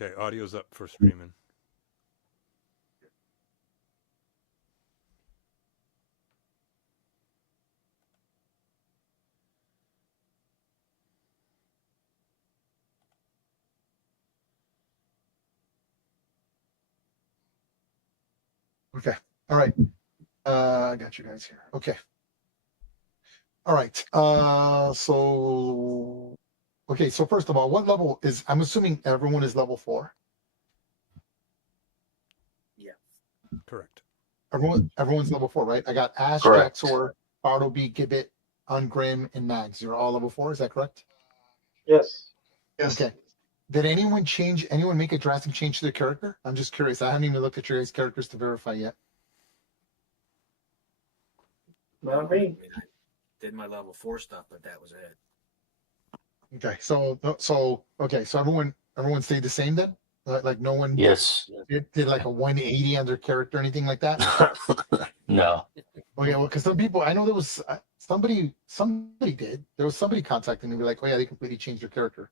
Okay, audio's up for streaming. Okay. All right. I got you guys here. Okay. All right. Okay. So first of all, what level is? I'm assuming everyone is level 4. Yeah. Correct. Everyone's level 4, right? I got Ash, Correct. Jaxor, Bartleby, Gibbet, Ungrim, and Mags. You're all level 4. Is that correct? Yes. Yes. Okay. Did anyone make a drastic change to their character? I'm just curious. I haven't even looked at your guys' characters to verify yet. Not me. I mean, I did my level 4 stuff, but that was it. Okay. So everyone stayed the same then? Like no one Yes. did like a 180 on their character or anything like that? No. Oh yeah, well, because some people I know there was somebody did. There was somebody contacting me like, oh yeah, they completely changed their character.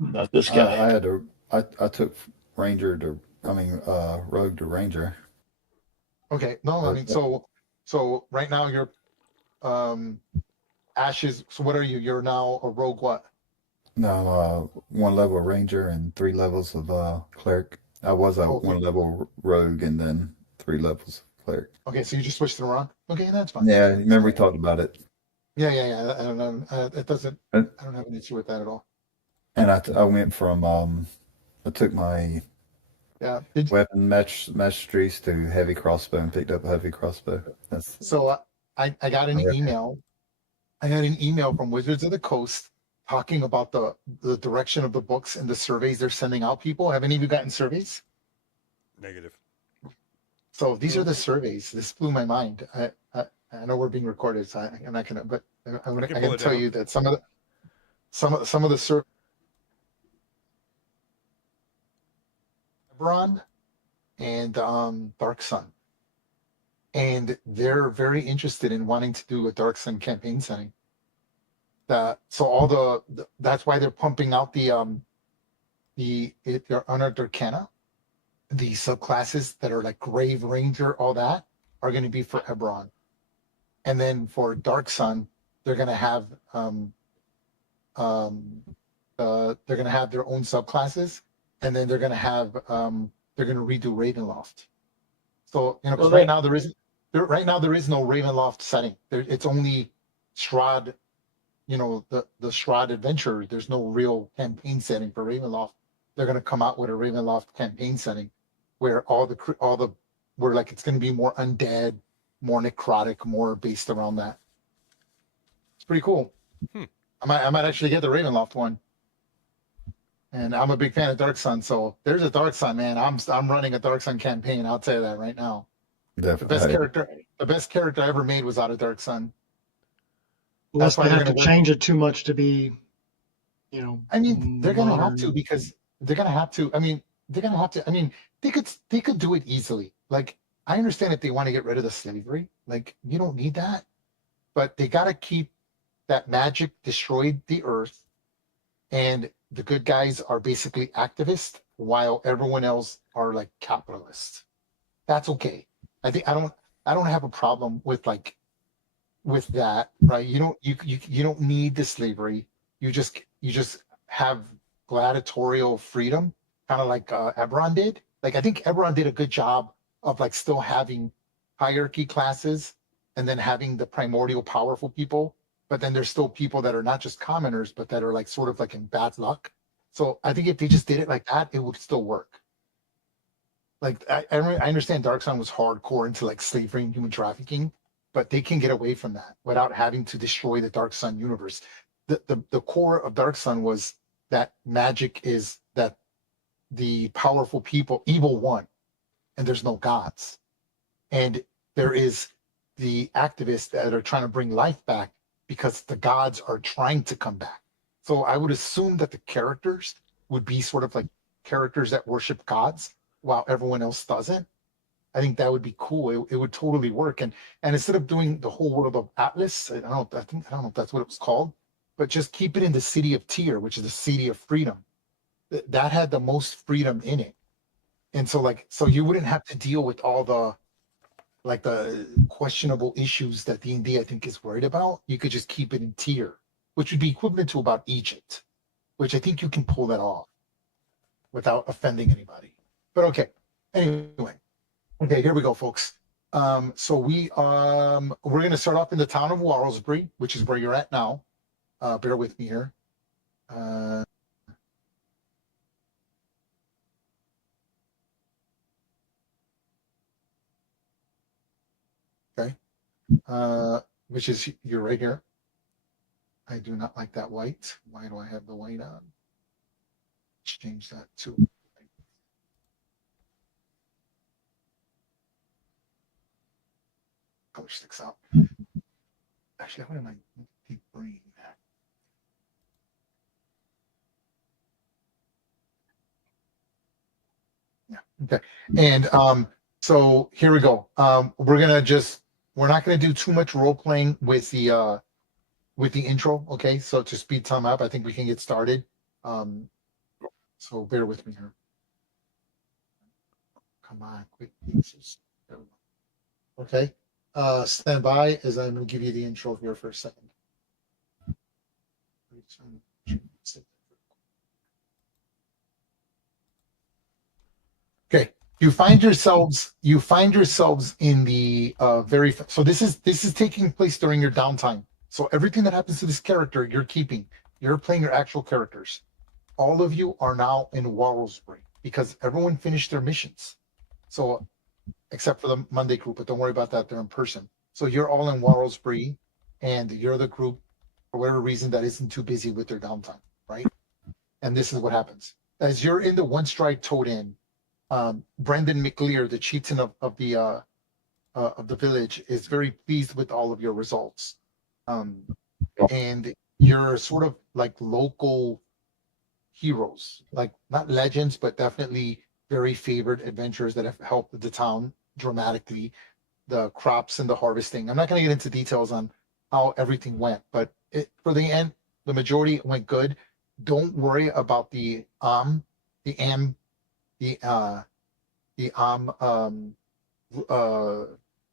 Not this guy. I had to. I took Ranger to. I mean, Rogue to Ranger. Okay, no, I mean so right now you're Ashes. So what are you? You're now a rogue. What? No, 1 level Ranger and 3 levels of Cleric. I was a Okay. 1 level Rogue and then 3 levels of Cleric. Okay, so you just switched it around. Okay, that's fine. Yeah, remember we talked about it. Yeah. I don't know. It doesn't. I don't have an issue with that at all. And I went from I took my Yeah. weapon masteries to heavy crossbow and picked up a heavy crossbow. That's So I got an email. I had an email from Wizards of the Coast talking about the direction of the books and the surveys they're sending out. People, have any of you gotten surveys? Negative. So these are the surveys. This blew my mind. I know we're being recorded, so I'm not gonna. But I pull can it tell down. you that some of the surveys. Eberron and Dark Sun, and they're very interested in wanting to do a Dark Sun campaign setting. That's why they're pumping out their Unearthed Arcana. The subclasses that are like Grave Ranger, all that are going to be for Eberron, and then for Dark Sun, they're going to have they're going to have their own subclasses, and then they're going to have they're going to redo Ravenloft. So because right now there is no Ravenloft setting. It's only Strahd. The Strahd adventure. There's no real campaign setting for Ravenloft. They're going to come out with a Ravenloft campaign setting where where like it's going to be more undead, more necrotic, more based around that. It's pretty cool. I might actually get the Ravenloft one. And I'm a big fan of Dark Sun, so there's a Dark Sun, man. I'm running a Dark Sun campaign. I'll tell you that right now. definitely The best character I ever made was out of Dark Sun. Unless That's why they they're have to gonna change it too much to be, I mean, they're gonna have to modern. because they're gonna have to. I mean, they're gonna have to. I mean, they could do it easily. Like I understand if they want to get rid of the slavery, like you don't need that, but they gotta keep that magic destroyed the earth, and the good guys are basically activists while everyone else are like capitalists. That's okay. I don't have a problem with that, right? You don't need the slavery. You just have gladiatorial freedom, kind of like Eberron did. Like I think Eberron did a good job of like still having hierarchy classes and then having the primordial powerful people, but then there's still people that are not just commoners, but that are like sort of like in bad luck. So I think if they just did it like that, it would still work. Like I understand Dark Sun was hardcore into like slavery and human trafficking, but they can get away from that without having to destroy the Dark Sun universe. The core of Dark Sun was that magic is that the powerful people, evil won, and there's no gods. And there is the activists that are trying to bring life back because the gods are trying to come back. So I would assume that the characters would be sort of like characters that worship gods while everyone else doesn't. I think that would be cool. It would totally work. And instead of doing the whole world of Atlas, I don't know if that's what it was called, but just keep it in the city of Tyr, which is the city of freedom. that had the most freedom in it. And so like, so you wouldn't have to deal with all the like the questionable issues that D&D I think is worried about. You could just keep it in tier, which would be equivalent to about Egypt, which I think you can pull that off without offending anybody. But okay, anyway, okay, here we go, folks. So we're gonna start off in the town of Warlesbury, which is where you're at now. Bear with me here. Okay, which is you're right here. I do not like that white. Why do I have the white on? Let's change that to color sticks out. Actually, I want my deep green. Yeah. Okay. And so here we go. We're not gonna do too much role playing with the intro. Okay. So to speed time up, I think we can get started. So bear with me here. Come on, quick pieces. Okay. Stand by as I'm gonna give you the intro here for a second. Okay, you find yourselves in the so this is taking place during your downtime. So everything that happens to this character you're keeping. You're playing your actual characters. All of you are now in Warlesbury because everyone finished their missions. So except for the Monday group, but don't worry about that, they're in person. So you're all in Warlesbury and you're the group for whatever reason that isn't too busy with their downtime, right? And this is what happens. As you're in the One Stride Toad Inn, Brendan McLear, the chieftain of the village, is very pleased with all of your results. And you're sort of like local heroes, like not legends, but definitely very favored adventurers that have helped the town dramatically, the crops and the harvesting. I'm not going to get into details on how everything went, but for the end, the majority went good. Don't worry about the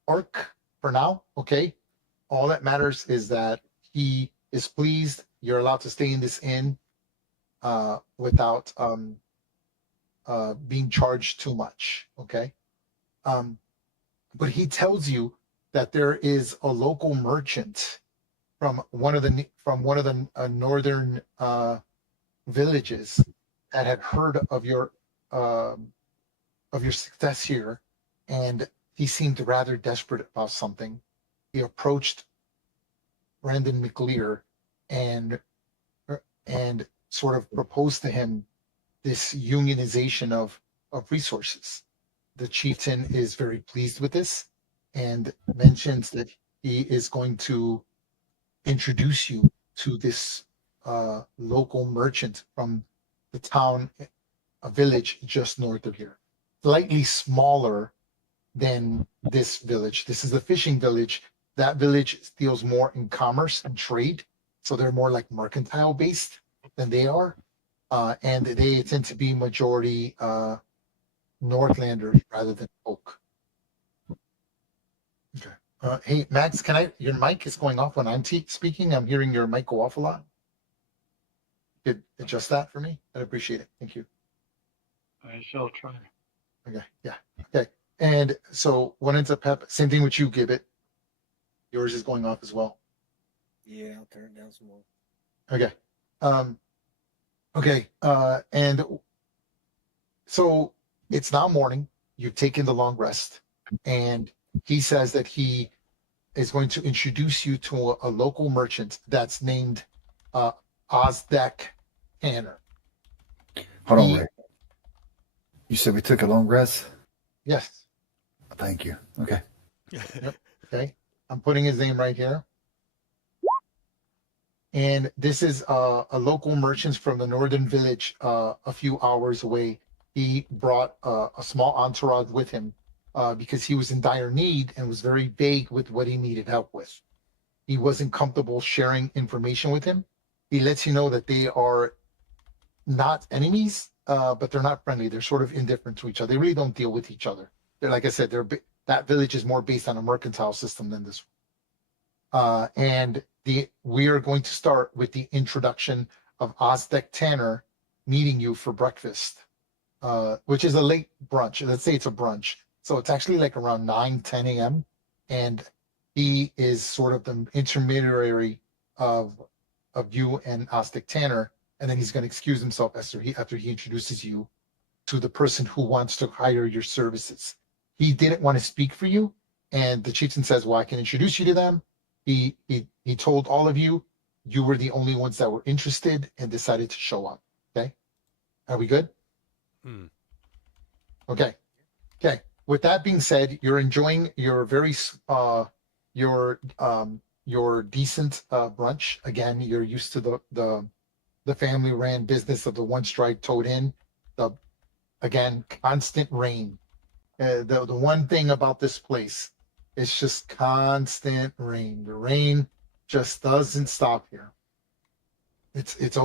arc for now. Okay. All that matters is that he is pleased. You're allowed to stay in this inn without being charged too much. Okay. But he tells you that there is a local merchant from one of the northern villages that had heard of your success here, and he seemed rather desperate about something. He approached Brandon McLear and sort of proposed to him this unionization of resources. The chieftain is very pleased with this and mentions that he is going to introduce you to this local merchant from the town, a village just north of here, slightly smaller than this village. This is the fishing village. That village deals more in commerce and trade, so they're more like mercantile based than they are, and they tend to be majority Northlanders rather than Oak. Okay. Hey Max, your mic is going off when I'm speaking. I'm hearing your mic go off a lot. Could adjust that for me? I'd appreciate it. Thank you. I shall try. Okay. Yeah. Okay. And so what ends up happening? Same thing with you, Gibbet. Yours is going off as well. Yeah, I'll turn it down some more. Okay. Okay. And so it's now morning. You've taken the long rest, and he says that he is going to introduce you to a local merchant that's named Ozdek Tanner. Hold on, Ray. You said we took a long rest? Yes. Thank you. Okay. Okay. I'm putting his name right here. And this is a local merchant from the northern village a few hours away. He brought a small entourage with him because he was in dire need and was very vague with what he needed help with. He wasn't comfortable sharing information with him. He lets you know that they are not enemies, but they're not friendly. They're sort of indifferent to each other. They really don't deal with each other. They're, like I said, that village is more based on a mercantile system than this. And we are going to start with the introduction of Aztec Tanner meeting you for breakfast, which is a late brunch. Let's say it's a brunch. So it's actually like around 9, 10 a.m. And he is sort of the intermediary of you and Aztec Tanner. And then he's going to excuse himself after he introduces you to the person who wants to hire your services. He didn't want to speak for you. And the chieftain says, well, I can introduce you to them. He told all of you, you were the only ones that were interested and decided to show up. Okay. Are we good? Okay. Okay. With that being said, you're enjoying your your decent brunch. Again, you're used to the family ran business of the One Strike Toad Inn. Again, constant rain. The one thing about this place, it's just constant rain. The rain just doesn't stop here. There's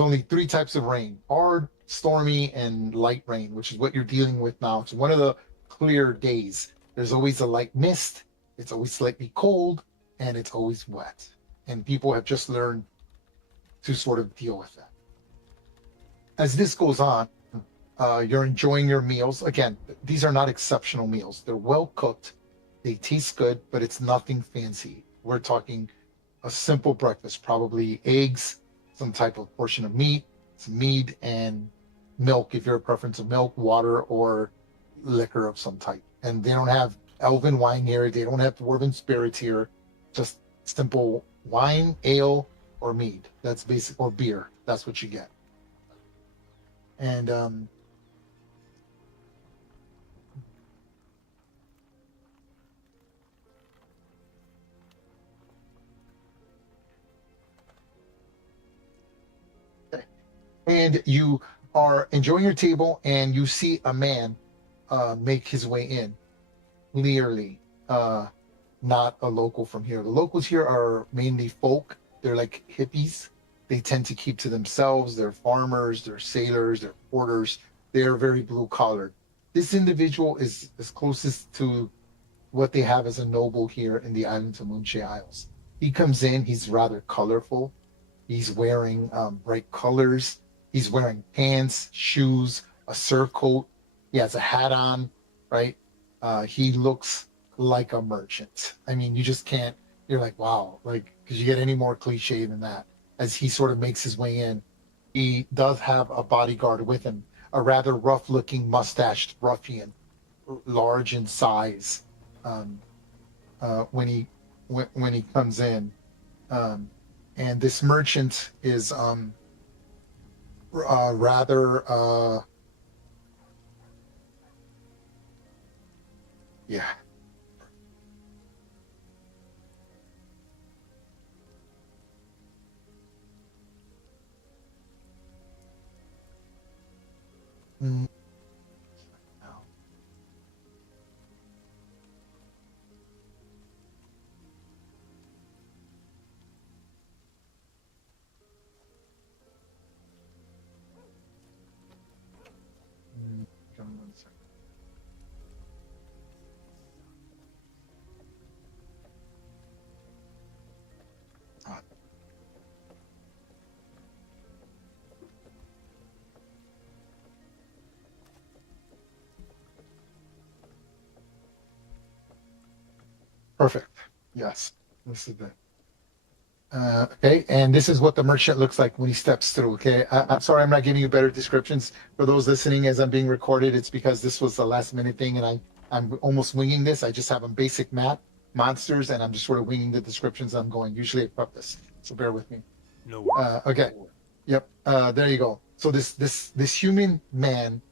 only 3 types of rain: hard, stormy, and light rain, which is what you're dealing with now. It's one of the clear days. There's always a light mist, it's always slightly cold, and it's always wet. And people have just learned to sort of deal with that. As this goes on, you're enjoying your meals. Again, these are not exceptional meals. They're well cooked. They taste good, but it's nothing fancy. We're talking a simple breakfast, probably eggs, some type of portion of meat, some meat, and milk, if you're a preference of milk, water, or liquor of some type. And they don't have elven wine here. They don't have dwarven spirits here. Just simple wine, ale, or mead. That's basic, or beer. That's what you get. And and you are enjoying your table, and you see a man make his way in. Clearly, not a local from here. The locals here are mainly folk. They're like hippies. They tend to keep to themselves. They're farmers, they're sailors, they're porters. They're very blue collared. This individual is as closest to what they have as a noble here in the islands of Moonshae Isles. He comes in, he's rather colorful. He's wearing bright colors. He's wearing pants, shoes, a surcoat. He has a hat on, right? He looks like a merchant. I mean, you just can't, you're like, wow, like, could you get any more cliche than that? As he sort of makes his way in, he does have a bodyguard with him, a rather rough looking mustached ruffian, large in size, when he comes in. And this merchant is rather yeah. Mm, no. Give me 1 second. Ah, perfect. Yes, this is it. Okay, and this is what the merchant looks like when he steps through. Okay, I'm sorry, I'm not giving you better descriptions for those listening as I'm being recorded. It's because this was the last minute thing, and I'm almost winging this. I just have a basic map, monsters, and I'm just sort of winging the descriptions I'm going. Usually I prep this, so bear with me. No worries. Okay, yep. There you go. So this human man,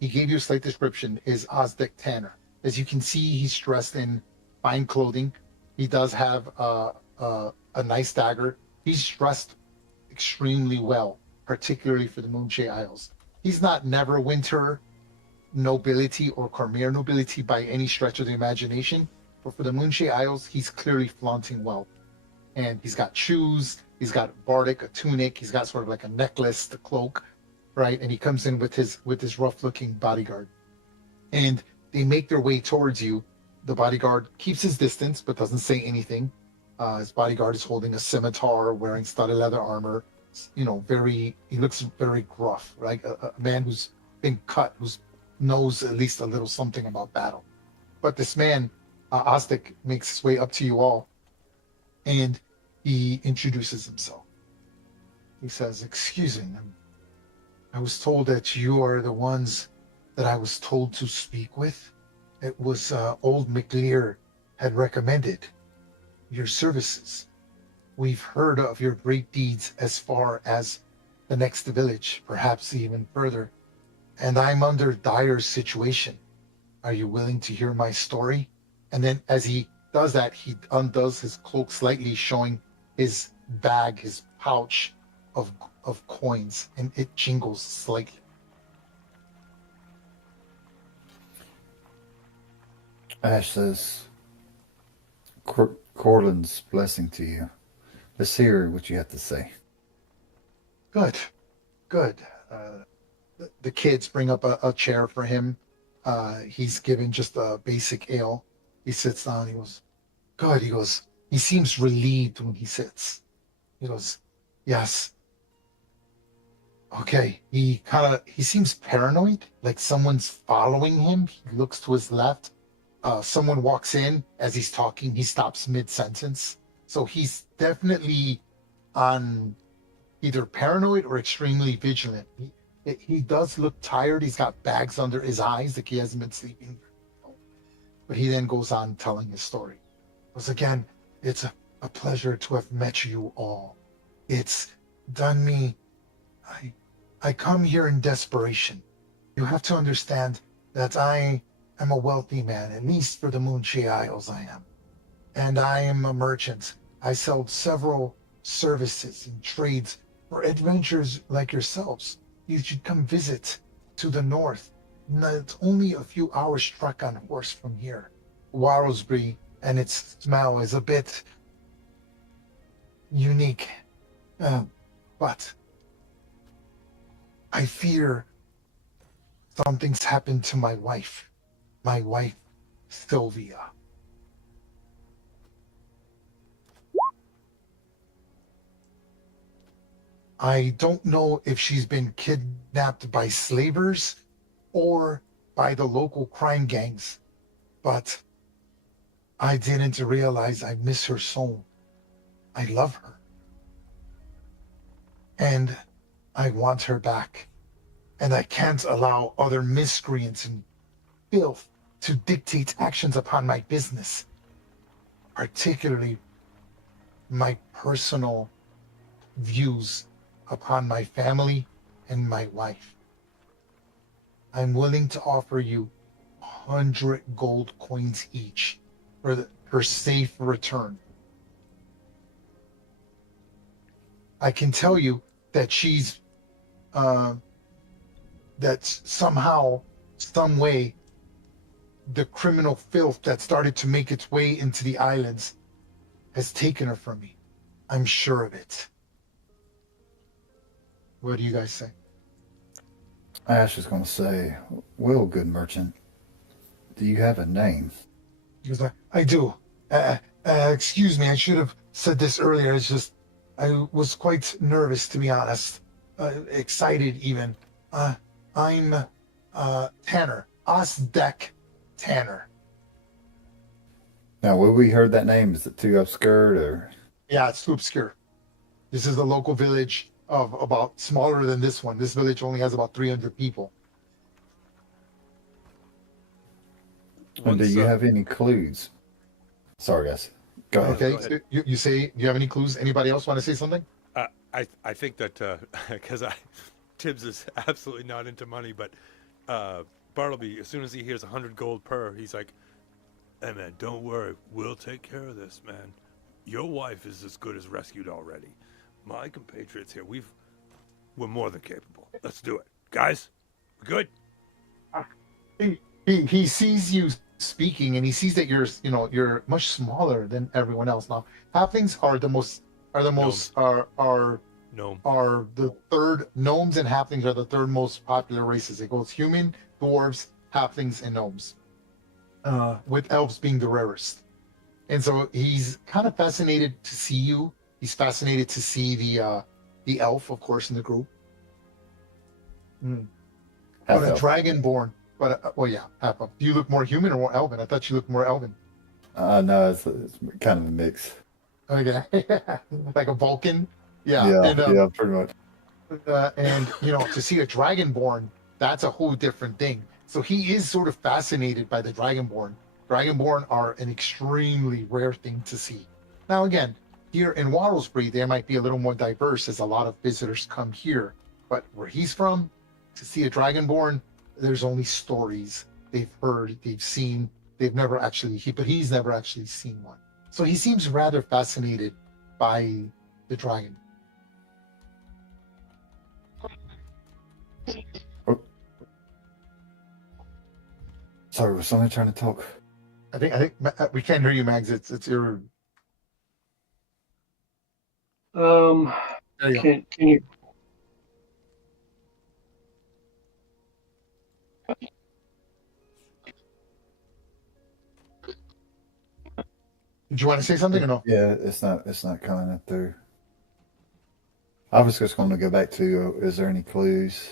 he gave you a slight description, is Aztec Tanner. As you can see, he's dressed in fine clothing. He does have a nice dagger. He's dressed extremely well, particularly for the Moonshae Isles. He's not Neverwinter nobility or Cormyr nobility by any stretch of the imagination, but for the Moonshae Isles, he's clearly flaunting wealth. and he's got shoes, he's got a bardic, a tunic, he's got sort of like a necklace, the cloak, right? And he comes in with his rough-looking bodyguard, and they make their way towards you. The bodyguard keeps his distance but doesn't say anything. His bodyguard is holding a scimitar, wearing studded leather armor. He looks very gruff, like a man who's been cut, who's knows at least a little something about battle. But this man, Ostic, makes his way up to you all, and he introduces himself. He says, "Excuse me, I was told that you are the ones that I was told to speak with. It was old McLear had recommended your services. We've heard of your great deeds as far as the next village, perhaps even further. And I'm under dire situation. Are you willing to hear my story?" And then as he does that, he undoes his cloak slightly, showing his bag, his pouch of coins, and it jingles slightly. Ash says, Corlin's blessing to you. Let's hear what you have to say. Good, good. The kids bring up a chair for him. He's given just a basic ale. He sits down. He goes, "Good." He goes, he seems relieved when he sits. He goes, "Yes. Okay." He seems paranoid, like someone's following him. He looks to his left. Someone walks in as he's talking. He stops mid-sentence. So he's definitely on either paranoid or extremely vigilant. He does look tired. He's got bags under his eyes, like he hasn't been sleeping. But he then goes on telling his story. Once again, it's a pleasure to have met you all. It's done me. I come here in desperation. You have to understand that I am a wealthy man, at least for the Moonshea Isles I am. And I am a merchant. I sell several services and trades for adventurers like yourselves. You should come visit to the north. It's only a few hours trek on horse from here. Warrowsbury and its smell is a bit unique. But I fear something's happened to my wife, Sylvia. I don't know if she's been kidnapped by slavers or by the local crime gangs, but I didn't realize I miss her so. I love her. And I want her back. And I can't allow other miscreants and filth to dictate actions upon my business, particularly my personal views upon my family and my wife. I'm willing to offer you 100 gold coins each for her safe return. I can tell you that she's that somehow, some way, the criminal filth that started to make its way into the islands has taken her from me. I'm sure of it. What do you guys say? Ash is going to say, well, good merchant, do you have a name? He goes, I do. Excuse me, I should have said this earlier. It's just, I was quite nervous, to be honest. Excited, even. I'm Tanner. Osdeck Tanner. Now, when we heard that name, is it too obscure or? Yeah, it's too obscure. This is a local village of about smaller than this one. This village only has about 300 people. And do Once, you have any clues? Sorry, guys. Go ahead. Okay, Go ahead. so you say, do you have any clues? Anybody else want to say something? I think that because Tibbs is absolutely not into money, but Bartleby, as soon as he hears 100 gold per, he's like, "Hey man, don't worry, we'll take care of this, man. Your wife is as good as rescued already. My compatriots here, we're more than capable. Let's do it, guys. We good?" He sees you speaking, and he sees that you're much smaller than everyone else. Now, halflings are the most No. are the third. Gnomes and halflings are the third most popular races. It goes human, dwarves, halflings, and gnomes. With elves being the rarest. And so he's kind of fascinated to see you. He's fascinated to see the elf, of course, in the group. Mm. Half But a elf. dragonborn. But well, yeah, half elf. Do you look more human or more elven? I thought you looked more elven. No, it's kind of a mix. Okay, like a Vulcan. Yeah, Yeah, and yeah, pretty much. and to see a dragonborn, that's a whole different thing. So he is sort of fascinated by the dragonborn. Dragonborn are an extremely rare thing to see. Now, again, here in Wattlesbury, they might be a little more diverse as a lot of visitors come here. But where he's from, to see a dragonborn, there's only stories they've heard, they've seen. They've never actually, but he's never actually seen one. So he seems rather fascinated by the dragon. Sorry, was somebody trying to talk? I think we can't hear you, Mags. It's your. There you go. Can you? Did you want to say something or no? Yeah, it's not coming through. I was just going to go back to, is there any clues?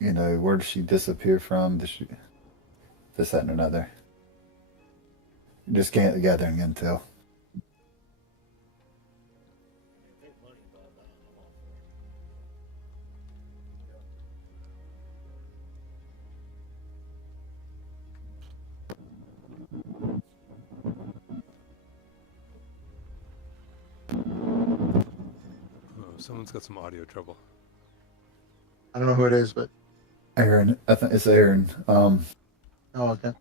Where did she disappear from? Did she this, that, and another? Just can't gathering intel. Make money, but I'm all for it. Oh, someone's got some audio trouble. I don't know who it is, but Aaron, I think it's Aaron. oh, okay.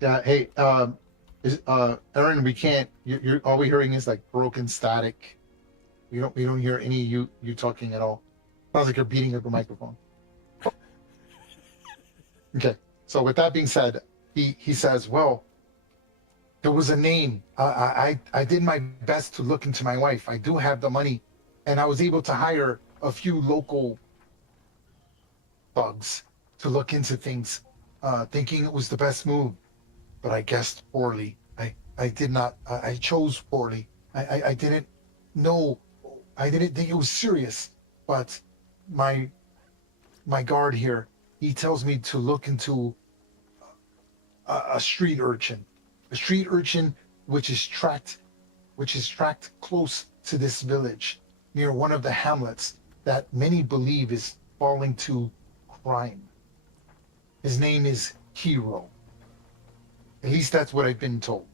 Yeah. Hey, Aaron, we can't. You're all we're hearing is like broken static. We don't hear any you talking at all. Sounds like you're beating up the microphone. Okay. So with that being said, he says, well, there was a name. I did my best to look into my wife. I do have the money, and I was able to hire a few local thugs to look into things, thinking it was the best move. But I guessed poorly. I did not. I chose poorly. I didn't know. I didn't think it was serious. But my guard here, he tells me to look into a street urchin, which is tracked close to this village near one of the hamlets that many believe is falling to crime. His name is Hero. At least that's what I've been told.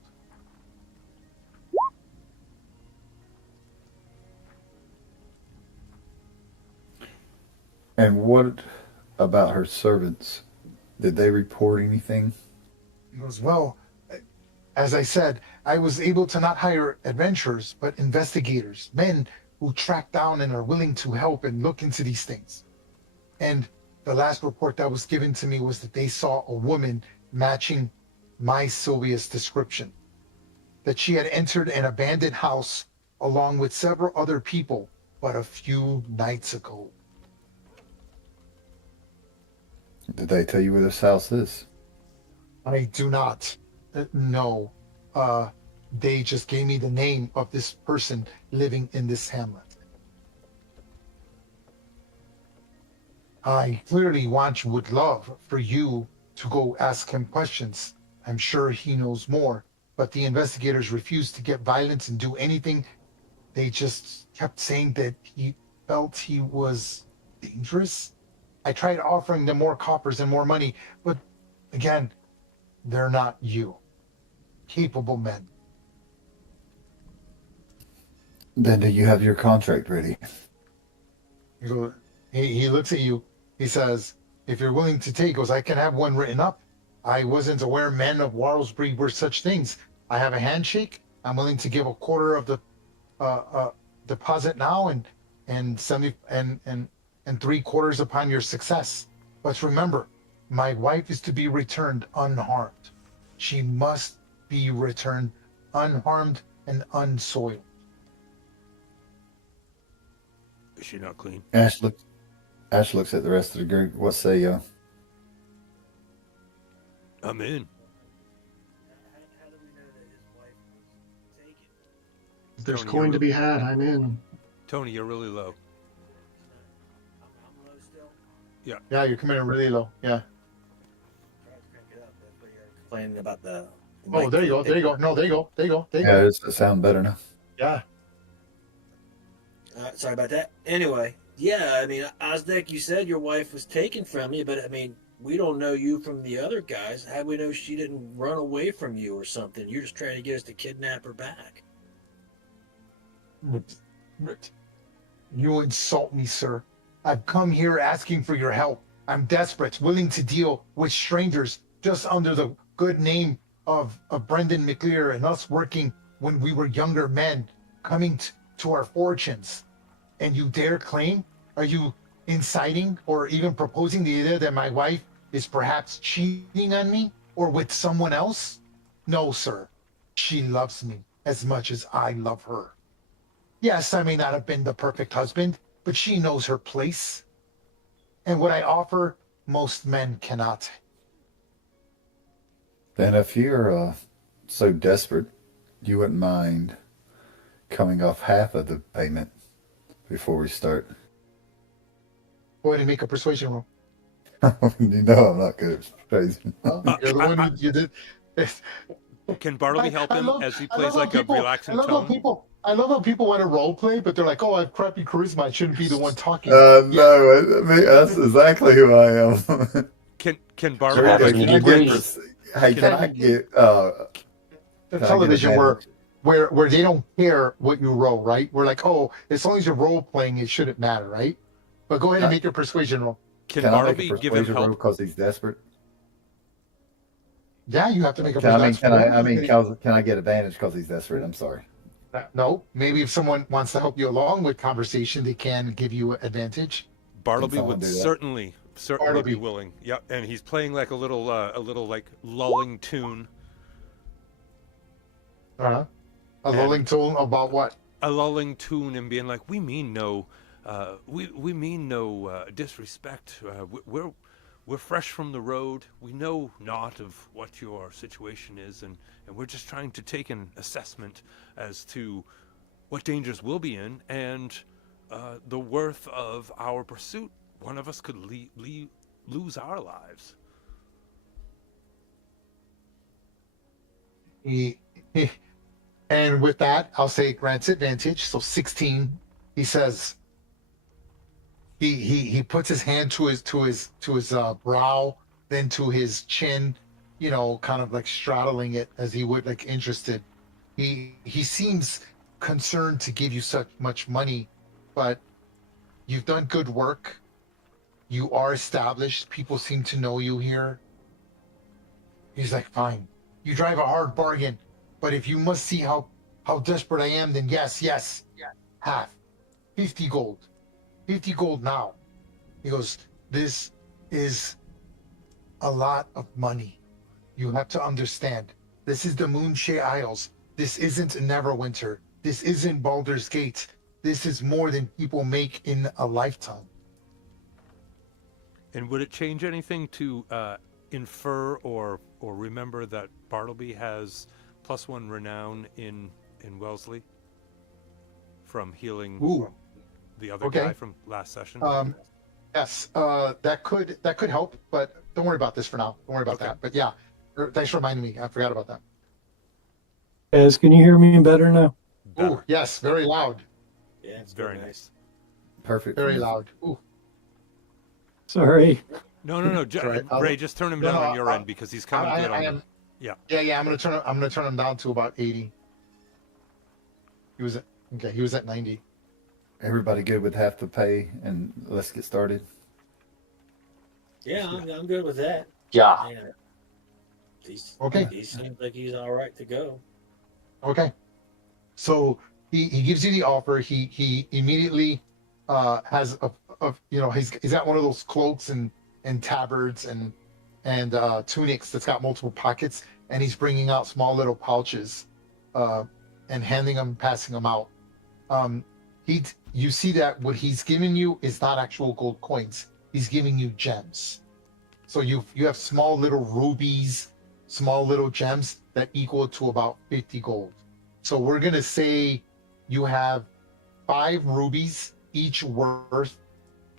And what about her servants? Did they report anything? He goes, well, as I said, I was able to not hire adventurers, but investigators, men who track down and are willing to help and look into these things. And the last report that was given to me was that they saw a woman matching my Sylvia's description, that she had entered an abandoned house along with several other people, but a few nights ago. Did they tell you where this house is? I do not know. They just gave me the name of this person living in this hamlet. I clearly would love for you to go ask him questions. I'm sure he knows more, but the investigators refused to get violent and do anything. They just kept saying that he felt he was dangerous. I tried offering them more coppers and more money, but again, they're not you. Capable men. Then do you have your contract ready? He looks at you. He says, if you're willing to take, he goes, I can have one written up. I wasn't aware men of Warlesbury were such things. I have a handshake. I'm willing to give a quarter of the deposit now and 70 and 3/4 upon your success. But remember, My wife is to be returned unharmed. She must be returned unharmed and unsoiled. Is she not clean? Ash looks at the rest of the group. What say y'all? I'm in. How do we know that his wife was taken? If there's Tony, coin you're to be had, I'm in. Tony, you're really low. I'm low still. Yeah, you're coming in really low. Yeah. Try to crank it up. That's what you're complaining about the. Oh, there you go. There you go. No, there you go. There you go. There you Yeah, go. it sound better now. Yeah. Sorry about that. Anyway, yeah, I mean, Osdeck, you said your wife was taken from you, but I mean, we don't know you from the other guys. How do we know she didn't run away from you or something? You're just trying to get us to kidnap her back. Rick, you insult me, sir. I've come here asking for your help. I'm desperate, willing to deal with strangers just under the good name of Brendan McLear and us working when we were younger men, coming to our fortunes. And you dare claim? Are you inciting or even proposing the idea that my wife is perhaps cheating on me or with someone else? No, sir. She loves me as much as I love her. Yes, I may not have been the perfect husband, but she knows her place. And what I offer, most men cannot. Then if you're so desperate, you wouldn't mind coming off half of the payment before we start. Go ahead and make a persuasion roll. You know I'm not good at persuasion. You're the one who you did. Can Bartleby help him as he plays like a relaxing I love how people want to role play, but they're like, "Oh, I have crappy charisma. I shouldn't be the one talking." No, I mean, that's exactly who I am. Can Hey, Bartleby? can I get, hey, can I get The can I television get advantage? where they don't care what you roll, right? We're like, "Oh, as long as you're role playing, it shouldn't matter, right?" But go ahead and make your persuasion roll. Can Can I make a Bartleby give him persuasion roll help? because he's desperate? Yeah, you have to make a Can I mean, persuasion. can I get advantage because he's desperate? I'm sorry. No, maybe if someone wants to help you along with conversation, they can give you advantage. Bartleby someone would do that? certainly Bartleby. be willing. Yep, and he's playing like a little like lulling tune. A And- lulling tone about what? A lulling tune and being like, we mean no, we mean no disrespect. We're fresh from the road. We know not of what your situation is, and we're just trying to take an assessment as to what dangers we'll be in and the worth of our pursuit. One of us could lose our lives. And with that, I'll say grants advantage. So 16. He says. He puts his hand to his brow, then to his chin, kind of like straddling it as he would like interested. He seems concerned to give you such much money, but you've done good work. You are established. People seem to know you here. He's like, fine. You drive a hard bargain, but if you must see how desperate I am, then yes, half, 50 gold. 50 gold now. He goes, this is a lot of money. You have to understand. This is the Moonshae Isles. This isn't Neverwinter. This isn't Baldur's Gate. This is more than people make in a lifetime. And would it change anything to infer or remember that Bartleby has +1 renown in Wellesley from healing Ooh. the other Okay. guy from last session? Yes, that could help, but don't worry about this for now. Don't worry about Okay. that. But yeah, thanks for reminding me. I forgot about that. Guys, can you hear me better now? Better. Oh, yes, very loud. Yeah, it's Very good, nice. Perfect. Very loud. Ooh. Sorry. No. Right. Ray, just turn him No, down no, on your end because he's coming good on I the- am. Yeah. Yeah. I'm gonna turn him down to about 80. He was at 90. Everybody good with half the pay, and let's get started. Yeah, I'm good with that. Yeah. Yeah. Okay. He seems like he's all right to go. Okay. So he gives you the offer. He immediately has he's got one of those cloaks and tabards, and and tunics that's got multiple pockets, and he's bringing out small little pouches, and handing them, passing them out. Um, you see that what he's giving you is not actual gold coins. He's giving you gems. So you have small little rubies, small little gems that equal to about 50 gold. So we're gonna say you have 5 rubies, each worth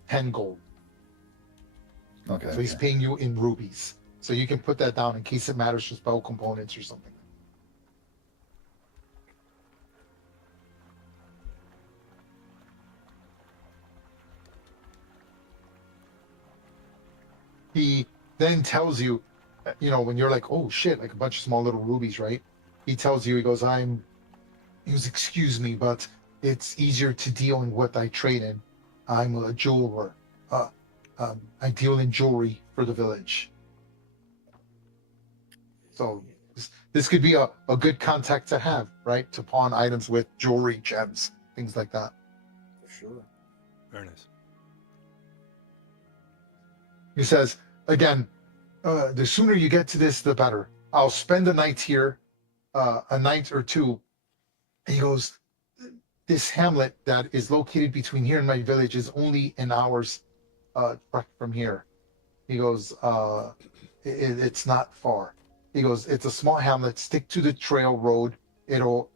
10 gold. Okay. So he's paying you in rubies. So you can put that down in case it matters for spell components or something. He then tells you, when you're like, oh shit, like a bunch of small little rubies, right? He tells you, he goes, excuse me, but it's easier to deal in what I trade in. I'm a jeweler. I deal in jewelry for the village. So this could be a good contact to have, right? To pawn items with jewelry, gems, things like that. For sure. Very nice. He says, again, the sooner you get to this, the better. I'll spend a night here, a night or two. And he goes, this hamlet that is located between here and my village is only an hour's trek from here. He goes, it's not far. He goes, it's a small hamlet. Stick to the trail road. It'll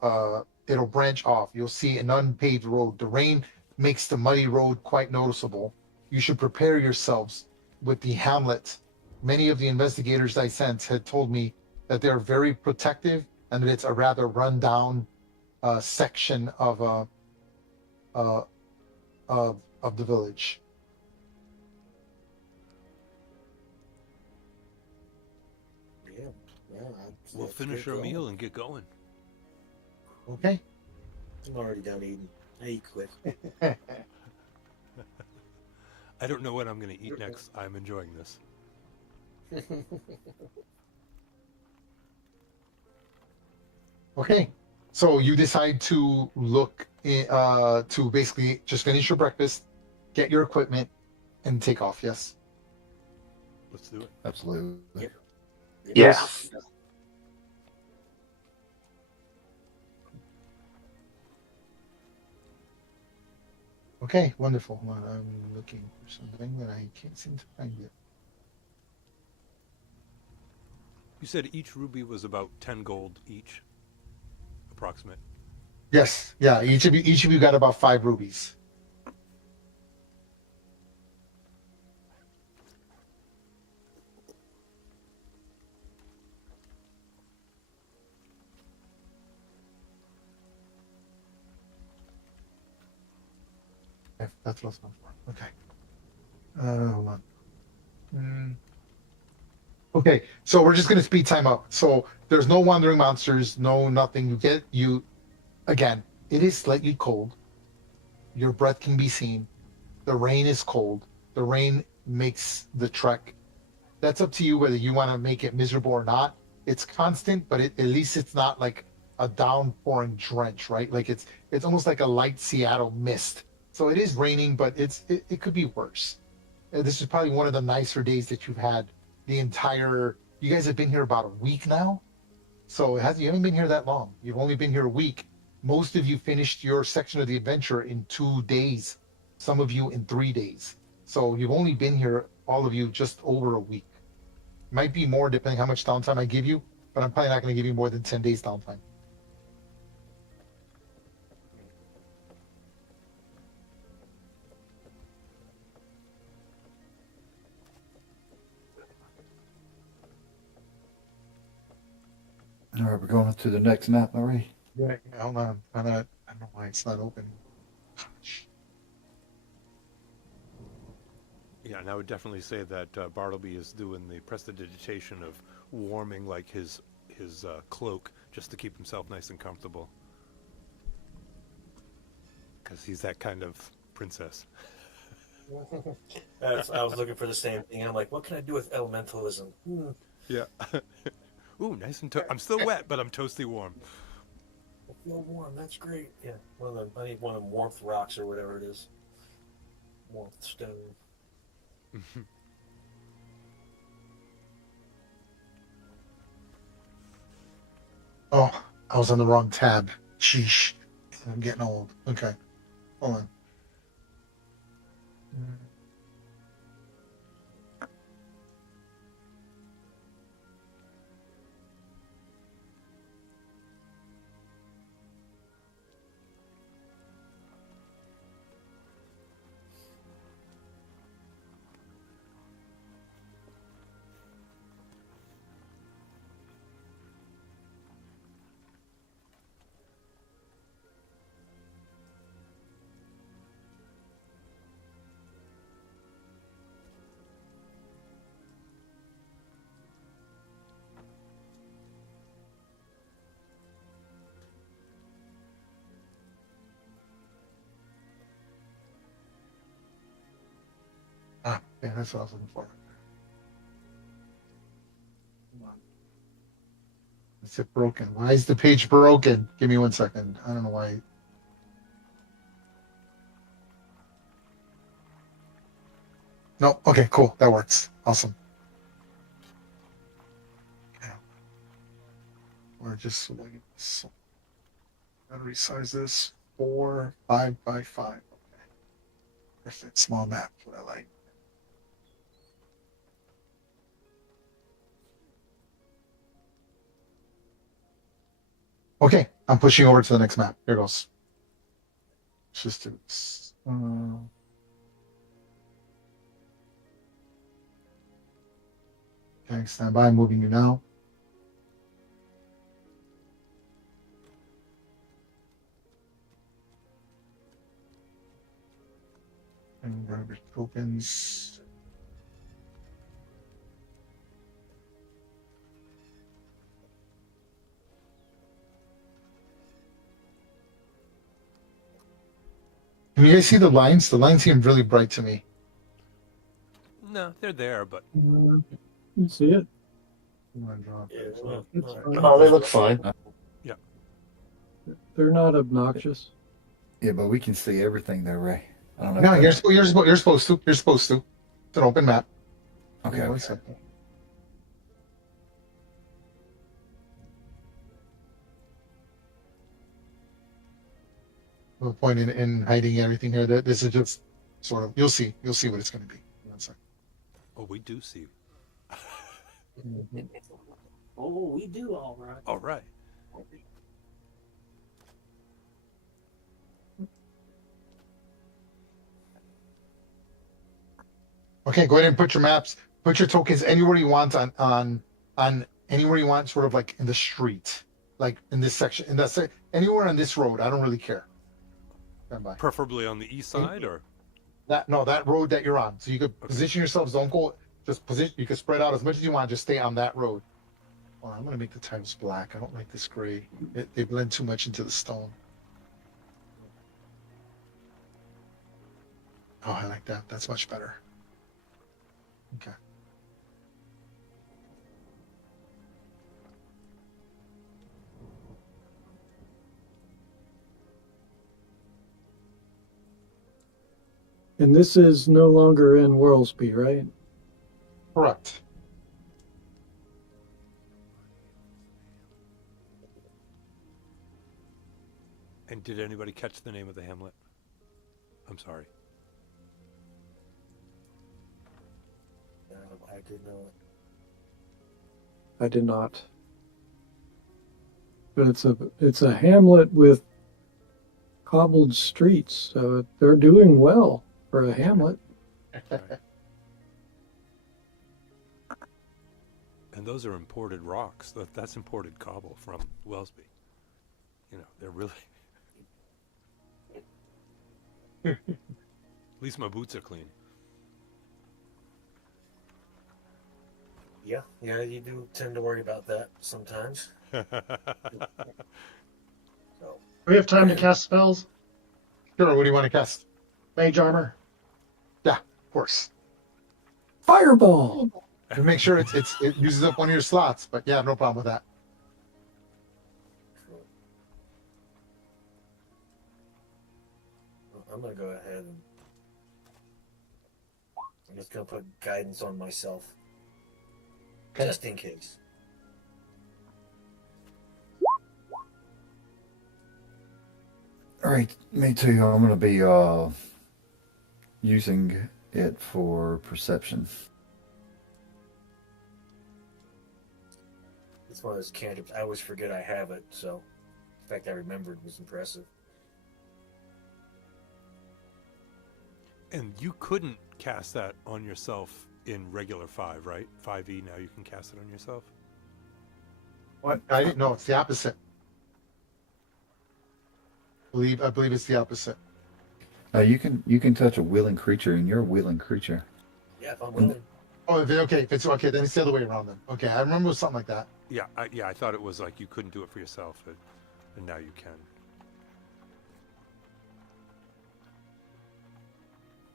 branch off. You'll see an unpaved road. The rain makes the muddy road quite noticeable. You should prepare yourselves with the hamlet. Many of the investigators I sent had told me that they're very protective and that it's a rather run-down section of the village. Yeah, We'll finish our meal and get going. Okay. I'm already done eating. I eat quick. I don't know what I'm going to eat next. I'm enjoying this. Okay. So you decide to look to basically just finish your breakfast, get your equipment, and take off. Yes. Let's do it. Absolutely. Yep. Yeah. Okay. Wonderful. Hold on, I'm looking for something that I can't seem to find it. You said each ruby was about 10 gold each, approximate. Yes. Yeah. Each of you got about 5 rubies. Okay, that's what I was going for. Okay. Hold on. Okay, so we're just gonna speed time up. So there's no wandering monsters, no nothing. Again, it is slightly cold. Your breath can be seen. The rain is cold. The rain makes the trek. That's up to you whether you want to make it miserable or not. It's constant, but at least it's not like a downpouring drench, right? Like it's almost like a light Seattle mist. So it is raining, but it could be worse. This is probably one of the nicer days that you've had you guys have been here about a week now. So you haven't been here that long. You've only been here a week. Most of you finished your section of the adventure in 2 days. Some of you in 3 days. So you've only been here, all of you, just over a week. Might be more depending how much downtime I give you, but I'm probably not going to give you more than 10 days downtime. All right, we're going to the next map, Marie. Yeah, hold on. I don't know why it's not open. Yeah, and I would definitely say that Bartleby is doing the prestidigitation of warming like his cloak just to keep himself nice and comfortable. Because he's that kind of princess. I was looking for the same thing. I'm like, what can I do with elementalism? Yeah. Ooh, nice and I'm still wet, but I'm toasty warm. I feel warm. That's great. Yeah, I need one of them warmth rocks or whatever it is. Warmth stone. Oh, I was on the wrong tab. Sheesh. I'm getting old. Okay. Hold on. Ah, yeah, that's what I was looking for. Hold on. Is it broken? Why is the page broken? Give me 1 second. I don't know why. No, okay, cool. That works. Awesome. Okay. We're just like so. Gotta resize this 4, 5 by 5. Okay. Perfect. Small map. What I like. Okay, I'm pushing over to the next map. Here goes. Let's just do this. Okay, stand by. I'm moving you now. And garbage tokens. Can you guys see the lines? The lines seem really bright to me. No, they're there, but You can see it. Yeah, well, It's all fine. right. Oh, they look fine. They're not obnoxious. Yeah, but we can see everything there, Ray. I don't know. No, if you're supposed to. You're supposed to. It's an open map. Okay. Yeah, 1 Okay. second. No point in hiding everything here. This is just sort of. You'll see. You'll see what it's going to be. 1 second. oh, we do see. Oh, we do all right. All right. Okay, go ahead and put your maps, put your tokens anywhere you want on anywhere you want, sort of like in the street, like in this section, in that anywhere on this road. I don't really care. Stand by. Preferably on the east side, or That road that you're on. So you could position yourselves. Don't go. Just position. You can spread out as much as you want. Just stay on that road. Oh, I'm gonna make the tiles black. I don't like this gray. They blend too much into the stone. Oh, I like that. That's much better. Okay. And this is no longer in Whirlsby, right? Correct. and did anybody catch the name of the hamlet? I'm sorry. I did not. I did not. But it's a hamlet with cobbled streets, so they're doing well for a hamlet. And those are imported rocks. That's imported cobble from Wellsby. You know, they're really. At least my boots are clean. Yeah, you do tend to worry about that sometimes. So, We have time to cast spells. Sure, what do you want to cast? Mage armor. Yeah, of course. Fireball! And make sure it uses up one of your slots, but yeah, no problem with that. I'm gonna go ahead and I'm just gonna put guidance on myself, Okay. just in case. All right, me too. I'm gonna be using it for perception. It's one of those cantrips. I always forget I have it, so the fact I remembered was impressive. And you couldn't cast that on yourself in regular 5, right? 5e, now you can cast it on yourself? What? I didn't know. It's the opposite. I believe it's the opposite. Now you can touch a willing creature, and you're a willing creature. Yeah, if I'm willing. Oh, if it's okay, then it's the other way around then. Okay, I remember it was something like that. Yeah, I thought it was like you couldn't do it for yourself, and now you can.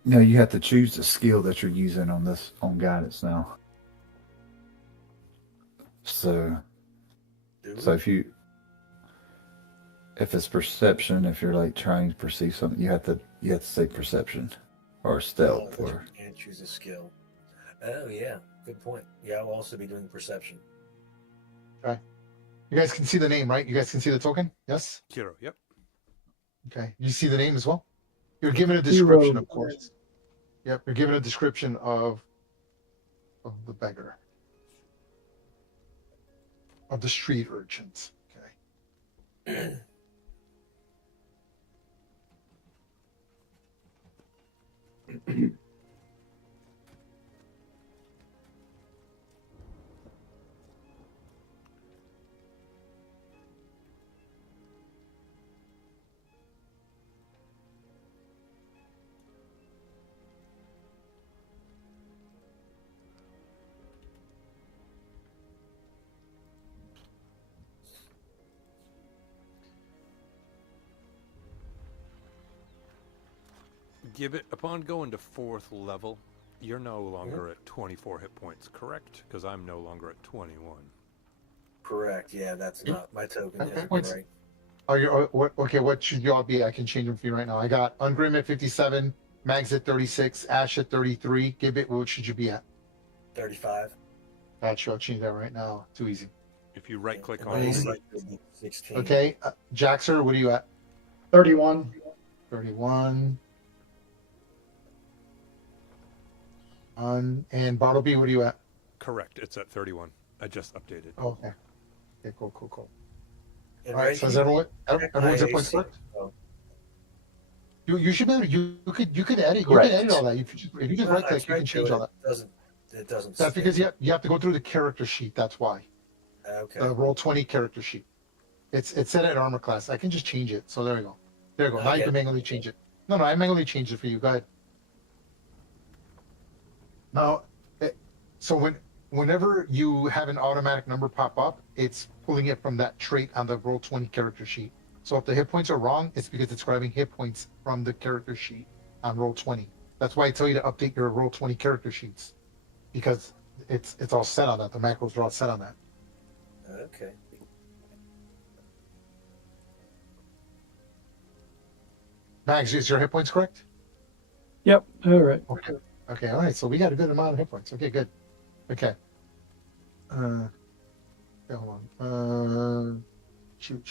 No, you have to choose the skill that you're using on guidance now. So if it's perception, if you're like trying to perceive something, you have to say perception or stealth or. And choose a skill. Oh yeah, good point. Yeah, I'll also be doing perception. Okay. You guys can see the name, right? You guys can see the token? Yes? Hero, yep. Okay. You see the name as well? You're given a description, Hero. of course. Yep, you're given a description of the beggar. Of the street urchins. Okay. Gibbet, upon going to 4th level, you're no longer at 24 hit points, correct? Because I'm no longer at 21. Correct. Yeah, that's not my token. Okay, Yeah, what's- right. What should y'all be? I can change them for you right now. I got Ungrim at 57, Mags at 36, Ash at 33. Gibbet, what should you be at? 35. Gotcha, I'll change that right now. Too easy. If you right click And on my it, AC would be 16. Okay, Jaxer, what are you at? 31. 31. And Bartleby, what are you at? correct, it's at 31. I just updated. Oh, okay. Okay, cool. And All right, so is everyone's hit points correct? You should be able to, you could edit all that. If you just right click, you can change all that. It doesn't. That's because you have to go through the character sheet. That's why. Okay. The roll 20 character sheet. It's set at armor class. I can just change it. So there we go. There you go. Now you Okay. can manually change it. No, I manually changed it for you. Go ahead. Now, so whenever you have an automatic number pop up, it's pulling it from that trait on the roll 20 character sheet. So if the hit points are wrong, it's because it's grabbing hit points from the character sheet on roll 20. That's why I tell you to update your roll 20 character sheets, because it's all set on that. The macros are all set on that. Okay. Max, is your hit points correct? Yep. All right. Okay. Okay. All right. So we got a good amount of hit points. Okay. Good. Okay. Okay, hold on. Shoot.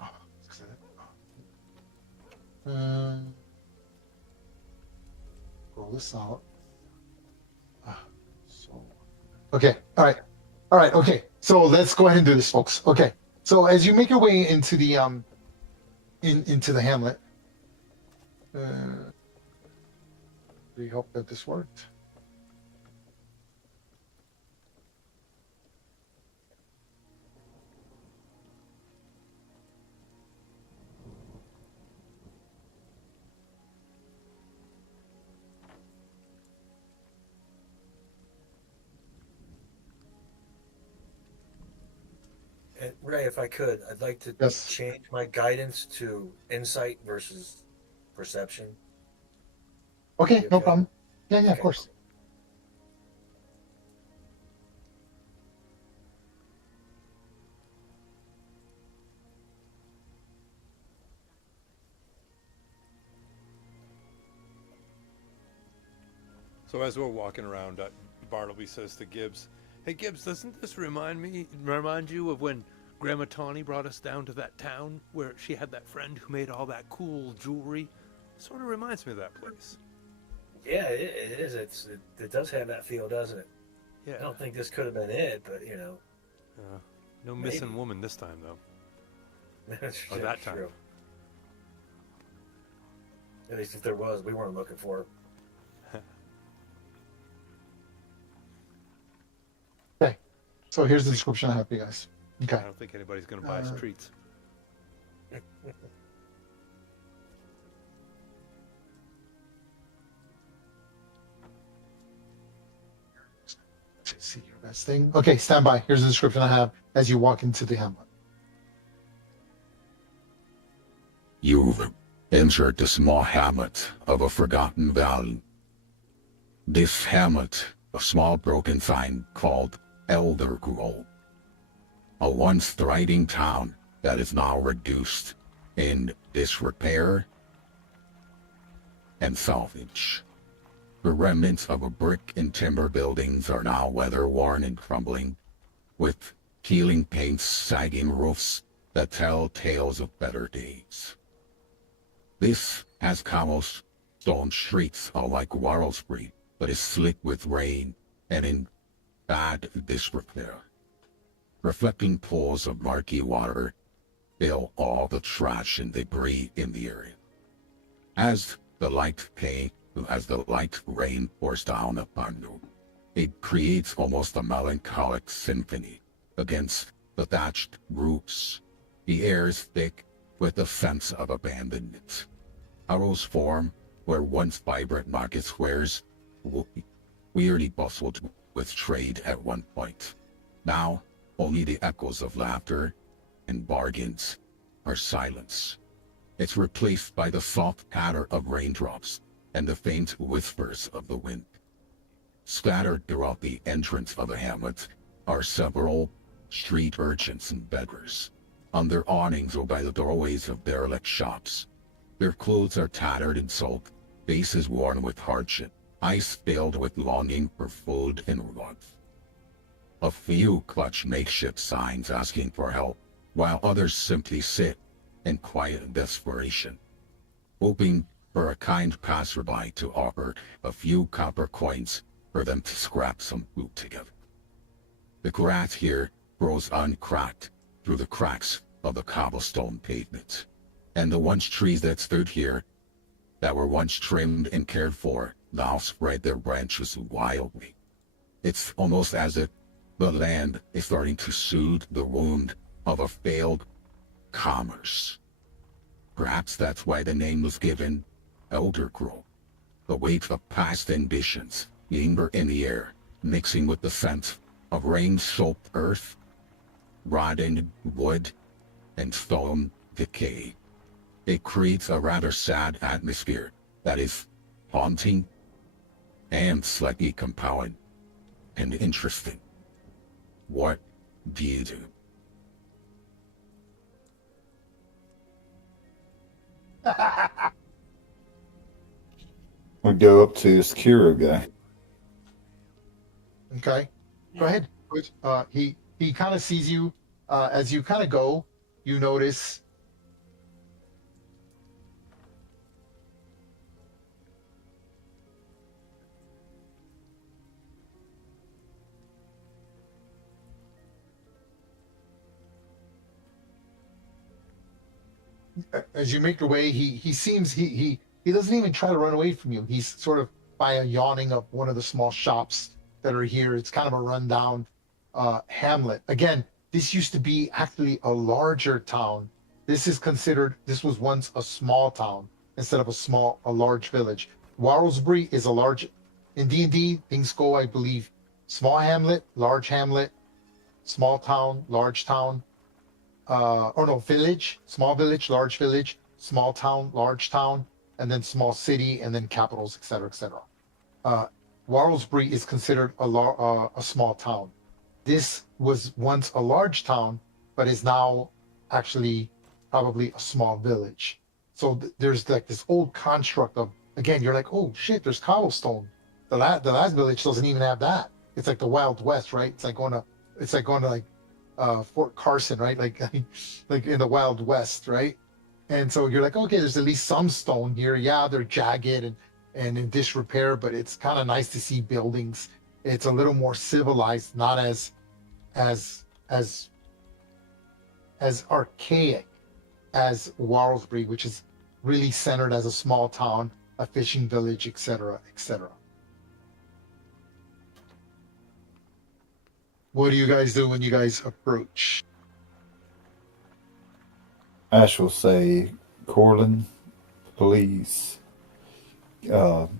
Oh, is that it? Roll this out. Okay. All right. Okay. So let's go ahead and do this, folks. Okay. So as you make your way into the into the hamlet, we hope that this worked. And Ray, if I could, I'd like to Yes. change my guidance to insight versus perception. Okay, no Okay. problem. Yeah, of Okay. course. So as we're walking around, Bartleby says to Gibbs, Hey Gibbs, doesn't this remind you of when Grandma Tawny brought us down to that town where she had that friend who made all that cool jewelry? Sort of reminds me of that place. Yeah, it is. It does have that feel, doesn't it? Yeah. I don't think this could have been it, but you know. No missing woman this time though. That's Or that time. true. At least if there was, we weren't looking for her. Okay. So here's the description I have for you guys. Okay. I don't think anybody's gonna buy us treats. See your best thing. Okay, stand by. Here's the description I have as you walk into the hamlet. You've entered the small hamlet of a forgotten valley. This hamlet, a small broken sign called Elder Grove, a once thriving town that is now reduced in disrepair and salvage. The remnants of a brick and timber buildings are now weather-worn and crumbling, with peeling paints, sagging roofs that tell tales of better days. This has cobblestone streets like Warlesbury, but is slick with rain and in bad disrepair. Reflecting pools of murky water fill all the trash and debris in the area. As the light rain pours down upon you, it creates almost a melancholic symphony against the thatched roofs. The air is thick with the sense of abandonment. Arrows form where once vibrant market squares weirdly bustled with trade at one point. Now, only the echoes of laughter and bargains are silence. It's replaced by the soft patter of raindrops and the faint whispers of the wind. Scattered throughout the entrance of the hamlet are several street urchins and beggars, under awnings or by the doorways of derelict shops. Their clothes are tattered and soaked, faces worn with hardship, eyes filled with longing for food and warmth. A few clutch makeshift signs asking for help, while others simply sit in quiet desperation, hoping for a kind passerby to offer a few copper coins for them to scrap some food together. The grass here grows uncracked through the cracks of the cobblestone pavement, and the once trees that stood here, that were once trimmed and cared for, now spread their branches wildly. It's almost as if the land is starting to soothe the wound of a failed commerce. Perhaps that's why the name was given Elder Grove. The weight of past ambitions linger in the air, mixing with the scent of rain-soaked earth, rotting wood, and stone decay. It creates a rather sad atmosphere that is haunting and slightly compelling and interesting. What do you do? We go up to this Kiro guy. Okay. Go ahead. Good. He kind of sees you as you kind of go. You notice as you make your way. He seems he doesn't even try to run away from you. He's sort of by a yawning of one of the small shops that are here. It's kind of a rundown hamlet. Again, this used to be actually a larger town. This was once a small town instead of a large village. Warlesbury is a large, in D&D, things go, I believe, small hamlet, small town, large town, village, small village, large village, small town, large town, and then small city, and then capitals, etc., etc. Warlesbury is considered a small town. This was once a large town, but is now actually probably a small village. So there's like this old construct of, again, you're like, oh shit, there's cobblestone. The last village doesn't even have that. the Wild West, right? It's like going to like Fort Carson, right? Like like in the Wild West, right? And so you're like, okay, there's at least some stone here. Yeah, they're jagged and in disrepair, but it's kind of nice to see buildings. It's a little more civilized, not as as as archaic as Warlesbury, which is really centered as a small town, a fishing village, etc., etc. What do you guys do when you guys approach? Ash will say, Corlin, please help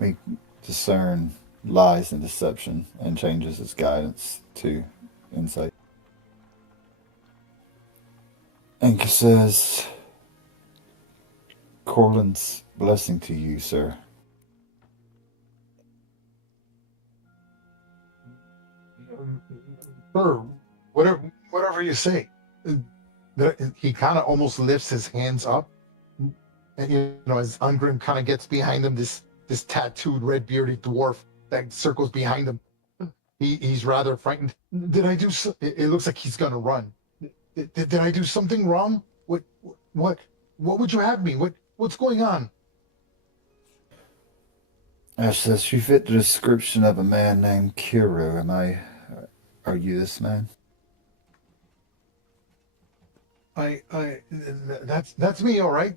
me discern lies and deception, and changes his guidance to insight. Anka says, Corlin's blessing to you, sir. Sure, whatever you say. He kind of almost lifts his hands up, and as Ungrim kind of gets behind him, this tattooed red bearded dwarf that circles behind him. He's rather frightened. Did I do? It looks like he's gonna run. Did I do something wrong? What would you have me? What's going on? Ash says, you fit the description of a man named Kiro. Are you this man? That's me, all right.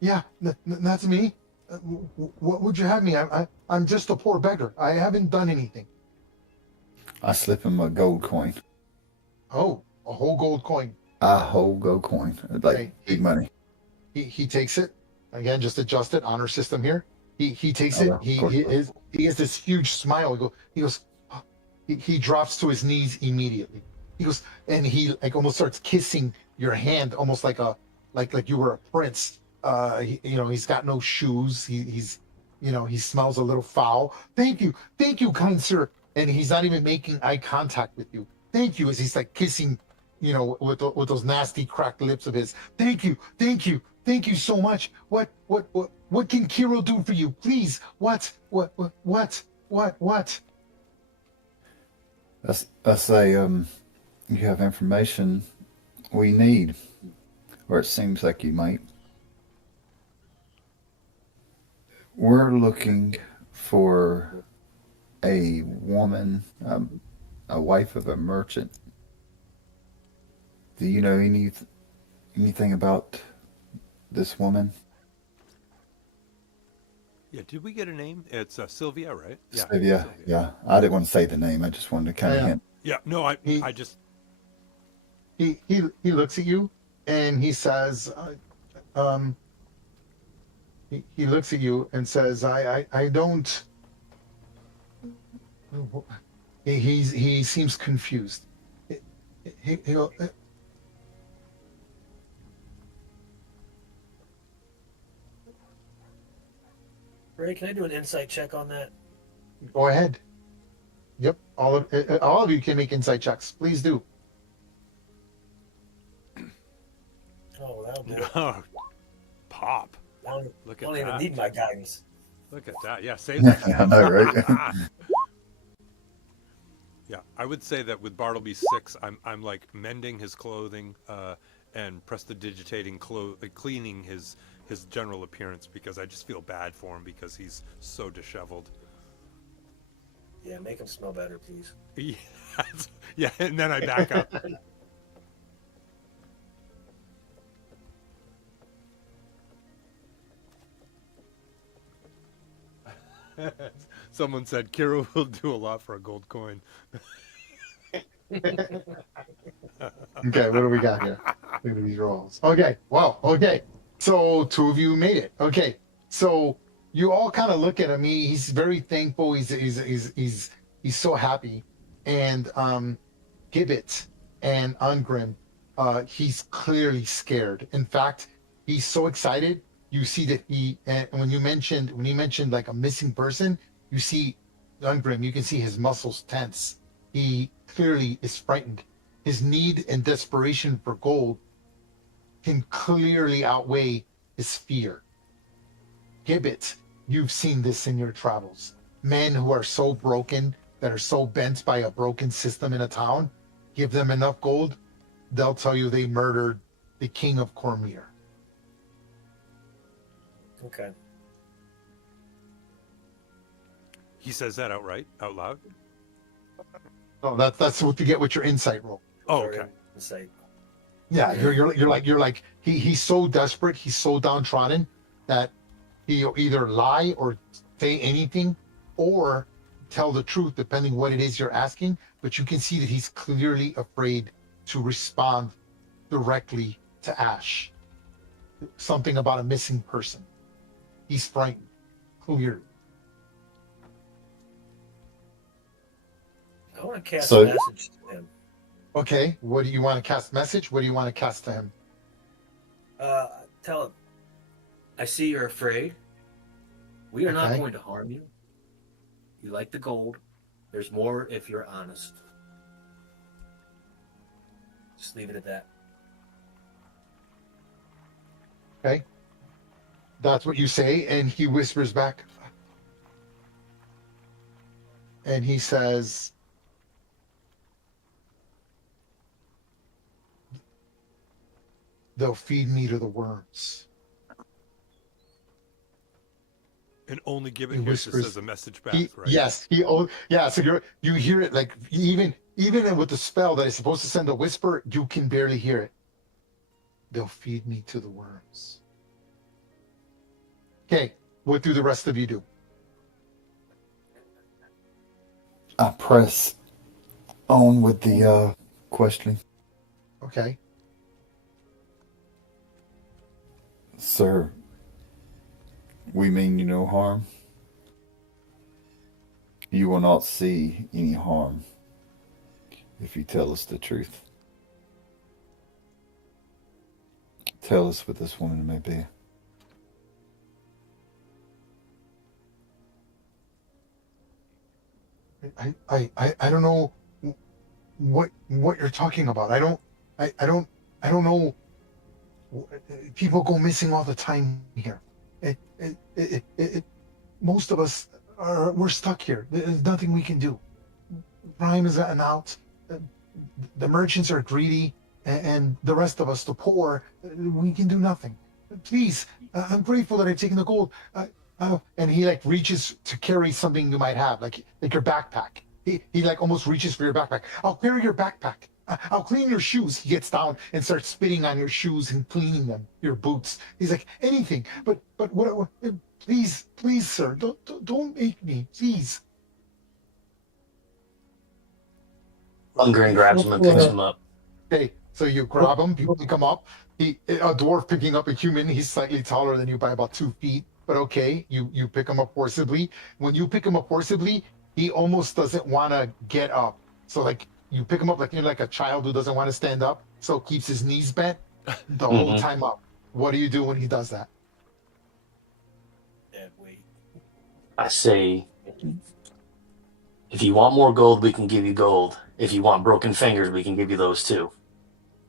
Yeah, that's me. What would you have me? I'm just a poor beggar. I haven't done anything. I slip him a gold coin. Oh, a whole gold coin. A whole gold coin. Like Okay. big money. He takes it again. Just adjust it. Honor system here. He takes Oh, it. well, of course. He has this huge smile. He goes. He drops to his knees immediately. He goes, and he like almost starts kissing your hand, almost like you were a prince. He's got no shoes. He's he smells a little foul. Thank you, kind sir. And he's not even making eye contact with you. Thank you, as he's like kissing, with those nasty cracked lips of his. Thank you so much. What can Kiro do for you, please? What? I say, you have information we need, or it seems like you might. We're looking for a woman, a wife of a merchant. Do you know anything about this woman? Yeah, did we get a name? It's Sylvia, right? Yeah. Sylvia. Yeah. I didn't want to say the name. I just wanted to kind of hint. Yeah, no, I just... He looks at you and he says, he looks at you and says, I don't. He seems confused. He'll. Ray, can I do an insight check on that? Go ahead. Yep, all of you can make insight checks. Please do. Oh, that'll do it. Oh, pop. Look at that. I don't even need my guidance. Look at that. Yeah, save that. I know, right? Yeah, I would say that with Bartleby 6, I'm like mending his clothing and prestidigitating, cleaning his general appearance, because I just feel bad for him because he's so disheveled. Yeah, make him smell better, please. Yeah, and then I back up. Someone said Kiro will do a lot for a gold coin. Okay, what do we got here? Look at these rolls. Okay, wow. Okay, so 2 of you made it. Okay, so you all kind of look at him. He's very thankful. He's so happy. And Gibbet and Ungrim, he's clearly scared. In fact, he's so excited. You see that when he mentioned like a missing person, you see Ungrim. You can see his muscles tense. He clearly is frightened. His need and desperation for gold can clearly outweigh his fear. Gibbet, you've seen this in your travels. men who are so broken, that are so bent by a broken system in a town, give them enough gold, they'll tell you they murdered the king of Cormier. Okay. He says that outright, out loud. Oh, that's what you get with your insight roll. Oh, okay. Say, Yeah, you're like he's so desperate, he's so downtrodden that he'll either lie or say anything or tell the truth depending what it is you're asking. But you can see that he's clearly afraid to respond directly to Ash. Something about a missing person. He's frightened, clearly. I want to cast So- a message to him. Okay, what do you want to cast message? What do you want to cast to him? Tell him, I see you're afraid. We are not Okay. going to harm you. You like the gold. There's more if you're honest. Just leave it at that. Okay. That's what you say, and he whispers back. And he says, they'll feed me to the worms. And only give it He Hishis whispers- as a message back, He, right? Yes, yeah. So you hear it like even with the spell that is supposed to send a whisper, you can barely hear it. They'll feed me to the worms. Okay, what do the rest of you do? I press on with the questioning. Okay, Sir, we mean you no harm. You will not see any harm if you tell us the truth. Tell us what this woman may be. I don't know what you're talking about. I don't know. People go missing all the time here. Most of us we're stuck here. There's nothing we can do. Crime is an out. The merchants are greedy, and the rest of us, the poor, we can do nothing. Please, I'm grateful that I've taken the gold. And he like reaches to carry something you might have, like your backpack. He like almost reaches for your backpack. I'll carry your backpack. I'll clean your shoes. He gets down and starts spitting on your shoes and cleaning them, your boots. He's like, anything, but what please, sir, don't make me, please. Lundgren grabs him and picks him up. Okay, so you grab him, you pick him up. A dwarf picking up a human, he's slightly taller than you by about 2 feet, but okay, you pick him up forcibly. When you pick him up forcibly, he almost doesn't want to get up. So like you pick him up like you're like a child who doesn't want to stand up, so keeps his knees bent the whole time up. What do you do when he does that? Yeah, wait. I say, if you want more gold, we can give you gold. If you want broken fingers, we can give you those too.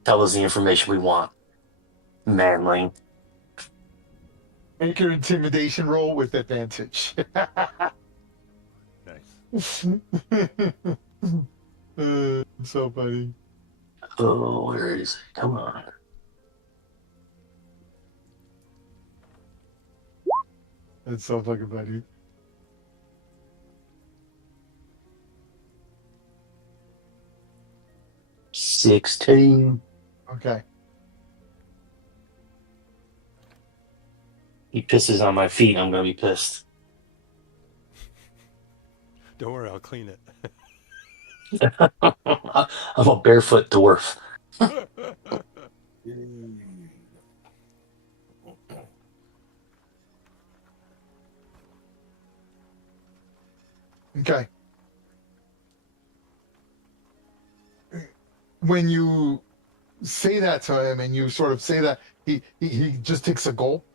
Tell us the information we want. Manling. Make your intimidation roll with advantage. Nice. So funny. Oh, where is it? Come on. That's so fucking funny. $16. Okay. He pisses on my feet, I'm gonna be pissed. Don't worry, I'll clean it. I'm a barefoot dwarf. Okay. When you say that to him and you sort of say that, he just takes a gulp.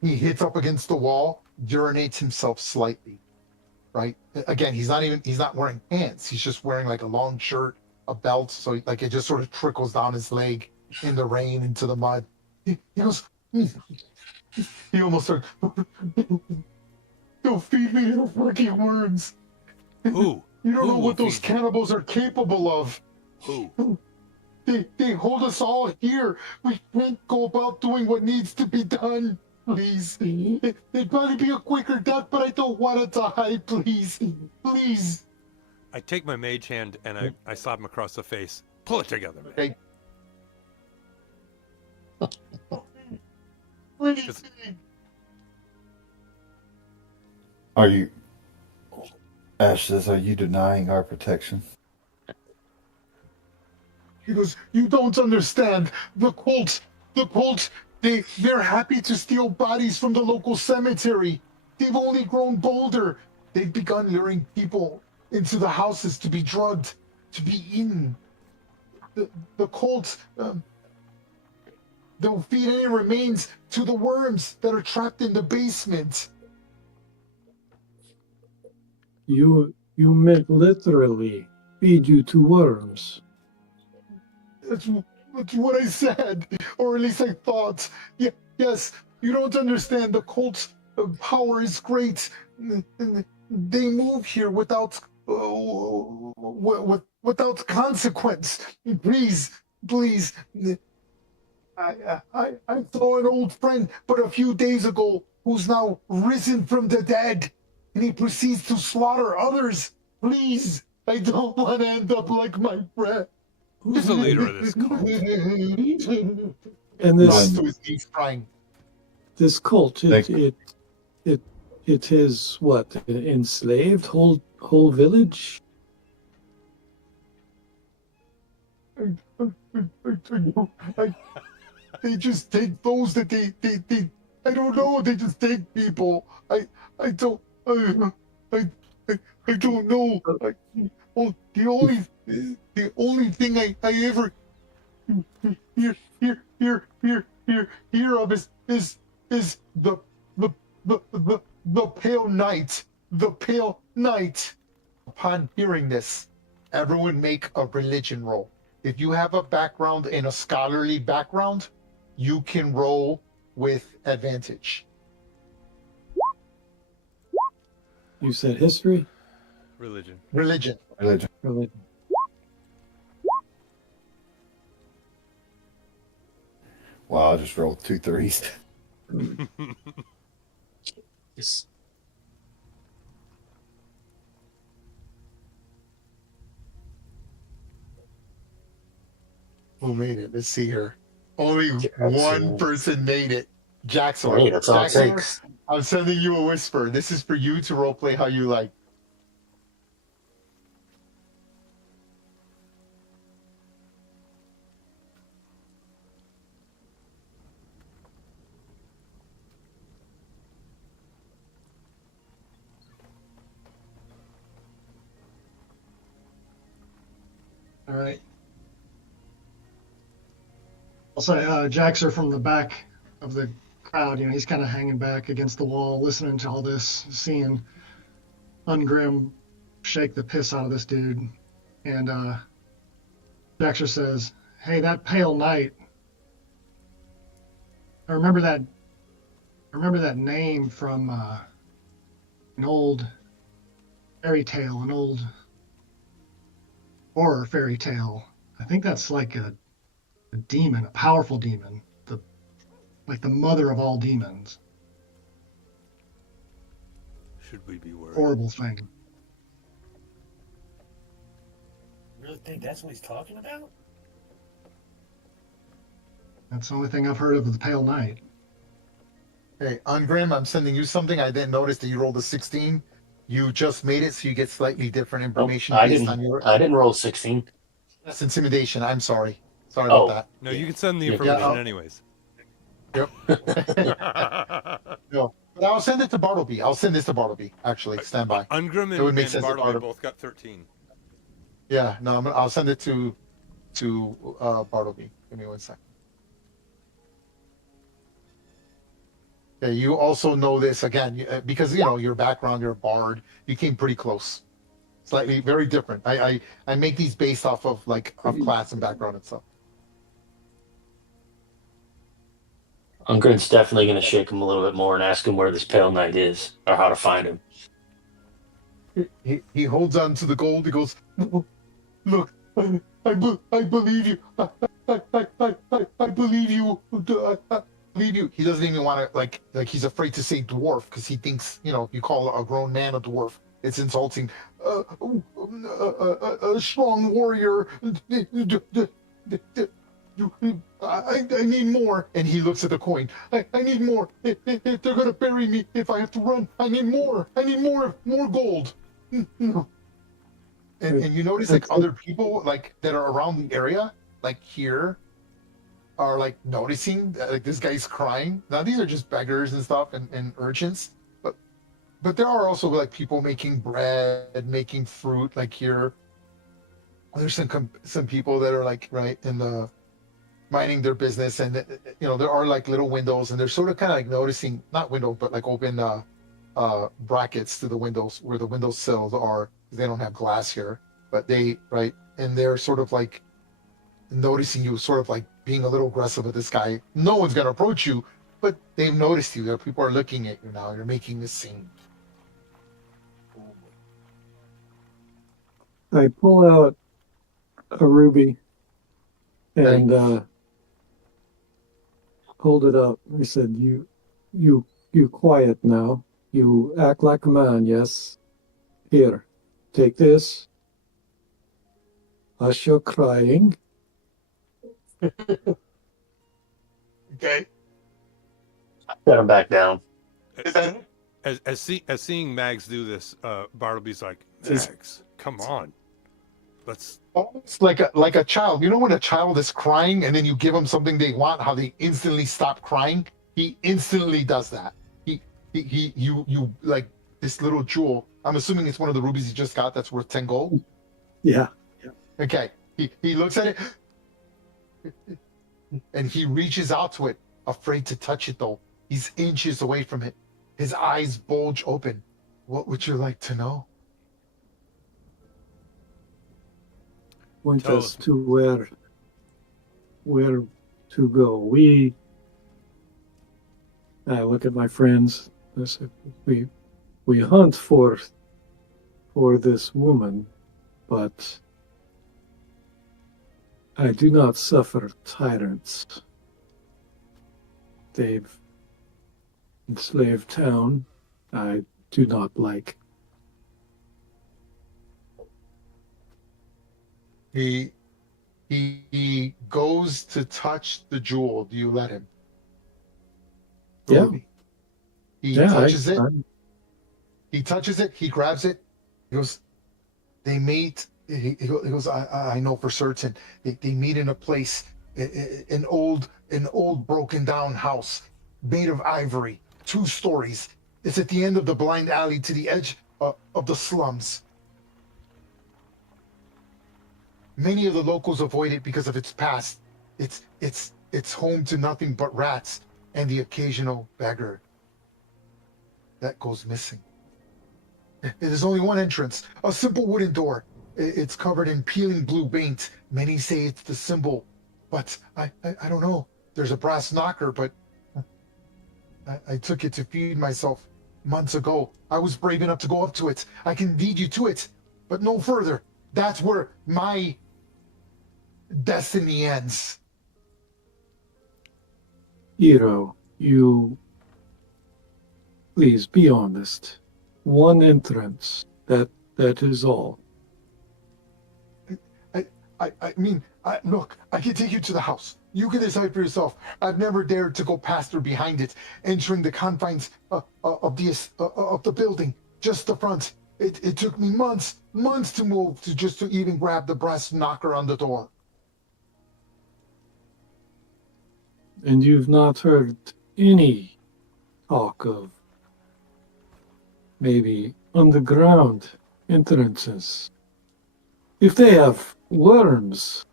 He hits up against the wall, urinates himself slightly. Right? Again, he's not wearing pants. He's just wearing like a long shirt, a belt. So like it just sort of trickles down his leg in the rain into the mud. He goes, he almost starts. They'll feed me to the freaking worms. Who? You don't Who know will what those feed you? cannibals are capable of. Who? They hold us all here. We can't go about doing what needs to be done. Please. It'd probably be a quicker death, but I don't want to die. Please. Please. I take my mage hand and I slap him across the face. Pull it together, man. Okay. Please. Just- Are you, Ash says, are you denying our protection? He goes, you don't understand. The cult, they're happy to steal bodies from the local cemetery. They've only grown bolder. They've begun luring people into the houses to be drugged, to be eaten. The cult, they'll feed any remains to the worms that are trapped in the basement. You meant literally feed you to worms. That's what I said, or at least I thought. Yeah, yes, you don't understand. The cult's power is great. They move here without consequence. Please. I saw an old friend, but a few days ago, who's now risen from the dead, and he proceeds to slaughter others. Please, I don't want to end up like my friend. Who's the leader of this cult? And Nods this to his knees, crying. this cult, Thank it has what, enslaved whole village? They just take those that they I don't know. They just take people. I don't know. The only thing I ever hear of is the pale knight. The pale knight. Upon hearing this, everyone make a religion roll. If you have a background in a scholarly background, you can roll with advantage. You said history? Religion. Religion. Religion. Religion. Wow, I just rolled 2 threes. Yes. Who made it? Let's see here. Only Jackson. one person made it. Jackson. Hey, that's all it Jackson, takes. I'm sending you a whisper. This is for you to roleplay how you like. All right. I'll say Jaxer from the back of the crowd. You know, he's kind of hanging back against the wall, listening to all this, seeing Ungrim shake the piss out of this dude. And Jaxer says, "Hey, that pale knight. I remember that name from an old fairy tale, an old horror fairy tale. I think that's like a demon, a powerful demon, like the mother of all demons. Should we be worried? Horrible thing." Really think that's what he's talking about? That's the only thing I've heard of the Pale Knight. Hey, Ungrim, I'm sending you something. I didn't notice that you rolled a 16. You just made it, so you get slightly different information I based on your. didn't roll 16. That's intimidation. I'm sorry. Sorry about that. No, you can send the Yeah, information I'll- anyways. Yep. No, but I'll send it to Bartleby. I'll send this to Bartleby. Actually, stand by. Ungrim It would and, make and sense if Bartleby Bartleby- both got 13. Yeah, no, I'll send it to Bartleby. Give me one sec. Yeah, you also know this again because your background. You're a bard. You came pretty close. Slightly, very different. I make these based off of of class and background and stuff. Ungrin's definitely going to shake him a little bit more and ask him where this Pale Knight is or how to find him. He holds on to the gold. He goes, "Look, I believe you. I believe you. I believe you." He doesn't even want to like he's afraid to say dwarf because he thinks if you call a grown man a dwarf, it's insulting. A strong warrior. I need more. And he looks at the coin. I need more. They're gonna bury me if I have to run. I need more. I need more gold. No. And you notice like other people like that are around the area, like here, are like noticing that, like this guy's crying. Now these are just beggars and stuff and urchins, but there are also like people making bread, making fruit. Like here, there's some people that are like right in the minding their business, and there are like little windows, and they're sort of kind of like noticing not window but like open brackets to the windows where the window sills are. They don't have glass here, but and they're sort of like noticing you, sort of like being a little aggressive with this guy. No one's gonna approach you, but they've noticed you. People are looking at you now. You're making this scene. I pull out a ruby and hold it up. I said, You quiet now. You act like a man, yes? Here, take this. Hush your crying. Okay. Set him back down. As seeing Mags do this, Bartleby's like, Mags, come on, let's. Almost like a child. You know when a child is crying and then you give them something they want, how they instantly stop crying? He instantly does that. You like this little jewel. I'm assuming it's one of the rubies he just got that's worth 10 gold. Yeah. Okay. He looks at it and he reaches out to it, afraid to touch it though. He's inches away from it. His eyes bulge open. What would you like to know? Point Tell us us. to where to go. I look at my friends. I said, we hunt for this woman, but I do not suffer tyrants. They've enslaved town. I do not like. He goes to touch the jewel. Do you let him? Yeah. He Yeah, touches it. He touches it. He grabs it. He goes, they meet. He goes, I know for certain. They meet in a place, an old broken down house made of ivory, 2 stories. It's at the end of the blind alley to the edge of the slums. Many of the locals avoid it because of its past. It's home to nothing but rats and the occasional beggar that goes missing. There's only one entrance, a simple wooden door. It's covered in peeling blue paint. Many say it's the symbol, but I don't know. There's a brass knocker, but I took it to feed myself months ago. I was brave enough to go up to it. I can lead you to it, but no further. That's where my destiny ends. Hero, you please be honest. One entrance. That is all. I mean, look, I can take you to the house. You can decide for yourself. I've never dared to go past or behind it, entering the confines of the building, just the front. It took me months to move to even grab the brass knocker on the door. And you've not heard any talk of maybe underground entrances. If they have worms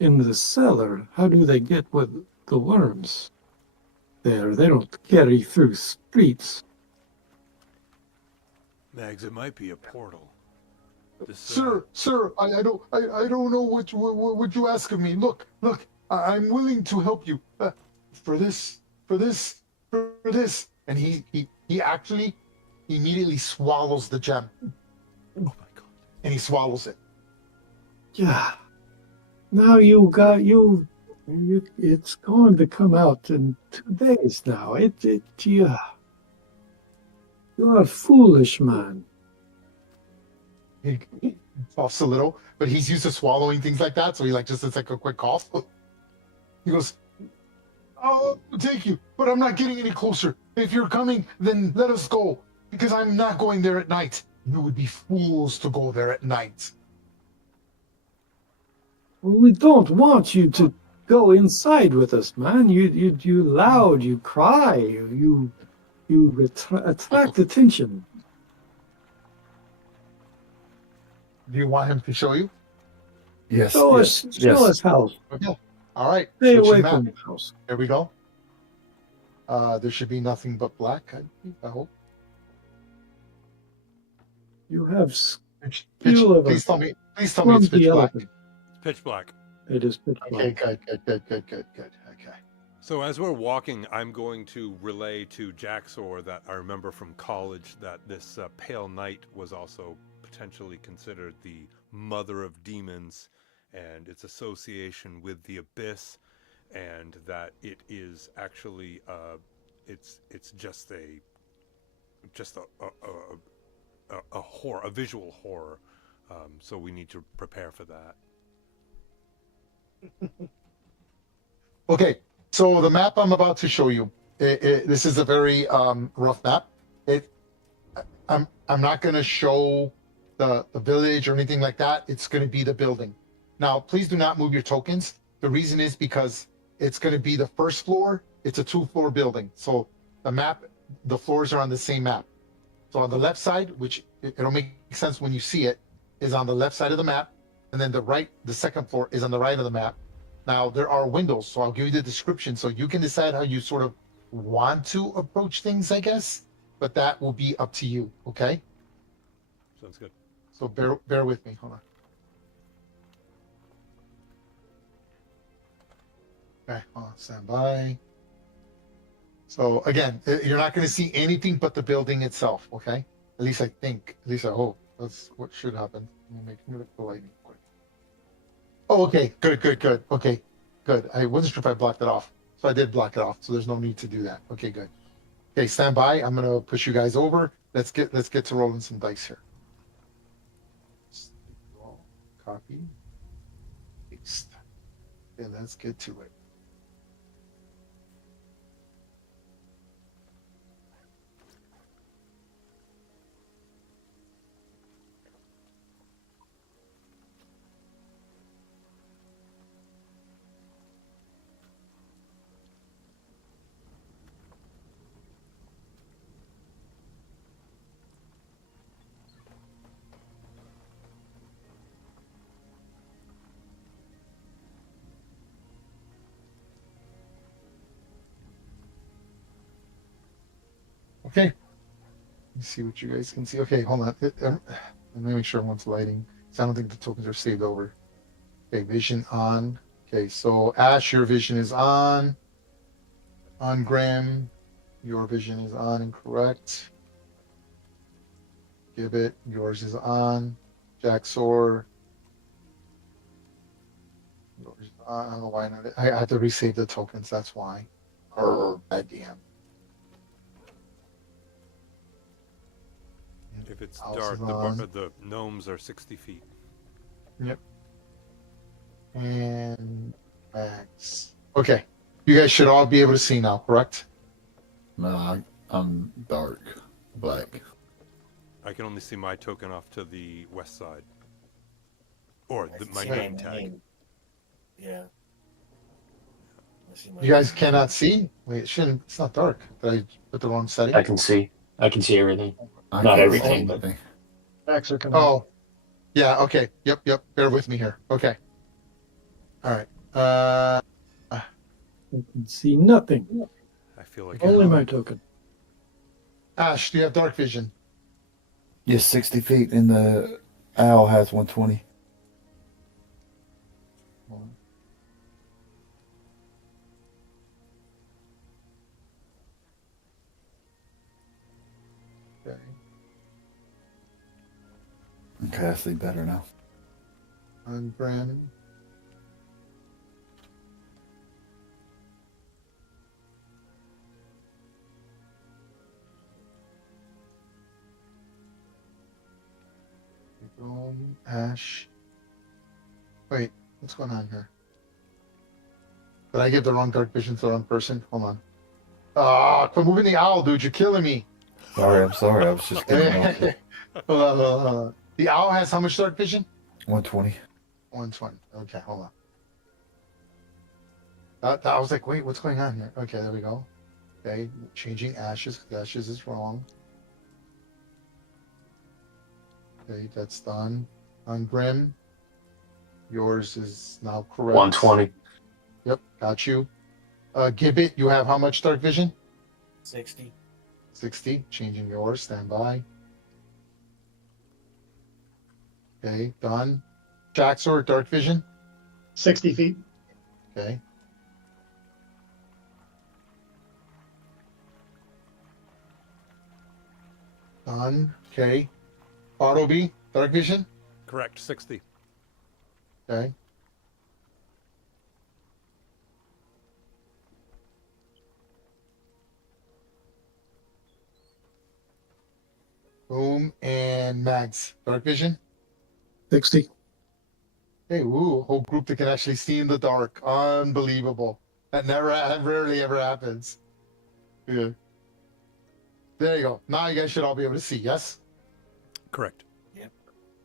in the cellar, how do they get with the worms there? They don't carry through streets. Mags, it might be a portal. This, Sir, I don't know what you ask of me. Look, I'm willing to help you. For this, for this. And he actually immediately swallows the gem. Oh my god. And he swallows it. Yeah. Now you. It's going to come out in 2 days now. Yeah. You are foolish, man. He coughs a little, but he's used to swallowing things like that, so he like just it's like a quick cough. He goes, "Oh, thank you, but I'm not getting any closer. If you're coming, then let us go, because I'm not going there at night. You would be fools to go there at night." Well, we don't want you to go inside with us, man. You loud, you cry, you attract attention. Do you want him to show you? Yes. Show yes, us, yes. show us how. Okay. All right. Stay switching away map. from the house. There we go. There should be nothing but black. I hope. You have Please tell me it's pitch the black. elephant. It's pitch black. It is pitch Okay, black. good. Okay. So as we're walking, I'm going to relay to Jaxor that I remember from college that this pale night was also potentially considered the mother of demons and its association with the abyss, and that it is actually it's just a horror, a visual horror. So we need to prepare for that. Okay, so the map I'm about to show you, this is a very rough map. I'm not going to show the village or anything like that. It's going to be the building. Now, please do not move your tokens. The reason is because it's going to be the first floor. It's a 2-floor building. So the map, the floors are on the same map. So on the left side, which it'll make sense when you see it, is on the left side of the map. And then the second floor is on the right of the map. Now, there are windows, so I'll give you the description so you can decide how you sort of want to approach things, I guess. But that will be up to you, okay? Sounds good. So bear with me. Hold on. Okay, hold on, stand by. So again, you're not going to see anything but the building itself, okay? At least I think, at least I hope. That's what should happen. Let me make the lighting quick. Oh, okay, good. Okay, good. I wasn't sure if I blocked it off. So I did block it off, so there's no need to do that. Okay, good. Okay, stand by. I'm gonna push you guys over. Let's get to rolling some dice here. Copy. Paste. Okay, let's get to it. Okay. Let's see what you guys can see. Okay, hold on. Let me make sure everyone's lighting. So I don't think the tokens are saved over. Okay, vision on. Okay, so Ash, your vision is on. On Graham, your vision is on and correct. Gibbet, yours is on. Jaxor, yours is on. I don't know why not. I had to resave the tokens. That's why. Bad DM. If it's House dark, is on. the gnomes are 60 feet. Yep. And Max. Okay. You guys should all be able to see now, correct? No, I'm dark, black. I can only see my token off to the west side. Or I my see name tag. Yeah. I see my You guys cannot see? Wait, it shouldn't. It's not dark. Did I put the wrong setting? I can see everything. I Not can't everything, see but- anything. Jaxer can. Oh, yeah. Okay. Yep. Bear with me here. Okay. All right. I can see nothing. I feel like Only my token. Ash, do you have dark vision? Yes, 60 feet, and the owl has 120. Okay, I see better now. Ungrim. Boom, Ash. Wait, what's going on here? Did I give the wrong dark vision to the wrong person? Hold on. Ah, quit moving the owl, dude. You're killing me. Sorry, I'm sorry. I was just getting off it. Hold on, hold on, hold on. The owl has how much dark vision? 120. 120. Okay, hold on. I was like, wait, what's going on here? Okay, there we go. Okay, changing ashes. Ashes is wrong. Okay, that's done. On Grim, yours is now correct. 120. Yep, got you. Gibbet, you have how much dark vision? 60. 60. Changing yours. Stand by. Okay, done. Jaxor, dark vision. 60 feet. Okay. Done. Okay. Bartleby, dark vision. Correct. 60. Okay. Boom. And Mags, dark vision. 60. Hey, woo, whole group that can actually see in the dark. Unbelievable. That rarely ever happens. Yeah. There you go. Now you guys should all be able to see, yes? Correct.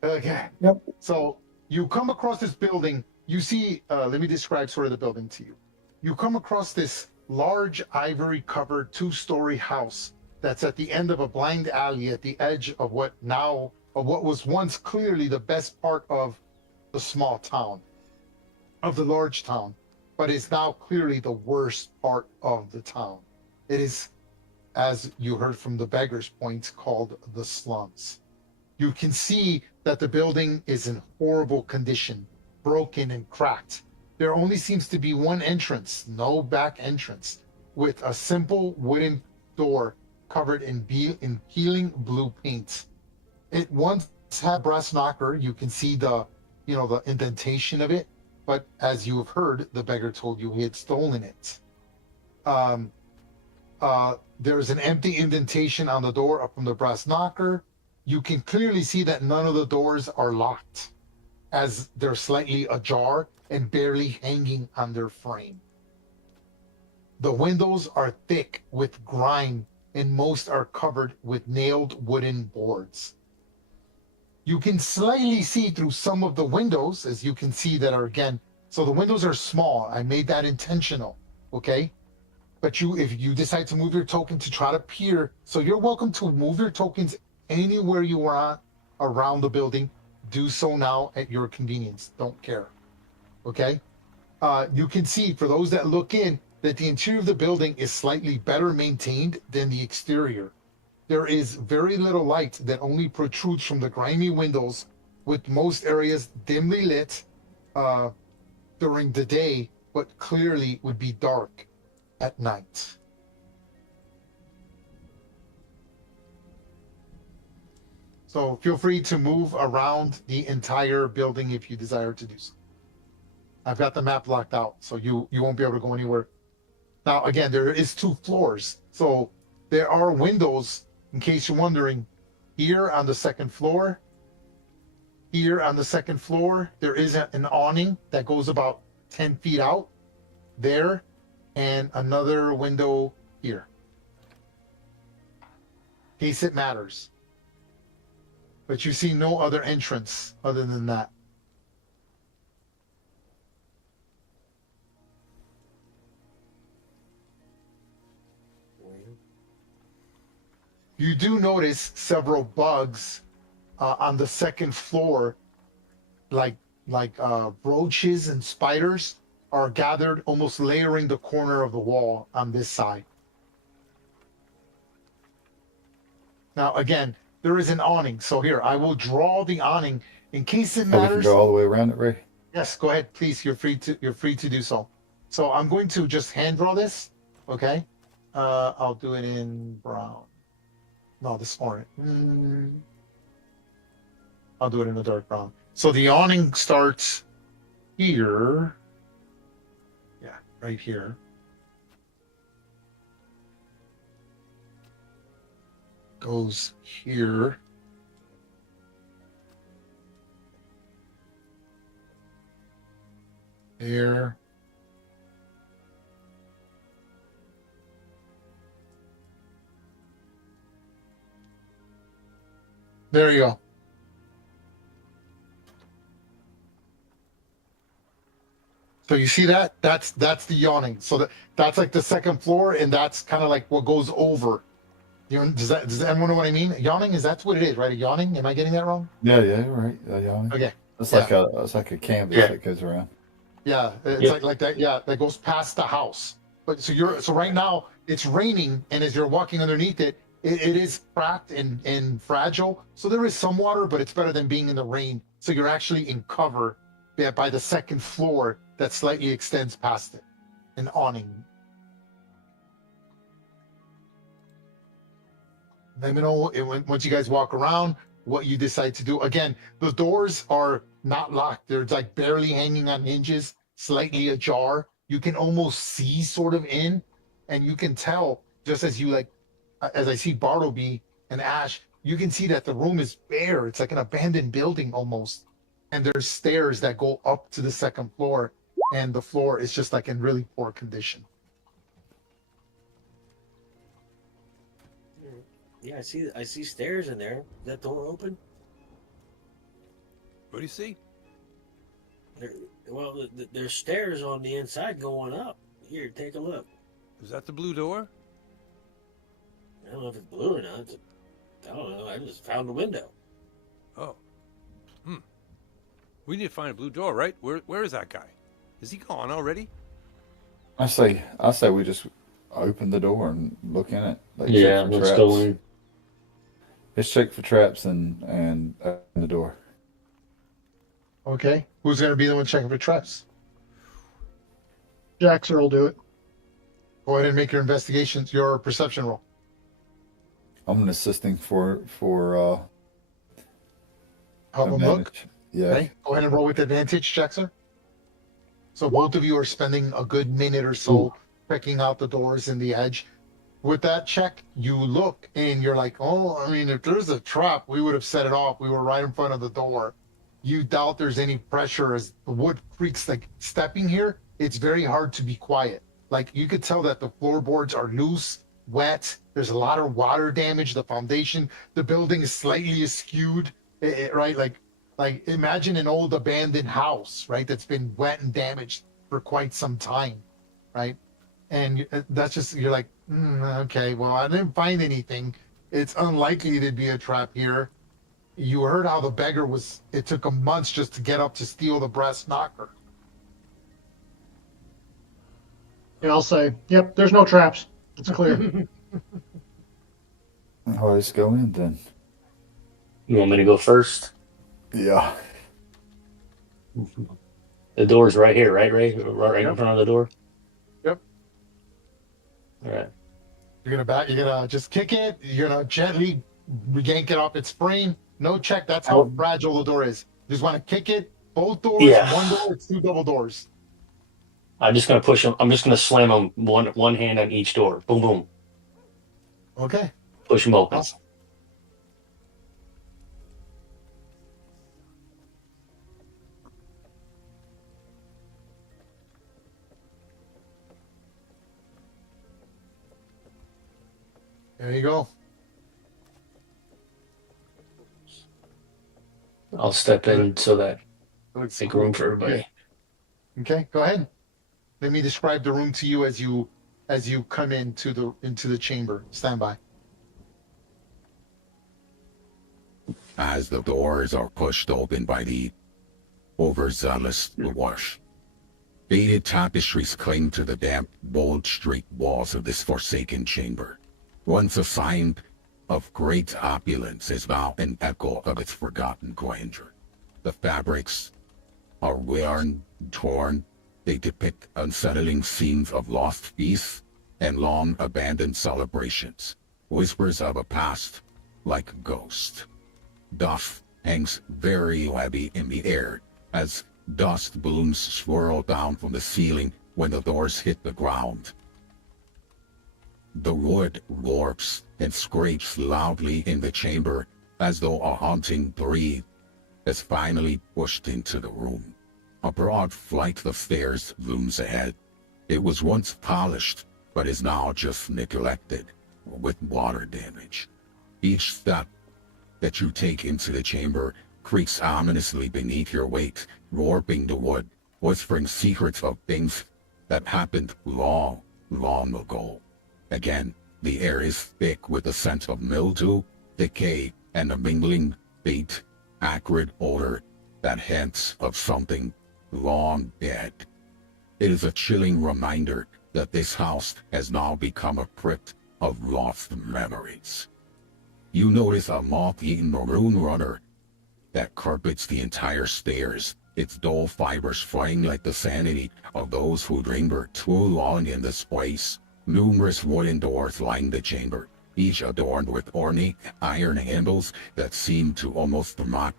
Okay. Yep. So you come across this building, you see, let me describe sort of the building to you. You come across this large ivory covered 2-story house that's at the end of a blind alley at the edge of what was once clearly the best part of the small town, of the large town, but is now clearly the worst part of the town. It is, as you heard from the beggar's point, called the slums. You can see that the building is in horrible condition, broken and cracked. There only seems to be one entrance, no back entrance, with a simple wooden door covered in peeling blue paint. It once had a brass knocker. You can see the indentation of it, but as you have heard, the beggar told you he had stolen it. There is an empty indentation on the door up from the brass knocker. You can clearly see that none of the doors are locked, as they're slightly ajar and barely hanging on their frame. The windows are thick with grime, and most are covered with nailed wooden boards. You can slightly see through some of the windows, as you can see that are again, so the windows are small. I made that intentional, okay? But if you decide to move your token to try to peer, so you're welcome to move your tokens anywhere you are around the building. Do so now at your convenience. Don't care, okay? You can see, for those that look in, that the interior of the building is slightly better maintained than the exterior. There is very little light that only protrudes from the grimy windows, with most areas dimly lit during the day, but clearly would be dark at night. So feel free to move around the entire building if you desire to do so. I've got the map locked out, so you won't be able to go anywhere. Now, again, there is 2 floors, so there are windows, in case you're wondering, here on the second floor. Here on the second floor, there is an awning that goes about 10 feet out there, and another window here, in case it matters. But you see no other entrance other than that. You do notice several bugs on the second floor, like roaches and spiders are gathered, almost layering the corner of the wall on this side. Now, again, there is an awning. So here, I will draw the awning in case it Oh, we can matters. go all the way around it, Ray? Yes, go ahead, please. You're free to do so. So I'm going to just hand draw this. Okay. I'll do it in brown. No, this orange. I'll do it in a dark brown. So the awning starts here. Yeah, right here. Goes here. There. There you go. So you see that? That's the yawning. So that's like the second floor, and that's kind of like what goes over. You know, does anyone know what I mean? Yawning is that's what it is, right? A yawning? Am I getting that wrong? Yeah, right. Yeah. Okay. That's like a canvas Yeah. that goes around. Yeah, it's Yep. like that. Yeah, that goes past the house. But so right now it's raining, and as you're walking underneath it, it is cracked and fragile. So there is some water, but it's better than being in the rain. So you're actually in cover by the second floor that slightly extends past it, an awning. Let me know once you guys walk around what you decide to do. Again, the doors are not locked. They're like barely hanging on hinges, slightly ajar. You can almost see sort of in, and you can tell just as as I see Bartleby and Ash, you can see that the room is bare. It's like an abandoned building almost. And there's stairs that go up to the second floor, and the floor is just like in really poor condition. Yeah, I see stairs in there. Is that door open? What do you see? There's stairs on the inside going up. Here, take a look. Is that the blue door? I don't know if it's blue or not. I don't know. I just found a window. Oh. We need to find a blue door, right? Where is that guy? Is he gone already? I say we just open the door and look in it. Like, Yeah, check for let's traps. go in. Let's check for traps and open the door. Okay. Who's going to be the one checking for traps? Jaxer will do it. Go ahead and make your investigations, your perception roll. I'm assisting for Help him look. advantage. Yeah. Okay. Go ahead and roll with advantage, Jackson. So both of you are spending a good minute or so checking out the doors and the edge. With that check, you look and you're like, oh, I mean, if there's a trap, we would have set it off. We were right in front of the door. You doubt there's any pressure as the wood creaks. Like stepping here, it's very hard to be quiet. Like you could tell that the floorboards are loose, wet. There's a lot of water damage. The foundation, the building is slightly askewed, right? Like imagine an old abandoned house, right? That's been wet and damaged for quite some time, right? And that's just, you're like, okay, well, I didn't find anything. It's unlikely there'd be a trap here. You heard how the beggar it took him months just to get up to steal the brass knocker. Yeah, I'll say, yep, there's no traps. It's clear. I'll just go in then. You want me to go first? Yeah. The door's right here, right, Ray? Right in front of the door? Yep. All right. You're gonna just kick it. You're gonna gently yank it off its frame. No check. That's how fragile the door is. You just want to kick it. Both doors. Yeah. One door. It's two double doors. I'm just gonna push them. I'm just gonna slam them one hand on each door. Boom, boom. Okay. Push them open. Awesome. There you go. I'll step in so that Looks make cool. room for everybody. Okay, go ahead. Let me describe the room to you as you come into the chamber. Stand by. As the doors are pushed open by the overzealous wash, faded tapestries cling to the damp, bold straight walls of this forsaken chamber. Once a sign of great opulence is now an echo of its forgotten grandeur. The fabrics are worn, torn. They depict unsettling scenes of lost feasts and long abandoned celebrations, whispers of a past like a ghost. Doth hangs very heavy in the air as dust balloons swirl down from the ceiling when the doors hit the ground. The wood warps and scrapes loudly in the chamber as though a haunting breath has finally pushed into the room. A broad flight of stairs looms ahead. It was once polished, but is now just neglected with water damage. Each step that you take into the chamber creaks ominously beneath your weight, warping the wood, whispering secrets of things that happened long, long ago. Again, the air is thick with the scent of mildew, decay, and a mingling, faint, acrid odor that hints of something long dead. It is a chilling reminder that this house has now become a crypt of lost memories. You notice a moth-eaten maroon runner that carpets the entire stairs, its dull fibers flying like the sanity of those who lingered too long in this place. Numerous wooden doors line the chamber, each adorned with ornate iron handles that seem to almost mock.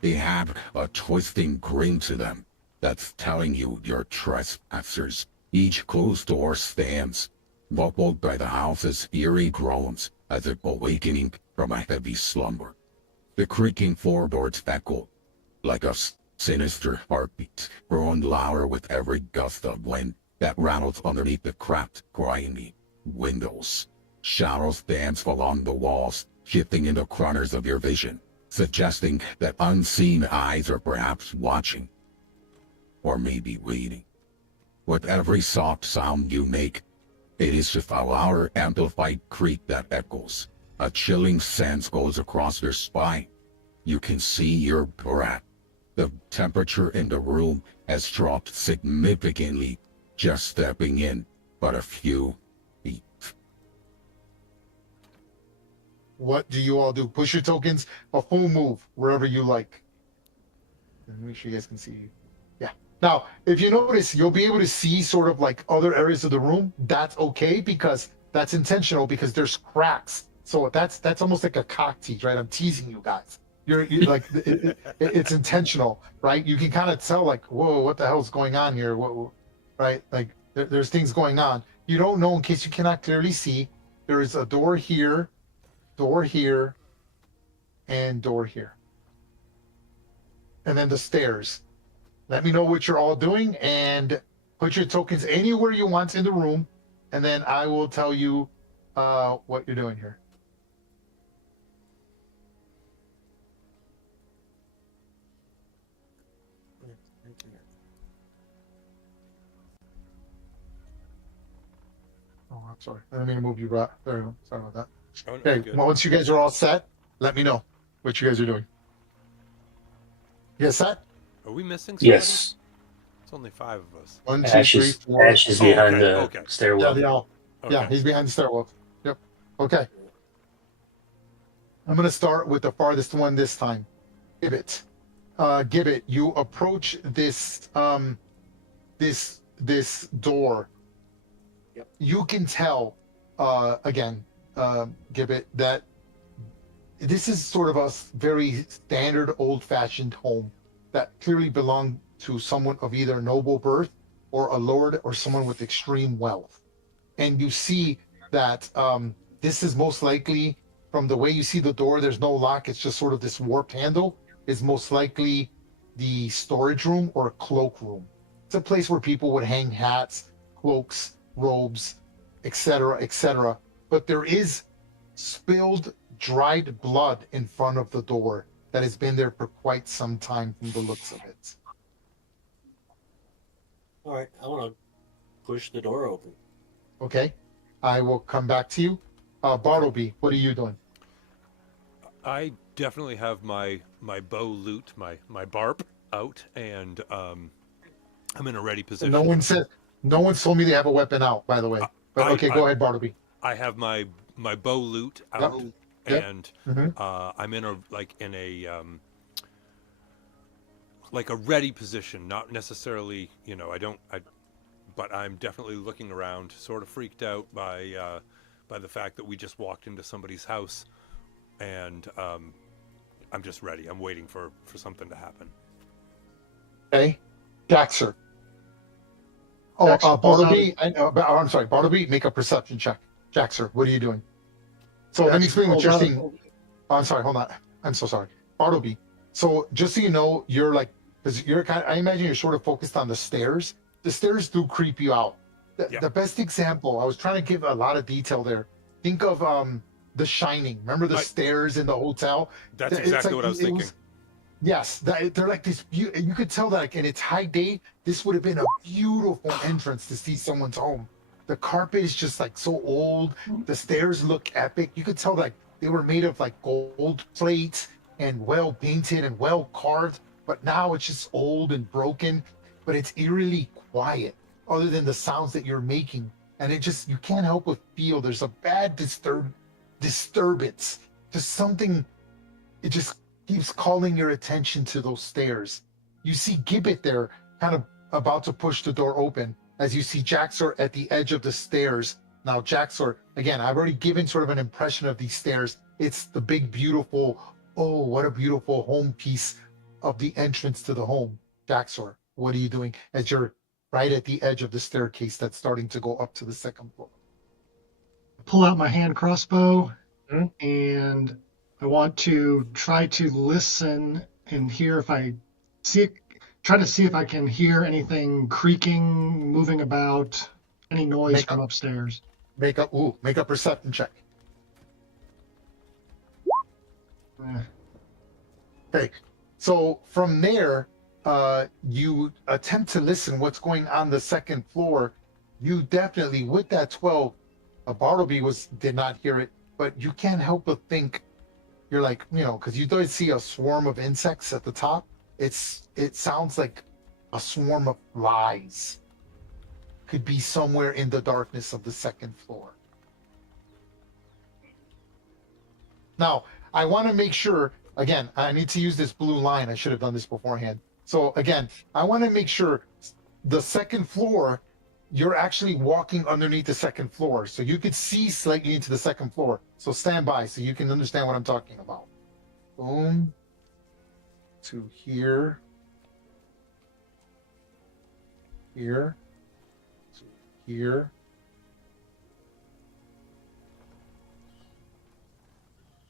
They have a twisting grin to them that's telling you you're trespassers. Each closed door stands, muffled by the house's eerie groans as if awakening from a heavy slumber. The creaking floorboards echo like a sinister heartbeat, growing louder with every gust of wind that rattles underneath the cracked, grimy windows. Shadows dance along the walls, shifting in the corners of your vision, suggesting that unseen eyes are perhaps watching, or maybe waiting. With every soft sound you make, it is just a louder, amplified creak that echoes. A chilling sense goes across your spine. You can see your breath. The temperature in the room has dropped significantly just stepping in but a few feet. What do you all do? Push your tokens, a full move, wherever you like. And make sure you guys can see you. Yeah. Now, if you notice, you'll be able to see sort of like other areas of the room. That's okay because that's intentional because there's cracks. So that's almost like a cock tease, right? I'm teasing you guys. You're like it's intentional, right? You can kind of tell like, whoa, what the hell's going on here? What, right? Like there's things going on. You don't know in case you cannot clearly see. There is a door here, and door here. And then the stairs. Let me know what you're all doing and put your tokens anywhere you want in the room. And then I will tell you what you're doing here. Oh, I'm sorry. I didn't mean to move you right. There we go. Sorry about that. Oh, no, Okay, good. well, once you guys are all set, let me know what you guys are doing. You guys set? Are we missing somebody? Yes. It's only 5 of us. 1, 2, 3, Ashes, 4. Ashes Oh, behind okay, the okay. Yeah, stairwell. they all. Okay. Yeah, he's behind the stairwell. Yep. Okay. I'm gonna start with the farthest one this time. Gibbet. Gibbet, you approach this this door. Yep. You can tell again, Gibbet, that this is sort of a very standard old-fashioned home that clearly belonged to someone of either noble birth or a lord or someone with extreme wealth. And you see that this is most likely, from the way you see the door, there's no lock, it's just sort of this warped handle, is most likely the storage room or a cloak room. It's a place where people would hang hats, cloaks, robes, etc., etc. But there is spilled, dried blood in front of the door that has been there for quite some time from the looks of it. All right, I want to push the door open. Okay, I will come back to you. Bartleby, what are you doing? I definitely have my bow loot, my barb out, and I'm in a ready position. No one told me they have a weapon out, by the way. But okay, go ahead, Bartleby. I have my bow loot out, Yep. and Mhm. I'm in a ready position. Not necessarily, but I'm definitely looking around, sort of freaked out by the fact that we just walked into somebody's house, and I'm just ready. I'm waiting for something to happen. Okay, Jaxer. Oh, Jaxer pulls out. Bartleby. I'm sorry, Bartleby. Make a perception check. Jaxer, what are you doing? So let me Jaxer explain what pulls you're out a- seeing. Oh, I'm sorry. Hold on. I'm so sorry, Bartleby. So just so you know, you're like, because you're kind of, I imagine you're sort of focused on the stairs. The stairs do creep you out. Yeah. The best example, I was trying to give a lot of detail there. Think of The Shining. Remember the stairs in the hotel? That's It's exactly like- what I was it thinking. Yes, they're like this. You could tell that like, in its high day, this would have been a beautiful entrance to see someone's home. The carpet is just like so old. The stairs look epic. You could tell like they were made of like gold plates and well painted and well carved. But now it's just old and broken. But it's eerily quiet, other than the sounds that you're making. And it just, you can't help but feel there's a bad disturbance. Just something. It just keeps calling your attention to those stairs. You see Gibbet there, kind of about to push the door open, as you see Jaxor at the edge of the stairs. Now, Jaxor, again, I've already given sort of an impression of these stairs. It's the big, beautiful, oh, what a beautiful home piece of the entrance to the home. Jaxor, what are you doing as you're right at the edge of the staircase that's starting to go up to the second floor? Pull out my hand crossbow, Hmm? and I want to try to listen and hear if I see it. Try to see if I can hear anything creaking, moving about, any noise Make from a- upstairs. Make a perception check. Eh, Okay, so from there, you attempt to listen what's going on the second floor. You definitely, with that 12, Bartleby did not hear it, but you can't help but think, you're like, because you do see a swarm of insects at the top. It sounds like a swarm of flies. Could be somewhere in the darkness of the second floor. Now, I want to make sure, again, I need to use this blue line. I should have done this beforehand. So again, I want to make sure the second floor, you're actually walking underneath the second floor. So you could see slightly into the second floor. So stand by so you can understand what I'm talking about. Boom. To here. Here. To here.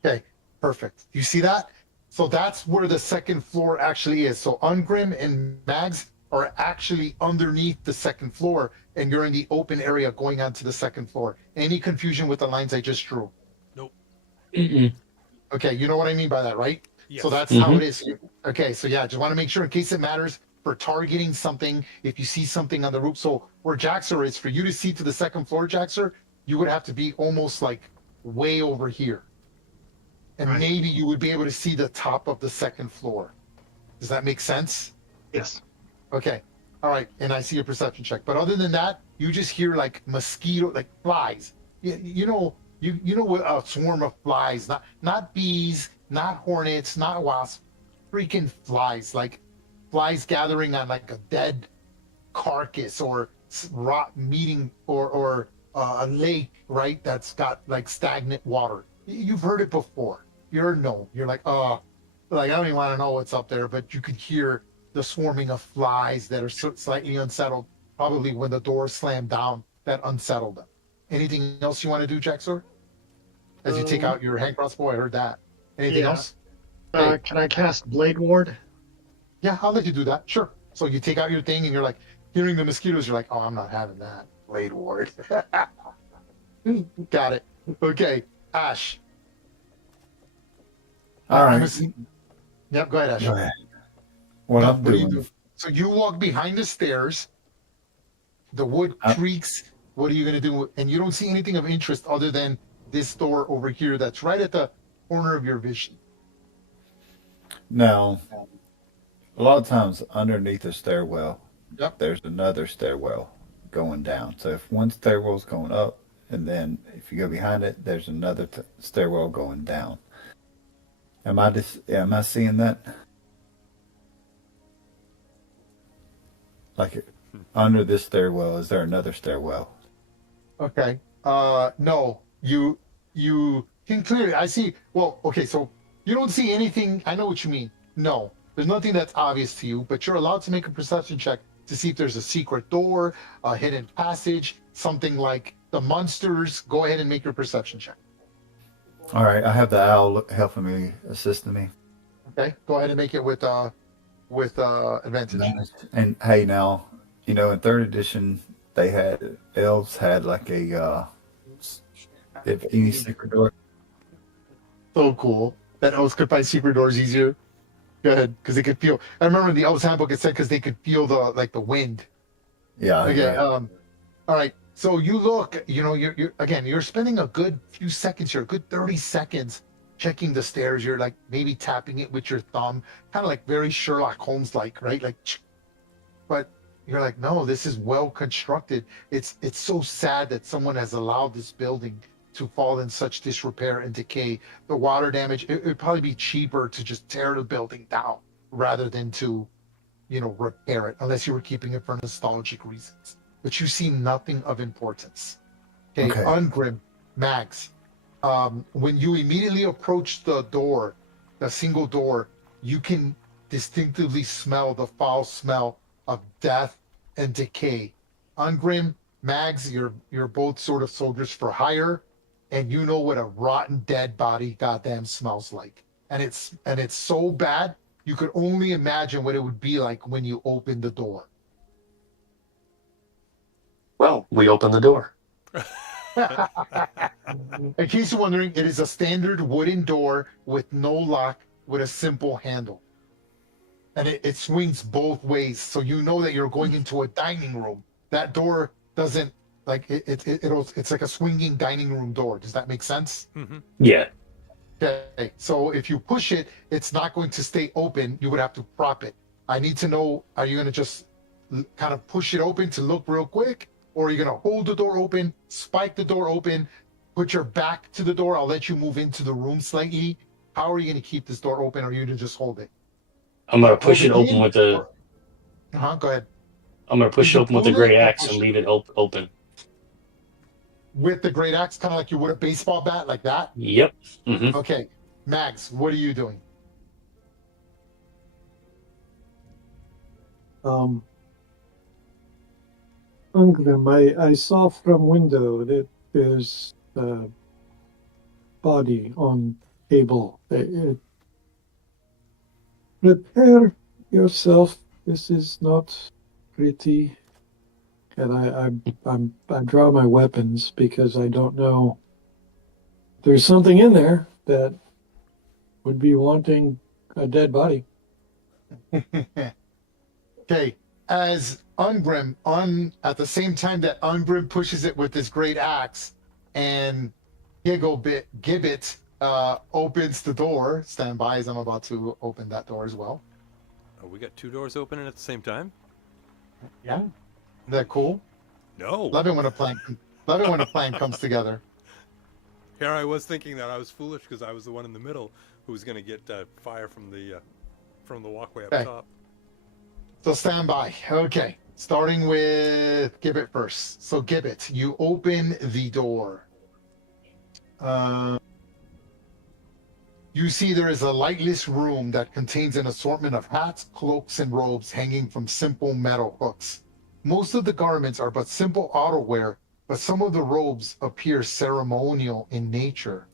Okay, perfect. You see that? So that's where the second floor actually is. So Ungrim and Mags are actually underneath the second floor, and you're in the open area going onto the second floor. Any confusion with the lines I just drew? Nope. Mm-mm. Okay, you know what I mean by that, right? Yes. So that's how it is. Okay, so yeah, just want to make sure in case it matters for targeting something, if you see something on the roof. So where Jaxer is, for you to see to the second floor, Jaxer, you would have to be almost like way over here. And Right. maybe you would be able to see the top of the second floor. Does that make sense? yes. Okay. All right. And I see a perception check. But other than that, you just hear like mosquito, like flies. You know what a swarm of flies, not bees, not hornets, not wasps, freaking flies, like flies gathering on like a dead carcass or rot meeting or a lake, right? That's got like stagnant water. You've heard it before. You're like, like I don't even want to know what's up there, but you could hear the swarming of flies that are slightly unsettled, probably when the door slammed down, that unsettled them. Anything else you want to do, Jaxor? As you take out your hand crossbow, I heard that. Anything Yeah. else? Can I cast Blade Ward? Yeah, I'll let you do that. Sure. So you take out your thing and you're like hearing the mosquitoes. You're like, oh, I'm not having that. Blade Ward. Got it. Okay, Ash. All I'm right. assuming- Yep, go ahead, Ash. Go ahead. What I'm What do you doing, do? So you walk behind the stairs. The wood creaks. What are you going to do? And you don't see anything of interest other than this door over here that's right at the corner of your vision. now, a lot of times underneath the stairwell, Yep. there's another stairwell going down. So if one stairwell's going up, and then if you go behind it, there's another stairwell going down. Am I seeing that? Like under this stairwell, is there another stairwell? Okay. No, you can clearly, I see. Well, okay. So You don't see anything. I know what you mean. No, there's nothing that's obvious to you, but you're allowed to make a perception check to see if there's a secret door, a hidden passage, something like the monsters. Go ahead and make your perception check. All right, I have the owl helping me, assisting me. Okay, go ahead and make it with advantage. And hey, now, you know, in third edition, they had elves had like a if any secret door. So cool that elves could find secret doors easier. Go ahead, because they could feel. I remember in the elves handbook it said because they could feel the wind. Yeah. Okay. Yeah. All right. So you look. You know, you're spending a good few seconds here, a good 30 seconds checking the stairs. You're like maybe tapping it with your thumb, kind of like very Sherlock Holmes like, right? Like, but you're like, no, this is well constructed. It's so sad that someone has allowed this building to fall in such disrepair and decay. The water damage, it'd probably be cheaper to just tear the building down rather than to, repair it, unless you were keeping it for nostalgic reasons. But you see nothing of importance. Okay. Ungrim, Mags, when you immediately approach the door, the single door, you can distinctively smell the foul smell of death and decay. Ungrim, Mags, you're both sort of soldiers for hire, and you know what a rotten dead body goddamn smells like. And it's so bad, you could only imagine what it would be like when you open the door. Well, we open the door. In case you're wondering, it is a standard wooden door with no lock, with a simple handle. And it swings both ways, so you know that you're going into a dining room. That door doesn't, like, it's like a swinging dining room door. Does that make sense? Mm-hmm. Yeah. Okay, so if you push it, it's not going to stay open. You would have to prop it. I need to know, are you going to just kind of push it open to look real quick? Or are you going to hold the door open, spike the door open, put your back to the door? I'll let you move into the room slightly. How are you going to keep this door open, or are you going to just hold it? I'm going to push it open with the... Go ahead. I'm going to push it open with the great axe and leave it open. With the great axe, kind of like you would a baseball bat, like that? Yep. Mm-hmm. Okay. Max, what are you doing? Ungrim, I saw from window that there's a body on table. Prepare yourself. This is not pretty. And I draw my weapons because I don't know. There's something in there that would be wanting a dead body. Okay. As Ungrim, at the same time that Ungrim pushes it with his great axe, and Gibbet opens the door. Stand by as I'm about to open that door as well. Oh, we got two doors opening at the same time? Yeah. Isn't that cool? No. Love it when a plan comes together. Here I was thinking that I was foolish because I was the one in the middle who was going to get fire from the walkway up top. So stand by. Okay. Starting with Gibbet first. So Gibbet, you open the door. You see there is a lightless room that contains an assortment of hats, cloaks, and robes hanging from simple metal hooks. Most of the garments are but simple outerwear, but some of the robes appear ceremonial in nature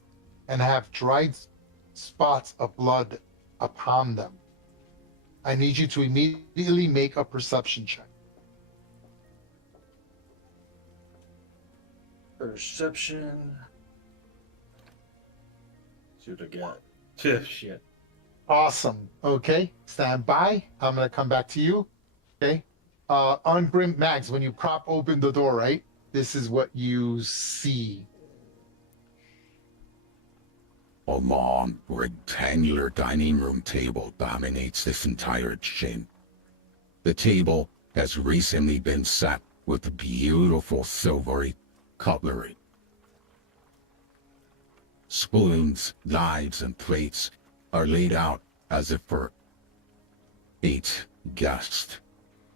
and have dried spots of blood upon them. I need you to immediately make a perception check. Perception. See what I got. Shit. Awesome. Okay, stand by. I'm going to come back to you. Okay. Ungrim, Mags, when you prop open the door, right? This is what you see. A long, rectangular dining room table dominates this entire chin. The table has recently been set with beautiful silvery cutlery. Spoons, knives, and plates are laid out as if for 8 guests.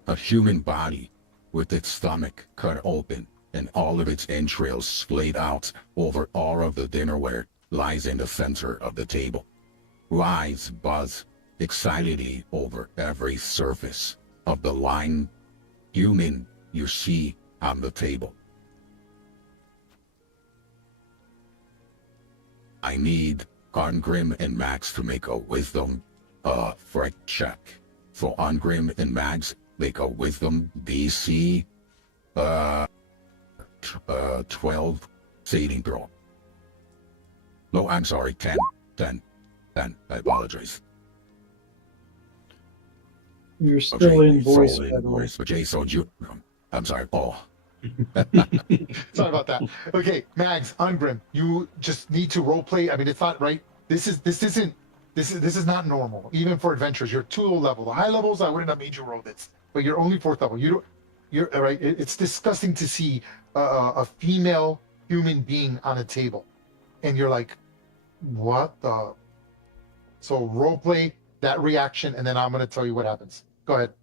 A human body with its stomach cut open and all of its entrails splayed out over all of the dinnerware lies in the center of the table. Lies buzz excitedly over every surface of the line human you see on the table. I need Ongrim and Max to make a wisdom fright check. So Ongrim and Max make a wisdom DC 12 saving throw. No, I'm sorry, 10. I apologize. You're still in voice so in battle. voice, but Jason, I'm sorry, Paul. Sorry about that. Okay, Mags, Ungrim, you just need to role play. I mean, it's not right. This is not normal, even for adventures. You're too low level. The high levels, I wouldn't have made you roll this, but you're only fourth level. You're all right. It's disgusting to see a female human being on a table, and you're like, what the? So role play that reaction, and then I'm gonna tell you what happens. Go ahead.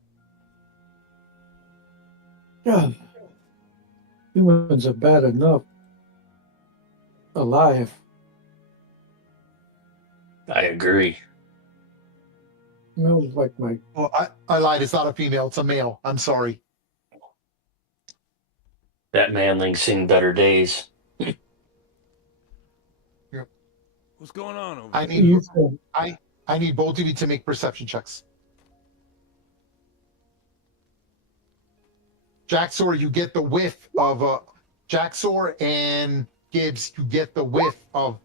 God, humans are bad enough alive. I agree. Smells like my Well, I lied. It's not a female. It's a male. I'm sorry. That manling's seen better days. What's going on over I there? need you said. I need both of you to make perception checks. Jaxor, you get the whiff of Jaxor and Gibbs. You get the whiff of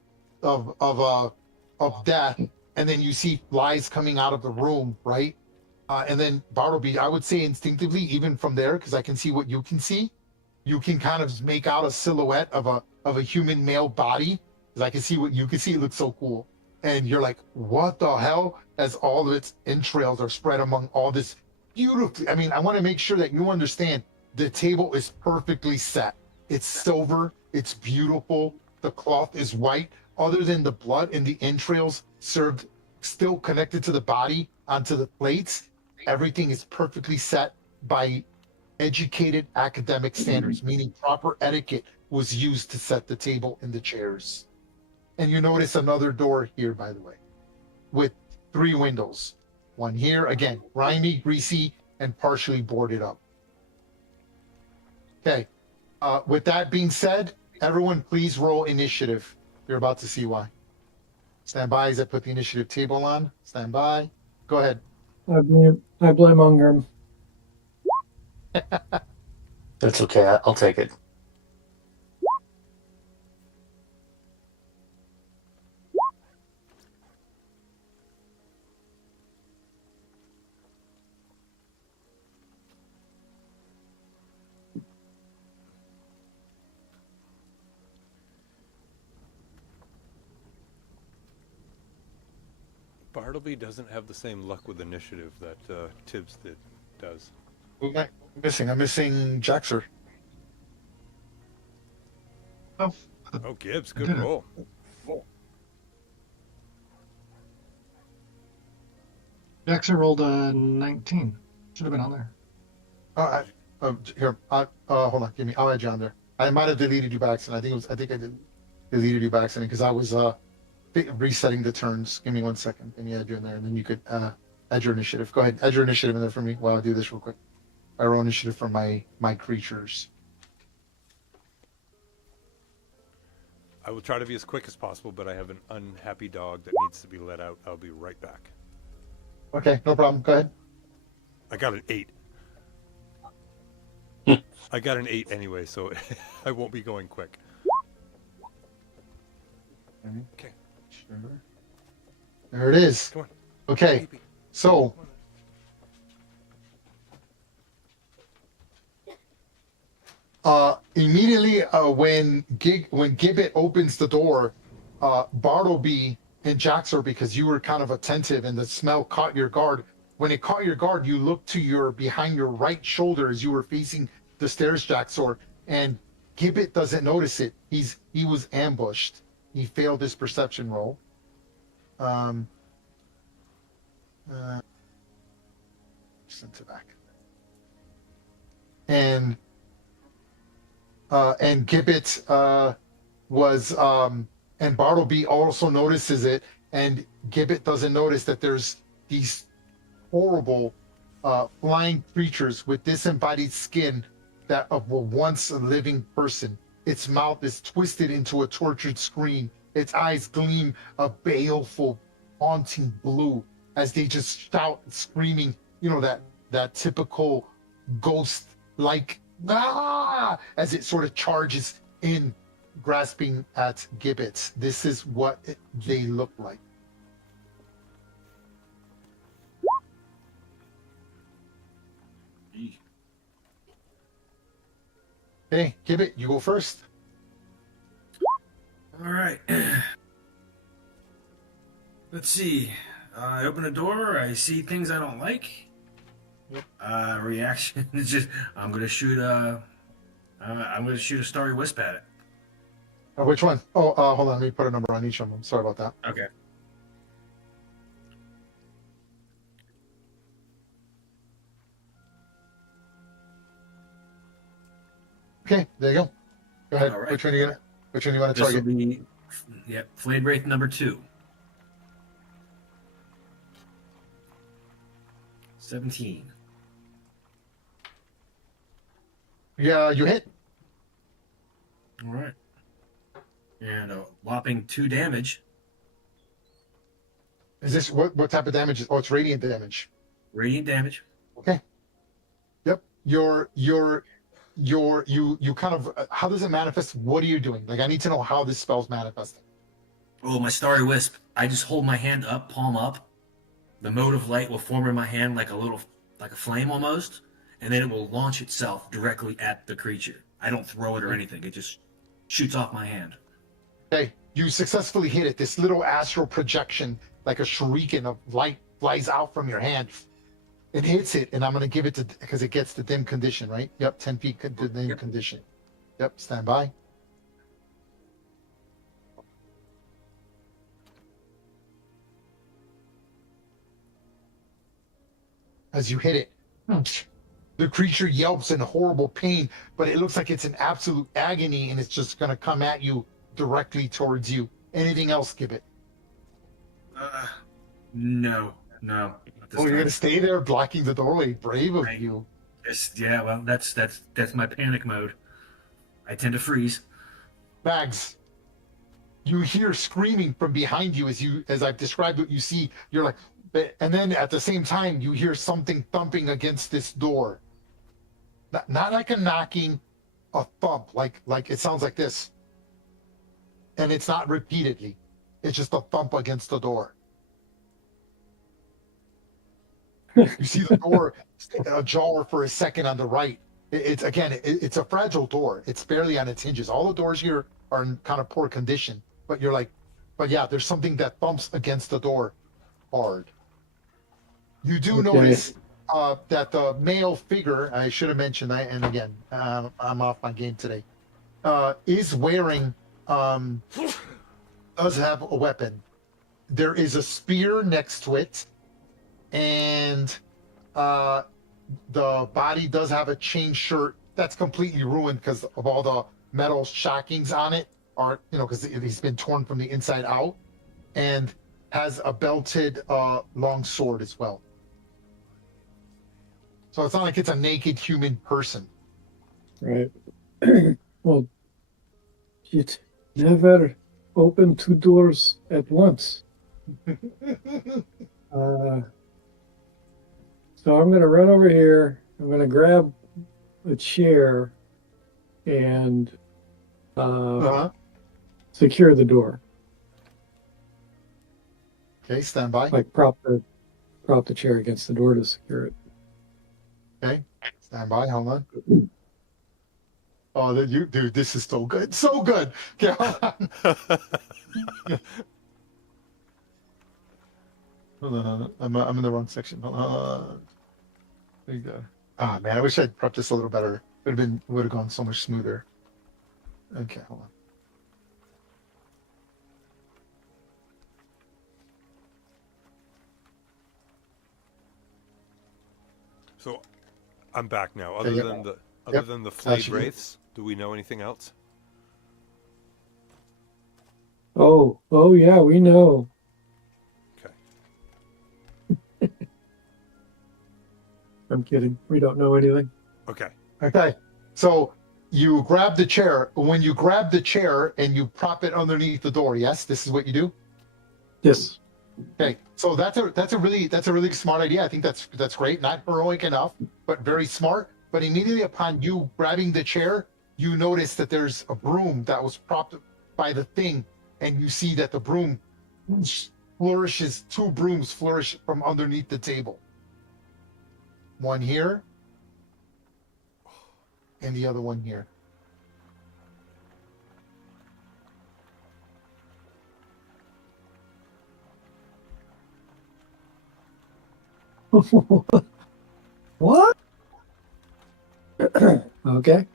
death, and then you see flies coming out of the room, right? And then Bartleby, I would say instinctively, even from there, because I can see what you can see, you can kind of make out a silhouette of a human male body. Because I can see what you can see. It looks so cool. And you're like, what the hell? As all of its entrails are spread among all this beautifully. I mean, I want to make sure that you understand the table is perfectly set. It's silver. It's beautiful. The cloth is white. Other than the blood and the entrails served still connected to the body onto the plates, everything is perfectly set by educated academic standards, meaning proper etiquette was used to set the table and the chairs. And you notice another door here, by the way, with 3 windows. One here, again, grimy, greasy, and partially boarded up. Okay. With that being said, everyone please roll initiative. You're about to see why. Stand by as I put the initiative table on. Stand by. Go ahead. I blame Ungrim. That's okay. I'll take it. Bartleby doesn't have the same luck with initiative that Tibbs does. Who am I missing? I'm missing Jaxer. Oh, Oh, Gibbs, good did it. roll. Jackson rolled a 19. Should have been on there. Here, hold on. Give me. I'll add you on there. I might have deleted you by accident. I think I did deleted you by accident because I was resetting the turns. Give me 1 second. Let me add you in there, and then you could add your initiative. Go ahead, add your initiative in there for me while I do this real quick. I roll initiative for my creatures. I will try to be as quick as possible, but I have an unhappy dog that needs to be let out. I'll be right back. Okay, no problem. Go ahead. I got an 8. I got an 8 anyway, so I won't be going quick. Okay. Sure. There it is. Come on. Okay, Baby. so immediately when Gibbet opens the door, Bartleby and Jaxer, because you were kind of attentive and the smell caught your guard. When it caught your guard, you looked to your behind your right shoulder as you were facing the stairs, Jaxor, and Gibbet doesn't notice it. He was ambushed. He failed his perception roll. Sent it back. And Gibbet was and Bartleby also notices it, and Gibbet doesn't notice that there's these horrible flying creatures with disembodied skin that of a once living person. Its mouth is twisted into a tortured scream. Its eyes gleam a baleful, haunting blue as they just shout, screaming, that typical ghost-like as it sort of charges in, grasping at Gibbets. This is what they look like. Hey, Gibbet, you go first. All right. Let's see. I open a door. I see things I don't like. Reaction is just I'm gonna shoot a starry wisp at it. Which one? Oh, hold on. Let me put a number on each of them. Sorry about that. Okay. Okay, there you go. Go ahead. All right. Which one you want to This will target? be, yep, Flayed Wraith number 2. 17. Yeah, you hit. All right. And a whopping 2 damage. Is this what type of damage? Oh, it's radiant damage. Radiant damage. Okay. Yep. You kind of, how does it manifest? What are you doing? Like, I need to know how this spell's manifesting. Oh, my starry wisp. I just hold my hand up, palm up. The mode of light will form in my hand like a flame almost, and then it will launch itself directly at the creature. I don't throw it or anything. It just shoots off my hand. Okay. You successfully hit it. This little astral projection, like a shuriken of light, flies out from your hand. It hits it, and I'm going to give it to, because it gets the dim condition, right? Yep, 10 feet to dim condition. Yep, stand by. As you hit it, the creature yelps in horrible pain, but it looks like it's in absolute agony, and it's just going to come at you directly towards you. Anything else, Gibbet? No. Oh, you're going to stay there blocking the doorway. Brave of you. Yeah, well, that's my panic mode. I tend to freeze. Bags, you hear screaming from behind you as I've described what you see. You're like, and then at the same time, you hear something thumping against this door. Not like a knocking, a thump, like it sounds like this. And it's not repeatedly. It's just a thump against the door. You see the door ajar for a second on the right. It's a fragile door. It's barely on its hinges. All the doors here are in kind of poor condition. But you're like, but yeah, there's something that thumps against the door hard. You do notice that the male figure, I should have mentioned that, and again, I'm off my game today, is wearing, does have a weapon. There is a spear next to it, and the body does have a chain shirt that's completely ruined because of all the metal shockings on it, because he's been torn from the inside out, and has a belted long sword as well. So it's not like it's a naked human person. Right. Well, you'd never open 2 doors at once. So I'm going to run over here. I'm going to grab a chair and secure the door. Okay, stand by. Like prop the chair against the door to secure it. Okay, stand by. Hold on. Oh, dude, this is so good. So good. Okay, hold on. Hold on. I'm in the wrong section. Hold on. There you go. Ah, man, I wish I'd prepped this a little better. Would have gone so much smoother. Okay, hold on. So, I'm back now. Other yep. than the flayed wraiths, do we know anything else? Oh yeah, we know. I'm kidding. We don't know anything. Okay. Okay. So you grab the chair. When you grab the chair and you prop it underneath the door, yes, this is what you do. Yes. Okay. So that's a really smart idea. I think that's great. Not heroic enough, but very smart. But immediately upon you grabbing the chair, you notice that there's a broom that was propped by the thing, and you see that the broom flourishes. Two brooms flourish from underneath the table. One here, and the other one here. What? Okay.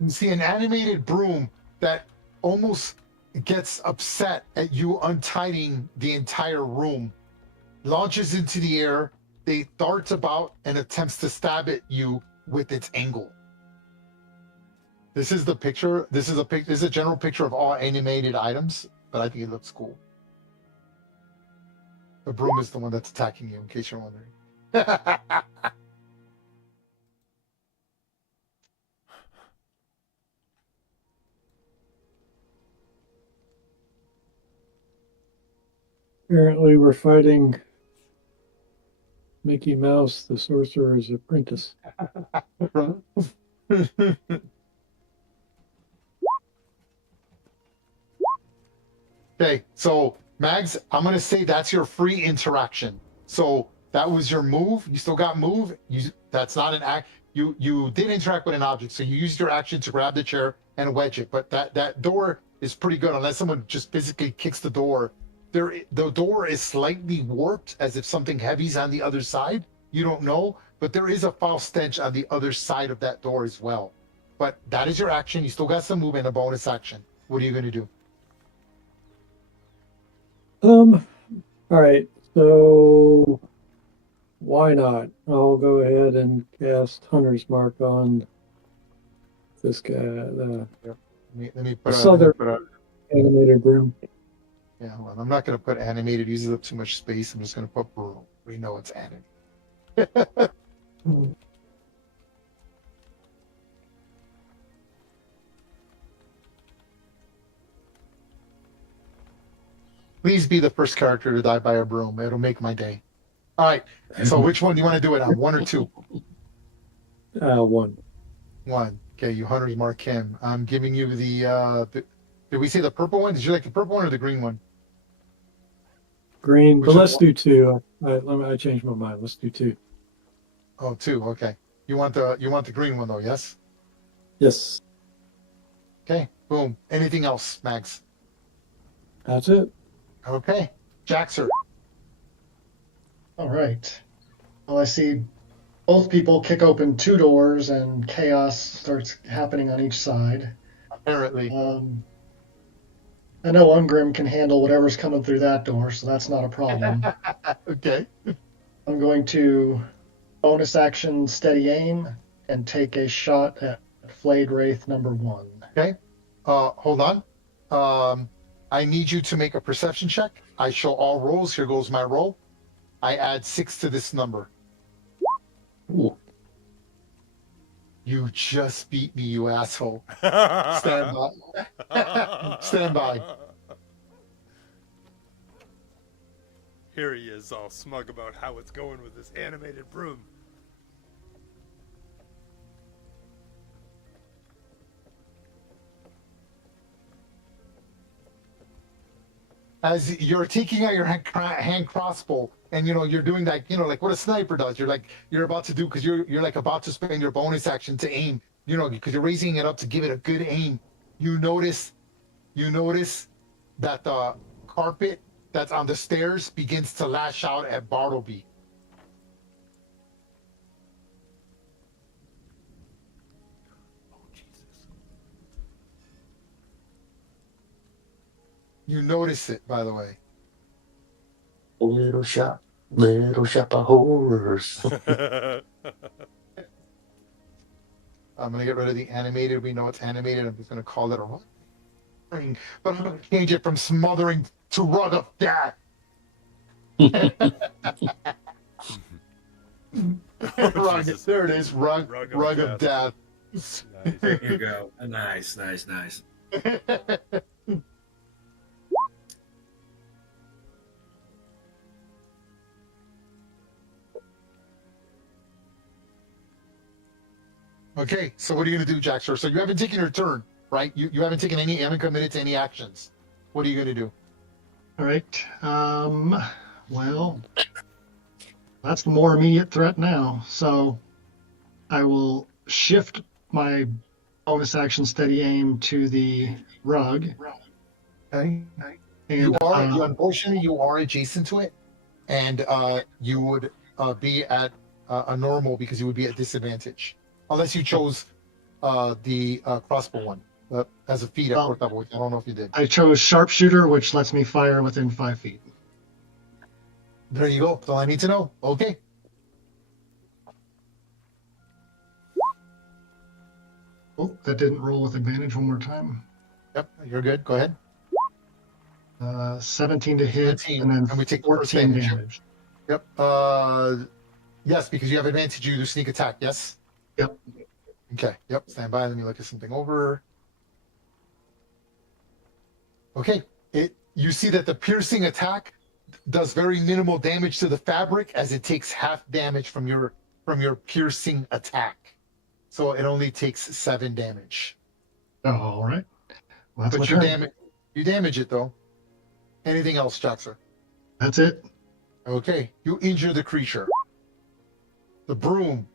You see an animated broom that almost gets upset at you untidying the entire room, launches into the air, they darts about and attempts to stab at you with its angle. This is the picture. This is a general picture of all animated items, but I think it looks cool. The broom is the one that's attacking you, in case you're wondering. Apparently, we're fighting Mickey Mouse, the Sorcerer's Apprentice. Okay, so Mags, I'm gonna say that's your free interaction. So that was your move. You still got move. That's not an act. You did interact with an object, so you used your action to grab the chair and wedge it. But that door is pretty good, unless someone just physically kicks the door. The door is slightly warped, as if something heavy's on the other side. You don't know, but there is a foul stench on the other side of that door as well. But that is your action. You still got some move and a bonus action. What are you gonna do? All right, so why not? I'll go ahead and cast Hunter's Mark on this guy, the Let me put southern put a, animated broom. yeah, hold on. I'm not going to put animated, uses up too much space. I'm just going to put broom. We know it's animated. Please be the first character to die by a broom. It'll make my day. All right. So which one do you want to do it on? One or two? One. One. Okay, you Hunter's Mark him. I'm giving you the did we say the purple one? Did you like the purple one or the green one? Green, Which but is let's one? do two. I changed my mind. Let's do two. Oh, two. Okay. You want the green one though, yes? Yes, Okay. Boom. Anything else, Max? that's it. Okay. Jaxer. All right. Well, I see both people kick open two doors and chaos starts happening on each side. Apparently. I know Ungrim can handle whatever's coming through that door, so that's not a problem. Okay. I'm going to bonus action steady aim and take a shot at Flayed Wraith number 1. Okay. Hold on. I need you to make a perception check. I show all rolls. Here goes my roll. I add 6 to this number. Ooh. You just beat me, you asshole. Stand by. Stand by. Here he is, all smug about how it's going with this animated broom. As you're taking out your hand crossbow, and you're doing that, like what a sniper does. You're about to do, because you're like about to spend your bonus action to aim, because you're raising it up to give it a good aim. You notice that the carpet that's on the stairs begins to lash out at Bartleby. Oh, Jesus. You notice it, by the way. Little shop of horrors. I'm going to get rid of the animated. We know it's animated. I'm just going to call it a rug. But I'm going to change it from smothering to rug of death. Rug. Jesus. There it is. Rug. Rug of Of death. Nice. There you go. Nice, nice, nice. Okay, so what are you gonna do, Jackson? So you haven't taken your turn, right? You haven't taken any, haven't committed to any actions. What are you gonna do? All right. Well, that's the more immediate threat now. So I will shift my bonus action steady aim to the rug. Okay. And You unfortunately you are adjacent to it, and you would be at a normal because you would be at disadvantage unless you chose the crossbow one as a feat at Well, fourth level. Which I don't know if you did. I chose sharpshooter, which lets me fire within 5 feet. There you go. That's all I need to know. Okay. Oh, that didn't roll with advantage one more time. Yep, you're good. Go ahead. 17 to hit, 17, and then and we take the first 14 damage. damage. Yep. Yes, because you have advantage. You do sneak attack. Yes. Yep. Okay. Yep. Stand by. Let me look at something over. Okay. You see that the piercing attack does very minimal damage to the fabric, as it takes half damage from your piercing attack. So it only takes 7 damage. Oh, all right. Well, that's But my you turn. damage it though. Anything else, Jackson? That's it. Okay. You injure the creature. The broom.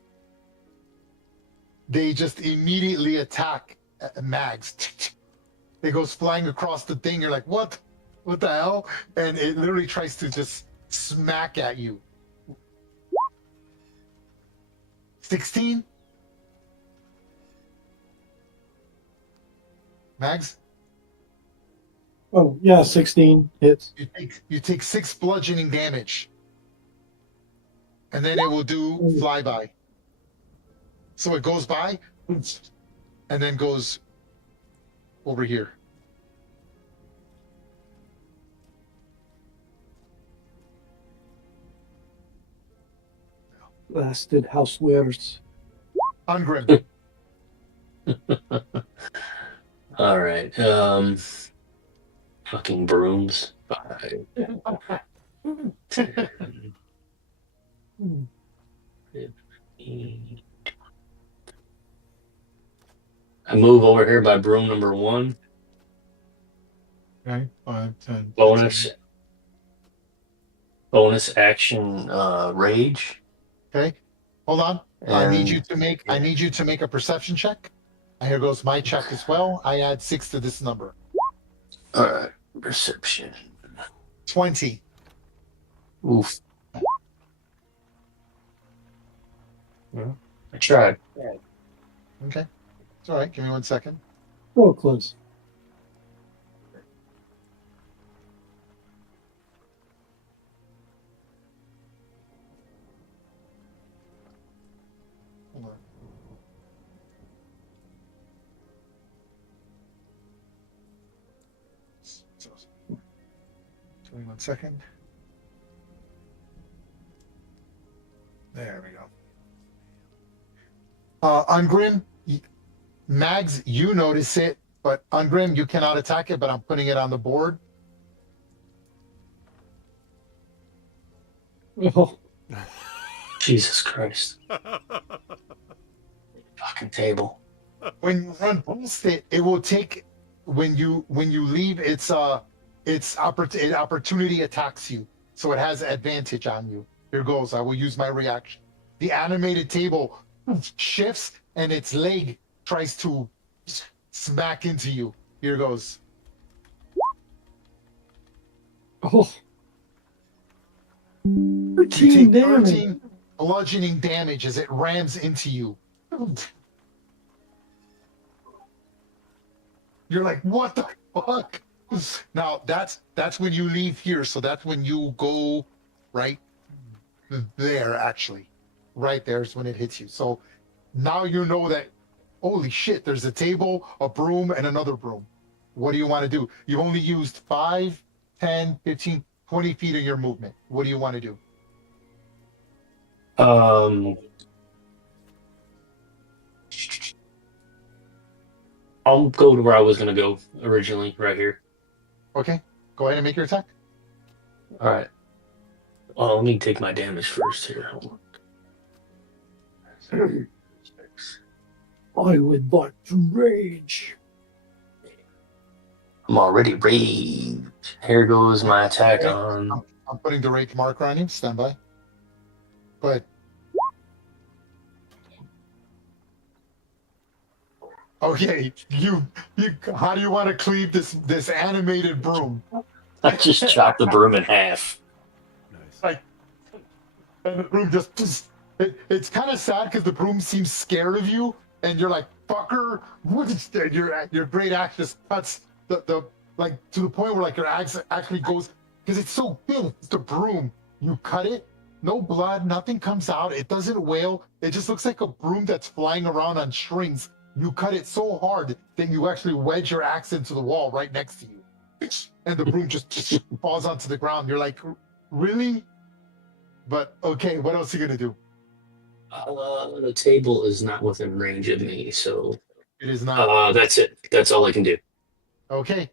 They just immediately attack Mags. It goes flying across the thing. You're like, what? What the hell? And it literally tries to just smack at you. 16? Mags? Oh, yeah, 16 hits. You take 6 bludgeoning damage. And then it will do flyby. So it goes by and then goes over here. Blasted housewares. Ungrim. All right. Fucking brooms. 5, 10, 15. I move over here by broom number 1. Okay, 5, 10. Bonus action rage. Okay, hold on. I need And- you to make a perception check. And here goes my check as well. I add 6 to this number. All right, perception. 20. Oof. Well, I tried. Okay, it's all right. Give me 1 second. Oh, close. Hold on. So, give me 1 second. There we go. Ungrim, Mags, you notice it, but Ungrim, you cannot attack it, but I'm putting it on the board. Oh, Jesus Christ. Fucking table. When you run past it, it will take when you leave its opportunity attacks you. So it has advantage on you. Here goes. I will use my reaction. The animated table shifts and its leg tries to smack into you. Here goes. oh. You 13 take damage. 13 bludgeoning damage as it rams into you. You're like, what the fuck? Now that's when you leave here. So that's when you go right there, actually. Right there is when it hits you. So now you know that, holy shit, there's a table, a broom, and another broom. What do you want to do? You've only used 5, 10, 15, 20 feet of your movement. What do you want to do? Um, I'll go to where I was gonna go originally, right here. Okay, go ahead and make your attack. All right. Well, let me take my damage first here. Hold on. I would like to rage. I'm already raged. Here goes my attack Okay, on. I'm putting the rage marker on you. Stand by. Go ahead. Okay, you. How do you want to cleave this animated broom? I just chopped the broom in half. Nice. Like, and the broom just. It's kind of sad because the broom seems scared of you, and you're like, "Fucker!" And your great axe just cuts the like to the point where like your axe actually goes because it's so thin. It's the broom. You cut it, no blood, nothing comes out. It doesn't wail. It just looks like a broom that's flying around on strings. You cut it so hard that you actually wedge your axe into the wall right next to you, and the broom just falls onto the ground. You're like, "Really?" But okay, what else are you gonna do? The table is not within range of me, so It is not. that's it. That's all I can do. Okay.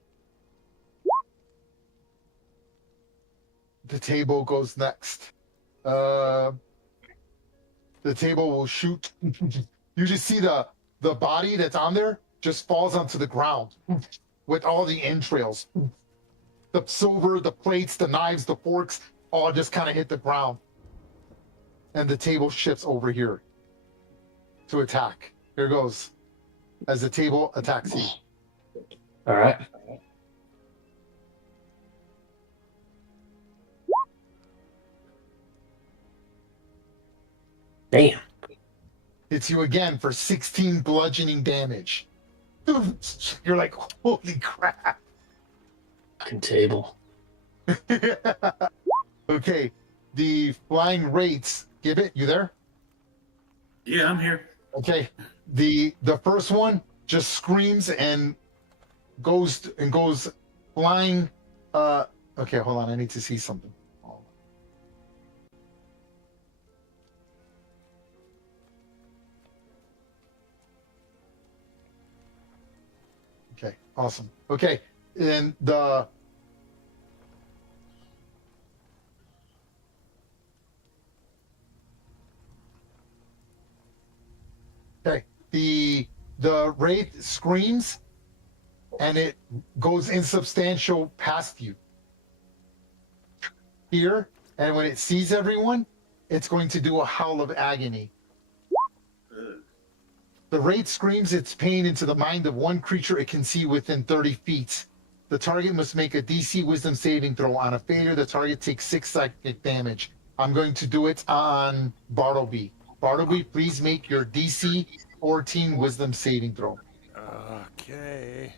The table goes next. The table will shoot. You just see the body that's on there just falls onto the ground with all the entrails. The silver, the plates, the knives, the forks, all just kind of hit the ground. And the table shifts over here to attack. Here goes. As the table attacks you. All right. Damn. Hits you again for 16 bludgeoning damage. You're like, holy crap. Fucking table. Okay, the flying rates. Gibbet, you there? Yeah, I'm here. Okay, the first one just screams and goes flying. Okay, hold on, I need to see something. Okay, awesome. Okay, and the okay, the wraith screams and it goes insubstantial past you here, and when it sees everyone, it's going to do a howl of agony. The wraith screams its pain into the mind of one creature it can see within 30 feet. The target must make a DC Wisdom saving throw. On a failure, the target takes 6 psychic damage. I'm going to do it on Bartleby. Bartleby, please make your DC 14 Wisdom saving throw. Okay.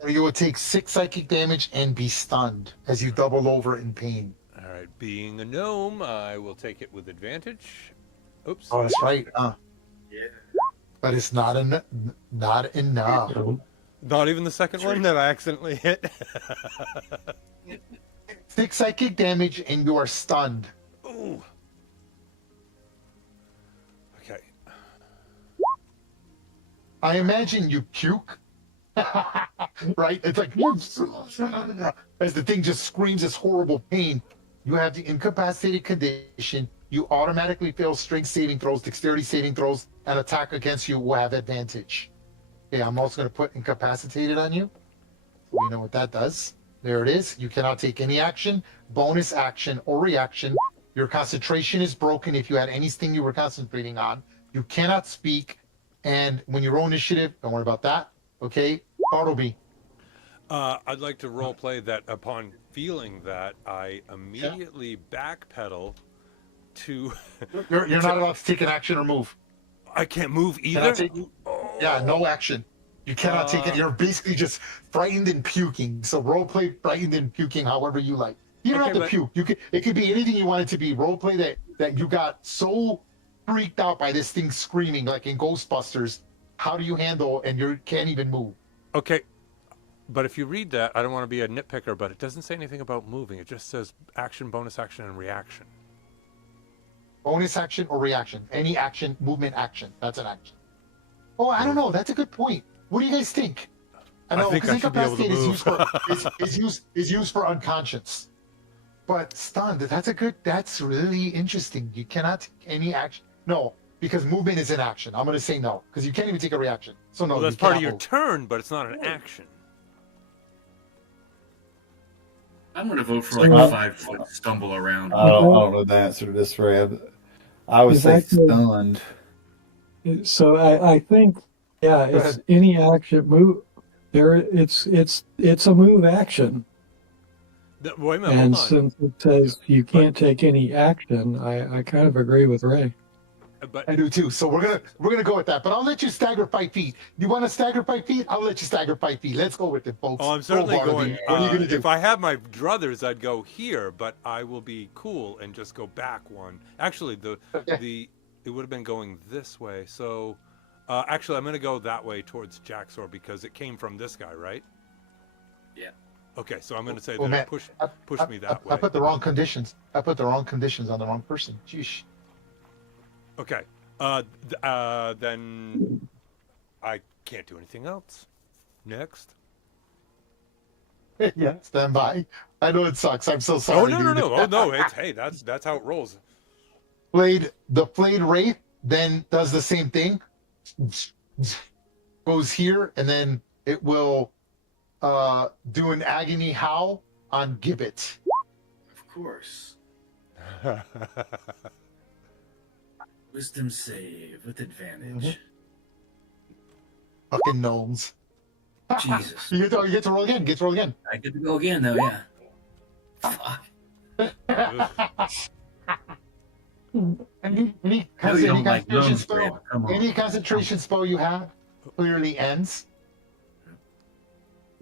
Or you will take 6 psychic damage and be stunned as you double over in pain. All right. Being a gnome, I will take it with advantage. Oops. Oh, that's right. Yeah. But it's not enough. Not enough. Not even the second one that I accidentally hit. 6 psychic damage and you are stunned. Ooh. Okay. I imagine you puke. Right? It's like as the thing just screams this horrible pain. You have the incapacitated condition. You automatically fail strength saving throws, dexterity saving throws, and attack against you will have advantage. Okay, I'm also going to put incapacitated on you. We know what that does. There it is. You cannot take any action, bonus action, or reaction. Your concentration is broken if you had anything you were concentrating on. You cannot speak. And when you roll initiative, don't worry about that. Okay, Bartleby. I'd like to role play that upon feeling that I immediately backpedal to. You're not allowed to take an action or move. I can't move Cannot either. take- Yeah, no action. You cannot take it. You're basically just frightened and puking. So role play frightened and puking however you like. You don't Okay, have to but- puke. You could. It could be anything you want it to be. Role play that you got so freaked out by this thing screaming like in Ghostbusters. How do you handle and you can't even move? Okay. But if you read that, I don't want to be a nitpicker, but it doesn't say anything about moving. It just says action, bonus action, and reaction. Bonus action or reaction? Any action, movement action. That's an action. Oh, I don't know. That's a good point. What do you guys think? I know think because I should be able to incapacitate is used move. for is used for unconscious. But stunned, that's really interesting. You cannot take any action. No, because movement is an action. I'm gonna say no, because you can't even take a reaction. So no, Well, that's you part of cannot your move. turn, but it's not an action. I'm gonna vote for So, like a 5 foot stumble around. I don't know the answer to this, Ray. I would If say I could- stunned. So I think, yeah, Go it's ahead. any action move. There, it's a move action, Wait a minute, and hold on. since it says you can't take any action, I kind of agree with Ray. But I do too. So we're gonna go with that. But I'll let you stagger 5 feet. You want to stagger 5 feet? I'll let you stagger 5 feet. Let's go with it, folks. oh, I'm Go, certainly Barnaby. going. What are you gonna do? If I have my druthers, I'd go here, but I will be cool and just go back one. Actually, Okay. it would have been going this way. So, actually, I'm going to go that way towards Jaxor because it came from this guy, right? Yeah. Okay, so I'm going to say Well, that Matt, push me that way. I put the wrong conditions. I put the wrong conditions on the wrong person. Jeez. Okay. Then I can't do anything else. Next. Yeah, stand by. I know it sucks. I'm so Oh sorry. no, dude. Oh no! Hey, that's how it rolls. The flayed wraith then does the same thing. Goes here, and then it will do an agony howl on Gibbet. Of course. Wisdom save with advantage. Fucking gnomes. Jesus. You get to roll again. Get to roll again. I get to go again though, yeah. Fuck. Any I know you don't like concentration gnomes, Ray, spell, but come on. any concentration spell you have clearly ends.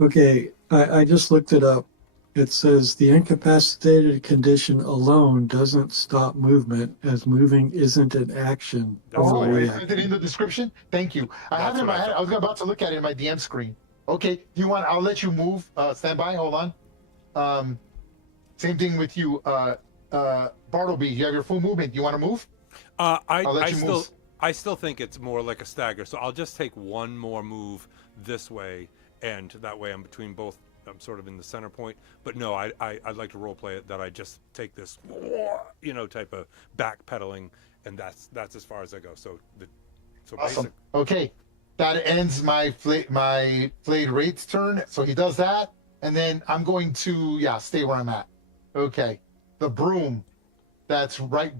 Okay, I just looked it up. It says the incapacitated condition alone doesn't stop movement, as moving isn't an action. That's or the a way I Is reaction. it in the description? Thank you. I have it in what my I head. thought. I was about to look at it in my DM screen. Okay, do you want? I'll let you move. Stand by. Hold on. Same thing with you, Bartleby. You have your full movement. You want to move? I'll let you move. I still think it's more like a stagger. So I'll just take one more move this way, and that way I'm between both. I'm sort of in the center point. But no, I'd like to role play it that I just take this, type of backpedaling, and that's as far as I go. So Awesome. basic. Okay, that ends my flayed wraith's turn. So he does that, and then I'm going to stay where I'm at. Okay, the broom that's right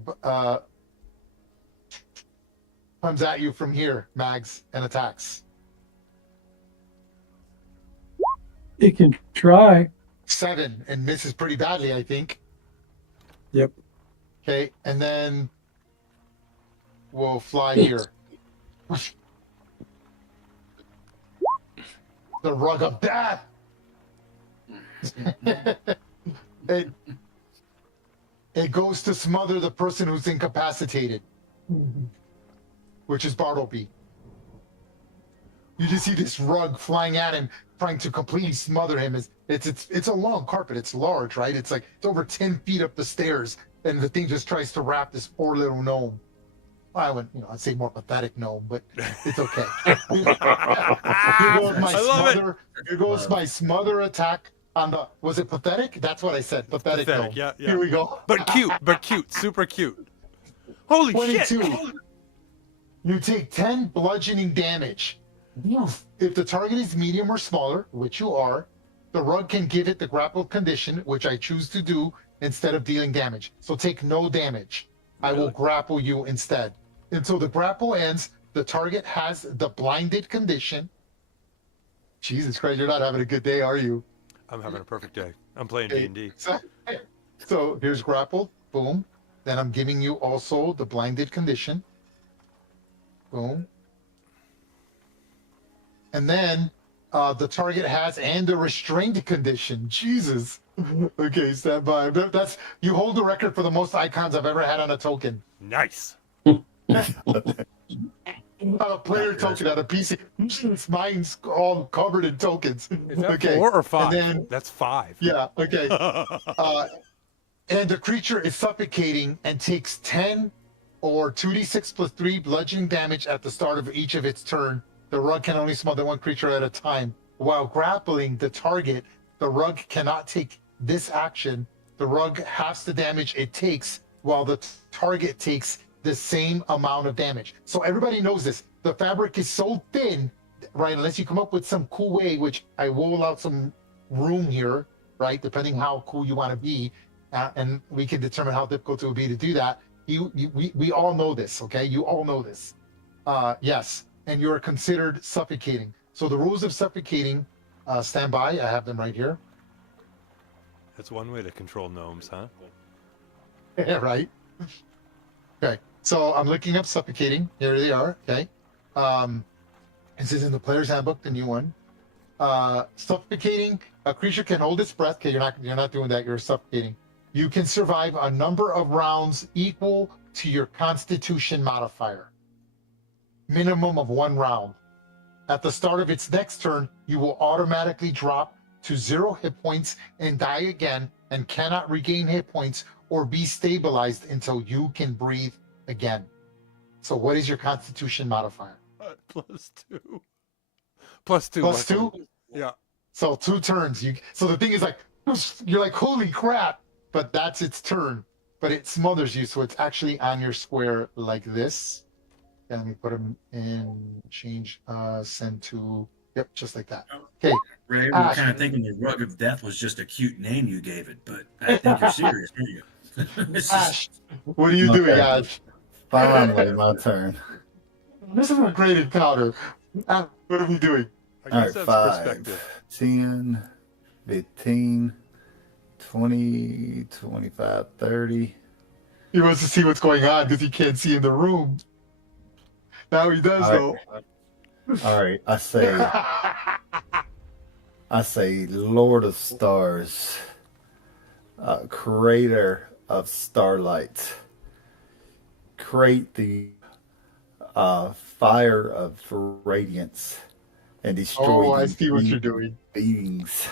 comes at you from here, Mags, and attacks. It can try. 7 and misses pretty badly, I think. Yep. Okay, and then we'll fly here. The rug of death. It goes to smother the person who's incapacitated, which is Bartleby. You just see this rug flying at him, trying to completely smother him. It's a long carpet. It's large, right? It's over 10 feet up the stairs, and the thing just tries to wrap this poor little gnome. Well, I'd say more pathetic gnome, but it's okay. Here goes my I love it. smother. Here goes my smother attack on the. Was it pathetic? That's what I said. Pathetic gnome. Yeah. Here we go. But cute, super cute. Holy 22. shit! You take 10 bludgeoning damage. If the target is medium or smaller, which you are, the rug can give it the grapple condition, which I choose to do instead of dealing damage. So take no damage. I will grapple you instead. Until the grapple ends, the target has the blinded condition. Jesus Christ, you're not having a good day, are you? I'm having a perfect day. I'm playing Okay. D&D. So here's grapple. Boom. Then I'm giving you also the blinded condition. Boom. And then the target has and the restrained condition. Jesus. Okay, stand by. That's you hold the record for the most icons I've ever had on a token. Nice. A player token on a PC. Mine's all covered in tokens. Is that Okay. 4 or 5? And then, That's 5. yeah, okay. And the creature is suffocating and takes 10 or 2d6 plus 3 bludgeoning damage at the start of each of its turn. The rug can only smother one creature at a time. While grappling the target, the rug cannot take this action. The rug halves the damage it takes, while the target takes the same amount of damage. So everybody knows this. The fabric is so thin, right? Unless you come up with some cool way, which I will allow some room here, right? Depending how cool you want to be, and we can determine how difficult it will be to do that. We all know this, okay? You all know this. Yes, and you're considered suffocating. So the rules of suffocating, stand by. I have them right here. That's one way to control gnomes, huh? Yeah, right. Okay, so I'm looking up suffocating. Here they are. Okay, this is in the player's handbook, the new one. Suffocating. A creature can hold its breath. Okay, you're not doing that. You're suffocating. You can survive a number of rounds equal to your Constitution modifier. Minimum of 1 round. At the start of its next turn, you will automatically drop to 0 hit points and die again, and cannot regain hit points or be stabilized until you can breathe again. So what is your Constitution modifier? +2. +2. +2? Yeah. So 2 turns. So the thing is like, you're like, holy crap, but that's its turn. But it smothers you, so it's actually on your square like this. And let me put them in, change, send to, yep, just like that. Okay. Ray, we're Ash. kind of thinking the Rug of Death was just a cute name you gave it, but I think you're serious, aren't you? This is- Ash, what are you doing, Ash? Finally, my turn. This is a great encounter. Ash, what are we doing? I All guess right, that's 5, perspective. 10, 15, 20, 25, 30. He wants to see what's going on because he can't see in the room. Now he does, All All right, I say, Lord of Stars, Creator of Starlight, create the fire of radiance and destroy Oh, I these see what you're evil doing. beings.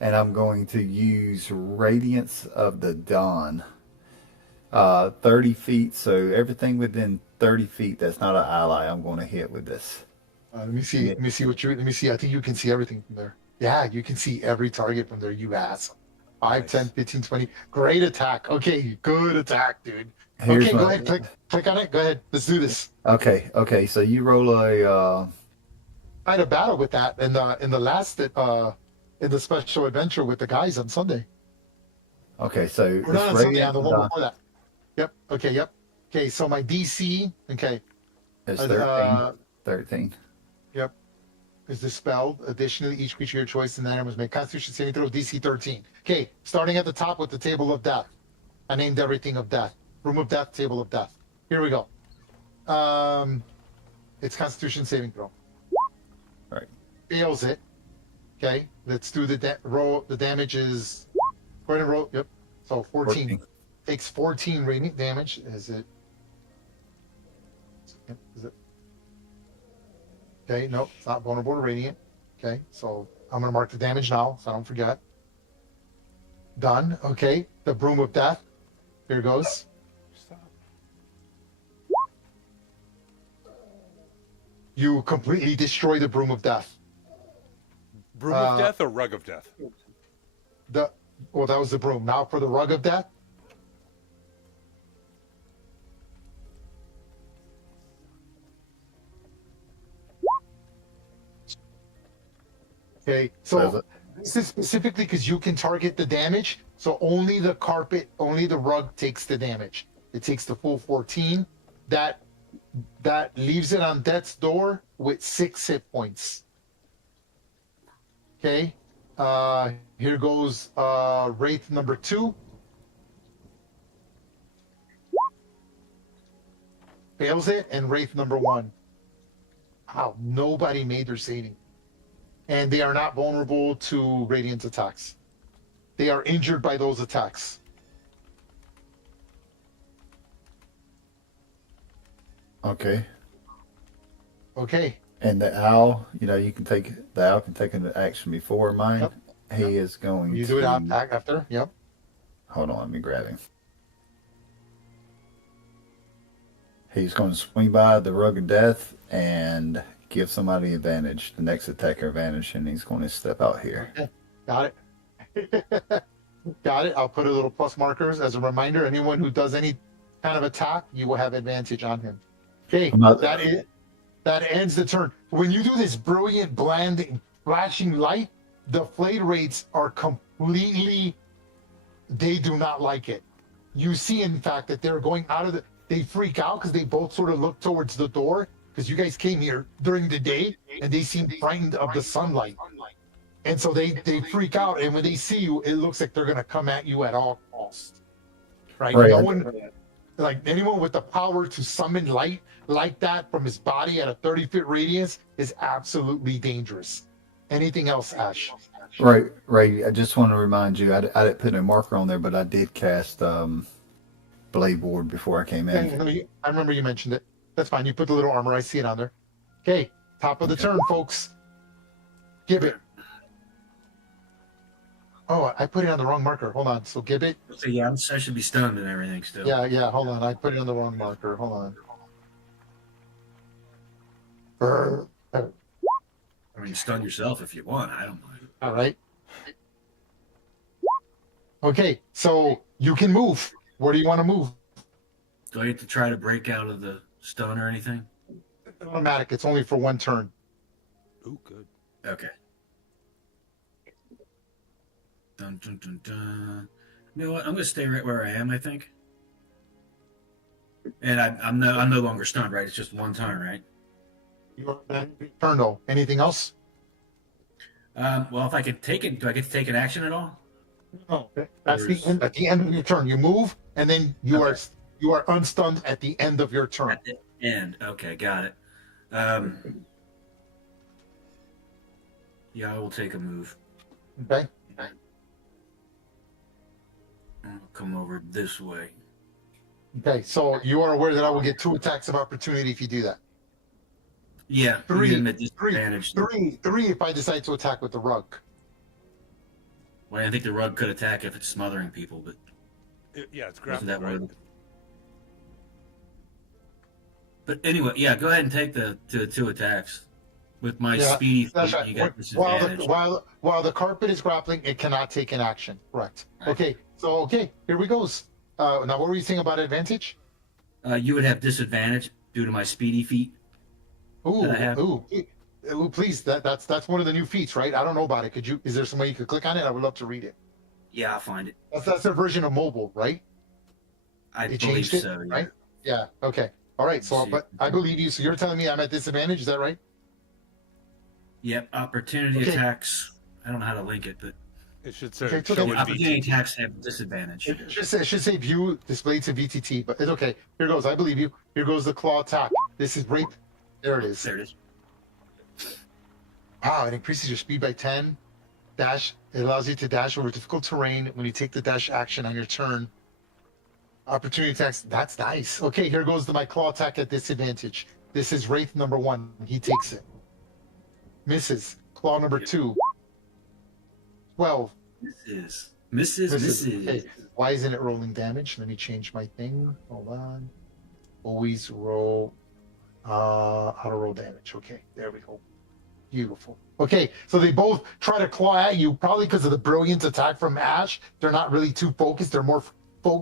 And I'm going to use Radiance of the Dawn. 30 feet, so everything within 30 feet that's not an ally, I'm going to hit with this. Let me see. Let me see what you. Let me see. I think you can see everything from there. Yeah, you can see every target from there. You ass. 5, Nice. 10, 15, 20. Great attack. Okay, good attack, dude. Here's Okay, go my- ahead. Click on it. Go ahead. Let's do this. Okay, so you roll a, I had a battle with that in the last in the special adventure with the guys on Sunday. okay, so Or not on this Sunday, on the Radiance one of the before that. Yep. Okay. Yep. Okay. So my DC. Okay. Dawn is Uh, 13. Yep. Is dispelled. Additionally, each creature of your choice in that must make Constitution saving throw DC 13. Okay. Starting at the top with the Table of Death. I named everything of death. Room of Death, Table of Death. Here we go. It's Constitution saving throw. Right. Fails it. Okay. Let's do the roll. The damage is. Go ahead and roll. Yep. So 14. Takes 14 radiant damage. Is it? Okay, nope, it's not vulnerable to radiant. Okay, so I'm gonna mark the damage now, so I don't forget. Done. Okay, the Broom of Death. Here goes. Stop. You completely destroy the Broom of Death. Broom of Death or Rug of Death? Well, that was the broom. Now for the Rug of Death. Okay, so this is specifically because you can target the damage. So only the carpet, only the rug takes the damage. It takes the full 14. That leaves it on death's door with 6 hit points. Okay. Here goes Wraith number 2. Fails it, and Wraith number 1. Wow, nobody made their saving. And they are not vulnerable to radiant attacks. They are injured by those attacks. Okay. Okay. And the owl, you can take an action before mine. Yep. He is going You to do it after. Yep. Hold on, let me grab him. He's going to swing by the Rug of Death and give somebody advantage, the next attacker advantage, and he's going to step out here. Okay. Got it. Got it. I'll put a little plus markers as a reminder. Anyone who does any kind of attack, you will have advantage on him. Okay, that ends the turn. When you do this brilliant, bland, flashing light, the flayed rates are completely, they do not like it. You see, in fact, that they're going out of the, they freak out because they both sort of look towards the door because you guys came here during the day and they seem frightened of the sunlight. And so they freak out, and when they see you, it looks like they're going to come at you at all costs. Right? No one, like anyone with the power to summon light like that from his body at a 30-foot radius is absolutely dangerous. Anything else, Ash? Right. I just want to remind you, I didn't put a marker on there, but I did cast Blade Ward before I came in. Yeah, I remember you mentioned it. That's fine. You put the little armor. I see it on there. Okay, top of the turn, folks. Give it. Oh, I put it on the wrong marker. Hold on. So give it. So yeah, I should be stunned and everything still. Yeah. Hold on. I put it on the wrong marker. Hold on. I mean, stun yourself if you want. I don't mind. All right. Okay, so you can move. Where do you want to move? Do I get to try to break out of the stun or anything? Automatic. It's only for one turn. Ooh, good. Okay. Dun, dun, dun, dun. You know what? I'm going to stay right where I am, I think. And I'm no longer stunned, right? It's just one turn, right? Your turn, though. Anything else? Well, if I can take it, do I get to take an action at all? No. That's the end. At the end of your turn, you move, and then you are unstunned at the end of your turn. At the end. Okay, got it. Yeah, I will take a move. Okay. I'll come over this way. Okay, so you are aware that I will get 2 attacks of opportunity if you do that. Yeah, Three if I decide to attack with the rug. Well, I think the rug could attack if it's smothering people, but Yeah, it's isn't grappling, that right? right? But anyway, yeah, go ahead and take the 2 attacks. With my speedy feet, That's right. you got disadvantage. While the carpet is grappling, it cannot take an action. Correct. Right. Okay, here we goes. Now, what were you saying about advantage? You would have disadvantage due to my speedy feet. Ooh, please. That's one of the new feats, right? I don't know about it. Is there some way you could click on it? I would love to read it. Yeah, I'll find it. That's their version of mobile, right? They believe so, yeah. Right? Yeah. Okay. All right. So, but I believe you. So you're telling me I'm at disadvantage. Is that right? Yep. Opportunity attacks. I don't know how to link it, but it should say opportunity attacks have disadvantage. It should say view displayed to VTT, but it's okay. Here goes. I believe you. Here goes the claw attack. This is rape. There it is. There it is. Wow, it increases your speed by 10. Dash. It allows you to dash over difficult terrain when you take the dash action on your turn. Opportunity attacks. That's nice. Okay, here goes my claw attack at disadvantage. This is Wraith number 1. He takes it. Misses. Claw number 2. 12. Misses. Okay. Why isn't it rolling damage? Let me change my thing. Hold on. Always roll. Auto roll damage. Okay, there we go. Beautiful. Okay, so they both try to claw at you, probably because of the brilliant attack from Ash. They're not really too focused. They're more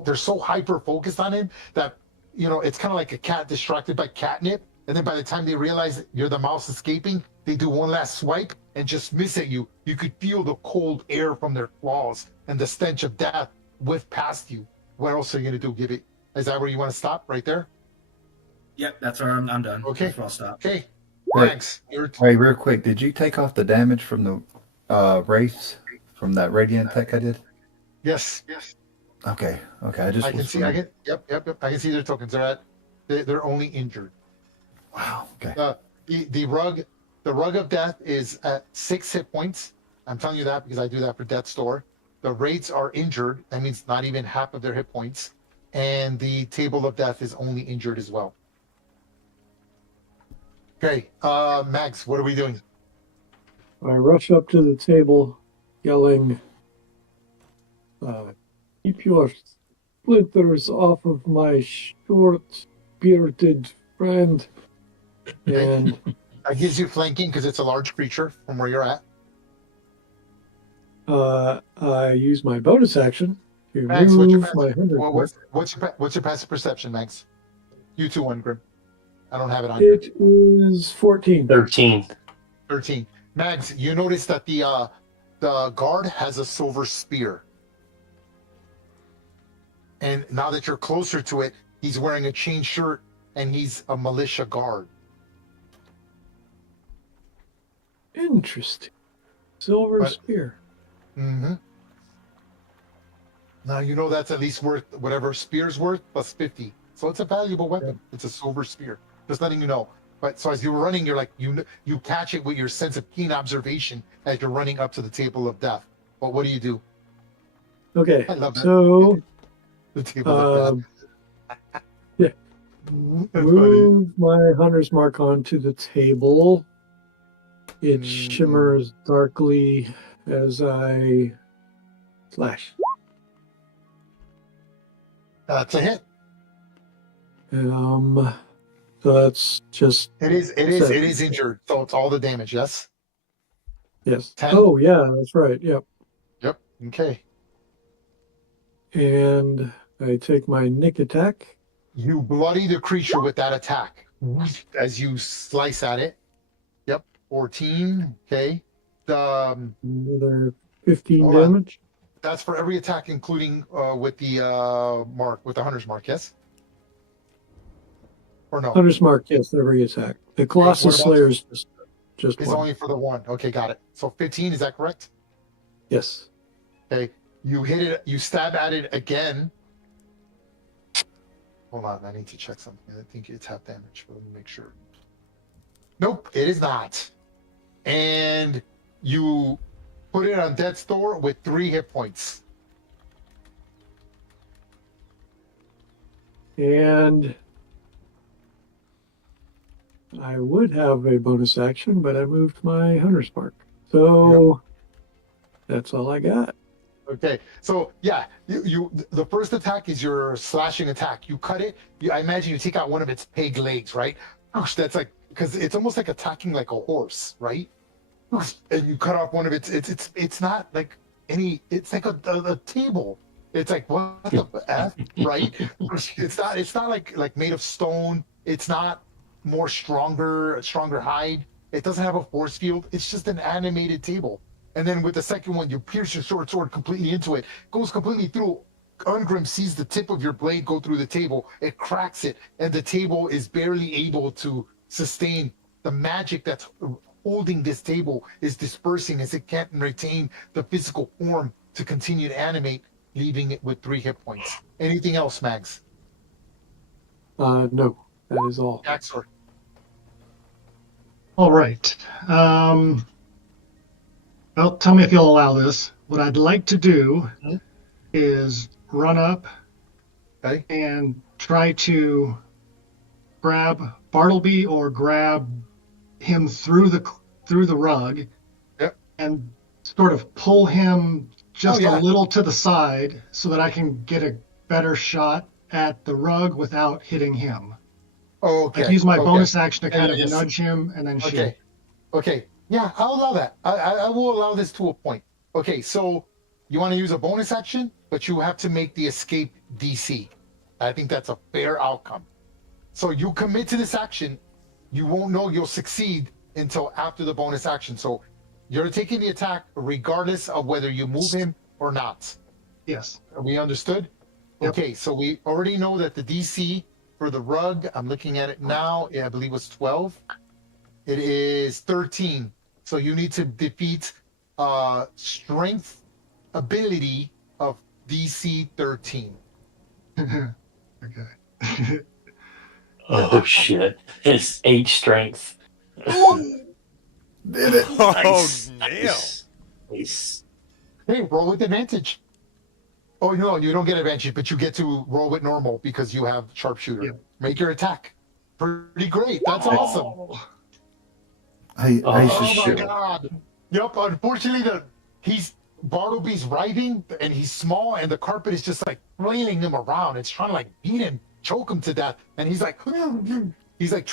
they're so hyper focused on him that it's kind of like a cat distracted by catnip. And then by the time they realize that you're the mouse escaping, they do one last swipe and just miss at you. You could feel the cold air from their claws and the stench of death whiff past you. What else are you gonna do? Is that where you want to stop? Right there? Yep, that's where I'm done. Okay. That's where I'll stop. Okay. Wait. Thanks. Wait, real quick. Did you take off the damage from the race from that radiant attack I did? Yes. Okay. I can see. Yep. I can see their tokens. They're only injured. Wow. Okay. The rug of death is at 6 hit points. I'm telling you that because I do that for Death Store. The rates are injured. That means not even half of their hit points. And the table of death is only injured as well. Okay, Max, what are we doing? I rush up to the table, yelling, "Keep your splinters off of my short spirited friend. And That gives you flanking because it's a large creature from where you're at. I use my bonus action to Max, move my 100. what's your passive perception, Max? You too, one Grim. I don't have it on here. It is 14. 13. 13. Mags, you notice that the guard has a silver spear. And now that you're closer to it, he's wearing a chain shirt and he's a militia guard. Interesting. Silver spear. Mm-hmm. Now you know that's at least worth whatever spear's worth plus 50. So it's a valuable weapon. Yeah. It's a silver spear. Just letting you know. But so as you're running, you're like you catch it with your sense of keen observation as you're running up to the table of death. But what do? Okay. I love that. So the table of death. Yeah. Move my hunter's mark onto the table. It shimmers darkly as I slash. That's a hit. So that's just. It is injured. So it's all the damage. Yes. Yes. 10? Oh yeah, that's right. Yep. Yep. Okay. And I take my nick attack. You bloody the creature with that attack as you slice at it. Yep. 14. Okay. Another 15 damage. That's for every attack, including with the mark, with the hunter's mark. Yes. Or no? Hunter's mark, yes, every attack. The Colossus Slayer is just it's one. only for the one. Okay, got it. So 15, is that correct? Yes. Okay, you hit it. You stab at it again. Hold on, I need to check something. I think it's half damage, but let me make sure. Nope, it is not. And you put it on death's door with 3 hit points. And I would have a bonus action, but I moved my hunter's mark. So that's all I got. Okay, so yeah, you the first attack is your slashing attack. You cut it. I imagine you take out one of its peg legs, right? That's like, because it's almost like attacking like a horse, right? And you cut off one of it's not like any. It's like a table. It's like what the f, right? It's not like made of stone. It's not more stronger hide. It doesn't have a force field. It's just an animated table. And then with the second one, you pierce your sword completely into it. Goes completely through. Ungrim sees the tip of your blade go through the table. It cracks it, and the table is barely able to sustain. The magic that's holding this table is dispersing as it can't retain the physical form to continue to animate, leaving it with 3 hit points. Anything else, Mags? No, that is all. Axor. All right. Well, tell me if you'll allow this. What I'd like to do is run up and try to grab Bartleby or grab him through the rug and sort of pull him just a little to the side so that I can get a better shot at the rug without hitting him. Oh, okay. Like use my bonus action to kind of nudge him and then shoot. Okay. Yeah, I'll allow that. I will allow this to a point. Okay, so you want to use a bonus action, but you have to make the escape DC. I think that's a fair outcome. So you commit to this action, you won't know you'll succeed until after the bonus action. So you're taking the attack regardless of whether you move him or not. Yes. Are we understood? Yep. Okay, so we already know that the DC for the rug, I'm looking at it now, I believe was 12. It is 13. So you need to defeat strength ability of DC 13. Okay. Oh shit! It's 8 strength. Did it? Nice. Oh, nail. Nice. Hey, roll with advantage. Oh, no, you don't get advantage, but you get to roll with normal because you have sharpshooter. Yep. Make your attack. Pretty great. That's awesome. Hey, Oh Aisha, my god. Yep, unfortunately Bartleby's writhing and he's small and the carpet is just like flailing him around. It's trying to like beat him. choke him to death. And he's like, he's like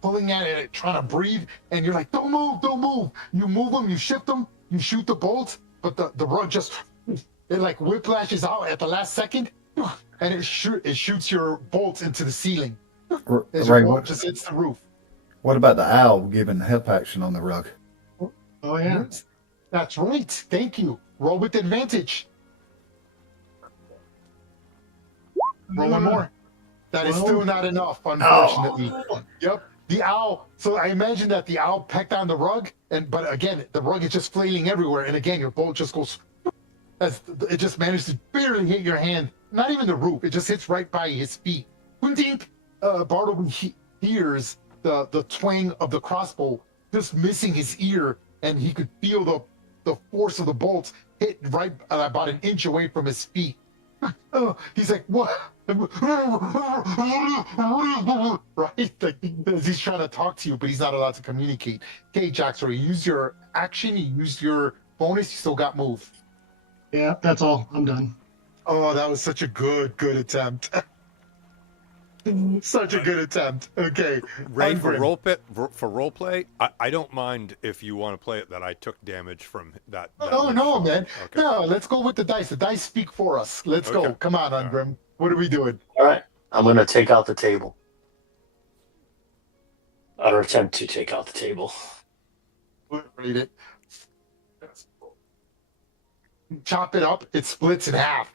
pulling at it, trying to breathe. And you're like, don't move. You move him, you shift him, you shoot the bolt, but the rug just, it like whiplashes out at the last second, and it shoots your bolts into the ceiling. As your bolt just hits the roof. What about the owl giving help action on the rug? Oh yeah. That's right. Thank you. Roll with advantage. Roll one more. That is still not enough, unfortunately. Oh. Yep. The owl. So I imagine that the owl pecked on the rug, but again, the rug is just flailing everywhere, and again, your bolt just goes. It just managed to barely hit your hand. Not even the roof. It just hits right by his feet. Bartleby hears the twang of the crossbow just missing his ear, and he could feel the force of the bolts hit right about an inch away from his feet. He's like, what? Right? Like, he's trying to talk to you, but he's not allowed to communicate. Okay, Jack, so you use your action, you used your bonus, you still got move. Yeah, that's all. I'm done. Oh, that was such a good attempt. Such a good attempt. Okay. Ray, for role play, I don't mind if you want to play it that I took damage from that. No, man. Okay. No, let's go with the dice. The dice speak for us. Let's go. Come on, Ungrim. Right. What are we doing? All right. I'm going to take out the table. Or attempt to take out the table. Read it. Chop it up. It splits in half.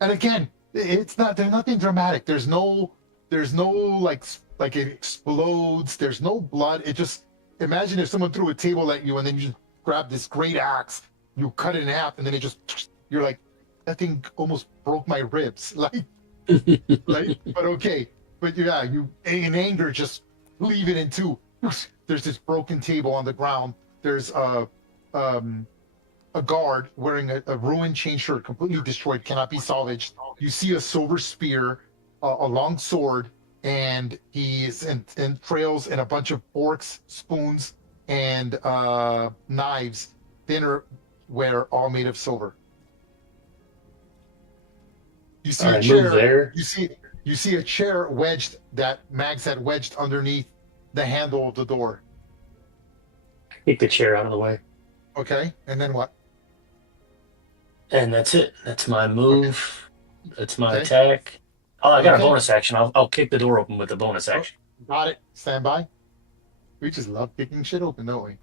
And again, it's not. There's nothing dramatic. There's no like it explodes. There's no blood. It just, imagine if someone threw a table at you and then you just grab this great axe, you cut it in half, and then it just, you're like, that thing almost broke my ribs. Like, but okay. But yeah, you in anger just leave it in two. There's this broken table on the ground. There's a guard wearing a ruined chain shirt, completely destroyed, cannot be salvaged. You see a silver spear, a long sword, and he's in trails and a bunch of forks, spoons, and knives, dinnerware, all made of silver. You see a chair there. You see a chair wedged that Mags had wedged underneath the handle of the door. Kick the chair out of the way. Okay, and then what? And that's it. That's my move. Okay. That's my attack. Oh, I got a bonus action. I'll kick the door open with the bonus action. Got it. Stand by. We just love kicking shit open, don't we?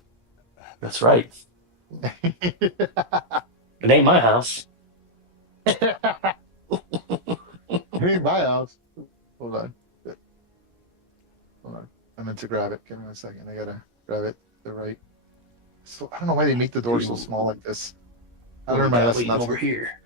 That's right. It ain't my house. It ain't my house. Hold on. I meant to grab it. Give me 1 second. I gotta grab it. The right. So I don't know why they make the door so small like this. I learned my lesson. Over here.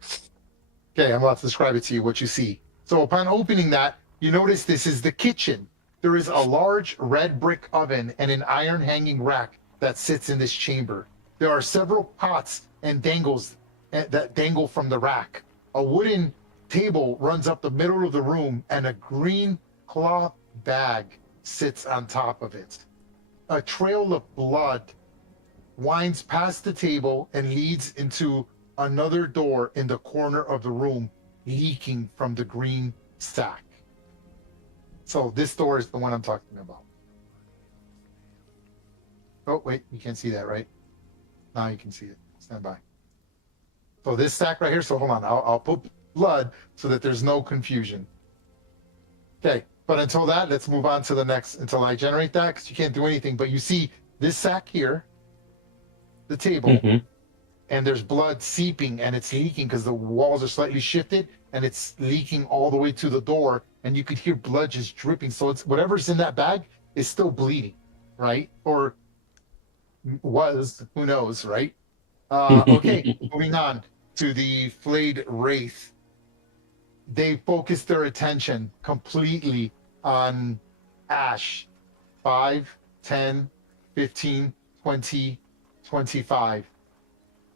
Okay, I'm about to describe it to you. What you see. So upon opening that, you notice this is the kitchen. There is a large red brick oven and an iron hanging rack that sits in this chamber. There are several pots and dangles that dangle from the rack. A wooden table runs up the middle of the room, and a green cloth bag sits on top of it. A trail of blood winds past the table and leads into another door in the corner of the room, leaking from the green sack. So this door is the one I'm talking about. Oh, wait, you can't see that, right? Now you can see it. Stand by. So this sack right here, so hold on, I'll put blood so that there's no confusion. Okay, but until that, let's move on to the next, until I generate that, because you can't do anything. But you see this sack here, the table, and there's blood seeping, and it's leaking because the walls are slightly shifted, and it's leaking all the way to the door, and you could hear blood just dripping. So it's whatever's in that bag is still bleeding, right? Or was, who knows, right? Okay, moving on to the flayed wraith. They focus their attention completely on Ash. 5, 10, 15, 20, 25.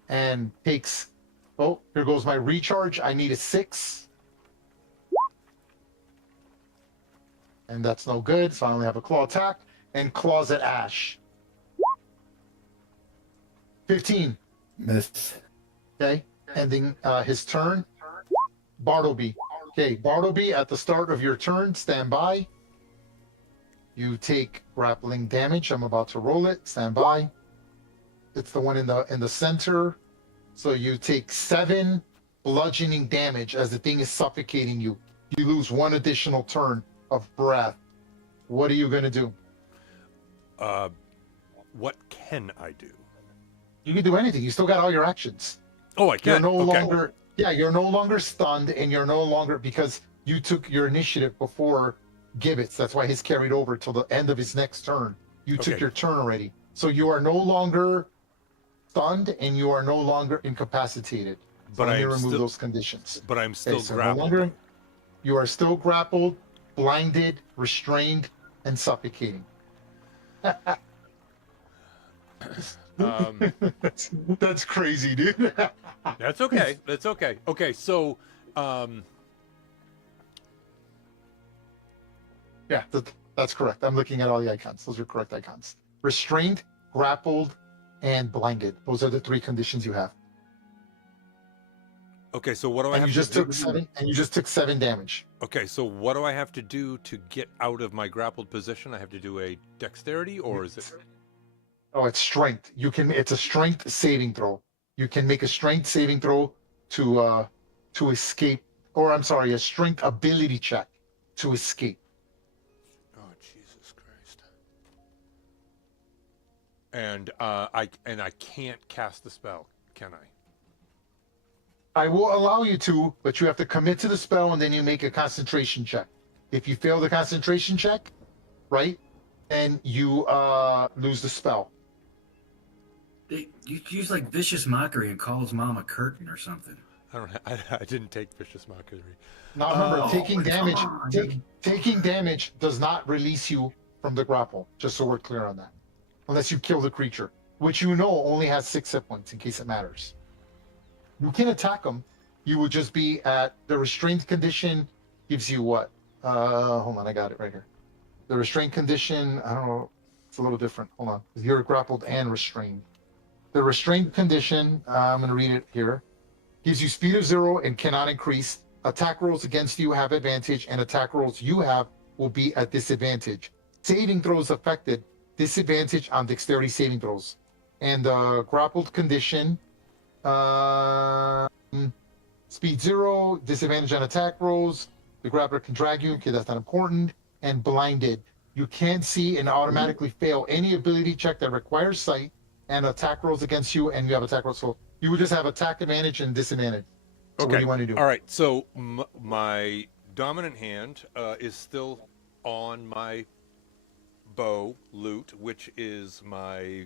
And takes, oh, here goes my recharge. I need a 6. And that's no good, so I only have a claw attack. And claws at Ash. 15. Missed. Okay, ending his turn. Bartleby. Okay, Bartleby, at the start of your turn, stand by. You take grappling damage. I'm about to roll it. Stand by. It's the one in the center. So you take 7 bludgeoning damage as the thing is suffocating you. You lose 1 additional turn of breath. What are you going to do? What can I do? You can do anything. You still got all your actions. Oh, I You're can. no Okay. longer, yeah, you're no longer stunned, and you're no longer, because you took your initiative before Gibbets. That's why he's carried over till the end of his next turn. You took Okay. your turn already. So you are no longer stunned, and you are no longer incapacitated. So But let I me am remove still- those conditions. But I'm still so grappled. no longer, you are still grappled, blinded, restrained, and suffocating. That's crazy, dude. That's okay. That's okay. Okay, so Yeah, that's correct. I'm looking at all the icons. Those are correct icons. Restrained, grappled, and blinded. Those are the 3 conditions you have. okay, so what do I And have you to just do? took 7. And you just took 7 damage. Okay, so what do I have to do to get out of my grappled position? I have to do a dexterity, or is it? Oh, it's strength. You can. It's a strength saving throw. You can make a strength saving throw to escape, or I'm sorry, a strength ability check to escape. Oh, Jesus Christ! And I can't cast the spell, can I? I will allow you to, but you have to commit to the spell, and then you make a concentration check. If you fail the concentration check, right, then you lose the spell. You use like vicious mockery and call his mom a curtain or something. I didn't take vicious mockery. Now remember, Oh, taking come damage, on. taking damage does not release you from the grapple. Just so we're clear on that, unless you kill the creature, which you know only has 6 hit points in case it matters. You can attack them. You would just be at the restrained condition. Gives you what? Hold on, I got it right here. The restrained condition. I don't know. It's a little different. Hold on. You're grappled and restrained. The restrained condition. I'm going to read it here. Gives you speed of 0 and cannot increase. Attack rolls against you have advantage, and attack rolls you have will be at disadvantage. Saving throws affected, disadvantage on dexterity saving throws. And grappled condition, speed 0, disadvantage on attack rolls. The grappler can drag you. Okay, that's not important. And blinded. You can't see and automatically fail any ability check that requires sight, and attack rolls against you, and you have attack rolls. So you would just have attack advantage and disadvantage. So Okay. what do you want to do? All right. So my dominant hand is still on my bow lute, which is my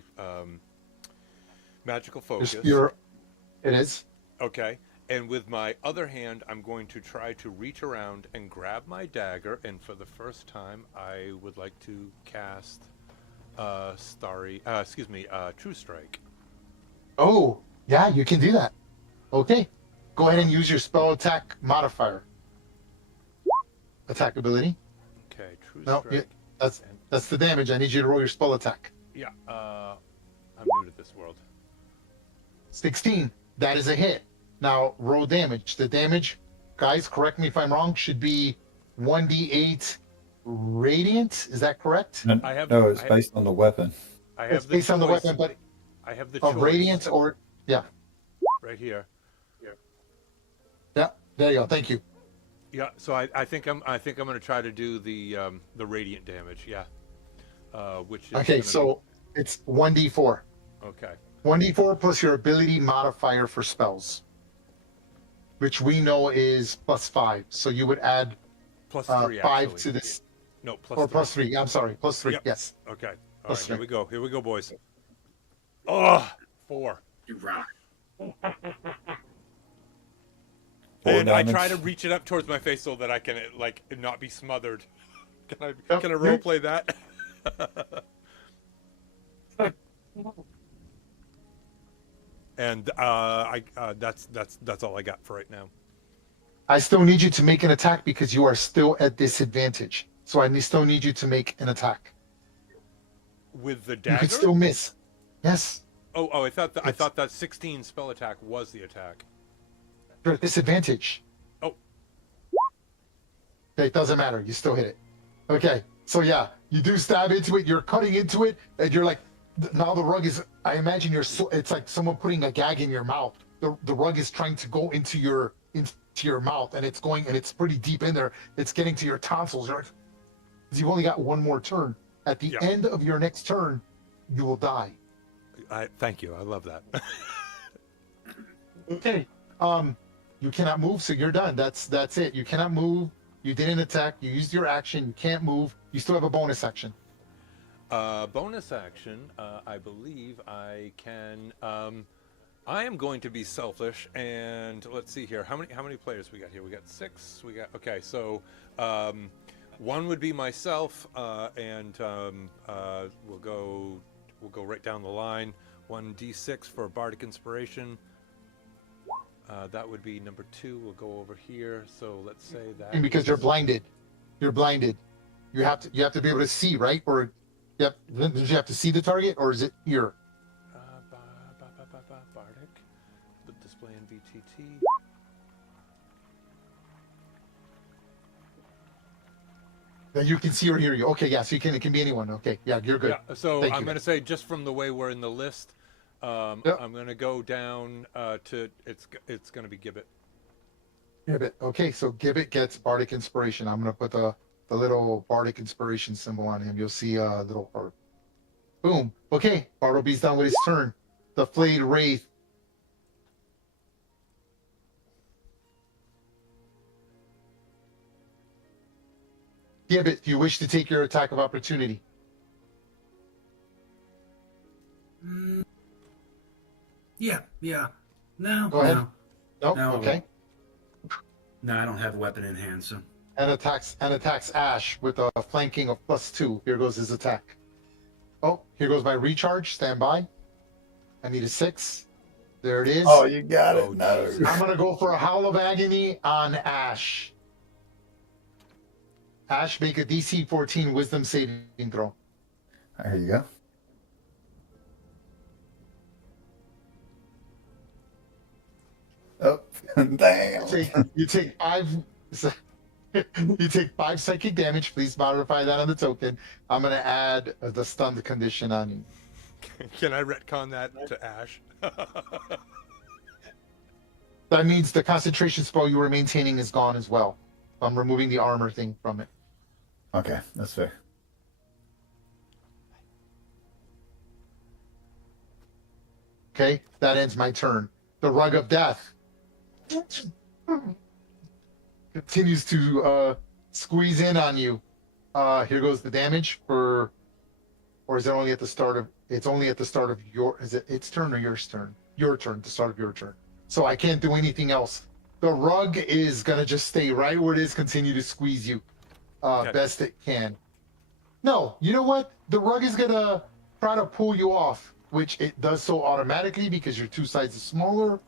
magical focus. It is. Okay. And with my other hand, I'm going to try to reach around and grab my dagger. And for the first time, I would like to cast True Strike. Oh, yeah, you can do that. Okay. Go ahead and use your spell attack modifier. Attack ability. Okay, True No, Strike. that's the damage. I need you to roll your spell attack. Yeah, I'm new to this world. 16. That is a hit. Now roll damage. The damage, guys, correct me if I'm wrong, should be 1d8 radiant. Is that correct? I have- No, it's I have- based on the weapon. I It's have the based on the choice. weapon, but I have the of choice radiant or yeah. right here. Yeah, there you go. Thank you. Yeah, so I think I'm going to try to do the radiant damage. Yeah, which is Okay, gonna so it's 1d4. be, okay. 1d4 plus your ability modifier for spells, which we know is +5. So you would add Plus 3 5 actually. to this, No, plus or 3. +3. I'm sorry, +3. Yep. Yes. Okay. All Plus right, here 3. we go. Here we go, boys. Oh, 4. You rock. And I damage. try to reach it up towards my face so that I can like not be smothered. Can I Yep. can I role play that? And that's all I got for right now. I still need you to make an attack because you are still at disadvantage. So I still need you to make an attack. With the You dagger? could still miss. Yes. I It's- thought that 16 spell attack was the attack. You're at disadvantage. Oh. Okay, it doesn't matter. You still hit it. Okay, so yeah, you do stab into it. You're cutting into it, and you're like, now the rug is. I imagine it's like someone putting a gag in your mouth. The rug is trying to go into your mouth, and it's going, and it's pretty deep in there. It's getting to your tonsils. You've only got one more turn. At the end of your next turn, you will die. Thank you. I love that. Okay. You cannot move, so you're done. That's it. You cannot move. You didn't attack. You used your action. You can't move. You still have a bonus action. Bonus action. I believe I can. I am going to be selfish, and let's see here. How many players we got here? We got 6. We got so. One would be myself, and we'll go right down the line. 1d6 for Bardic Inspiration. That would be number 2. We'll go over here. So let's say that. And because you're blinded, you have to be able to see, right? Or did you have to see the target, or is it here? Bardic. The display in VTT. That you can see or hear you. Okay, yeah. So it can be anyone. Okay, yeah, you're good. Yeah, so I'm going to say, just from the way we're in the list, I'm going to go down to it's going to be Gibbet. Gibbet. Okay, so Gibbet gets Bardic Inspiration. I'm going to put the little Bardic Inspiration symbol on him. You'll see a little heart. Boom. Okay, Bartleby's done with his turn. The Flayed Wraith. Gibbet, do you wish to take your attack of opportunity? Yeah. No. Go ahead. No. No. Okay. No, I don't have a weapon in hand, so. And attacks Ash with a flanking of +2. Here goes his attack. Oh, here goes my recharge. Stand by. I need a 6. There it is. Oh, you got it. No. I'm gonna go for a Howl of Agony on Ash. Ash, make a DC 14 Wisdom saving throw. There you go. Oh, damn. You take 5. You take 5 psychic damage. Please modify that on the token. I'm gonna add the stunned condition on you. Can I retcon that to Ash? That means the concentration spell you were maintaining is gone as well. I'm removing the armor thing from it. Okay, that's fair. Okay, that ends my turn. The Rug of Death continues to squeeze in on you. Here goes the damage or is it only at the start of? It's only at the start of your. Is it its turn or yours turn? Your turn. The start of your turn. So I can't do anything else. The rug is gonna just stay right where it is. Continue to squeeze you, best it can. No, you know what? The rug is gonna try to pull you off, which it does so automatically because your 2 sides are smaller.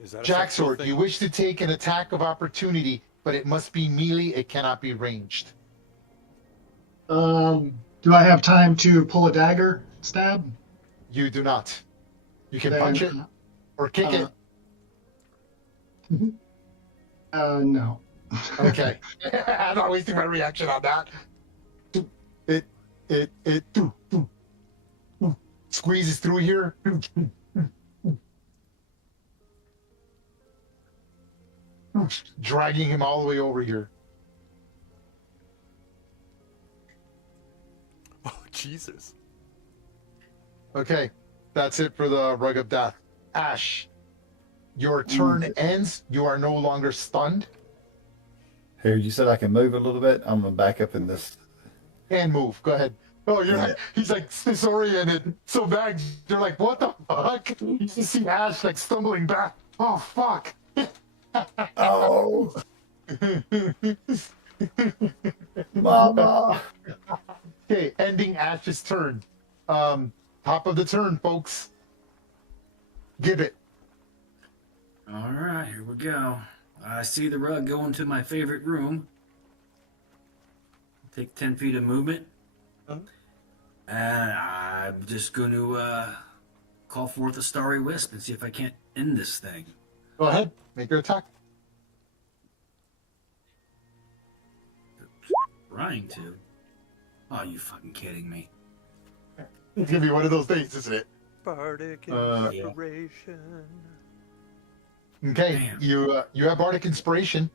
Is that Jacksword, you wish to take an attack of opportunity, but it must be melee. It cannot be ranged. Do I have time to pull a dagger stab? You do not. You can punch it or kick it. No. Okay. I'm not wasting my reaction on that. It squeezes through here. Dragging him all the way over here. Oh, Jesus. Okay. That's it for the Rug of Death. Ash, your turn ends. You are no longer stunned. Here, you said I can move a little bit. I'm gonna back up in this. And move. Go ahead. Oh, you're like, he's like disoriented. So bad. You're like, what the fuck? You just see Ash like stumbling back. Oh, fuck. Oh, Mama. Okay, ending Ash's turn. Top of the turn, folks. Give it. All right, here we go. I see the rug go into my favorite room. Take 10 feet of movement. And I'm just going to call forth a starry wisp and see if I can't end this thing. Go ahead. Make your attack. trying to. Oh, you fucking kidding me? It's gonna be one of those days, isn't it? Bardic Yeah. inspiration. Okay, Damn. you have Bardic Inspiration.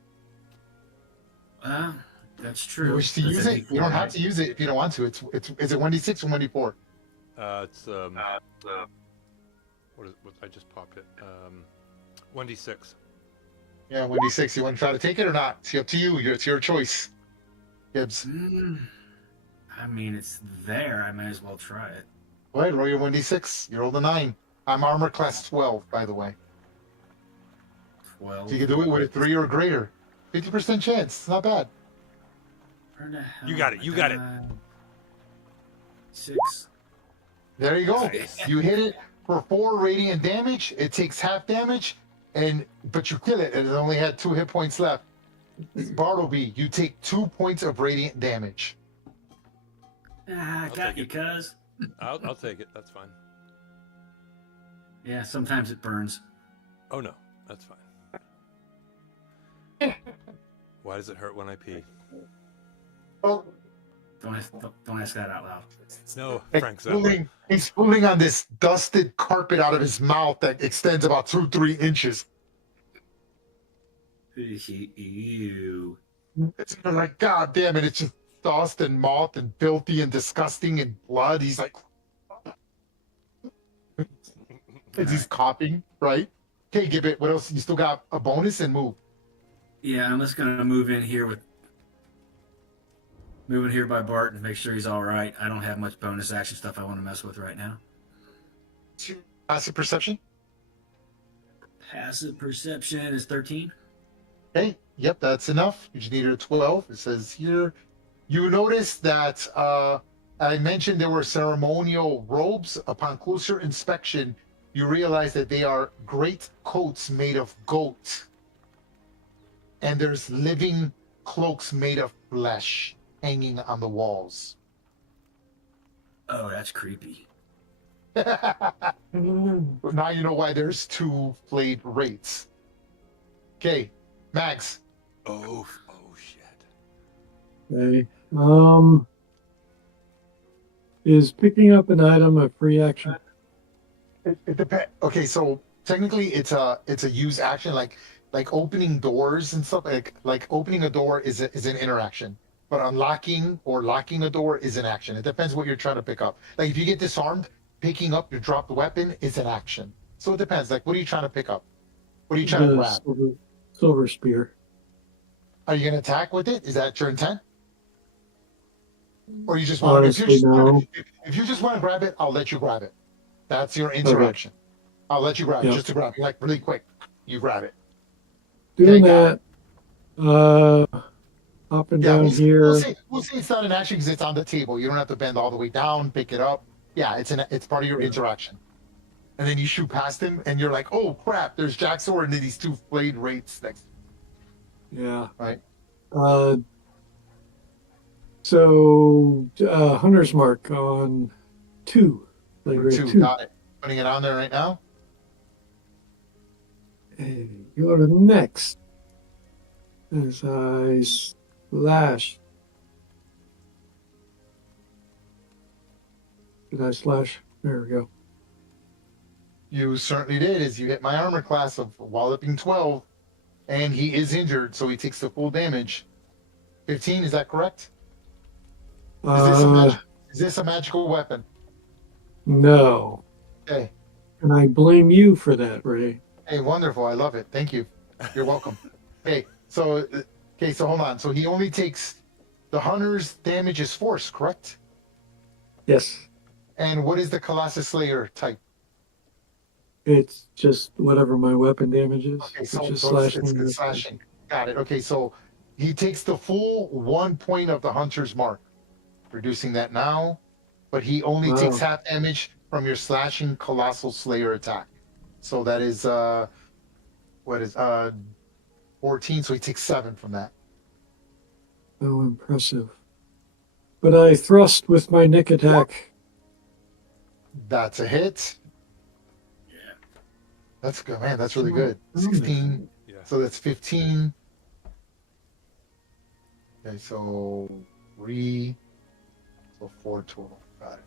That's true. You wish to That's use a it. You D4, don't have right? to use it if you don't want to. Is it 1d6 or 1d4? It's what I just popped it. 1d6. Yeah, 1d6. You want to try to take it or not? It's up to you. It's your choice. Gibbs. I mean, it's there. I might as well try it. Go ahead, roll your 1d6. You rolled a 9. I'm armor class 12, by the way. 12. So you can do it with a 3 or greater. 50% chance. It's not bad. Where the hell You got it, am I you got it. gonna- 6. There you go. Nice. You hit it for 4 radiant damage. It takes half damage, but you kill it, and it only had 2 hit points left. Bartleby, you take 2 points of radiant damage. I got you, cuz. I'll take it. That's fine. Yeah, sometimes it burns. Oh no, that's fine. Why does it hurt when I pee? Well, Don't ask that out loud. No, Frank he's pulling on this dusted carpet out of his mouth that extends about 2-3 inches. Ew. It's like, God damn it, it's just dust and moth and filthy and disgusting and blood. He's like, as he's coughing, right? Okay, Gibbet, what else? You still got a bonus and move. Yeah, I'm just gonna move in here by Bart and make sure he's all right. I don't have much bonus action stuff I want to mess with right now. Passive perception. Passive perception is 13. Okay, yep, that's enough. You just needed a 12. It says here, you notice that I mentioned there were ceremonial robes. Upon closer inspection, you realize that they are great coats made of goat. And there's living cloaks made of flesh hanging on the walls. Oh, that's creepy. Now you know why there's 2 flayed wraiths. Okay, Max. Oh shit. Okay. Is picking up an item a free action? It depends. Okay, so technically it's a use action, like opening doors and stuff. Like opening a door is an interaction, but unlocking or locking a door is an action. It depends what you're trying to pick up. Like if you get disarmed, picking up your dropped weapon is an action. So it depends. Like what are you trying to pick up? What are you trying to grab? Silver spear. Are you gonna attack with it? Is that your intent? Or you just want Honestly, no. if you just want to grab it, I'll let you grab it. That's your interaction. Okay. I'll let you grab it just to grab it. Like really quick. You grab it. Doing that. Up and down here. We'll say it's not an action because it's on the table. You don't have to bend all the way down, pick it up. Yeah, it's part of your interaction. And then you shoot past him, and you're like, "Oh crap! There's Jack's sword, and then these 2 flayed wraiths next." Yeah. Right. So hunter's mark on 2. Like Number 2, got it. Putting it on there right now. And go to next. As I slash. Did I slash? There we go. You certainly did, as you hit my armor class of walloping 12, and he is injured, so he takes the full damage. 15, is that correct? Is this a magical weapon? No. Okay. And I blame you for that, Ray. Hey, wonderful. I love it. Thank you. You're welcome. So hold on. So he only takes the hunter's damage is force, correct? Yes. And what is the Colossus Slayer type? It's just whatever my weapon damage is. Okay, so it's slashing. Got it. Okay, so he takes the full 1 point of the hunter's mark. Reducing that now, but he only takes half damage from your slashing Colossal Slayer attack. So that is 14, so he takes 7 from that. Oh, impressive. But I thrust with my nick attack. That's a hit. Yeah. That's good, man. That's really good. 16. Yeah. So that's 15. Okay, so 3, so 4 total. Got it.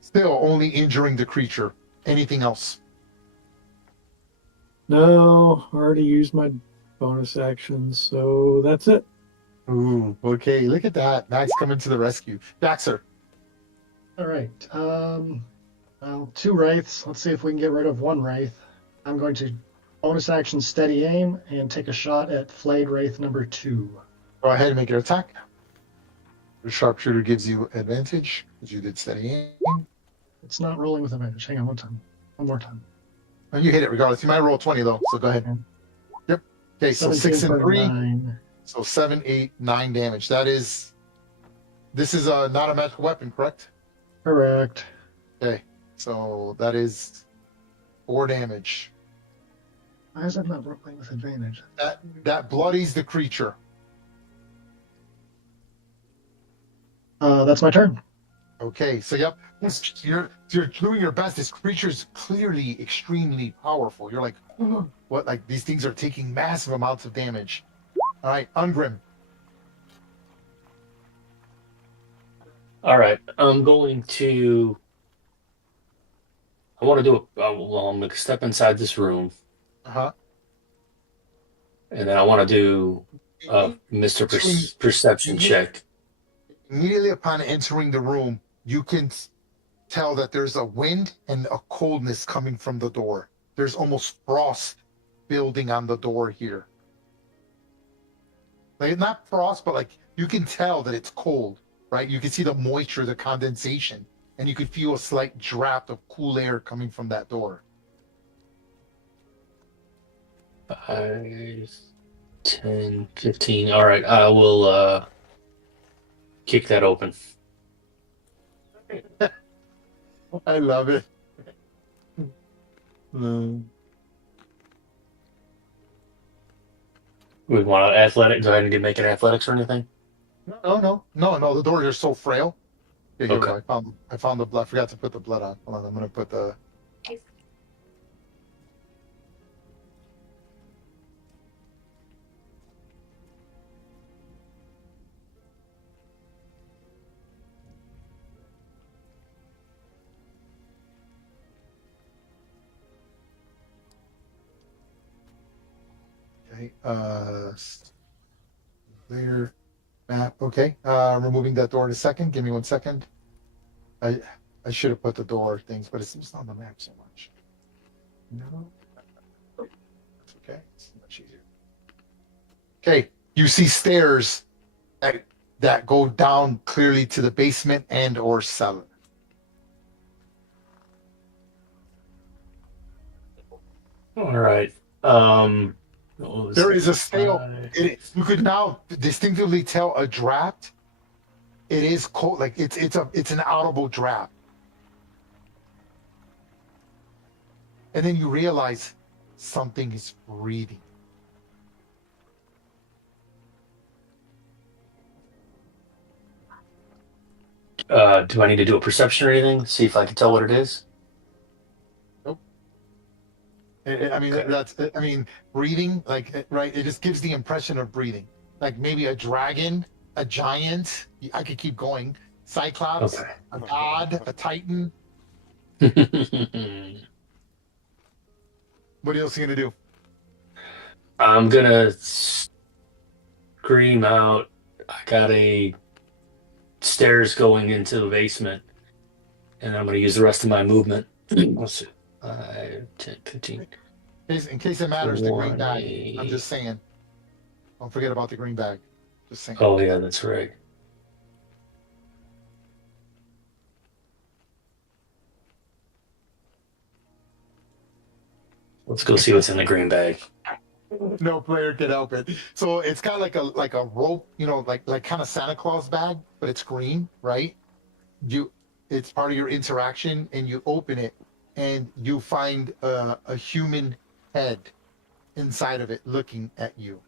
Still only injuring the creature. Anything else? No, already used my bonus actions, so that's it. Ooh, okay. Look at that. Max coming to the rescue. Daxter. All right. Well, 2 wraiths. Let's see if we can get rid of 1 wraith. I'm going to bonus action steady aim and take a shot at flayed wraith number 2. Go ahead and make your attack. The sharpshooter gives you advantage because you did steady aim. It's not rolling with advantage. Hang on one more time. Oh, you hit it regardless. You might roll 20 though, so go ahead. Yep. Okay, so 6 and 3. 9. So 7, 8, 9 damage. This is not a magical weapon, correct? Correct. Okay, so that is 4 damage. Why is that not rolling with advantage? That bloodies the creature. That's my turn. Okay, so yep, you're doing your best. This creature's clearly extremely powerful. You're like, what? Like these things are taking massive amounts of damage. All right, Ungrim. All right, I want to do well, I'm gonna step inside this room, Uh-huh. and then I want to do a Mr. Perception check. Immediately upon entering the room, you can tell that there's a wind and a coldness coming from the door. There's almost frost building on the door here. Like not frost, but like you can tell that it's cold, right? You can see the moisture, the condensation, and you can feel a slight draft of cool air coming from that door. 5, 10, 15. All right, I will kick that open. I love it. No. We want athletic. Do I need to make an athletics or anything? No. The doors are so frail. Yeah, you're Okay. right. I found the blood. I forgot to put the blood on. Hold on, I'm gonna put the. Okay. There. Map. Okay. Removing that door in a second. Give me 1 second. I should have put the door things, but it's just on the map so much. No. That's okay. It's much easier. Okay. You see stairs that go down clearly to the basement and or cellar. All right. There is a stale. You could now distinctively tell a draft. It is cold, like it's an audible draft, and then you realize something is breathing. Do I need to do a perception or anything? See if I can tell what it is? Nope. I mean, Okay. I mean, breathing, like, right? It just gives the impression of breathing. Like maybe a dragon, a giant. I could keep going. Cyclops, Okay. a god, a titan. What else are you gonna do? I'm gonna scream out. I got a stairs going into the basement, and I'm gonna use the rest of my movement. Let's see. 5, 10, 15. In case it matters, the green bag. 20. I'm just saying. Don't forget about the green bag. Just saying. Oh yeah, that's right. Let's go see what's in the green bag. No player can help it. So it's kind of like a rope, like kind of Santa Claus bag, but it's green, right? It's part of your interaction, and you open it, and you find a human head inside of it looking at you.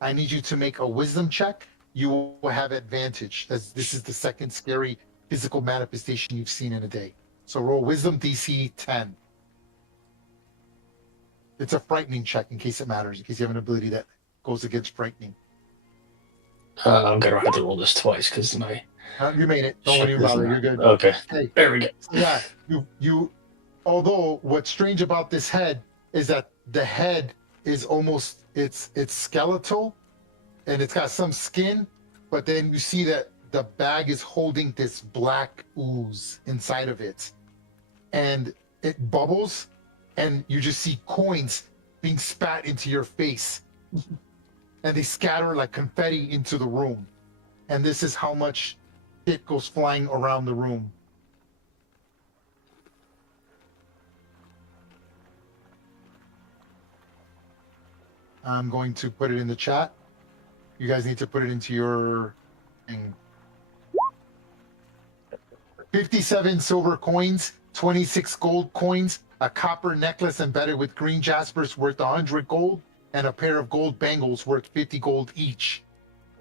I need you to make a wisdom check. You will have advantage, as this is the second scary physical manifestation you've seen in a day. So roll wisdom DC 10. It's a frightening check in case it matters, in case you have an ability that goes against frightening. I'm gonna have to roll this twice because my You made it. Don't shit worry about it. You're good. Okay, Hey, there we go. yeah, you. Although what's strange about this head is that the head is almost it's skeletal, and it's got some skin, but then you see that the bag is holding this black ooze inside of it, and it bubbles, and you just see coins being spat into your face, and they scatter like confetti into the room, and this is how much shit goes flying around the room. I'm going to put it in the chat. You guys need to put it into your thing. 57 silver coins, 26 gold coins, a copper necklace embedded with green jaspers worth 100 gold, and a pair of gold bangles worth 50 gold each.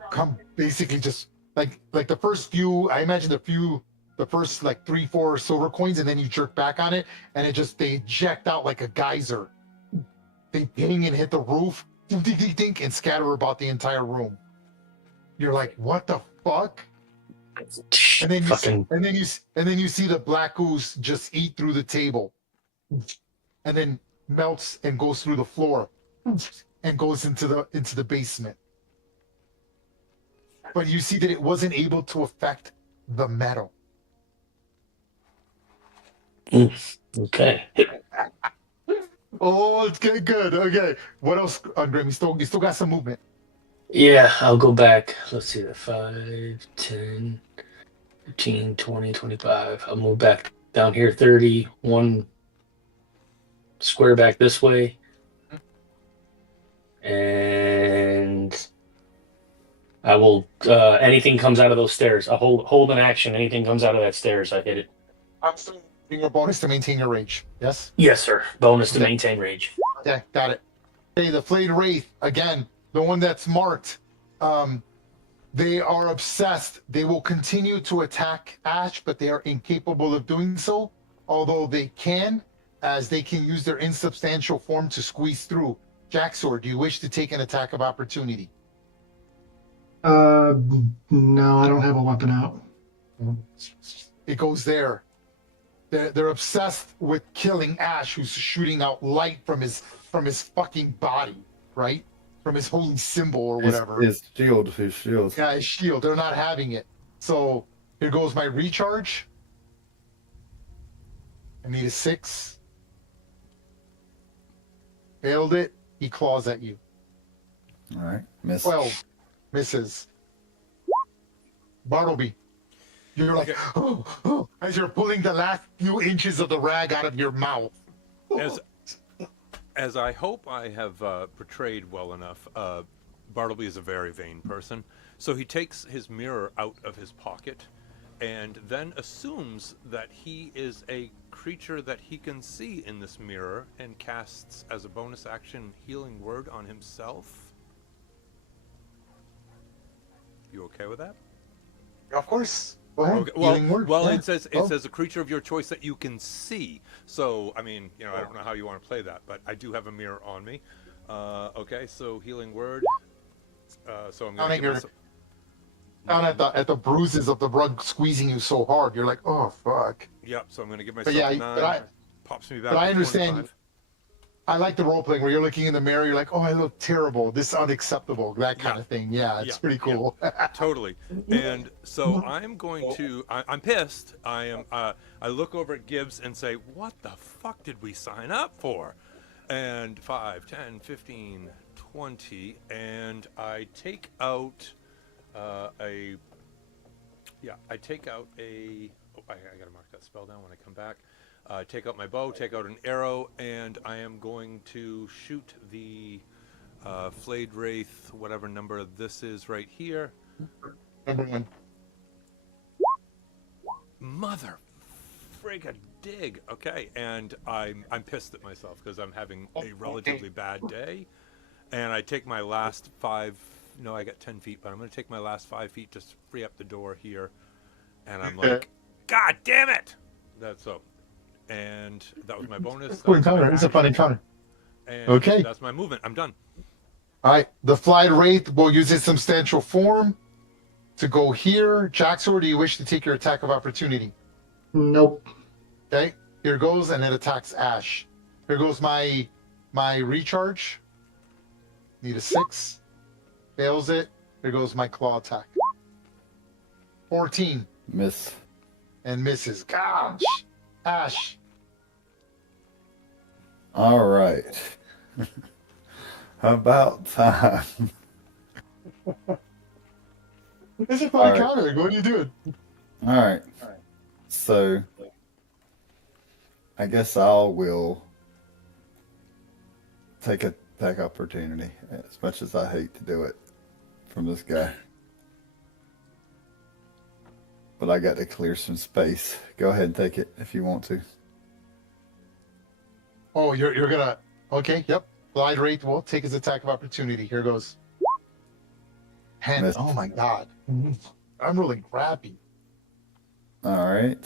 Come, basically just like the first few, I imagine the first like 3-4 silver coins, and then you jerk back on it, and they eject out like a geyser. They ping and hit the roof, dink, dink, dink, dink, and scatter about the entire room. You're like, what the fuck? And then you see the black ooze just eat through the table, and then melts and goes through the floor, and goes into the basement. But you see that it wasn't able to affect the metal. Okay. Oh, it's getting good. Okay, what else, Grim? You still got some movement. Yeah, I'll go back. Let's see, 5, 10, 15, 20, 25. I'll move back down here 30, one square back this way. And I will, anything comes out of those stairs. I hold an action. Anything comes out of that stairs, I hit it. I'm still giving you a bonus to maintain your rage. Yes? Yes, sir. Bonus to maintain rage. Okay, got it. Okay, the Flayed Wraith, again, the one that's marked. They are obsessed. They will continue to attack Ash, but they are incapable of doing so, although they can, as they can use their insubstantial form to squeeze through. Jaxor, do you wish to take an attack of opportunity? No, I don't have a weapon out. It goes there. They're obsessed with killing Ash, who's shooting out light from his fucking body, right? From his holy symbol or whatever. His shield. Yeah, his shield. They're not having it. So here goes my recharge. I need a 6. Failed it. He claws at you. All right, miss. 12. Misses. Bartleby, you're like, oh, as you're pulling the last few inches of the rag out of your mouth. As I hope I have portrayed well enough, Bartleby is a very vain person. So he takes his mirror out of his pocket and then assumes that he is a creature that he can see in this mirror and casts as a bonus action Healing Word on himself. You okay with that? Of course. Go ahead. Okay. Well, Healing Word. well, Yeah. it says a creature of your choice that you can see. So, I mean, I don't know how you want to play that, but I do have a mirror on me. Okay, so Healing Word. So I'm going to give myself... Down at the bruises of the rug squeezing you so hard, you're like, oh fuck. Yep. So I'm going to give myself 9. Pops me back. But I to understand. 25. I like the role playing where you're looking in the mirror, you're like, oh, I look terrible. This is unacceptable. That kind of thing. Yeah, it's pretty cool. Yeah, totally. And so I'm going to. I'm pissed. I am. I look over at Gibbs and say, what the fuck did we sign up for? And 5, 10, 15, 20, and I take out I take out a. Oh, I gotta mark that spell down when I come back. Take out my bow, take out an arrow, and I am going to shoot the Flayed Wraith, whatever number this is right here. Number 1. Mother friggin' dig. Okay, and I'm pissed at myself because I'm having a relatively bad day, and I take my last 5. No, I got 10 feet, but I'm going to take my last 5 feet just to free up the door here, and I'm like, God damn it! That's so. And that was my bonus. Cool encounter. It's a fun encounter. And okay. That's my movement. I'm done. All right. The Flayed Wraith will use its substantial form to go here. Jaxor, do you wish to take your attack of opportunity? Nope. Okay, here goes, and it attacks Ash. Here goes my recharge. Need a 6. Fails it. Here goes my claw attack. 14 Miss. and misses. Gosh, Ash. All right. About time. This is All funny right. counter. What are you doing? All right. So, I guess I will take a attack opportunity, as much as I hate to do it from this guy. But I got to clear some space. Go ahead and take it if you want to. Oh, you're gonna. Okay, yep. Glide rate will take his attack of opportunity. Here goes. And Missed. oh my god, I'm really crappy. All right.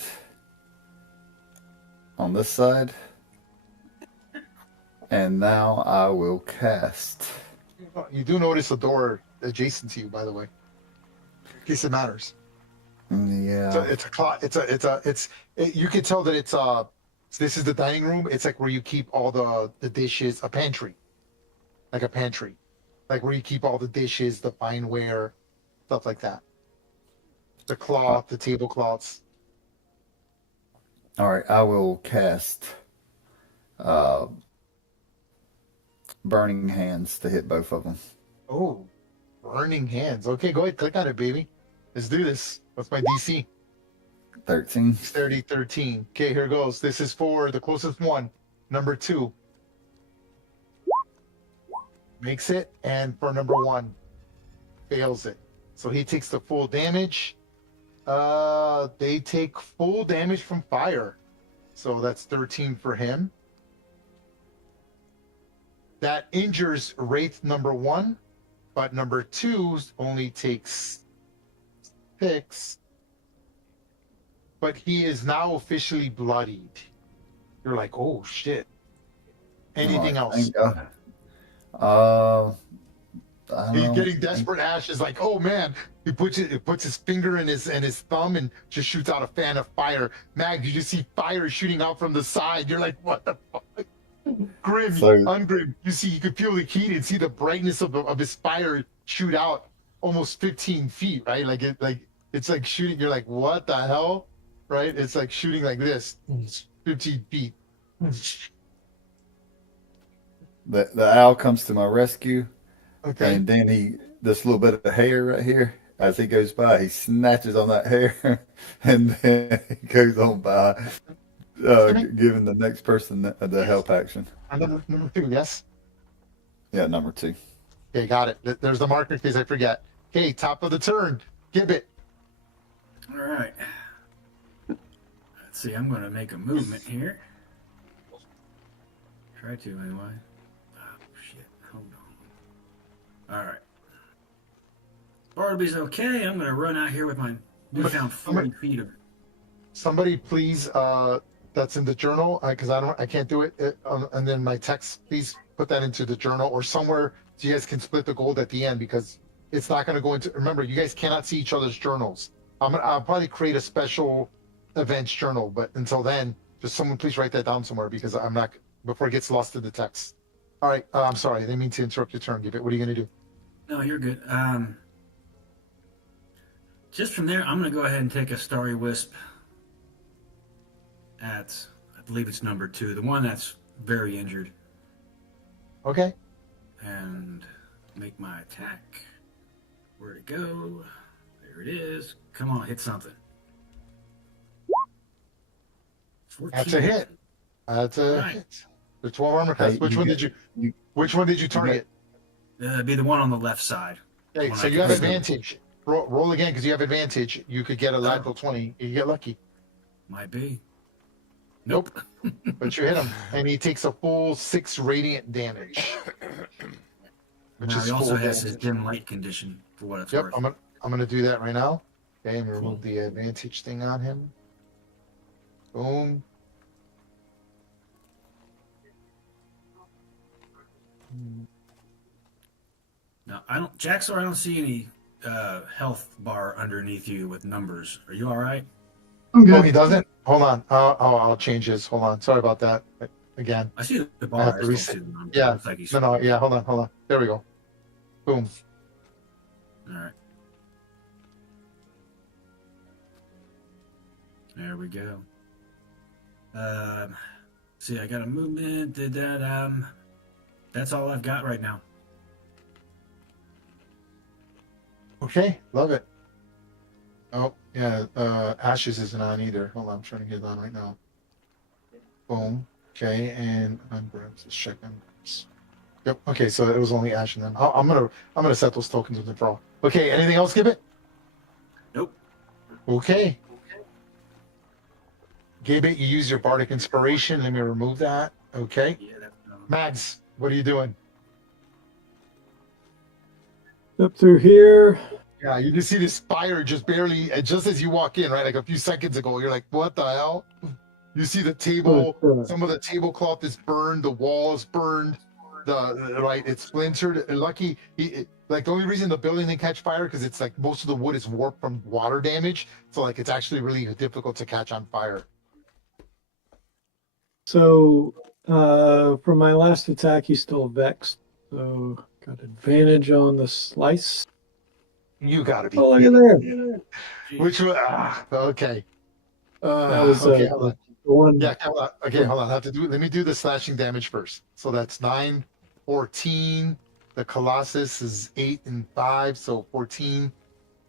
On this side. And now I will cast. You do notice a door adjacent to you, by the way, in case it matters. Yeah. It's a closet. You can tell that it's this is the dining room. It's like where you keep all the dishes, a pantry, like a pantry, like where you keep all the dishes, the fineware, stuff like that. The cloth, the tablecloths. All right. I will cast Burning Hands to hit both of them. Oh, burning hands. Okay, go ahead, click on it, baby. Let's do this. What's my DC? 13. 30, 13. Okay, here goes. This is for the closest one. Number 2. Makes it. And for number 1, fails it. So he takes the full damage. They take full damage from fire. So that's 13 for him. That injures Wraith number 1, but number 2 only takes 6. But he is now officially bloodied. You're like, oh shit. Anything All right, else? thank God. I He's don't getting desperate. Ash is like, oh man. He puts his finger in his thumb and just shoots out a fan of fire. Mag, you just see fire shooting out from the side. You're like, what the fuck? Grim, ungrim. You could feel the heat and see the brightness of his fire shoot out almost 15 feet, right? It's like shooting. You're like, what the hell, right? It's like shooting like this, 15 feet. The owl comes to my rescue, Okay. and then this little bit of hair right here, as he goes by, he snatches on that hair, and then he goes on by, giving the next person the help action. Number 2, yes. Yeah, number 2. Okay, got it. There's the marker in case I forget. Okay, top of the turn. Gibbet. All right. Let's see. I'm going to make a movement here. Try to, anyway. Oh, shit. Hold on. All right. Bartleby's okay. I'm going to run out here with my newfound 40 feet of... Somebody please, that's in the journal, because I can't do it. And then my text, please put that into the journal or somewhere so you guys can split the gold at the end, because it's not going to go into. Remember, you guys cannot see each other's journals. I'll probably create a special events journal, but until then, just someone please write that down somewhere, because I'm not, before it gets lost in the text. All right, I'm sorry, I didn't mean to interrupt your turn. Gibbet, what are you going to do? No, you're good. Just from there, I'm going to go ahead and take a Starry Wisp at, I believe it's number 2, the one that's very injured, Okay. and make my attack. Where'd it go? There it is. Come on, hit something. 14. That's a hit. That's a Right. hit. The 12 armor class. Hey, Which one did you target? Be the one on the left side. Okay, One so I you have can see. advantage. Roll again because you have advantage. You could get a lateral 20. You get lucky. Might be. Nope. But you hit him, and he takes a full 6 radiant damage. Which Now, is he also full has his damage. dim light condition, for what it's Yep, worth. I'm gonna do that right now. Okay, and remove the advantage thing on him. Boom. Now, Jaxor, I don't see any health bar underneath you with numbers. Are you all right? I'm Oh, good. he doesn't? Hold on. I'll change his. Hold on. Sorry about that. Again, I see the I have bar. I to just don't reset. see the numbers. It Yeah. looks like he's No. Yeah. Hold on. There we go. Boom. all right. There we go. See, I got a movement. Did that. That's all I've got right now. Okay. Love it. Oh, yeah. Ashes isn't on either. Hold on. I'm trying to get it on right now. Boom. Okay. And I'm just checking. Yep. Okay. So it was only Ash and then I'm gonna set those tokens with the draw. Okay. Anything else, Gibbet? Nope. Okay. Gibbet, you use your bardic inspiration. Let me remove that. Okay. Yeah, that's Mags, what are you doing? Up through here. Yeah, you just see this fire just barely, just as you walk in, right? Like a few seconds ago, you're like, what the hell? You see the table, some of the tablecloth is burned, the walls burned, right, it's splintered. Lucky, like the only reason the building didn't catch fire because it's like most of the wood is warped from water damage, so like it's actually really difficult to catch on fire. So from my last attack, he's still vexed. So got advantage on the slice. You gotta be. Oh, look at there. Which one? Okay. That was okay. Hold on. the one. Yeah, hold on. Okay, hold on. I have to do. Let me do the slashing damage first. So that's 9, 14. The Colossus is 8 and 5, so 14.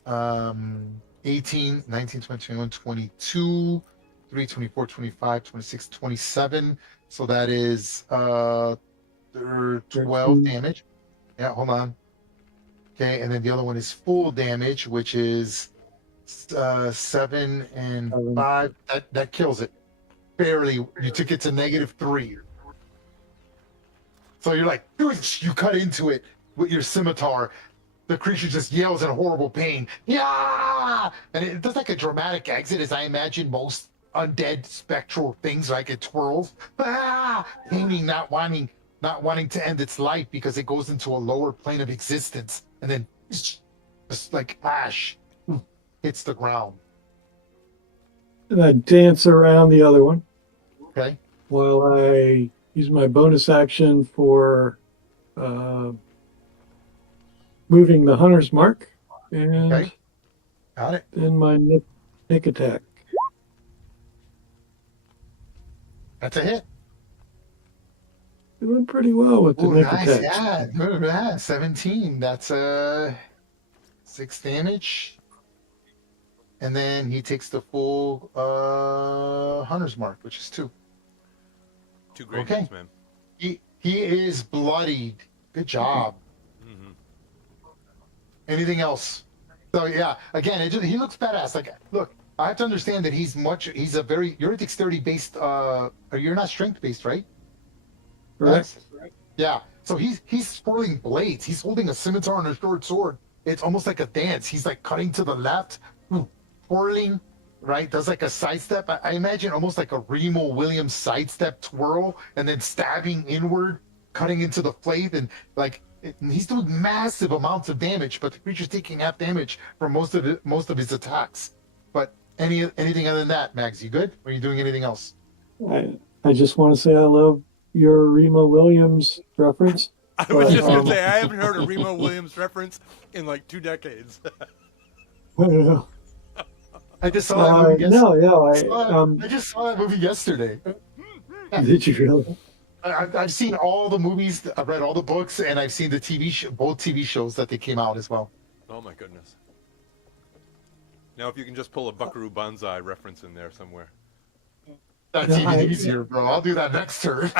18, 19, 20, 21, 22, 3, 24, 25, 26, 27. So that is 12 damage. Yeah, hold on. Okay, and then the other one is full damage, which is 7 and 5. That kills it. Barely. You took it to -3. So you're like, you cut into it with your scimitar. The creature just yells in horrible pain. Yeah! And it does like a dramatic exit, as I imagine most undead spectral things, like it twirls. Ah! Painting, not wanting to end its life because it goes into a lower plane of existence. And then just like ash hits the ground. And I dance around the other one Okay. while I use my bonus action for moving the hunter's mark. And Okay. Got it. then my nick attack. That's a hit. Doing pretty well with the Oh, nick nice. attack. Yeah. Good. Yeah. 17. That's 6 damage. And then he takes the full hunter's mark, which is 2. 2 great Okay. hits, man. He is bloodied. Good job. Mm-hmm. Anything else? So yeah, again, he looks badass. Like, look, I have to understand that you're a dexterity based, or you're not strength based, right? Correct. Yeah. So he's swirling blades. He's holding a scimitar and a short sword. It's almost like a dance. He's like cutting to the left, twirling, right? Does like a sidestep. I imagine almost like a Remo Williams sidestep twirl, and then stabbing inward, cutting into the blade, and like he's doing massive amounts of damage. But the creature's taking half damage from most of his attacks. But anything other than that, Max, you good? Or are you doing anything else? I just want to say I love your Remo Williams reference. I was just Um, gonna say I haven't heard a Remo Williams reference in like 2 decades. I just saw that movie yesterday. I just saw that movie yesterday. Did you really? I've seen all the movies. I've read all the books, and I've seen the both TV shows that they came out as well. Oh my goodness. Now if you can just pull a Buckaroo Banzai reference in there somewhere. That's even easier, bro. I'll do that next turn.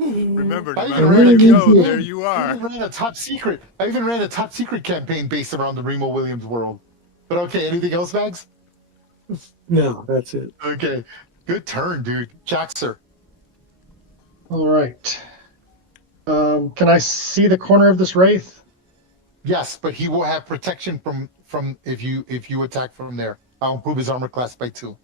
Remember, no I matter even where ran you a go, there you I are. even ran a top secret. I even ran a top secret campaign based around the Remo Williams world. But okay, anything else, Mags? No, that's it. Okay, good turn, dude. Jaxer. All right. Can I see the corner of this wraith? Yes, but he will have protection from if you attack from there. I'll improve his armor class by 2.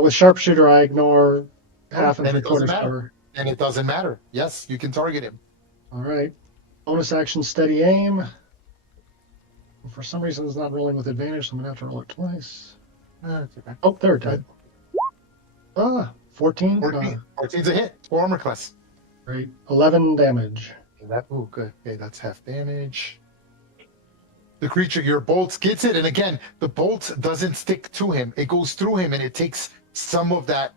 With sharpshooter, I ignore half and Then it doesn't 3/4 matter. cover. And it doesn't matter. Yes, you can target him. All right. Bonus action, steady aim. For some reason, it's not rolling with advantage, so I'm gonna have to roll it twice. That's okay. Oh, there it did. 14. 14's a hit. 4 armor class. Great. 11 damage. Oh, good. Okay, that's half damage. The creature, your bolt gets it, and again, the bolt doesn't stick to him. It goes through him, and it takes some of that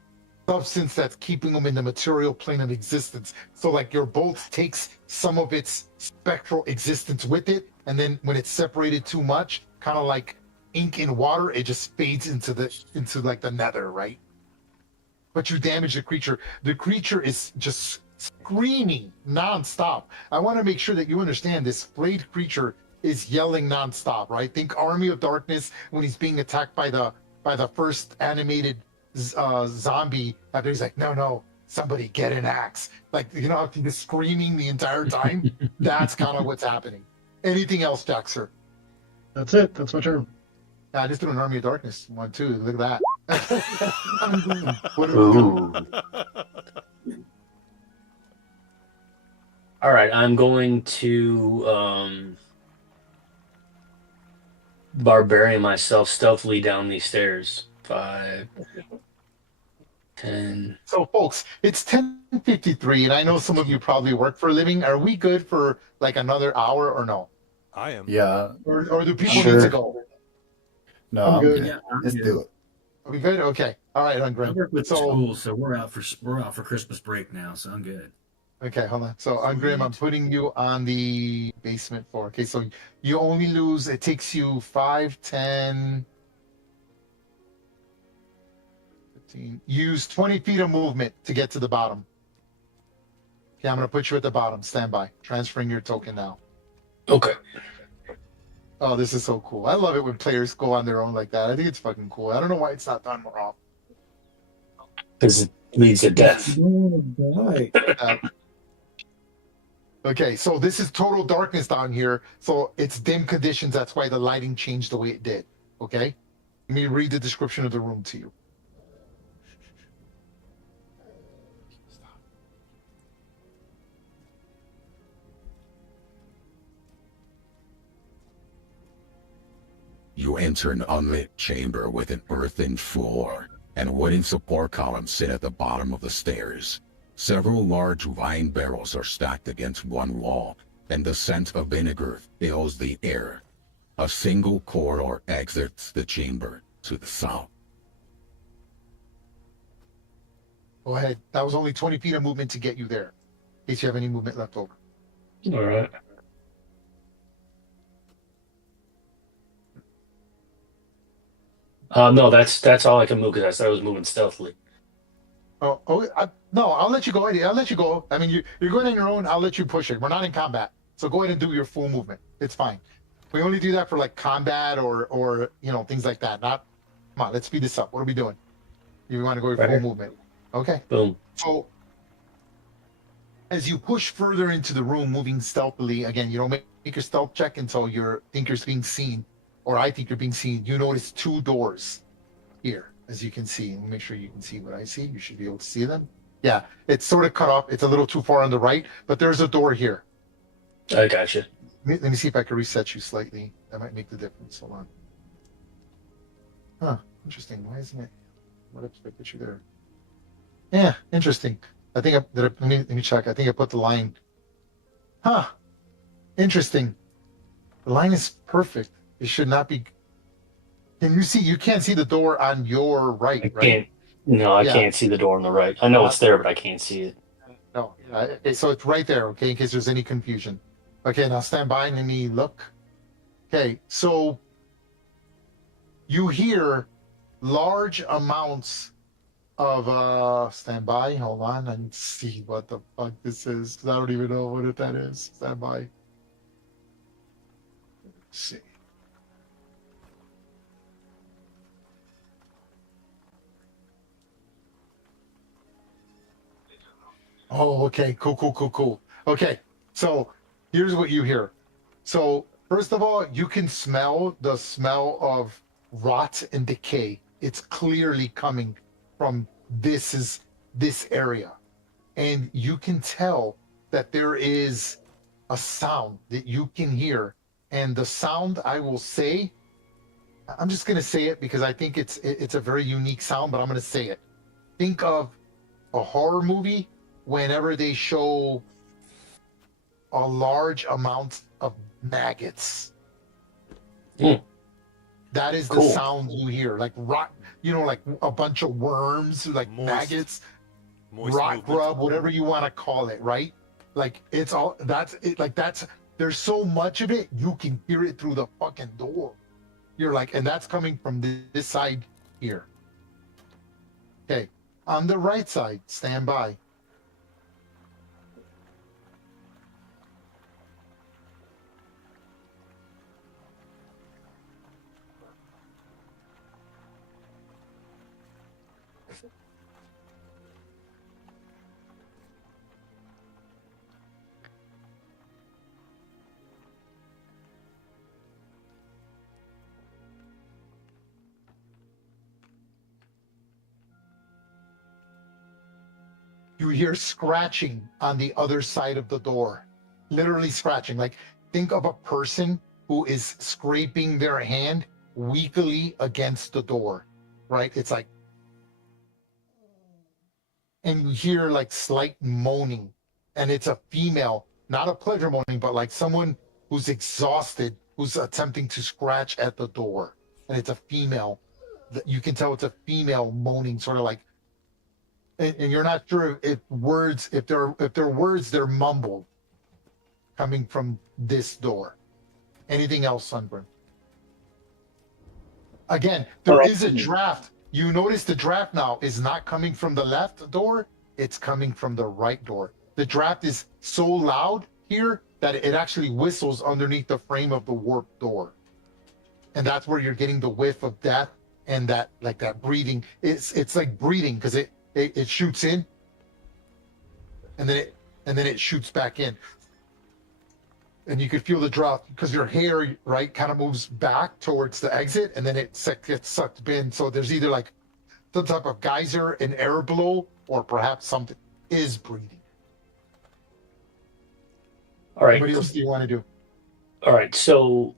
substance that's keeping him in the material plane of existence. So, like, your bolt takes some of its spectral existence with it, and then when it's separated too much, kind of like ink in water, it just fades into like the nether, right? But you damage the creature. The creature is just screaming nonstop. I want to make sure that you understand this flayed creature is yelling nonstop, right? Think Army of Darkness when he's being attacked by the first animated zombie. After he's like, no, somebody get an axe. Like, you know, he's screaming the entire time. That's kind of what's happening. Anything else, Jaxer? That's it. That's my turn. Yeah, I just threw an Army of Darkness one too. Look at that. What Ooh. All right, I'm going to barbarian myself stealthily down these stairs. 5, 10. So, folks, it's 10:53, and I know some of you probably work for a living. Are we good for like another hour or no? I am. Yeah. Or do people Sure. need to go? No, I'm I'm good. good. Yeah, I'm Let's good. do it. Are we good? Okay. All right, I Ungrim. work with the So, school, so we're out for Christmas break now, so I'm good. okay, hold on. So, Ungrim, I'm putting you on the basement floor. Okay, so you only lose, it takes you 5, 10, 15. Use 20 feet of movement to get to the bottom. Okay, I'm going to put you at the bottom. Stand by. Transferring your token now. Okay. Oh, this is so cool. I love it when players go on their own like that. I think it's fucking cool. I don't know why it's not done more often. Because it leads to death. Die. Okay, so this is total darkness down here. So it's dim conditions. That's why the lighting changed the way it did. Okay? Let me read the description of the room to you. You enter an unlit chamber with an earthen floor, and wooden support columns sit at the bottom of the stairs. Several large wine barrels are stacked against one wall, and the scent of vinegar fills the air. A single corridor exits the chamber to the south. Go ahead. That was only 20 feet of movement to get you there. In case you have any movement left over. All right. No, that's all I can move because I was moving stealthily. No, I'll let you go. I'll let you go. I mean, you're going on your own. I'll let you push it. We're not in combat. So go ahead and do your full movement. It's fine. We only do that for like combat or you know, things like that. Not, come on, let's speed this up. What are we doing? You want to go your Right full here. movement. Okay. Boom. So as you push further into the room, moving stealthily, again, you don't make your stealth check until you think you're being seen, or I think you're being seen. You notice 2 doors here, as you can see. Let me make sure you can see what I see. You should be able to see them. Yeah, it's sort of cut off. It's a little too far on the right, but there's a door here. I gotcha. Let me see if I can reset you slightly. That might make the difference. Hold on. Huh, interesting. Why isn't it? What if I put you there? Yeah, interesting. I think let me check. I think I put the line. Huh. Interesting. The line is perfect. It should not be. Can you see? You can't see the door on your right, I right? can't. No, I Yeah. can't see the door on the right. I know it's there, but I can't see it. No. Okay, so it's right there. Okay, in case there's any confusion. Okay, now stand by and let me look. Okay, so you hear large amounts of stand by. Hold on and see what the fuck this is. 'Cause I don't even know what that is. Stand by. Let's see. Oh, okay. Cool. Okay, so here's what you hear. So first of all, you can smell the smell of rot and decay. It's clearly coming from this area. And you can tell that there is a sound that you can hear And the sound, I will say, I'm just going to say it because I think it's a very unique sound, but I'm going to say it. Think of a horror movie whenever they show a large amount of maggots. Mm. That is the Cool. sound you hear, like rock, like a bunch of worms, like maggots, rock movement. grub, whatever you want to call it, right? Like it's all that's it. Like that's there's so much of it, you can hear it through the fucking door. You're like, and that's coming from this side here. Okay, on the right side, stand by. You hear scratching on the other side of the door, literally scratching. Like think of a person who is scraping their hand weakly against the door, right? It's like, and you hear like slight moaning, and it's a female, not a pleasure moaning, but like someone who's exhausted, who's attempting to scratch at the door, and it's a female. You can tell it's a female moaning, sort of like, and you're not sure if they're words, they're mumbled, coming from this door. Anything else, Sunburn? Again, there is a draft. You notice the draft now is not coming from the left door, it's coming from the right door. The draft is so loud here that it actually whistles underneath the frame of the warped door. And that's where you're getting the whiff of death and that breathing. It's like breathing because it shoots in and then it shoots back in. And you could feel the drop because your hair, right, kind of moves back towards the exit, and then it gets sucked in. So there's either like some type of geyser, an air blow, or perhaps something is breathing. All right. What else do you want to do? All right. So,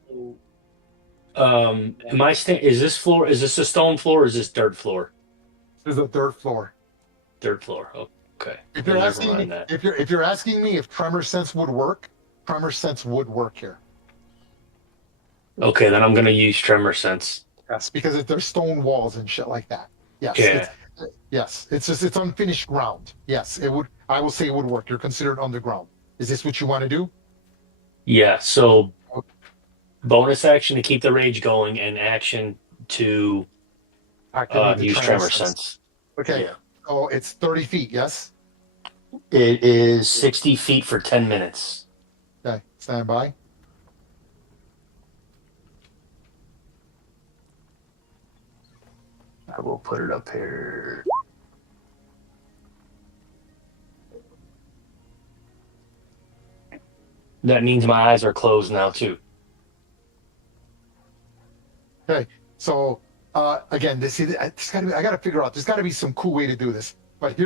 is this a stone floor or is this dirt floor? There's a third floor. Third floor. Okay. If you're asking me, if you're asking me if tremor sense would work, tremor sense would work here. Okay, then I'm gonna use tremor sense. Yes, because there's stone walls and shit like that. Yes. Yeah. It's unfinished ground. Yes, it would. I will say it would work. You're considered underground. Is this what you want to do? Yeah. So, bonus action to keep the rage going, and action to Activate the use tremor sense. Okay. Yeah. Oh, it's 30 feet. Yes. It is 60 feet for 10 minutes. Okay. Stand by. I will put it up here. That means my eyes are closed now too. Okay. So again, I got to figure out. There's got to be some cool way to do this. But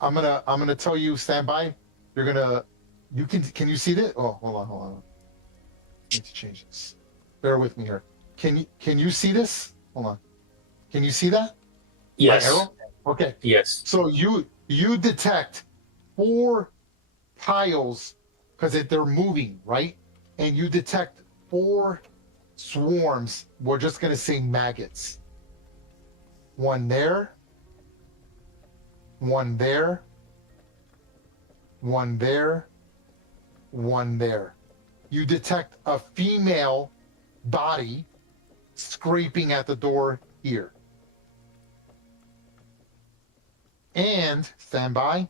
I'm gonna tell you. Stand by. Can you see this? Oh, hold on. I need to change this. Bear with me here. Can you see this? Hold on. Can you see that? Yes. My arrow? Okay. Yes. So you detect 4 piles because they're moving, right? And you detect 4 swarms. We're just gonna say maggots. 1 there. 1 there. 1 there. 1 there. You detect a female body scraping at the door here. And stand by.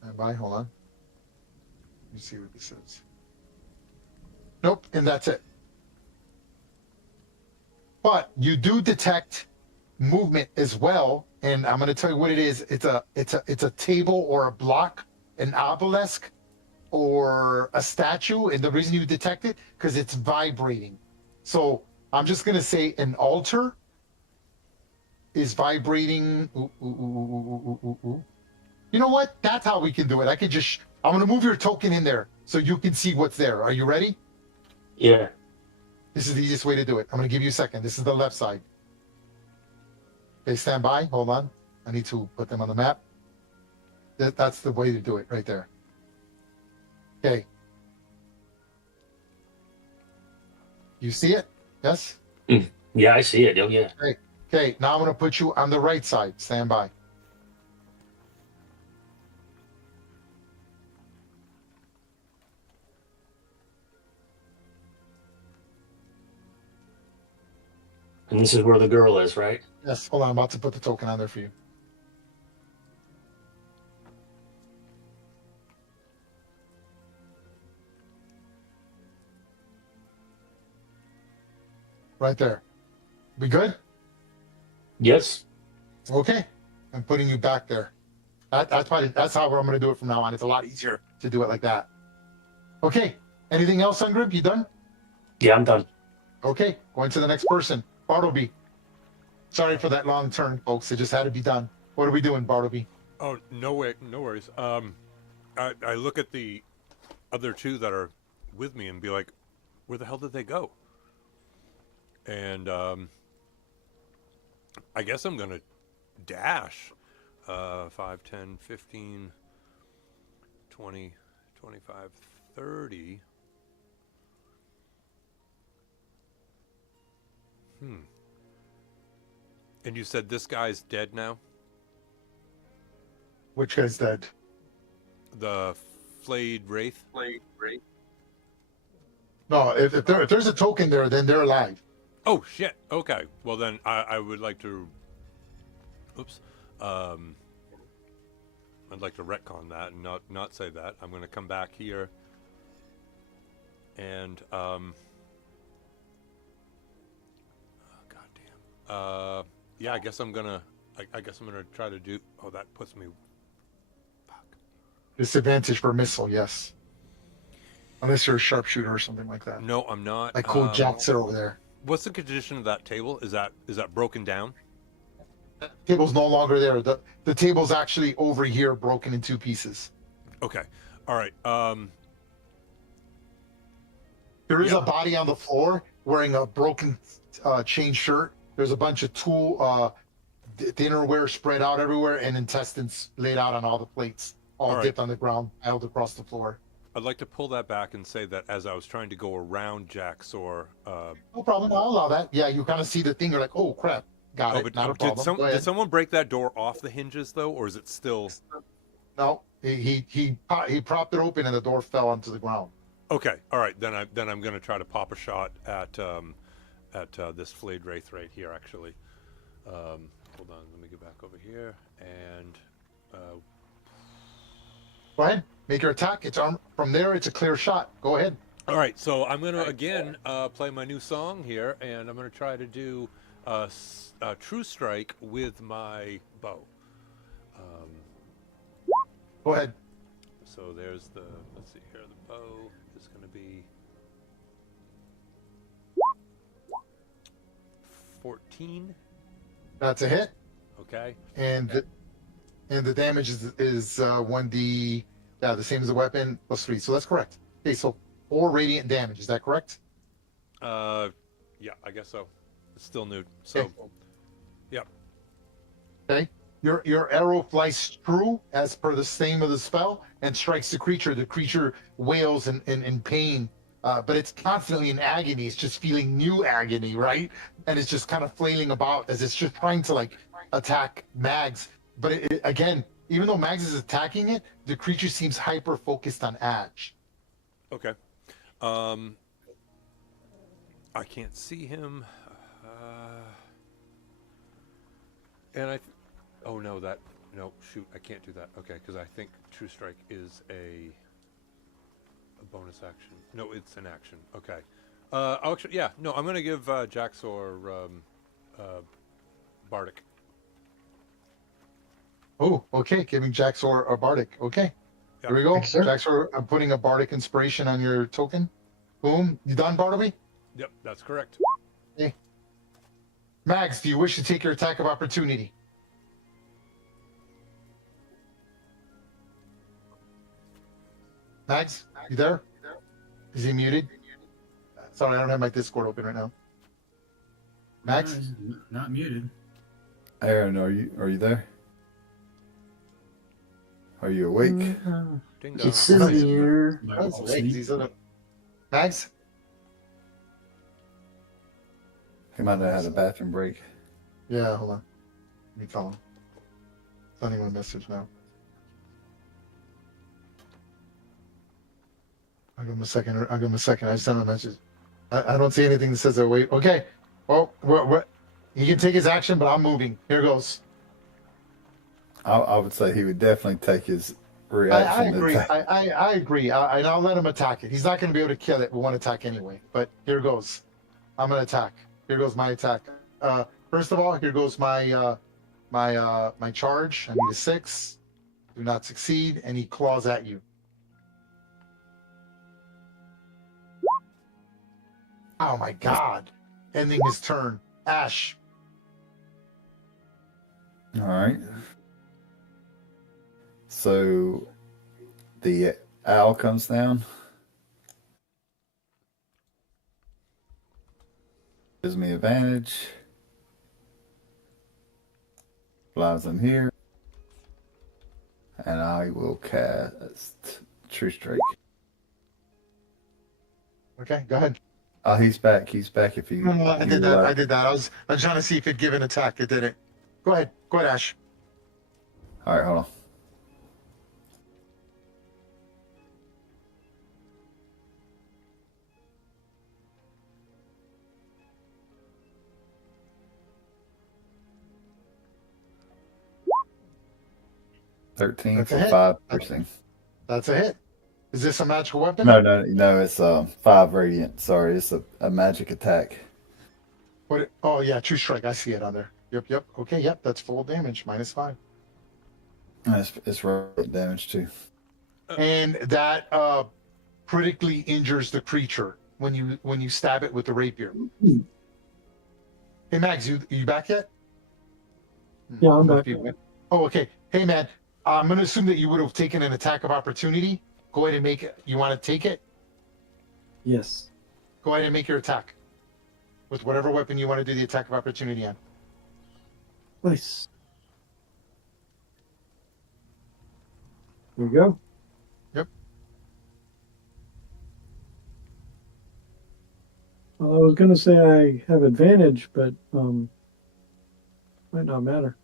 Stand by, hold on. Let me see what this says. Nope, and that's it. But you do detect movement as well, and I'm going to tell you what it is. It's a table or a block, an obelisk, or a statue, and the reason you detect it because it's vibrating. So I'm just going to say an altar, is vibrating. Ooh, ooh, ooh, ooh, ooh, ooh, ooh. You know what? That's how we can do it. I could just, I'm going to move your token in there so you can see what's there. Are you ready? Yeah. This is the easiest way to do it. I'm going to give you a second. This is the left side. Okay, stand by. Hold on. I need to put them on the map. That's the way to do it right there. Okay. You see it? Yes? Yeah, I see it. Oh, yeah. Okay, now I'm going to put you on the right side. Stand by. And this is where the girl is, right? Yes, hold on. I'm about to put the token on there for you. Right there. We good? Yes. Okay. I'm putting you back there. That's how I'm going to do it from now on. It's a lot easier to do it like that. Okay. Anything else, Ungrip? You done? Yeah, I'm done. Okay. Going to the next person. Bartleby. Sorry for that long turn, folks. It just had to be done. What are we doing, Bartleby? Oh, no way, no worries. I look at the other two that are with me and be like, where the hell did they go? And I guess I'm gonna dash 5, 10, 15, 20, 25, 30. And you said this guy's dead now? Which guy's dead? The flayed wraith? No, if there's a token there, then they're alive. Oh, shit. Okay. Well, then I would like to... Oops. I'd like to retcon that and not say that. I'm going to come back here and... oh, goddamn. Yeah, I guess I'm going to... I guess I'm going to try to do... Oh, that puts me... Fuck. Disadvantage for missile, yes. Unless you're a sharpshooter or something like that. No, I'm not. Like cool Jackson over there. What's the condition of that table? Is that broken down? The table's no longer there. The table's actually over here, broken in 2 pieces. Okay. All right. There is a body on the floor wearing a broken chain shirt. There's a bunch of tool dinnerware spread out everywhere, and intestines laid out on all the plates, all dipped on the ground, piled across the floor. I'd like to pull that back and say that as I was trying to go around Jaxor... no problem. I'll allow that. Yeah, you kind of see the thing. You're like, oh, crap. Got it. But Not a problem. did someone break that door off the hinges, though, or is it still... No, he propped it open and the door fell onto the ground. Okay, all right. Then I'm going to try to pop a shot at this flayed wraith right here, actually. Hold on. Let me get back over here. And... Go ahead. Make your attack. It's from there. It's a clear shot. Go ahead. All right. So I'm going to, again, play my new song here, and I'm going to try to do True Strike with my bow. Go ahead. So there's the, let's see here, the bow is going to be 14. That's a hit. Okay. And the damage is 1d, the same as the weapon, +3. So that's correct. Okay, so 4 radiant damage. Is that correct? Yeah, I guess so. It's still new. So, Okay. Yep. Okay. Your arrow flies true as per the same of the spell and strikes the creature. The creature wails in pain, but it's constantly in agony. It's just feeling new agony, right? And it's just kind of flailing about as it's just trying to like attack Mags. But again, even though Mags is attacking it, the creature seems hyper focused on Adge. Okay. I can't see him. And oh no, no, shoot, I can't do that. Okay, because I think True Strike is a bonus action. No, it's an action. Okay. Actually, yeah, no, I'm gonna give Jaxor Bardic. Oh, okay. Giving Jaxor a Bardic. Okay. Yep. Here we go. Thanks, sir. Jaxor, I'm putting a Bardic inspiration on your token. Boom. You done, Bartleby? Yep, that's correct. Okay. Mags, do you wish to take your attack of opportunity? Mags, you there? Is he muted? Sorry, I don't have my Discord open right now. Max? Not muted. Aaron, are you there? Are you awake? Ding dong. It's in here. That's right. These are the Mags? He might have had a bathroom break. Yeah, hold on. Let me call him. Sending him a message now. I'll give him a second. I just sent him a message. I don't see anything that says that. Wait. Okay. Well, he can take his action, but I'm moving. Here goes. I would say he would definitely take his I reaction. agree. attack. I agree. And I'll let him attack it. He's not going to be able to kill it with one attack anyway. But here goes. I'm going to attack. Here goes my attack. First of all, here goes my my charge. I need a 6. Do not succeed, and he claws at you. Oh my God! Ending his turn. Ash. All right. So the owl comes down. Gives me advantage. Flies in here. And I will cast True Strike. Okay, go ahead. Oh, he's back. He's back if you. No, I you did that. allow- I did that. I was trying to see if it'd give an attack. It didn't. Go ahead. Go ahead, Ash. All right, hold on. $13 That's a for hit. 5 piercing. That's a hit. Is this a magical weapon? No, it's 5 radiant. Sorry, it's a magic attack. What? Oh yeah, True Strike. I see it on there. Yep. Okay, yep. That's full damage. -5. And it's radiant damage too. And that critically injures the creature when you stab it with the rapier. Hey Mags, you back yet? Yeah, I'm back. Oh, okay. Hey man, I'm gonna assume that you would have taken an attack of opportunity. Go ahead and make it. You want to take it? Yes. Go ahead and make your attack with whatever weapon you want to do the attack of opportunity on. Nice. There we go. Yep. Well, I was gonna say I have advantage, but might not matter.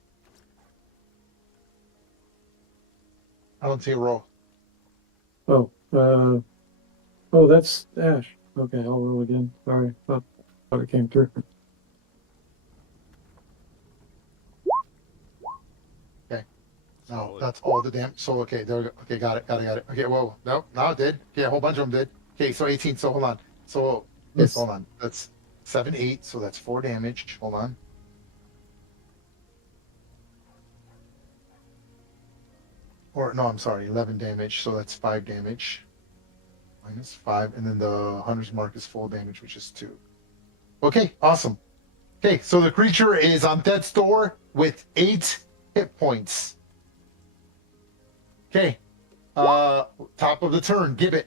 I don't see a roll. Oh, that's Ash. Okay, I'll roll again. Sorry, thought it came through. No, that's all the damn. So okay, there we go. Okay, got it. Okay, whoa, no, it did. Okay, a whole bunch of them did. Okay, so 18. So hold on. So yes, hold on. That's 7, 8. So that's 4 damage. Hold on. Or no, I'm sorry, 11 damage. So that's 5 damage. -5, and then the hunter's mark is full damage, which is 2. Okay, awesome. Okay, so the creature is on death's door with 8 hit points. Okay, top of the turn, Gibbet.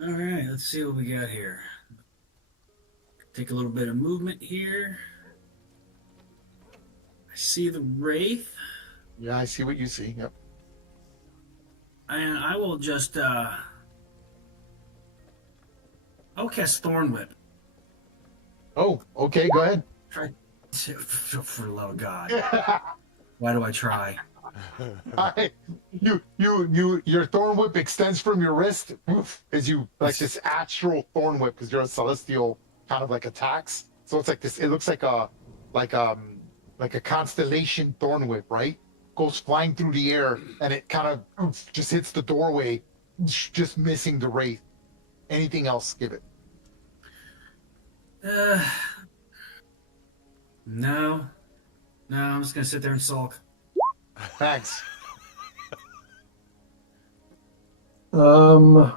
All right, let's see what we got here. Take a little bit of movement here. I see the Wraith, Yeah, I see what you see. Yep. and I will just I'll cast Thorn Whip. Oh, okay, go ahead. Try for the love of God. Why do I try? Your thorn whip extends from your wrist as you like this astral thorn whip because you're a celestial kind of like attacks. So it's like this. It looks like a constellation thorn whip, right? Goes flying through the air and it kind of just hits the doorway, just missing the wraith. Anything else? Give it. No, I'm just gonna sit there and sulk. Thanks. Yeah.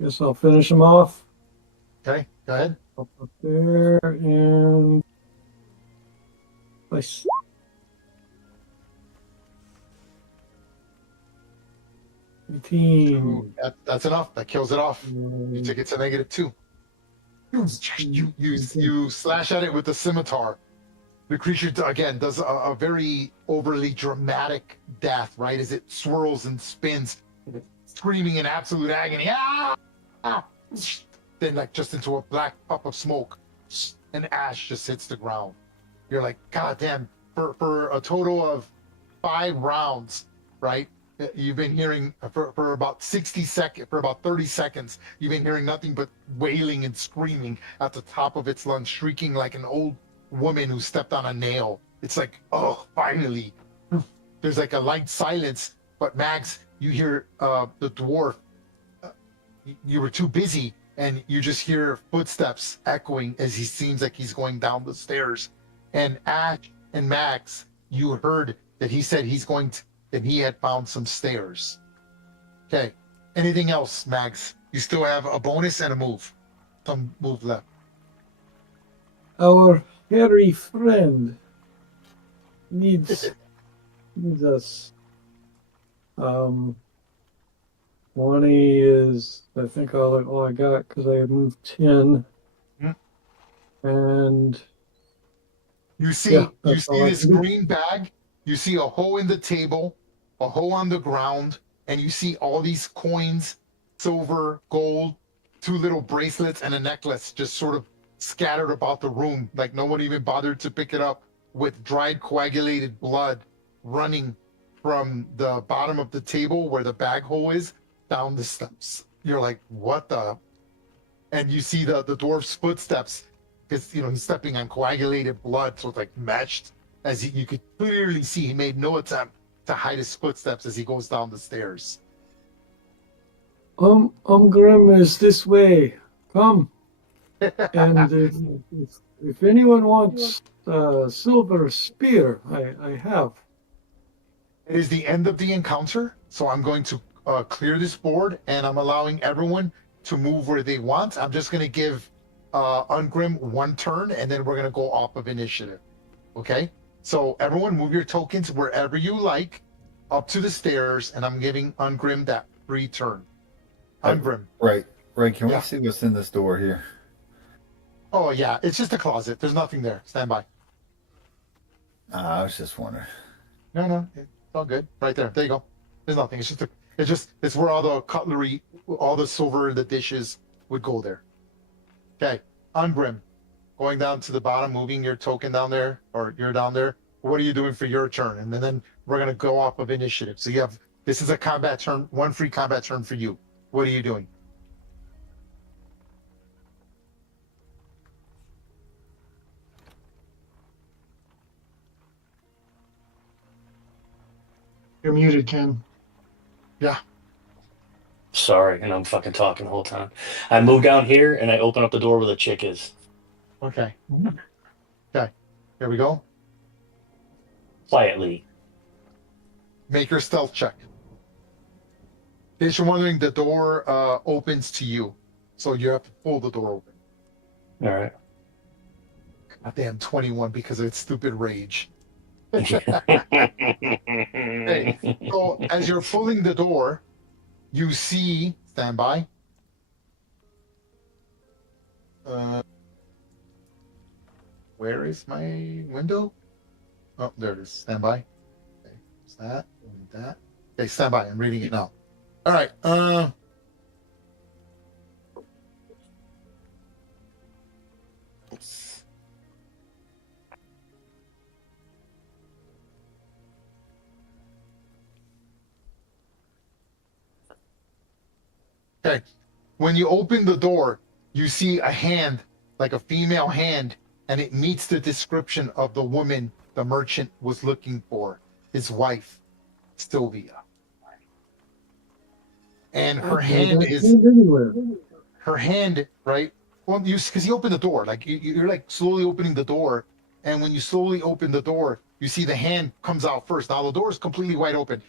Guess I'll finish him off. Okay, go ahead. Up there and place. 18. That's enough. That kills it off. You take it to -2. You slash at it with the scimitar. The creature again does a very overly dramatic death, right? As it swirls and spins, screaming in absolute agony. Ah! Ah! Then, like, just into a black puff of smoke, and ash just hits the ground. You're like, God damn! For a total of 5 rounds, right? You've been hearing for about 60 seconds, for about 30 seconds, you've been hearing nothing but wailing and screaming at the top of its lungs, shrieking like an old woman who stepped on a nail. It's like, oh, finally. There's like a light silence, but Max, you hear the dwarf. You were too busy, and you just hear footsteps echoing as he seems like he's going down the stairs. And Ash and Max, you heard that he said that he had found some stairs. Okay. Anything else, Max? You still have a bonus and a move. Some move left. Our hairy friend needs us. 20 is, I think, all I got because I moved 10. And you see this green bag. You see a hole in the table, a hole on the ground, and you see all these coins, silver, gold, 2 little bracelets, and a necklace just sort of scattered about the room, like no one even bothered to pick it up, with dried coagulated blood running from the bottom of the table where the bag hole is down the steps. You're like, what the? And you see the dwarf's footsteps, because he's stepping on coagulated blood, so it's like matched. As you could clearly see, he made no attempt to hide his footsteps as he goes down the stairs. Grim is this way. Come. And if anyone wants a silver spear, I have. It is the end of the encounter, so I'm going to clear this board, and I'm allowing everyone to move where they want. I'm just going to give Ungrim 1 turn, and then we're going to go off of initiative. Okay? So everyone move your tokens wherever you like, up to the stairs, and I'm giving Ungrim that free turn. Ungrim. Right. Can we see what's in this door here? Oh, yeah. It's just a closet. There's nothing there. Stand by. I was just wondering. No. It's all good. Right there. There you go. There's nothing. It's where all the cutlery, all the silver, the dishes would go there. Okay. Ungrim. Going down to the bottom, moving your token down there, or you're down there. What are you doing for your turn? And then we're going to go off of initiative. So this is a combat turn, 1 free combat turn for you. What are you doing? You're muted, Ken. Yeah. Sorry, and I'm fucking talking the whole time. I move down here and I open up the door where the chick is. Okay. Okay. Here we go. Quietly. Make your stealth check. In case you're wondering, the door opens to you, so you have to pull the door open. All right. Goddamn 21 because of its stupid rage. Okay. So as you're pulling the door, you see. Stand by. Where is my window? Oh, there it is. Stand by. Okay, what's that? That. Okay, stand by. I'm reading it now. All right. Okay. When you open the door, you see a hand, like a female hand, and it meets the description of the woman the merchant was looking for, his wife, Sylvia. And her hand is her hand, right? Well, because you open the door, like you're like slowly opening the door, and when you slowly open the door, you see the hand comes out first. Now the door is completely wide open.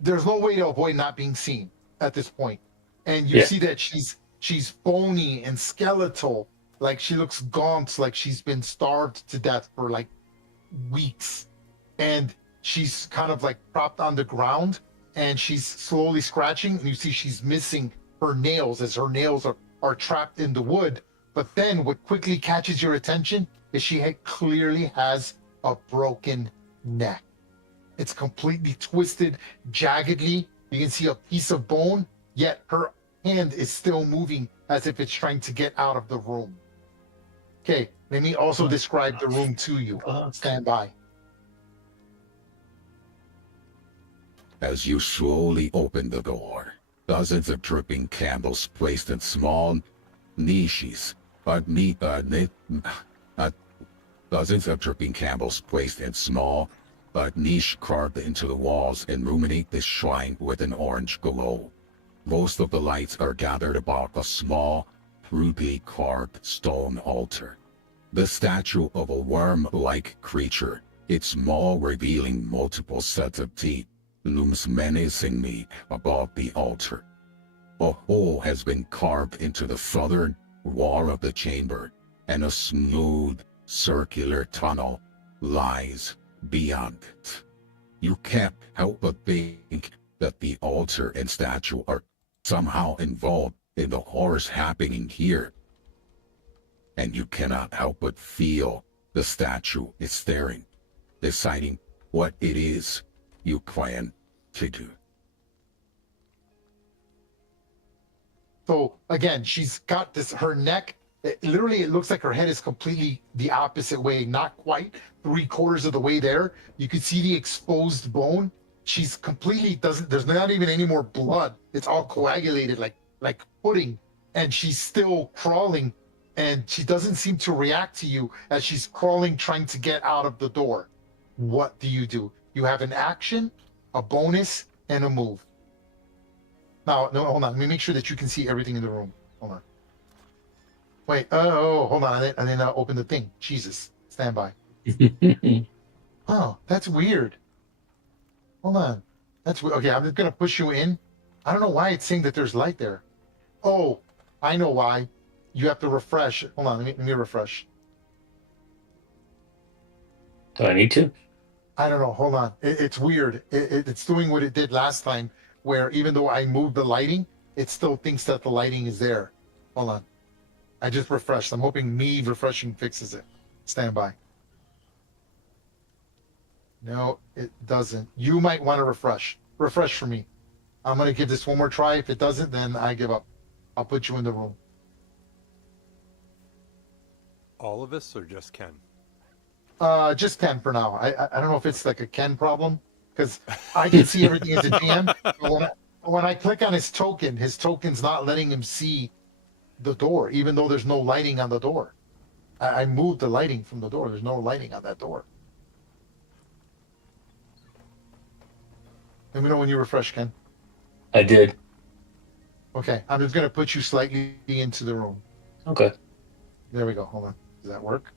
There's no way to avoid not being seen at this point, and you see that she's bony and skeletal, like she looks gaunt, like she's been starved to death for like weeks. And she's kind of like propped on the ground and she's slowly scratching, and you see she's missing her nails as her nails are trapped in the wood. But then what quickly catches your attention is clearly has a broken neck. It's completely twisted jaggedly. You can see a piece of bone, yet her hand is still moving as if it's trying to get out of the room. Okay, let me also describe the room to you. Stand by. As you slowly open the door, dozens of dripping candles placed in small niches, dozens of dripping candles placed in small niche carved into the walls illuminate this shrine with an orange glow. Most of the lights are gathered about a small, crudely carved stone altar. The statue of a worm-like creature, its maw revealing multiple sets of teeth, looms menacingly above the altar. A hole has been carved into the southern wall of the chamber, and a smooth, circular tunnel lies beyond it. You can't help but think that the altar and statue are somehow involved in the horrors happening here. And you cannot help but feel the statue is staring, deciding what it is you plan to do. So again, she's got this, her neck, literally it looks like her head is completely the opposite way, not quite 3/4 of the way there. You can see the exposed bone. She's completely, there's not even any more blood. It's all coagulated like pudding. And she's still crawling, and she doesn't seem to react to you as she's crawling, trying to get out of the door. What do? You have an action, a bonus, and a move. Now, no, hold on. Let me make sure that you can see everything in the room. Hold on. Wait, hold on. I didn't open the thing. Jesus. Stand by. Oh, that's weird. Hold on. That's weird. Okay, I'm just going to push you in. I don't know why it's saying that there's light there. Oh, I know why. You have to refresh. Hold on. Let me refresh. Do I need to? I don't know. Hold on. It's weird. It's doing what it did last time, where even though I moved the lighting, it still thinks that the lighting is there. Hold on. I just refreshed. I'm hoping me refreshing fixes it. Stand by. No, it doesn't. You might want to refresh. Refresh for me. I'm going to give this one more try. If it doesn't, then I give up. I'll put you in the room. All of us or just Ken? Just Ken for now. I don't know if it's like a Ken problem, because I can see everything as a GM. But when I click on his token's not letting him see the door, even though there's no lighting on the door. I moved the lighting from the door. There's no lighting on that door. Let me know when you refresh, Ken. I did. Okay, I'm just going to put you slightly into the room. Okay. There we go. Hold on. Does that work?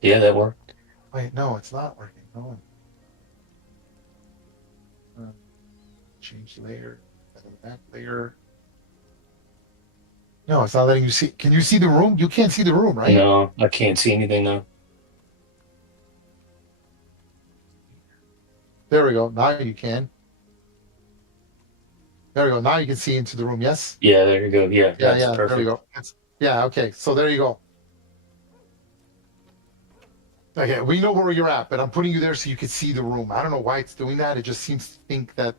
Yeah, that worked. Wait, no, it's not working. Hold on. Change layer. That layer. No, it's not letting you see. Can you see the room? You can't see the room, right? No, I can't see anything now. There we go. Now you can. There we go. Now you can see into the room. Yes? Yeah, there you go. Yeah, Yeah, that's perfect. there we go. Yeah, okay. So there you go. Okay, we know where you're at, but I'm putting you there so you can see the room. I don't know why it's doing that. It just seems to think that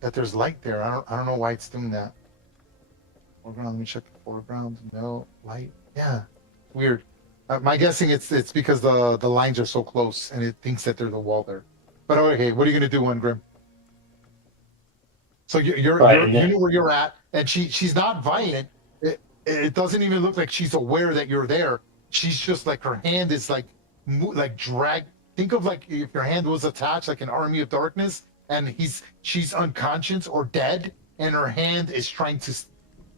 there's light there. I don't know why it's doing that. Foreground. Let me check the foreground. No light. Yeah, weird. My guessing it's because the lines are so close and it thinks that there's a wall there. But okay, what are you gonna do, One Grim? So you know where you're at, and she's not violent. It doesn't even look like she's aware that you're there. She's just like, her hand is like drag. Think of like if your hand was attached like an army of darkness, and she's unconscious or dead, and her hand is trying to,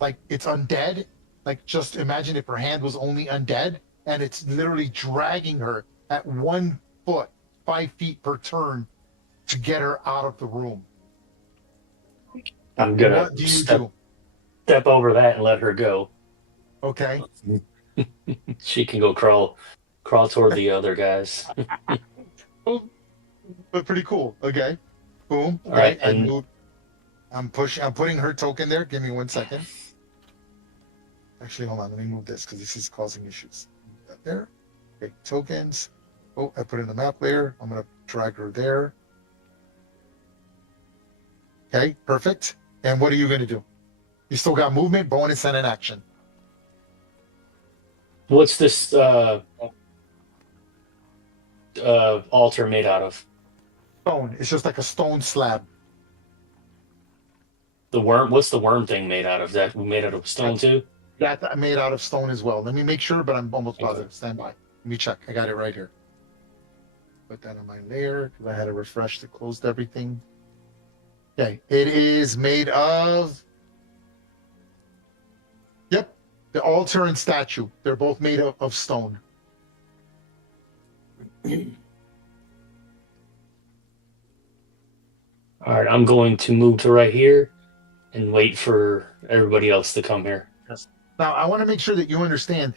like, it's undead. Like, just imagine if her hand was only undead, and it's literally dragging her at 1 foot, 5 feet per turn to get her out of the room. I'm gonna What do you do? step over that and let her go. Okay. She can go crawl toward the other guys. Oh, but pretty cool. Okay. Boom. All right, Okay. I and moved. I'm putting her token there. Give me 1 second. Actually, hold on. Let me move this because this is causing issues. Move that there. Okay. Tokens. Oh, I put in the map layer. I'm gonna drag her there. Okay. Perfect. And what are you gonna do? You still got movement, bonus, and an action. what's this altar made out of? Stone. It's just like a stone slab. The worm. What's the worm thing made out of? That made out of stone too? That made out of stone as well. Let me make sure, but I'm almost Okay. positive. Stand by. Let me check. I got it right here. Put that on my layer because I had to refresh to close everything. Okay, it is made of. Yep, the altar and statue. They're both made of stone. All right, I'm going to move to right here and wait for everybody else to come here. Yes. Now, I want to make sure that you understand.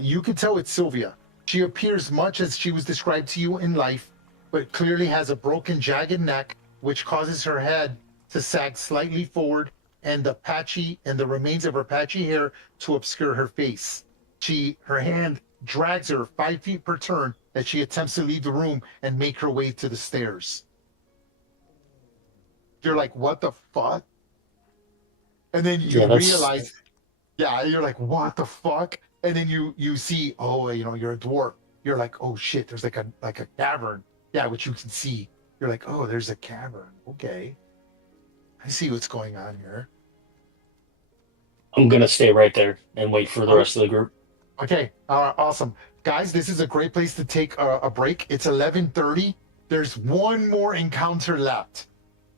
You can tell it's Sylvia. She appears much as she was described to you in life, but clearly has a broken, jagged neck, which causes her head to sag slightly forward, and the remains of her patchy hair to obscure her face. Her hand drags her 5 feet per turn as she attempts to leave the room and make her way to the stairs. You're like, what the fuck? And then you Yeah, that's realize, yeah, you're like, what the fuck? And then you see, oh, you're a dwarf. You're like, oh shit, there's like a cavern. Yeah, which you can see. You're like, oh, there's a cavern. Okay. I see what's going on here. I'm gonna stay right there and wait for the Oh, rest of the group. okay. Awesome. Guys, this is a great place to take a break. It's 11:30. There's one more encounter left.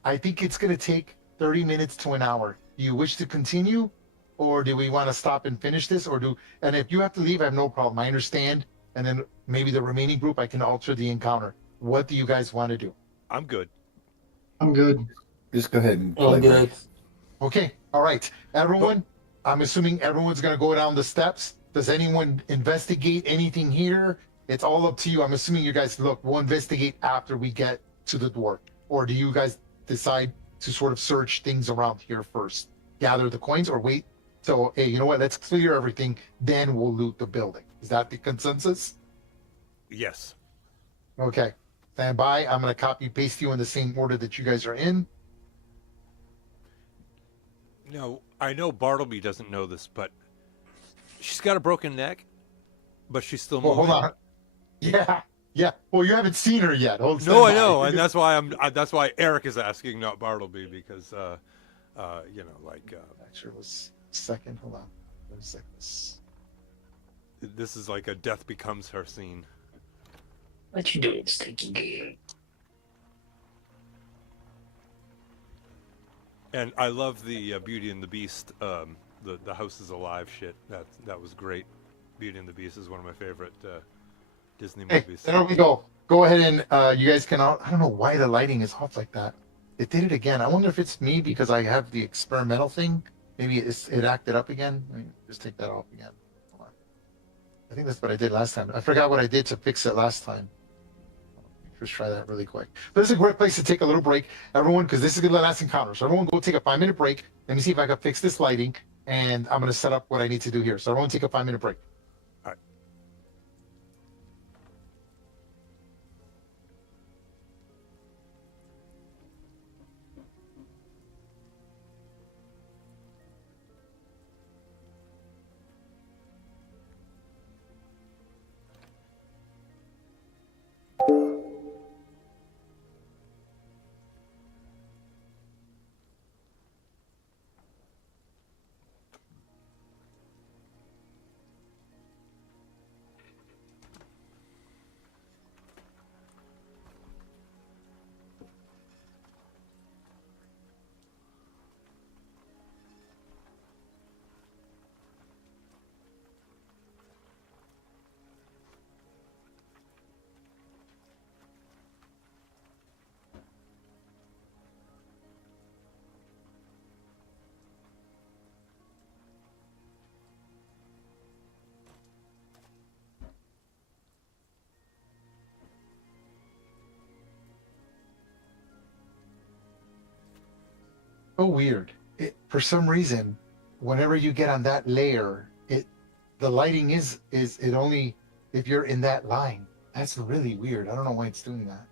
I think it's going to take 30 minutes to an hour. Do you wish to continue, or do we want to stop and finish this, and if you have to leave, I have no problem. I understand. And then maybe the remaining group, I can alter the encounter. What do you guys want to do? I'm good. I'm good. Just go ahead and Oh, play good. break. Okay. All right. Everyone, I'm assuming everyone's going to go down the steps. Does anyone investigate anything here? It's all up to you. I'm assuming you guys, look, we'll investigate after we get to the dwarf. Or do you guys decide to sort of search things around here first? Gather the coins or wait till, hey, you know what? Let's clear everything. Then we'll loot the building. Is that the consensus? Yes. Okay. Stand by. I'm going to copy paste you in the same order that you guys are in. Now, I know Bartleby doesn't know this, but she's got a broken neck, but she's still Well, moving. hold on. Yeah. Yeah. Well, you haven't seen her yet. Hold No, I stand by. know, and that's why that's why Eric is asking, not Bartleby, because Actually, it was second. Hold on. One second. this is like a death becomes her scene. What you doing, stinky? And I love the Beauty and the Beast, the House is Alive shit. That was great. Beauty and the Beast is one of my favorite Disney Hey, movies. there we go. Go ahead and you guys can. I don't know why the lighting is off like that. It did it again. I wonder if it's me because I have the experimental thing. Maybe it acted up again. Let me just take that off again. Hold on. I think that's what I did last time. I forgot what I did to fix it last time. Just try that really quick. But this is a great place to take a little break, everyone, because this is the last encounter. So everyone go take a 5-minute break. Let me see if I can fix this lighting, and I'm going to set up what I need to do here. So everyone take a 5-minute break. All right. so weird. For some reason, whenever you get on that layer, the lighting is it only if you're in that line. That's really weird. I don't know why it's doing that.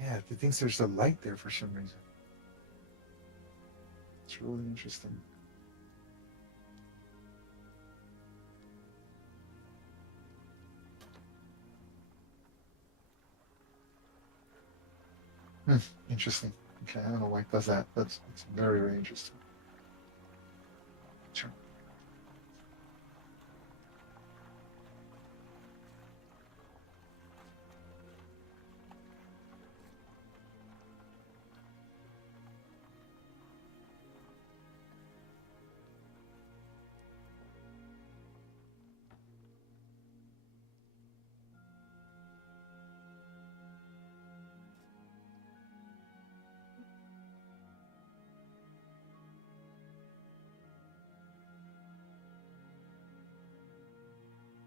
Yeah, it thinks there's a light there for some reason. It's really interesting. Interesting. Okay, I don't know why it does that. It's very, very interesting. Sure.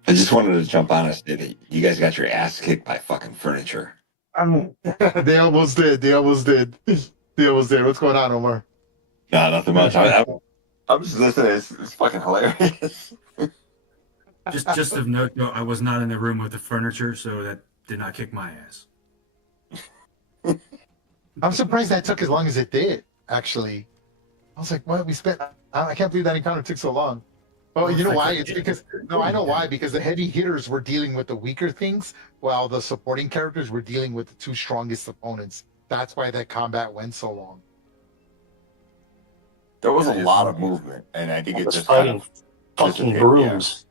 I just wanted to jump on and say that you guys got your ass kicked by fucking furniture. They almost did. They almost did. They almost did. What's going on, Omar? Nah, nothing much. I'm just listening. It's fucking hilarious. Just of note, though, I was not in the room with the furniture, so that did not kick my ass. I'm surprised that took as long as it did, actually. I was like, what? We spent. I can't believe that encounter took so long. Oh, you know why? It's because, no, I know why. Because the heavy hitters were dealing with the weaker things, while the supporting characters were dealing with the two strongest opponents. That's why that combat went so long. There was a lot of movement, and I think it just fighting kind of fucking brooms.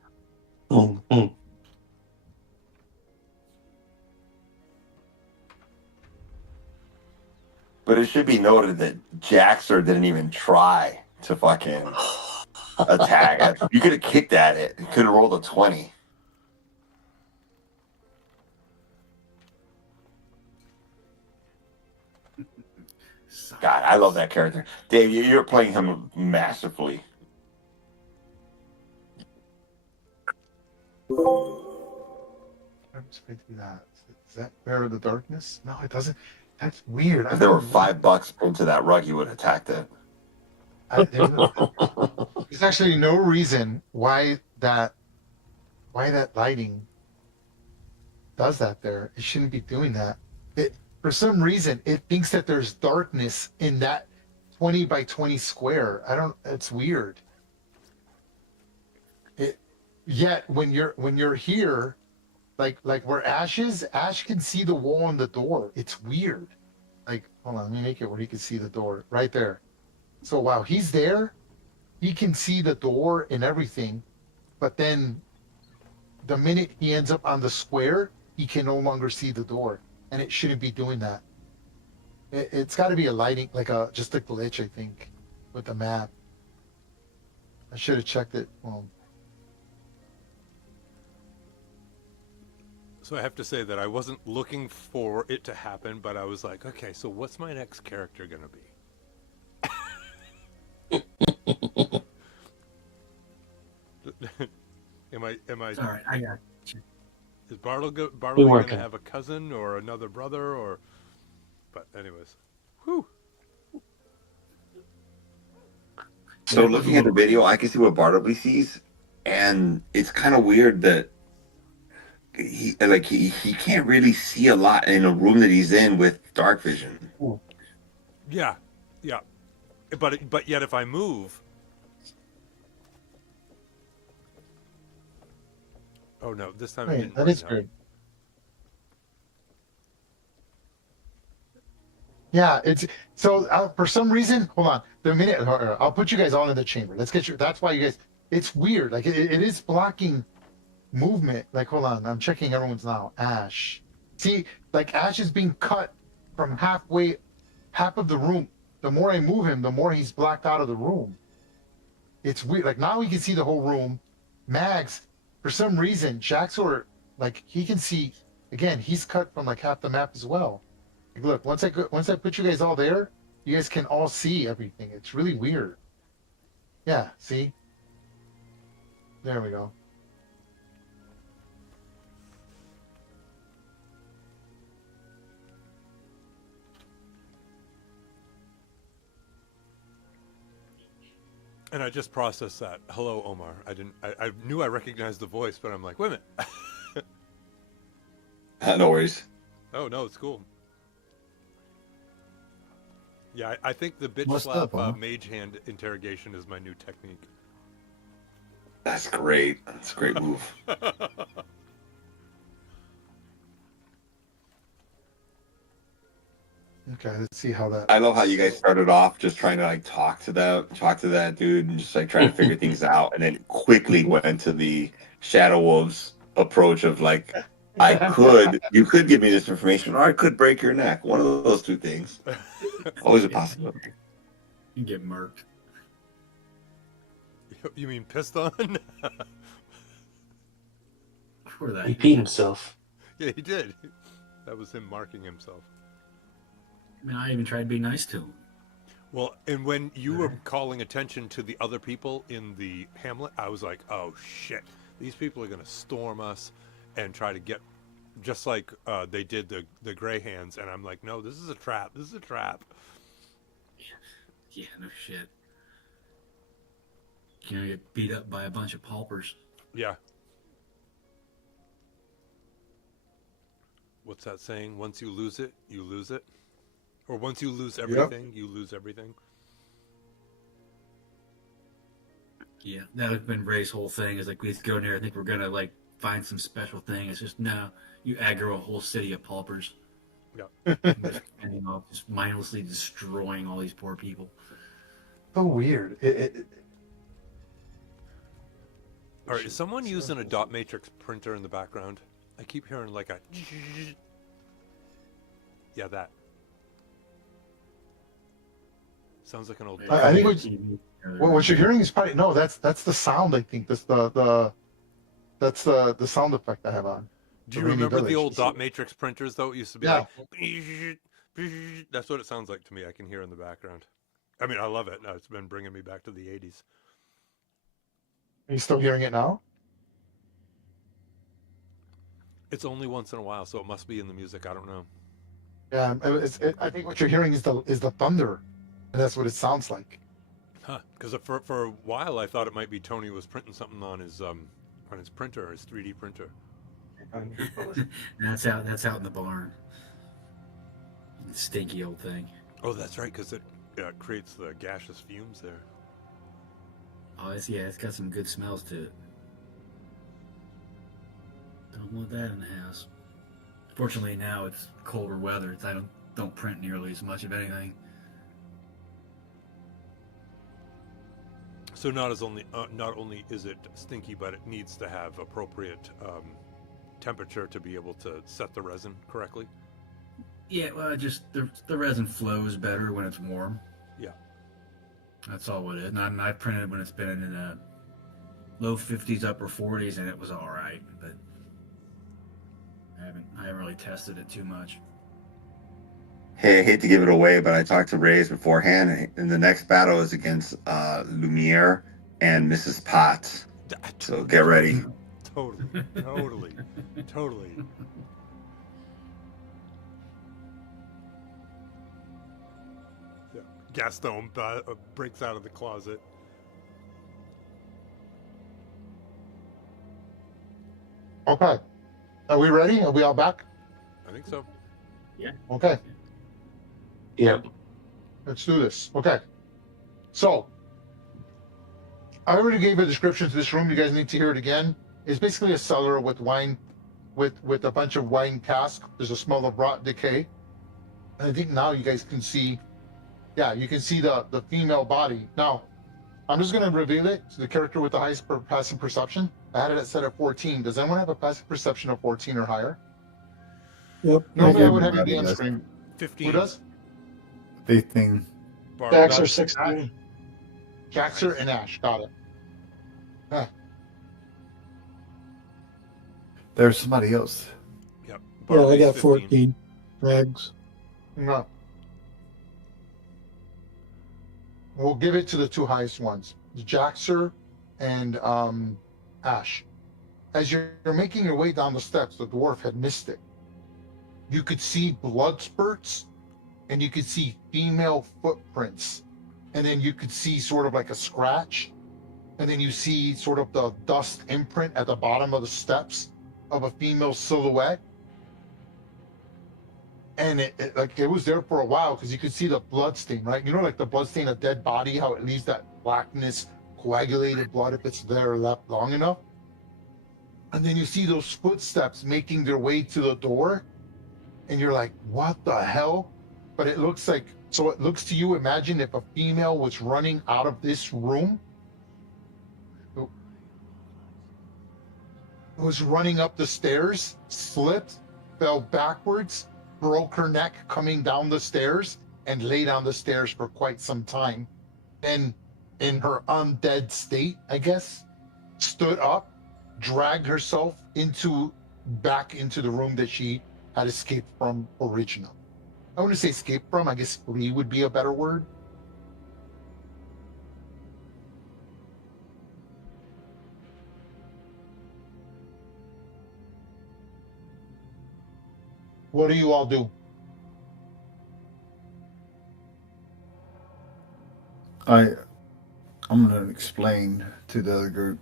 Mm-hmm. But it should be noted that Jaxer didn't even try to fucking attack. You could have kicked at it. You could have rolled a 20. God, I love that character. Dave, you're playing him masterfully. Is that Bear of the Darkness? No, it doesn't. That's weird. If there were $5 into that rug, you would have attacked it. There's actually no reason why that lighting does that there. It shouldn't be doing that. For some reason, it thinks that there's darkness in that 20 by 20 square. It's weird. Yet when you're here, like where Ash is, Ash can see the wall on the door. It's weird. Like, hold on, let me make it where he can see the door right there. So while he's there, he can see the door and everything, but then the minute he ends up on the square, he can no longer see the door, and it shouldn't be doing that. It's got to be a lighting, like just a glitch, I think, with the map. I should have checked it. Well, So I have to say that I wasn't looking for it to happen, but I was like, okay, so what's my next character gonna be? Am I? All right, I got you. Is Bartleby going to have a cousin or another brother or? But anyways, whew. So looking at the video, I can see what Bartleby sees, and it's kind of weird that he can't really see a lot in a room that he's in with dark vision. Yeah, but yet if I move. Oh no! This time it didn't. That is good. Yeah, it's so for some reason. Hold on, I'll put you guys all in the chamber. Let's get you. That's why you guys. It's weird. Like it is blocking movement. Like, hold on, I'm checking everyone's now. Ash, see, like Ash is being cut from half of the room. The more I move him, the more he's blocked out of the room. It's weird. Like now we can see the whole room. Mags. For some reason, Jaxor, like he can see again. He's cut from like half the map as well. Like, look, once I put you guys all there, you guys can all see everything. It's really weird. Yeah, see. There we go. And I just processed that. Hello, Omar. I knew I recognized the voice, but I'm like, wait a minute. No worries. Oh, no, it's cool. Yeah, I think the bitch What's slap up, Omar? mage hand interrogation is my new technique. That's great. That's a great move. Okay, let's see how that. I love how you guys started off just trying to like talk to that dude, and just like trying to figure things out, and then quickly went to the Shadow Wolves approach of like, you could give me this information, or I could break your neck. One of those two things. Always a possibility. You get murked. You mean pissed on? For that. He peed himself. Yeah, he did. That was him marking himself. I mean, I even tried to be nice to him. Well, and when you were calling attention to the other people in the hamlet, I was like, oh shit, these people are going to storm us and try to get, just like they did the Grey Hands. And I'm like, no, this is a trap. This is a trap. Yeah, no shit. You're gonna get beat up by a bunch of paupers. Yeah. What's that saying? Once you lose it, you lose it. Or once you lose everything, you lose everything. Yeah, that would have been Ray's whole thing. Is like, we go in there, I think we're gonna like find some special thing. It's just, no, you aggro a whole city of paupers. Yeah. And you know, just mindlessly destroying all these poor people. So weird. All right, is someone using a dot matrix printer in the background? I keep hearing like a... Yeah, that. Sounds like an old... I think what you're hearing is probably no. That's the sound. I think that's the sound effect I have on. Do you remember the old dot matrix printers though? It used to be Yeah. like... That's what it sounds like to me. I can hear in the background. I mean, I love it. No, it's been bringing me back to the 80s. Are you still hearing it now? It's only once in a while, so it must be in the music. I don't know. Yeah, I think what you're hearing is the thunder, and that's what it sounds like. Huh? Because for a while, I thought it might be Tony was printing something on his printer, his 3D printer. That's out in the barn. Stinky old thing. Oh, that's right, because it creates the gaseous fumes there. Oh, it's got some good smells to it. Don't want that in the house. Fortunately, now it's colder weather. I don't print nearly as much of anything. So not only is it stinky, but it needs to have appropriate temperature to be able to set the resin correctly. Yeah, well, just the resin flows better when it's warm. Yeah. That's all it is. And I printed when it's been in the low 50s, upper 40s, and it was all right. But I haven't really tested it too much. Hey, I hate to give it away, but I talked to Reyes beforehand, and the next battle is against Lumiere and Mrs. Potts. So get ready. Totally. Yeah. Gaston breaks out of the closet. Okay, are we ready? Are we all back? I think so. Yeah. Okay. Yep. Let's do this. Okay. So, I already gave a description to this room. You guys need to hear it again. It's basically a cellar with wine, with a bunch of wine casks. There's a smell of rot decay. And I think now you guys can see, yeah, you can see the female body. Now, I'm just going to reveal it to the character with the highest passive perception. I had it set at 14. Does anyone have a passive perception of 14 or higher? Yep. Normally I would have you be on screen. 15. Who does? 15. Jax are 16. Jaxer and Ash. Got it. Huh. There's somebody else. Yep. Yeah, I Barbie's got 15. 14. Rags. No. We'll give it to the two highest ones, Jaxer and Ash. As you're making your way down the steps, the dwarf had missed it. You could see blood spurts, and you could see female footprints and then you could see sort of like a scratch, and then you see sort of the dust imprint at the bottom of the steps of a female silhouette. And it was there for a while because you could see the blood stain, right? You know, like the blood stain of dead body, how it leaves that blackness, coagulated blood if it's there left long enough. And then you see those footsteps making their way to the door, and you're like, what the hell? But it looks like, so it looks to you, imagine if a female was running out of this room, was running up the stairs, slipped, fell backwards, broke her neck coming down the stairs, and lay down the stairs for quite some time. Then, in her undead state, I guess, stood up, dragged herself back into the room that she had escaped from originally. I want to say escape from, I guess flee would be a better word. What do you all do? I'm going to explain to the other group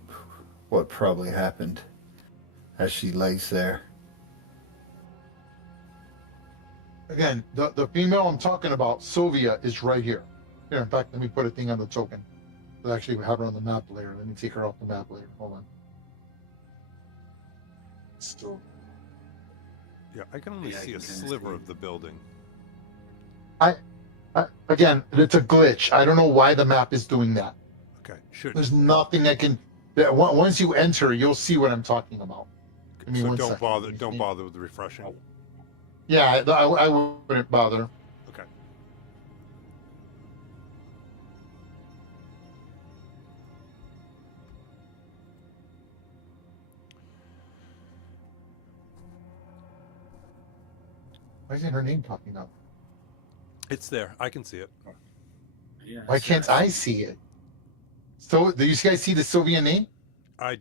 what probably happened as she lays there. Again, the female I'm talking about, Sylvia, is right here. Here, in fact, let me put a thing on the token. I'll actually have her on the map later. Let me take her off the map later. Hold on. Still. Yeah, I can only see a sliver of the building. Again, it's a glitch. I don't know why the map is doing that. Okay, should. There's nothing I can. Once you enter, you'll see what I'm talking about. Give me So one don't second. bother. Don't bother with the refreshing. Yeah, I wouldn't bother. Okay. Why isn't her name popping up? It's there. I can see it. Yeah, Why can't I see it? So, do you guys see the Sylvia name?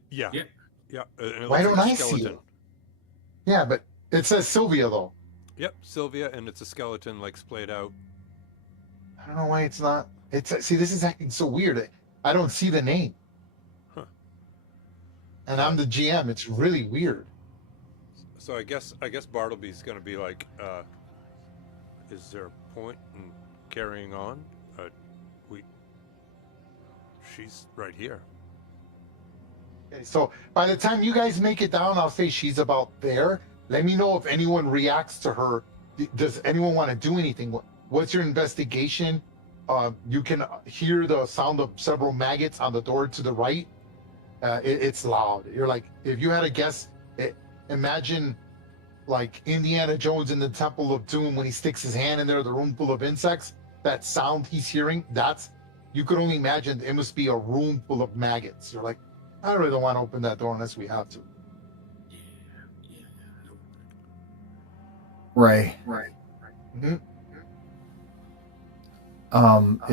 Yeah. Yeah. Yeah. And it Why looks don't like a I see skeleton. it? Yeah, but it says Sylvia though. Yep, Sylvia, and it's a skeleton like splayed out. I don't know why it's not. See, this is acting so weird. I don't see the name. Huh. And I'm the GM. It's really weird. So I guess Bartleby's gonna be like, is there a point in carrying on? She's right here. Okay, so by the time you guys make it down, I'll say she's about there. Let me know if anyone reacts to her. Does anyone want to do anything? What's your investigation? You can hear the sound of several maggots on the door to the right. It's loud. You're like, if you had a guess, imagine like Indiana Jones in the Temple of Doom when he sticks his hand in there, the room full of insects. That sound he's hearing, you could only imagine it must be a room full of maggots. You're like, I really don't want to open that door unless we have to. Ray. Mm-hmm.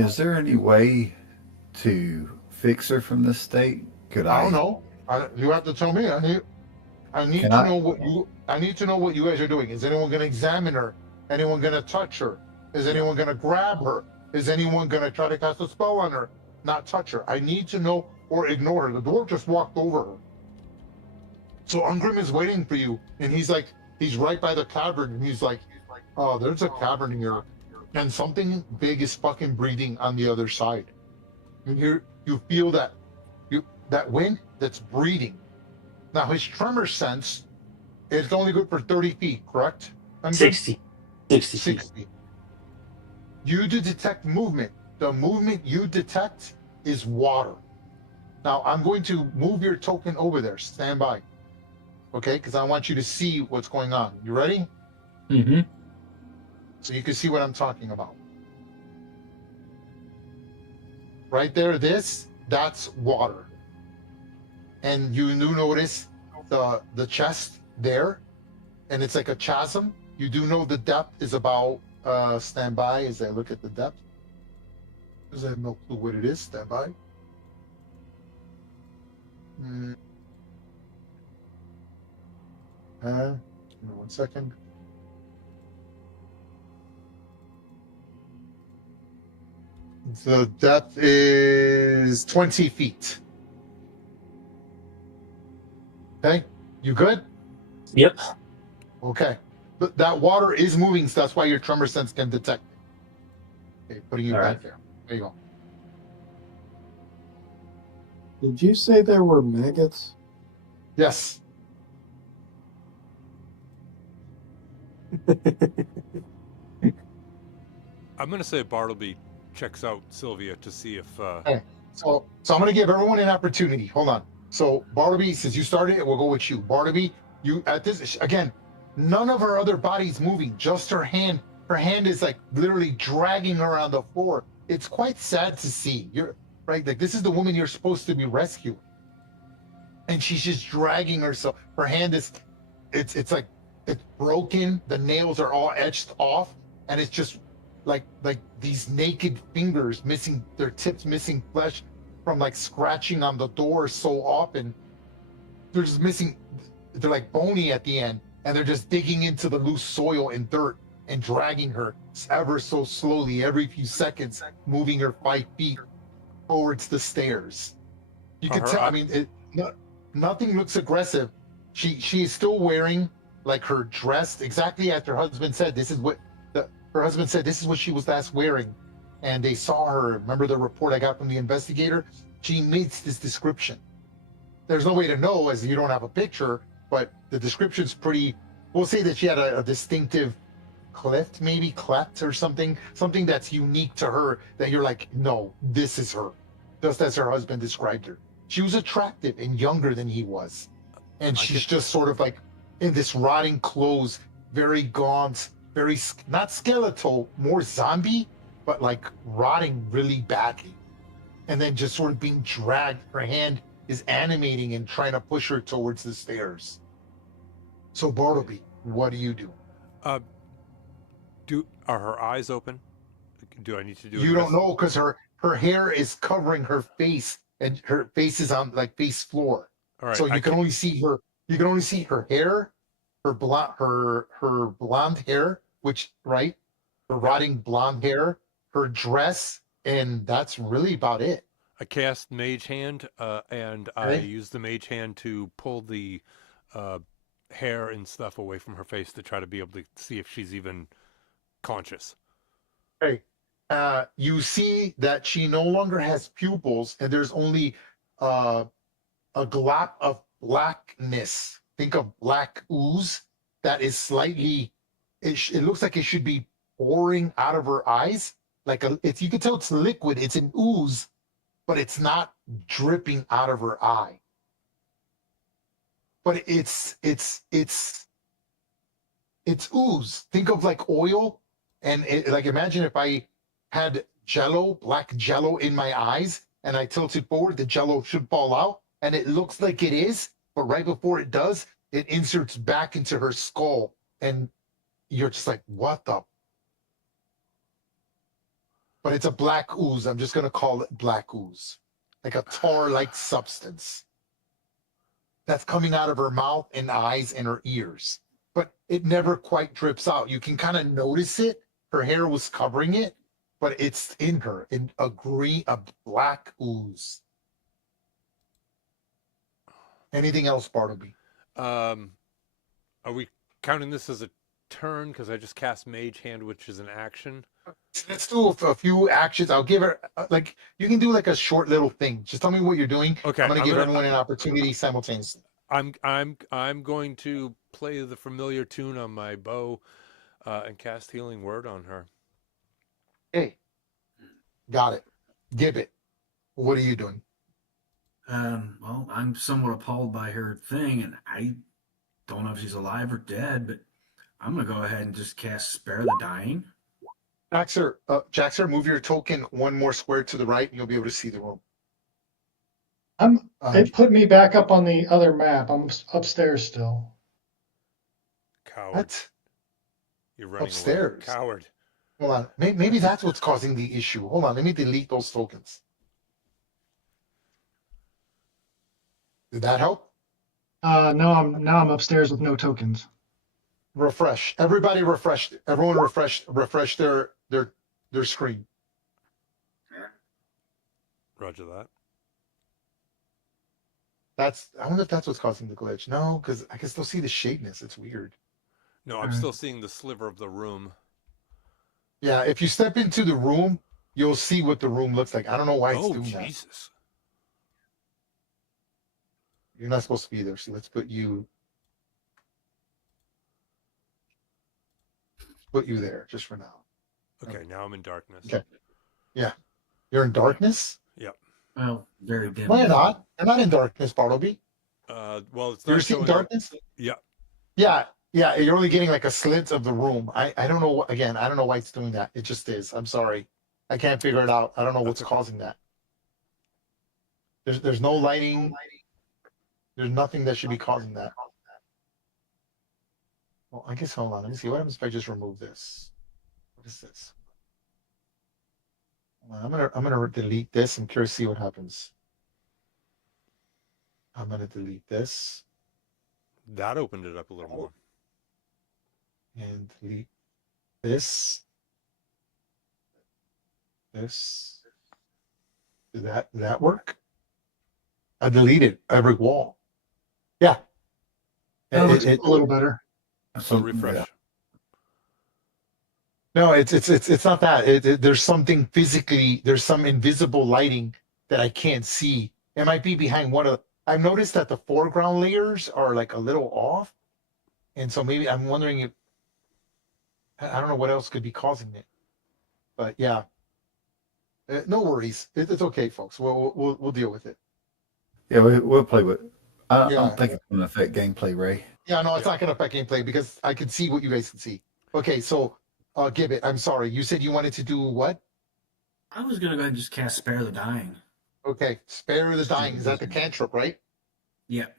Is there any way to fix her from this state? I don't know. You have to tell me. I need to know what you guys are doing. Is anyone going to examine her? Anyone going to touch her? Is anyone going to grab her? Is anyone going to try to cast a spell on her? Not touch her. I need to know, or ignore her. The dwarf just walked over her. So Ungrim is waiting for you, and he's right by the cavern, and he's like, oh, there's a cavern here, and something big is fucking breathing on the other side. You feel that wind that's breathing. Now his tremor sense is only good for 30 feet, correct? Ungrim? 60 feet. 60. You do detect movement. The movement you detect is water. Now I'm going to move your token over there. Stand by. Okay, because I want you to see what's going on. You ready? Mm-hmm. So you can see what I'm talking about. Right there, that's water. And you do notice the chest there, and it's like a chasm. You do know the depth is about, stand by as I look at the depth. Because I have no clue what it is. Stand by. Give me 1 second. The depth is 20 feet. Okay, you good? Yep. Okay. But that water is moving, so that's why your tremor sense can detect it. Okay, putting you All back right. there. There you go. Did you say there were maggots? Yes. I'm gonna say Bartleby checks out Sylvia to see if. Okay. So I'm gonna give everyone an opportunity. Hold on. So Bartleby, since you started it, we'll go with you. Bartleby, you at this again, none of her other bodies moving, just her hand. Her hand is like literally dragging her on the floor. It's quite sad to see. You're right, like this is the woman you're supposed to be rescuing. And she's just dragging herself. Her hand is it's like it's broken, the nails are all etched off, and it's just like these naked fingers missing their tips, missing flesh from like scratching on the door so often. They're just missing, they're like bony at the end, and they're just digging into the loose soil and dirt and dragging her ever so slowly every few seconds, moving her 5 feet towards the stairs. You Are could her tell, I eye- mean, nothing looks aggressive. She is still wearing like her dress exactly as her husband said. This is what her husband said. This is what she was last wearing, and they saw her. Remember the report I got from the investigator? She meets this description. There's no way to know as you don't have a picture, but the description's pretty. We'll say that she had a distinctive cleft or something that's unique to her. That you're like, no, this is her, just as her husband described her. She was attractive and younger than he was. And she's just sort of like in this rotting clothes, very gaunt, very not skeletal, more zombie, but like rotting really badly. And then just sort of being dragged. Her hand is animating and trying to push her towards the stairs. So Bartleby, what do you do? Are her eyes open? Do I need to do? You don't know because her hair is covering her face, and her face is on like face floor. All right. So you can only see her. You can only see her hair, her blonde hair, which right, her rotting blonde hair, her dress, and that's really about it. I cast Mage Hand, and I use the Mage Hand to pull the hair and stuff away from her face to try to be able to see if she's even conscious. Okay. You see that she no longer has pupils, and there's only a glop of blackness. Think of black ooze that is slightly. It looks like it should be pouring out of her eyes. Like you can tell it's liquid. It's an ooze, but it's not dripping out of her eye. But it's ooze. Think of like oil, and like imagine if I had jello, black jello in my eyes, and I tilt it forward, the jello should fall out, and it looks like it is, but right before it does, it inserts back into her skull, and you're just like, what the? But it's a black ooze. I'm just gonna call it black ooze, like a tar-like substance that's coming out of her mouth and eyes and her ears. But it never quite drips out. You can kind of notice it. Her hair was covering it, but it's in her in a black ooze. Anything else, Bartleby? Are we counting this as a turn? Because I just cast Mage Hand, which is an action. Let's do a few actions. I'll give her like you can do like a short little thing. Just tell me what you're doing. Okay, I'm gonna give everyone an opportunity simultaneously. I'm going to play the familiar tune on my bow, and cast Healing Word on her. Hey, got it. Give it. What are you doing? Well, I'm somewhat appalled by her thing, and I don't know if she's alive or dead, but I'm gonna go ahead and just cast Spare the Dying. Jaxer, move your token one more square to the right, and you'll be able to see the room. It put me back up on the other map. I'm upstairs still. Coward. What? You're running Upstairs. away. Coward. Hold on. Maybe that's what's causing the issue. Hold on. Let me delete those tokens. Did that help? No, I'm upstairs with no tokens. Refresh. Everybody refresh. Everyone refresh their screen. Roger that. I wonder if that's what's causing the glitch. No, because I can still see the shadeness. It's weird. No, I'm still seeing the sliver of the room. Yeah, if you step into the room, you'll see what the room looks like. I don't know why it's doing that. Jesus. You're not supposed to be there, so let's put you there just for now. Okay, now I'm in darkness. Okay. Yeah. You're in darkness? Yep. Well, very dim. No, you're not. You're not in darkness, Bartleby. Well, it's not You're seeing showing darkness? Yeah. Yeah. Yeah. You're only getting like a slit of the room. I don't know. Again, I don't know why it's doing that. It just is. I'm sorry. I can't figure it out. I don't know what's causing that. There's no lighting. There's nothing that should be causing that. Well, I guess hold on. Let me see. What happens if I just remove this? What is this? I'm gonna delete this. I'm curious to see what happens. I'm gonna delete this That opened it up a little more. and delete this. This. Did that work? I deleted every wall. Yeah. That looks a little better. So refresh. Yeah. No, it's not that. There's something physically. There's some invisible lighting that I can't see. It might be behind one of. I've noticed that the foreground layers are like a little off, and so maybe I'm wondering if I don't know what else could be causing it. But yeah, no worries. It's okay, folks. We'll deal with it. Yeah, we'll play with. I Yeah. don't think it's going to affect gameplay, Ray. Yeah, no, it's not going to affect gameplay because I can see what you guys can see. Okay, so Gibbet, I'm sorry. You said you wanted to do what? I was gonna go ahead and just cast Spare the Dying. Okay, Spare the Dying. Is that the cantrip, right? Yep.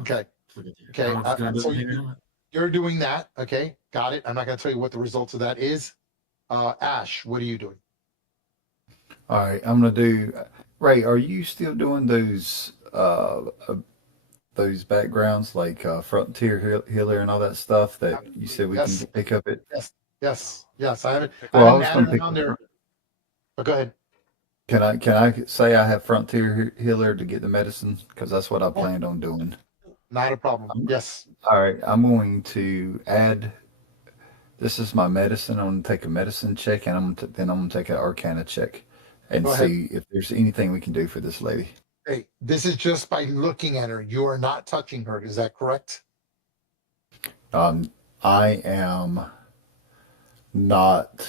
Okay. Look at there. Okay, I don't know if it's gonna do so anything or not. You're doing that. Okay, got it. I'm not going to tell you what the results of that is. Ash, what are you doing? All right, I'm going to do. Ray, are you still doing those backgrounds like Frontier Healer and all that stuff that you said we Yes. can pick up it? Yes. I haven't. Well, I I was haven't gonna added it on there. But go ahead. Can I say I have Frontier Healer to get the medicine? Because that's what I planned on doing. Not a problem. Yes. All right, I'm going to add. This is my medicine. I'm going to take a medicine check, and then I'm going to take an Arcana check, and Go ahead. see if there's anything we can do for this lady. Hey, this is just by looking at her. You are not touching her. Is that correct? I am not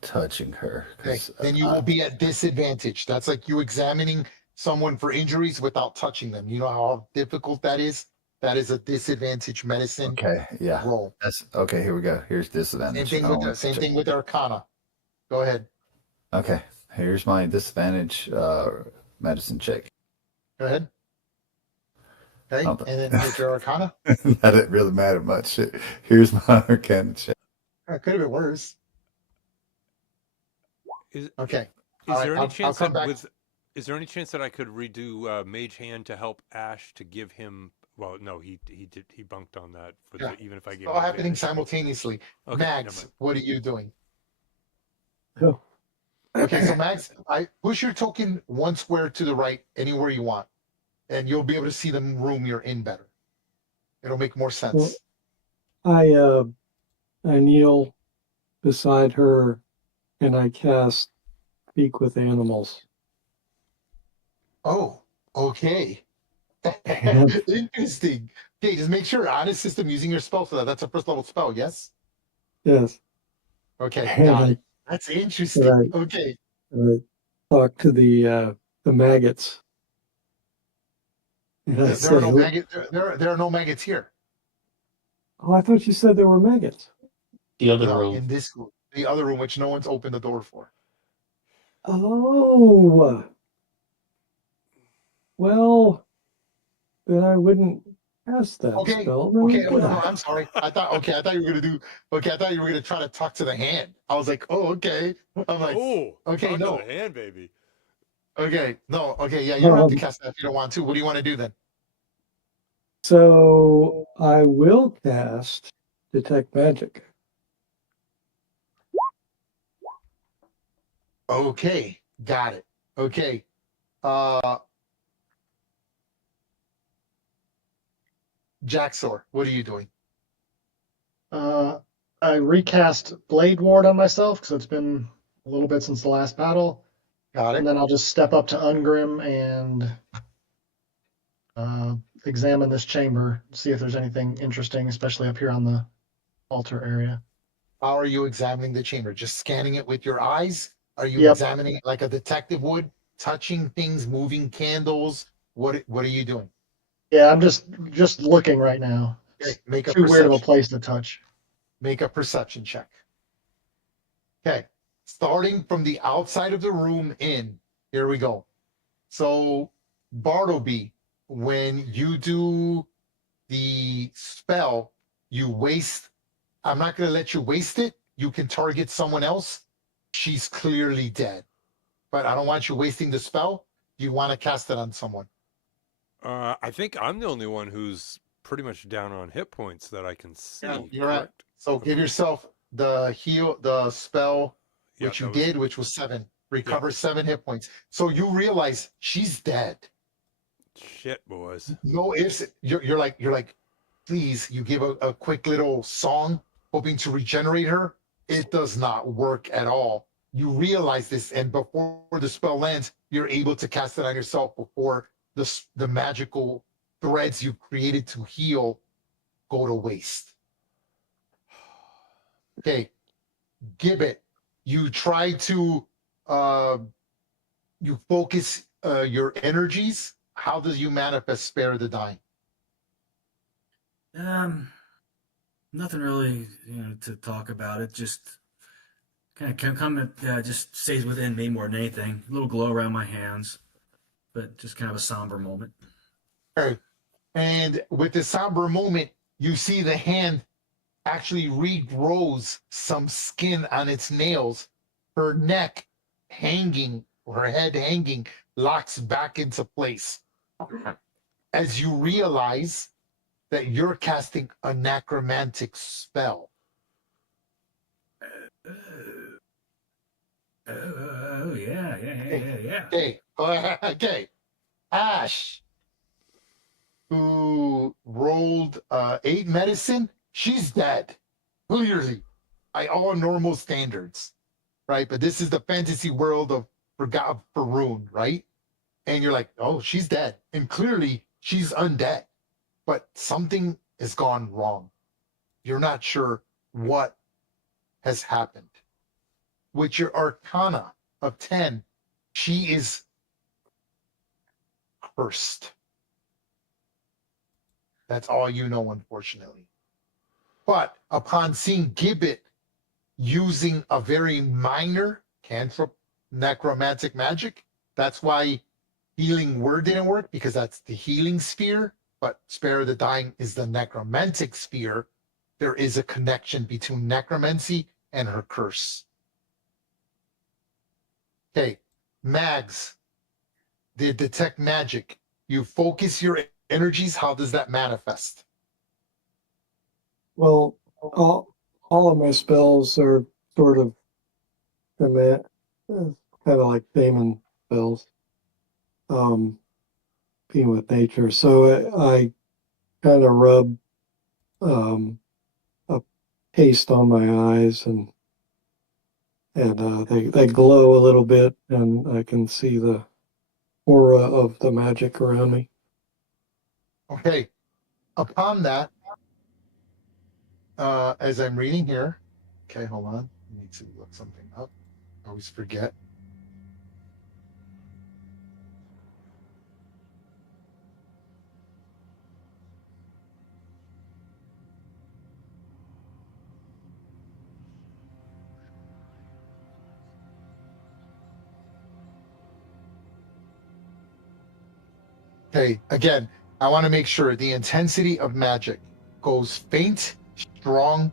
touching her. Okay. Then you will be at disadvantage. That's like you examining someone for injuries without touching them. You know how difficult that is? That is a disadvantage medicine Okay, yeah. roll. That's okay. Here we go. Here's disadvantage. Same thing with Arcana. Go ahead. Okay, here's my disadvantage medicine check. Go ahead. Okay. Nothing. And then with your Arcana. That didn't really matter much. Here's my Arcana check. It could have been worse. Okay. All right, I'll come back. Is there any chance that I could redo Mage Hand to help Ash to give him? Well, no, he bunked on that for even if I gave. All happening simultaneously. Okay, Max, what are you doing? Oh. Okay, so Max, I push your token one square to the right, anywhere you want, and you'll be able to see the room you're in better. It'll make more sense. Well, I kneel beside her and I cast Speak with Animals. Oh, okay. Interesting. Okay, just make sure honest system using your spell for that. That's a first level spell, yes? Yes. Okay, And got I, it. That's interesting. Right. Okay. I talk to the maggots. And I There are no say, maggots. There are no maggots here. oh, I thought you said there were maggots. The other No, room. in this room, the other room, which no one's opened the door for. Oh. Well, then I wouldn't cast that Okay. spell. Okay. Oh, no, I'm sorry. I thought you were gonna do. Okay, I thought you were gonna try to talk to the hand. I was like, oh, okay. I'm like, Oh, okay, talk no. to the hand, baby. Okay, no. Okay, yeah, you don't have to cast that if you don't want to. What do you want to do then? So I will cast Detect Magic. Okay, got it. Okay, Uh, Jaxor, what are you doing? I recast Blade Ward on myself because it's been a little bit since the last battle. Got And it. then I'll just step up to Ungrim and examine this chamber, see if there's anything interesting, especially up here on the altar area. How are you examining the chamber? Just scanning it with your eyes? Are you Yep. examining it like a detective would? Touching things, moving candles? What are you doing? Yeah, I'm just looking right now. Okay, It's make a too weird of a perception. place to touch. Make a perception check. Okay. Starting from the outside of the room in. Here we go. So, Bartleby, when you do the spell, you waste. I'm not going to let you waste it. You can target someone else. She's clearly dead. But I don't want you wasting the spell. You want to cast it on someone. I think I'm the only one who's pretty much down on hit points that I can see. Yeah, you're right. correct? So give yourself the spell, Yeah, which you that was- did, which was 7. Recover 7 hit points. So you realize she's dead. Shit, boys. No ifs. You're like, please. You give a quick little song, hoping to regenerate her. It does not work at all. You realize this, and before the spell lands, you're able to cast it on yourself before the magical threads you created to heal go to waste. Okay, Gibbet, you try to you focus your energies. How does you manifest spare the dying? Nothing really, to talk about. It just kind of just stays within me more than anything. A little glow around my hands, but just kind of a somber moment. Okay. And with the somber moment, you see the hand actually regrows some skin on its nails. Her neck hanging, her head hanging, locks back into place. As you realize that you're casting a necromantic spell. Oh, yeah. Okay, okay. Ash, who rolled 8 medicine, she's dead. Clearly, by all normal standards, right? But this is the fantasy world of Faroon, right? And you're like, oh, she's dead. And clearly, she's undead. But something has gone wrong. You're not sure what has happened. With your Arcana of 10, she is cursed. That's all you know, unfortunately. But upon seeing Gibbet using a very minor cantrip necromantic magic, that's why healing word didn't work, because that's the healing sphere, but spare the dying is the necromantic sphere. There is a connection between necromancy and her curse. Okay, Mags, the detect magic. You focus your energies. How does that manifest? Well, all of my spells are sort of kind of like daemon spells, being with nature. So I kind of rub a paste on my eyes, and they glow a little bit, and I can see the aura of the magic around me. Okay, upon that, as I'm reading here, okay, hold on. I need to look something up. I always forget. Okay, again, I want to make sure the intensity of magic goes faint, strong,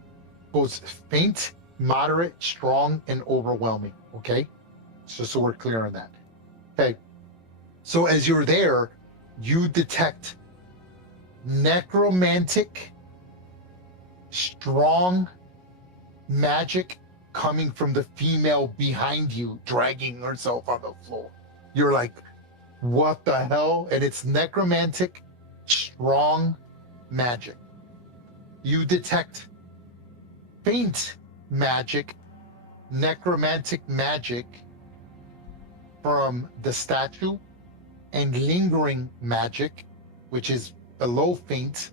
goes faint, moderate, strong, and overwhelming. Okay, so we're clear on that. Okay, so as you're there, you detect necromantic, strong magic coming from the female behind you, dragging herself on the floor. You're like, What the hell? And it's necromantic, strong magic. You detect faint magic, necromantic magic from the statue, and lingering magic, which is below faint,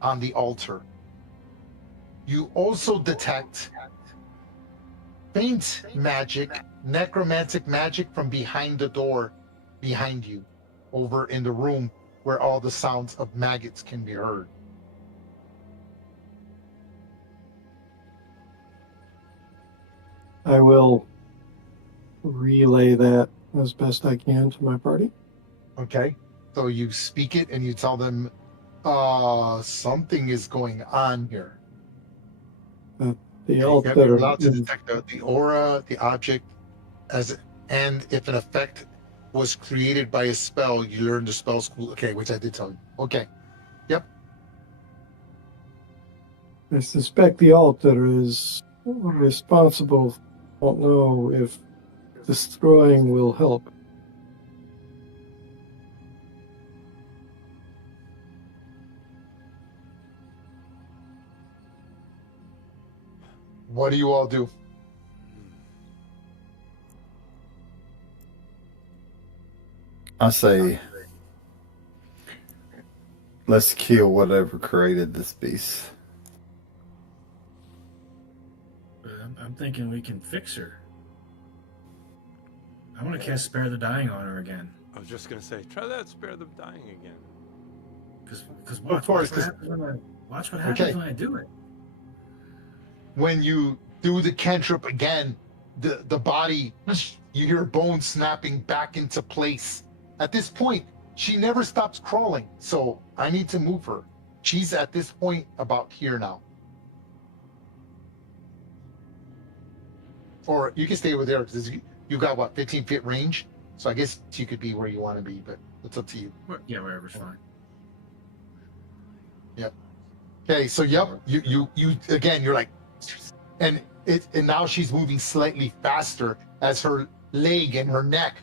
on the altar. You also detect faint magic, necromantic magic from behind the door behind you, over in the room where all the sounds of maggots can be heard. I will relay that as best I can to my party. Okay? So you speak it and you tell them, something is going on here. The You're altar allowed to is detect the aura, the object, and if an effect was created by a spell, you learn the spell school. Okay, which I did tell you. Okay. Yep. I suspect the altar is responsible. Don't know if destroying will help. What do you all do? I say, let's kill whatever created this beast. I'm thinking we can fix her. I want to cast Spare the Dying on her again. I was just gonna say, try that. Spare them dying again. Because Of course, watch what happens Okay. when I do it. When you do the cantrip again, the body, you hear bones snapping back into place. At this point, she never stops crawling, so I need to move her. She's at this point about here now. Or you can stay over there because you got what, 15 feet range? So I guess you could be where you want to be, but it's up to you. Yeah, wherever's fine. Yep. Okay, so yep, you again, you're like, and now she's moving slightly faster as her leg and her neck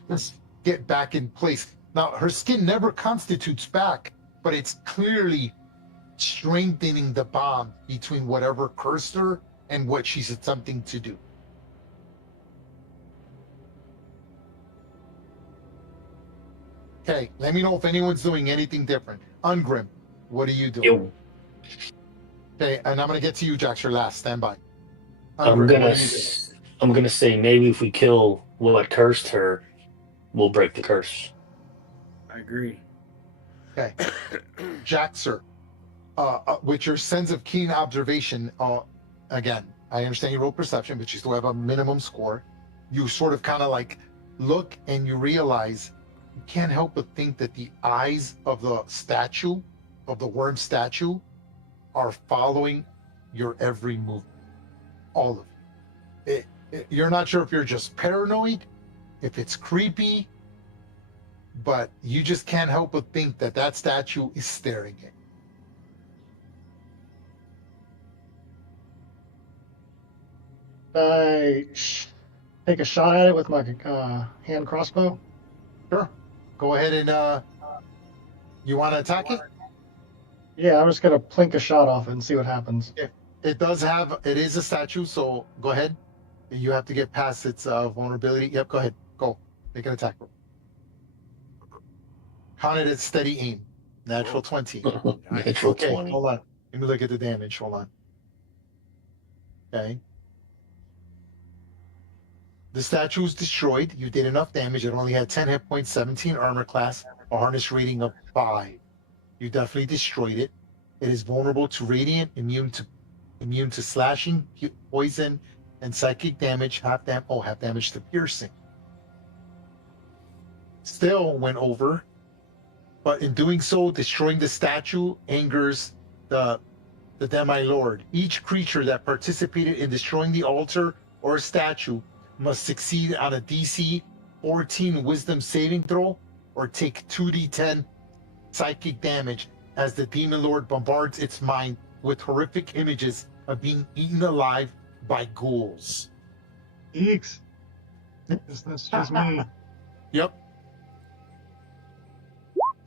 get back in place. Now her skin never constitutes back, but it's clearly strengthening the bond between whatever cursed her and what she's attempting to do. Okay, let me know if anyone's doing anything different. Ungrim, what are you doing? Okay, and I'm gonna get to you, Jax. Your last. Stand by. I'm gonna say maybe if we kill what cursed her, we'll break the curse. I agree. Okay, Jaxer, with your sense of keen observation, again, I understand you roll perception, but you still have a minimum score. You sort of kind of like look and you realize you can't help but think that the eyes of the statue, of the worm statue, are following your every move. All of it. You're not sure if you're just paranoid, if it's creepy, but you just can't help but think that that statue is staring at you. I take a shot at it with my hand crossbow. Sure. Go ahead and you want to attack it? Yeah, I'm just gonna plink a shot off it and see what happens. It is a statue, so go ahead. You have to get past its vulnerability. Yep, go ahead. Go. Make an attack roll. Count it as steady aim. Natural 20. Natural Okay, 20. hold on. Let me look at the damage. Hold on. Okay. The statue was destroyed. You did enough damage. It only had 10 hit points, 17 armor class, a harness rating of 5. You definitely destroyed it. It is vulnerable to radiant, immune to slashing, poison, and psychic damage. Half damage to piercing. Still went over, but in doing so, destroying the statue angers the demi-lord. Each creature that participated in destroying the altar or statue must succeed on a DC 14 wisdom saving throw or take 2d10 psychic damage as the demon lord bombards its mind with horrific images of being eaten alive by ghouls. Eeks. That's just me. Yep.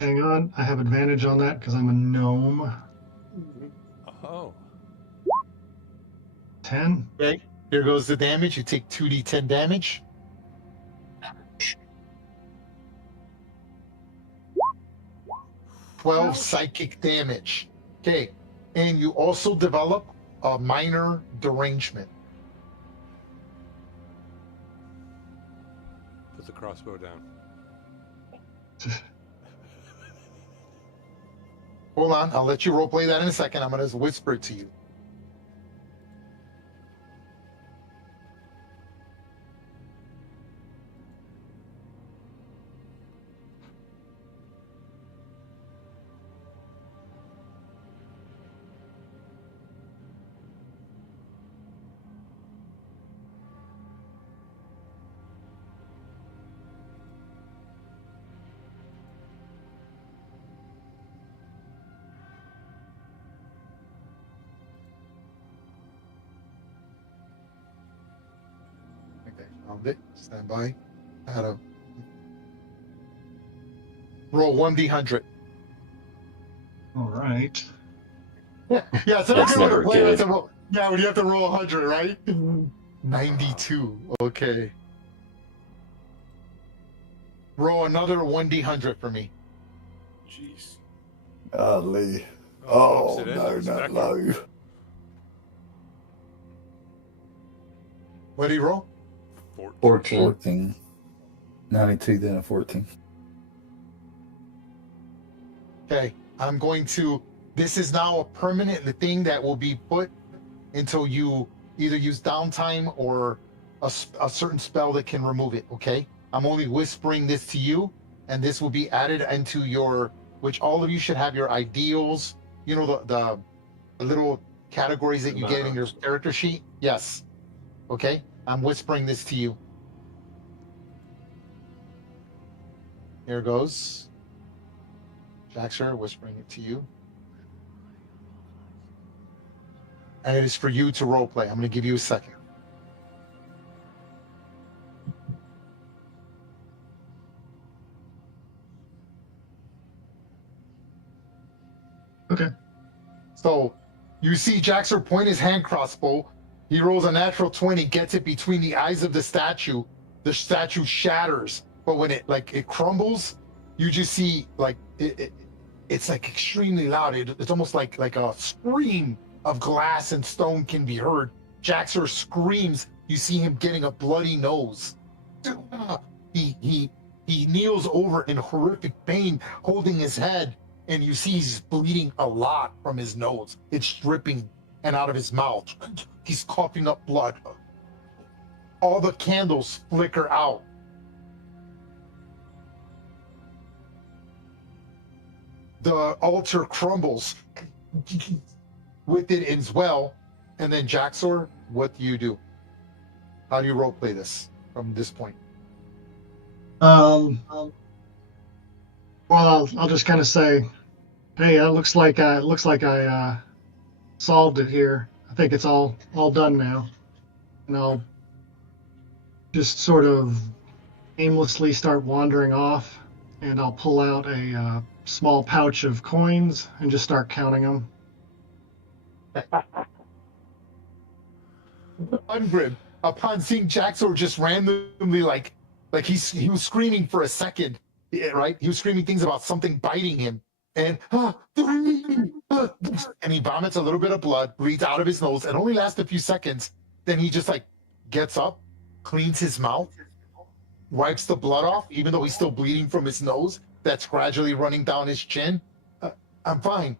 Hang on, I have advantage on that because I'm a gnome. Oh. 10. Okay. Here goes the damage. You take 2d10 damage. Twelve psychic damage. Okay. And you also develop a minor derangement. Put the crossbow down. Hold on. I'll let you roleplay that in a second. I'm going to whisper it to you. Okay, found it. Stand by. I had to roll 1d100. All right. Yeah, it's That's okay never to play good. with the roll. Yeah, when you have to roll 100, right? 92. Okay. Roll another 1d100 for me. Jeez. Lee. Oh, Oh, bumps it in. no, It's not back. low. What do you roll? 14. 14. 92, then a 14. Okay, I'm going to. This is now a permanent thing that will be put until you either use downtime or a certain spell that can remove it. Okay, I'm only whispering this to you, and this will be added into your. Which all of you should have your ideals. You know the little categories that you get in your character sheet. Yes. Okay, I'm whispering this to you. Here goes. Jaxer, whispering it to you. And it is for you to role play. I'm going to give you a second. Okay. So you see Jaxer point his hand crossbow. He rolls a natural 20, gets it between the eyes of the statue. The statue shatters. But when it crumbles, you just see it's like extremely loud. It's almost like a scream of glass and stone can be heard. Jaxer screams. You see him getting a bloody nose. He kneels over in horrific pain, holding his head, and you see he's bleeding a lot from his nose. It's dripping and out of his mouth. He's coughing up blood. All the candles flicker out. The altar crumbles with it as well. And then Jaxor, what do you do? How do you role play this from this point? Well, I'll just kind of say, hey, it looks like I solved it here. I think it's all done now, and I'll just sort of aimlessly start wandering off, and I'll pull out a small pouch of coins and just start counting them. Ungrim, upon seeing Jaxor just randomly he was screaming for a second, right? He was screaming things about something biting him, and and he vomits a little bit of blood, bleeds out of his nose, and only lasts a few seconds. Then he just gets up, cleans his mouth, wipes the blood off, even though he's still bleeding from his nose. That's gradually running down his chin. I'm fine.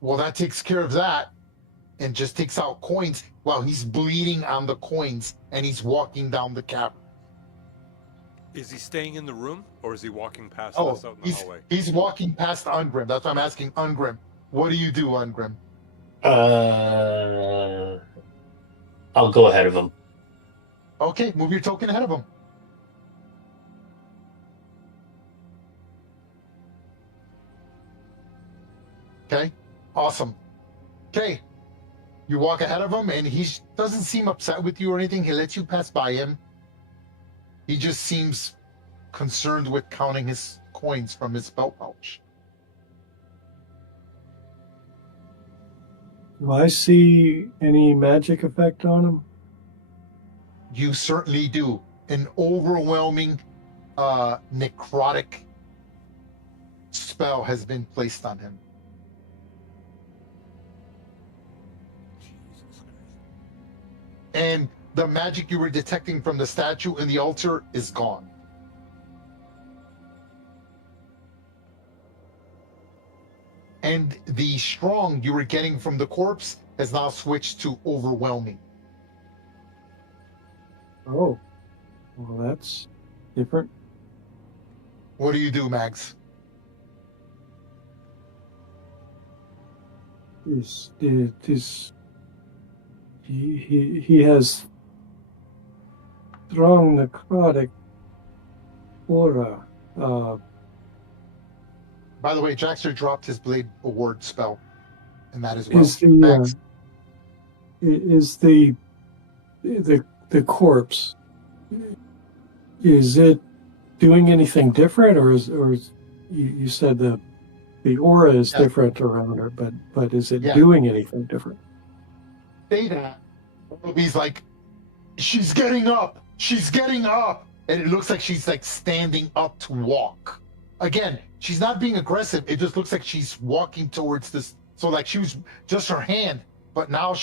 Well, that takes care of that, and just takes out coins while he's bleeding on the coins, and he's walking down the cavern. Is he staying in the room, or is he walking past Oh, us out in the hallway? he's walking past Ungrim. That's why I'm asking Ungrim. What do you do, Ungrim? I'll go ahead of him. Okay, move your token ahead of him. Okay, awesome. Okay, you walk ahead of him, and he doesn't seem upset with you or anything. He lets you pass by him. He just seems concerned with counting his coins from his belt pouch. Do I see any magic effect on him? You certainly do. An overwhelming necrotic spell has been placed on him. And the magic you were detecting from the statue and the altar is gone. And the strong you were getting from the corpse has now switched to overwhelming. Oh, well, that's different. What do you do, Max? He has strong necrotic aura. By the way, Jaxter dropped his Blade Award spell, and that as well. Is the corpse? Is it doing anything different, or you said the aura is different around her, but is it doing anything different? Say that. Ruby's like, she's getting up, and it looks like she's like standing up to walk. Again, she's not being aggressive. It just looks like she's walking towards this. So like she was just her hand, but now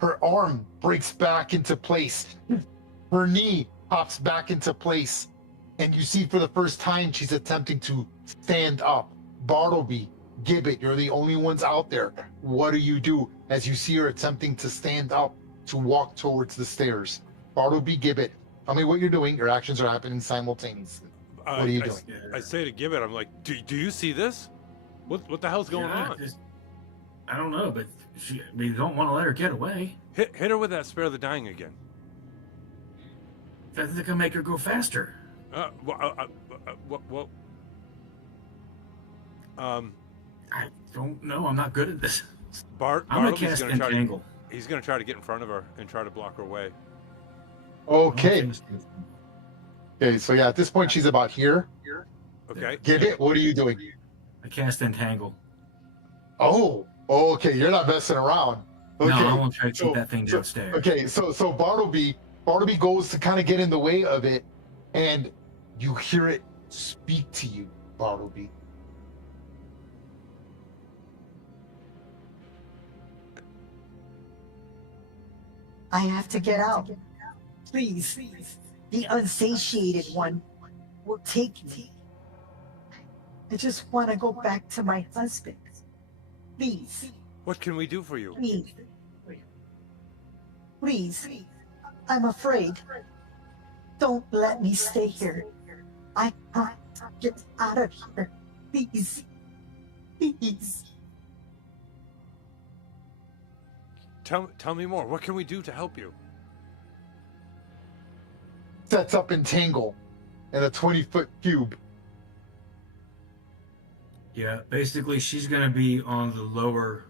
her arm breaks back into place. Her knee pops back into place. And you see for the first time, she's attempting to stand up. Bartleby, Gibbet, you're the only ones out there. What do you do as you see her attempting to stand up to walk towards the stairs? Bartleby, Gibbet, tell me what you're doing. Your actions are happening simultaneously. What are you doing? I say to Gibbet, I'm like, do you see this? What the hell's going on? I don't know, but we don't want to let her get away. Hit her with that Spare the Dying again. I think they can make her go faster. I don't know. I'm not good at this. I'm gonna cast Entangle. He's gonna try to get in front of her and try to block her way. Okay. Okay, so yeah, at this point she's about here. Okay. Gibbet, what are you doing? I cast Entangle. Oh, okay. You're not messing around. Okay. No, I won't try to keep that thing downstairs. Okay, so Bartleby goes to kind of get in the way of it, and you hear it speak to you, Bartleby. I have to get out. Please. The unsatiated one will take me. I just want to go back to my husband. Please. What can we do for you? Please. I'm afraid. Don't let me stay here. I have to get out of here. Please. Tell me more. What can we do to help you? Sets up Entangle in a 20-foot cube. Yeah, basically she's going to be on the lower,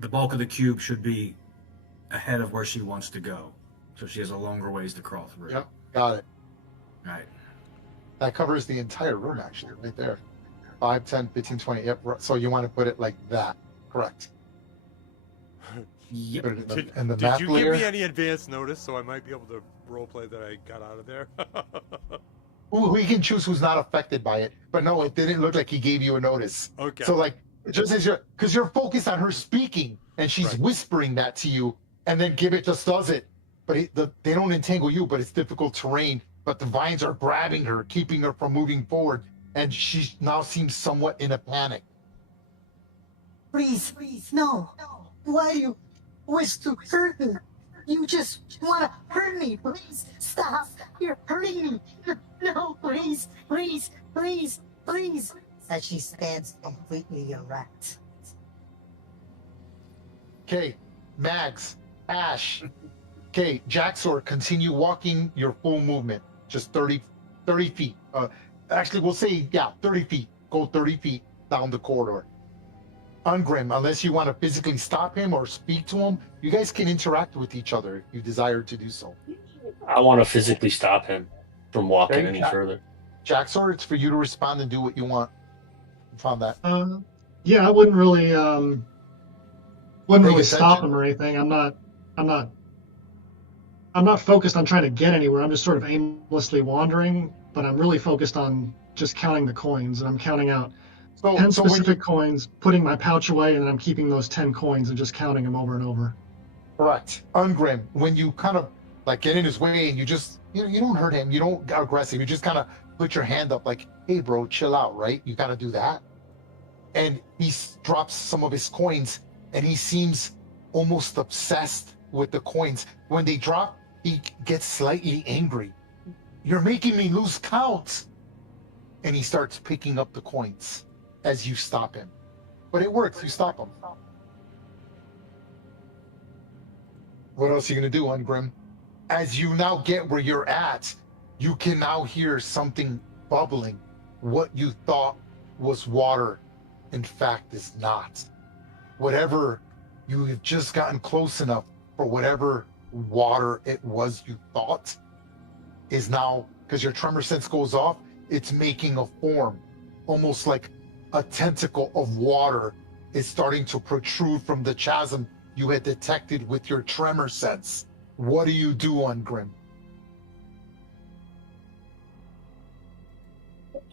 the bulk of the cube should be ahead of where she wants to go. So she has a longer ways to crawl through. Yep, got it. Right. That covers the entire room, actually, right there. 5, 10, 15, 20. Yep. So you want to put it like that, correct? Yep. Put it Did map you layer. give me any advance notice so I might be able to roleplay that I got out of there? We can choose who's not affected by it, but no, it didn't look like he gave you a notice. Okay. So like, just as because you're focused on her speaking and she's whispering that to you, and then Gibbet just does it, but they don't entangle you, but it's difficult terrain. But the vines are grabbing her, keeping her from moving forward, and she now seems somewhat in a panic. Please, no. Why do you wish to hurt me? You just want to hurt me. Please, stop. You're hurting me. No, please. As she stands completely erect. Okay, Mags, Ash. Okay, Jaxor, continue walking your full movement. Just 30 feet. Actually, we'll say, 30 feet. Go 30 feet down the corridor. Ungrim, unless you want to physically stop him or speak to him, you guys can interact with each other if you desire to do so. I want to physically stop him from walking any further. Jaxor, it's for you to respond and do what you want. You found that. Yeah, I wouldn't really Wouldn't paying really stop attention. him or anything. I'm not focused on trying to get anywhere. I'm just sort of aimlessly wandering, but I'm really focused on just counting the coins, and I'm counting out So 10 so when you specific coins, putting my pouch away, and then I'm keeping those 10 coins and just counting them over and over. correct, Ungrim, when you kind of like get in his way and you just you don't hurt him, you don't get aggressive, you just kind of put your hand up like, hey bro, chill out, right? You kind of do that. And drops some of his coins and he seems almost obsessed with the coins. When they drop, he gets slightly angry. You're making me lose count. And he starts picking up the coins as you stop him. But it works, you stop him. What else are you going to do, Ungrim? As you now get where you're at, you can now hear something bubbling. What you thought was water, in fact, is not. Whatever you have just gotten close enough for whatever water it was you thought is now, because your tremor sense goes off, it's making a form, almost like a tentacle of water is starting to protrude from the chasm you had detected with your tremor sense. What do you do, Ungrim?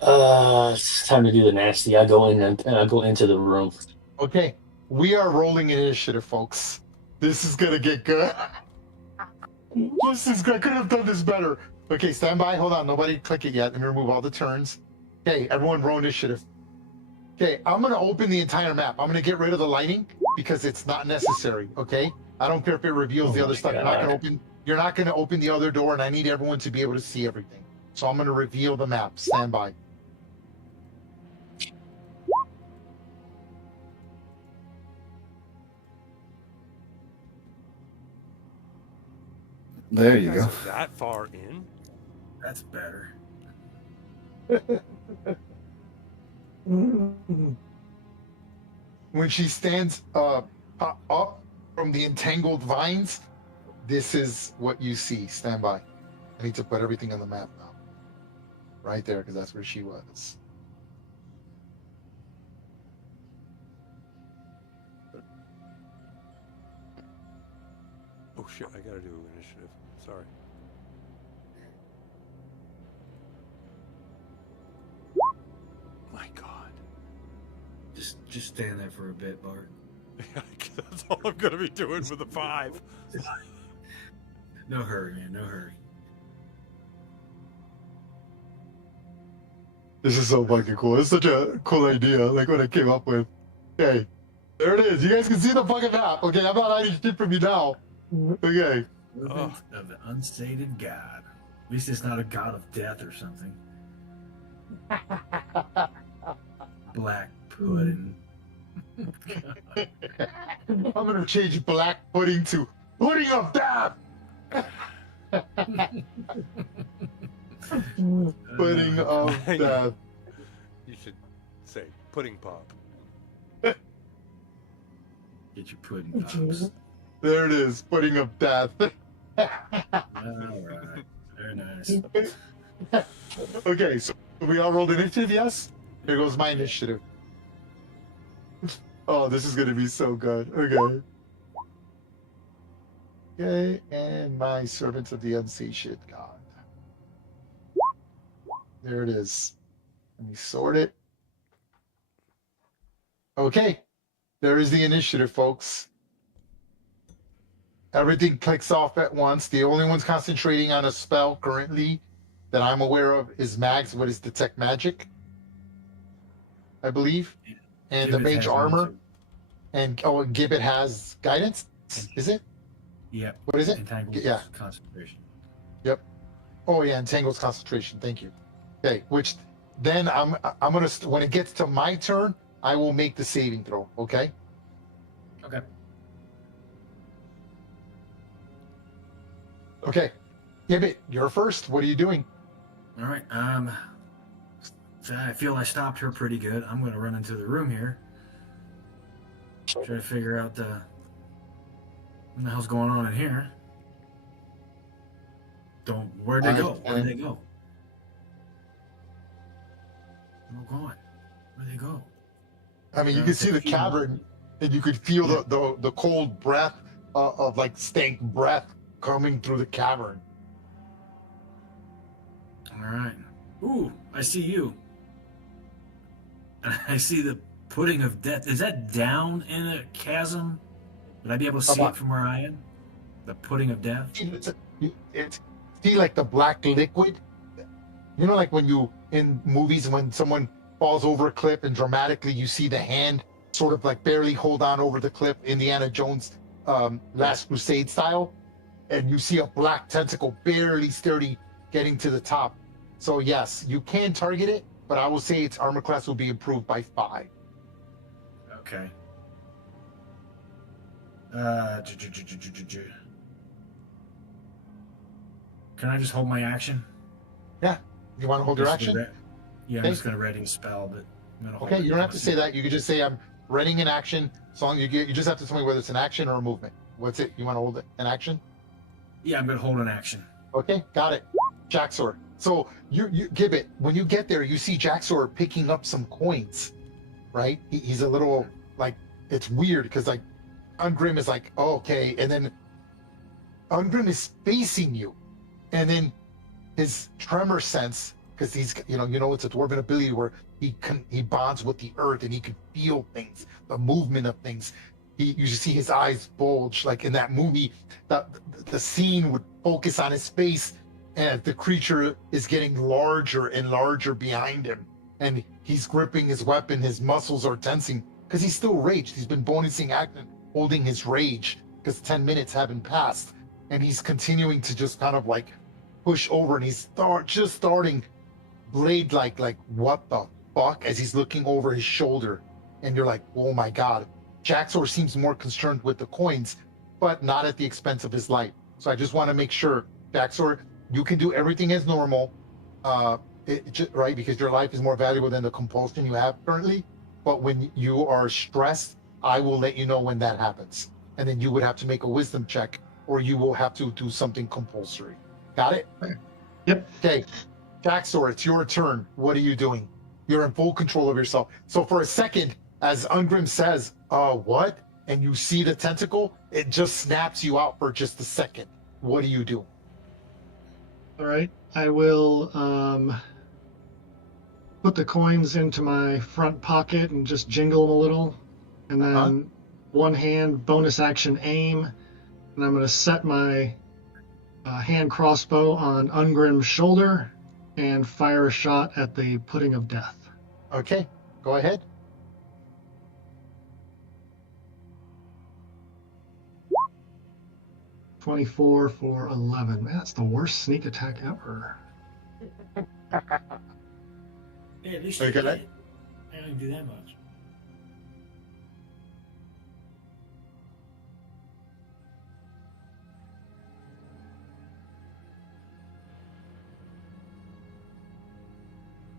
It's time to do the nasty. I go in and I go into the room. Okay, we are rolling initiative, folks. This is gonna get good. This is good. I could have done this better. Okay, stand by. Hold on. Nobody click it yet. Let me remove all the turns. Okay, everyone roll initiative. Okay, I'm gonna open the entire map. I'm gonna get rid of the lighting because it's not necessary. Okay, I don't care if it reveals the other stuff. You're not gonna open the other door, and I need everyone to be able to see everything. So I'm gonna reveal the map. Stand by. There you Guys go. are that far in? That's better. When she stands up from the entangled vines, this is what you see. Stand by. I need to put everything on the map now. Right there, because that's where she was. Oh shit, I gotta do initiative. Sorry. My god. Just stand there for a bit, Bart. That's all I'm gonna be doing with the 5. No hurry, man. No hurry. This is so fucking cool. It's such a cool idea, like what I came up with. Okay, there it is. You guys can see the fucking map. Okay, I'm not hiding shit from you now. Okay. Movement of the unsated god. At least it's not a god of death or something. Black pudding. I'm gonna change black pudding to pudding of death. Pudding of death. You should say pudding pop. Get your pudding pops. There it is, pudding of death. All right. Very nice. Okay, so we all rolled initiative, yes? Here goes my initiative. Oh, this is gonna be so good. Okay. Okay, and my servants of the unsatiate God. There it is. Let me sort it. Okay, there is the initiative, folks. Everything clicks off at once. The only ones concentrating on a spell currently that I'm aware of is Mags, what is Detect Magic, I believe. And the Gibbet Mage has one, Armor. too. And Gibbet has Guidance, is it? Yep. What is it? Entangled Yeah. concentration. Yep. Oh yeah, Entangles Concentration. Thank you. Okay, which then I'm gonna when it gets to my turn, I will make the saving throw. Okay. Okay. Okay. Gibbet, you're first. What are you doing? All right. So I feel I stopped her pretty good. I'm going to run into the room here. Try to figure out what the hell's going on in here. Where'd they go? Where'd they go? Oh God. Where'd they go? I mean, you can see the cavern. and you could feel the cold breath of like stank breath coming through the cavern. All right. Ooh, I see you. I see the pudding of death. Is that down in a chasm? Would I be able to see it from where I am? The pudding of death? It's see like the black liquid. You know, like when you in movies when someone falls over a cliff and dramatically you see the hand sort of like barely hold on over the cliff, Indiana Jones Last Crusade style, and you see a black tentacle barely sturdy getting to the top. So yes, you can target it, but I will say its armor class will be improved by 5. Okay. Can I just hold my action? Yeah. You want to hold your action? Yeah, I'm Okay. just gonna ready a spell, but I'm gonna hold Okay, it. you don't have to say that. You can just say I'm readying an action. As long as you just have to tell me whether it's an action or a movement. What's it? You want to hold it an action? Yeah, I'm gonna hold an action. Okay, got it. Jaxor. So you give it. When you get there, you see Jaxor picking up some coins, right? He's a little like it's weird because like Ungrim is like, oh, okay, and then Ungrim is facing you, and then his tremor sense, because he's you know it's a dwarven ability where he bonds with the earth and he can feel things, the movement of things. You see his eyes bulge like in that movie. The scene would focus on his face, and the creature is getting larger and larger behind him, and he's gripping his weapon. His muscles are tensing because he's still raged. He's been bonusing action, holding his rage because 10 minutes haven't passed, and he's continuing to just kind of like push over, and he's just starting blade like what the fuck as he's looking over his shoulder, and you're like, oh my god. Jaxor seems more concerned with the coins, but not at the expense of his life. So I just want to make sure, Jaxor, you can do everything as normal, right? Because your life is more valuable than the compulsion you have currently. But when you are stressed, I will let you know when that happens. And then you would have to make a wisdom check, or you will have to do something compulsory. Got it? Yep. Okay. Jaxor, it's your turn. What are you doing? You're in full control of yourself. So for a second, as Ungrim says, what? And you see the tentacle, it just snaps you out for just a second. What do you do? All right. I will put the coins into my front pocket and just jingle them a little. And then one hand bonus action aim. And I'm going to set my hand crossbow on Ungrim's shoulder and fire a shot at the pudding of death. Okay, go ahead. $24 for 11. Man, that's the worst sneak attack ever. Yeah, at least Are you you good? did. I don't even do that much.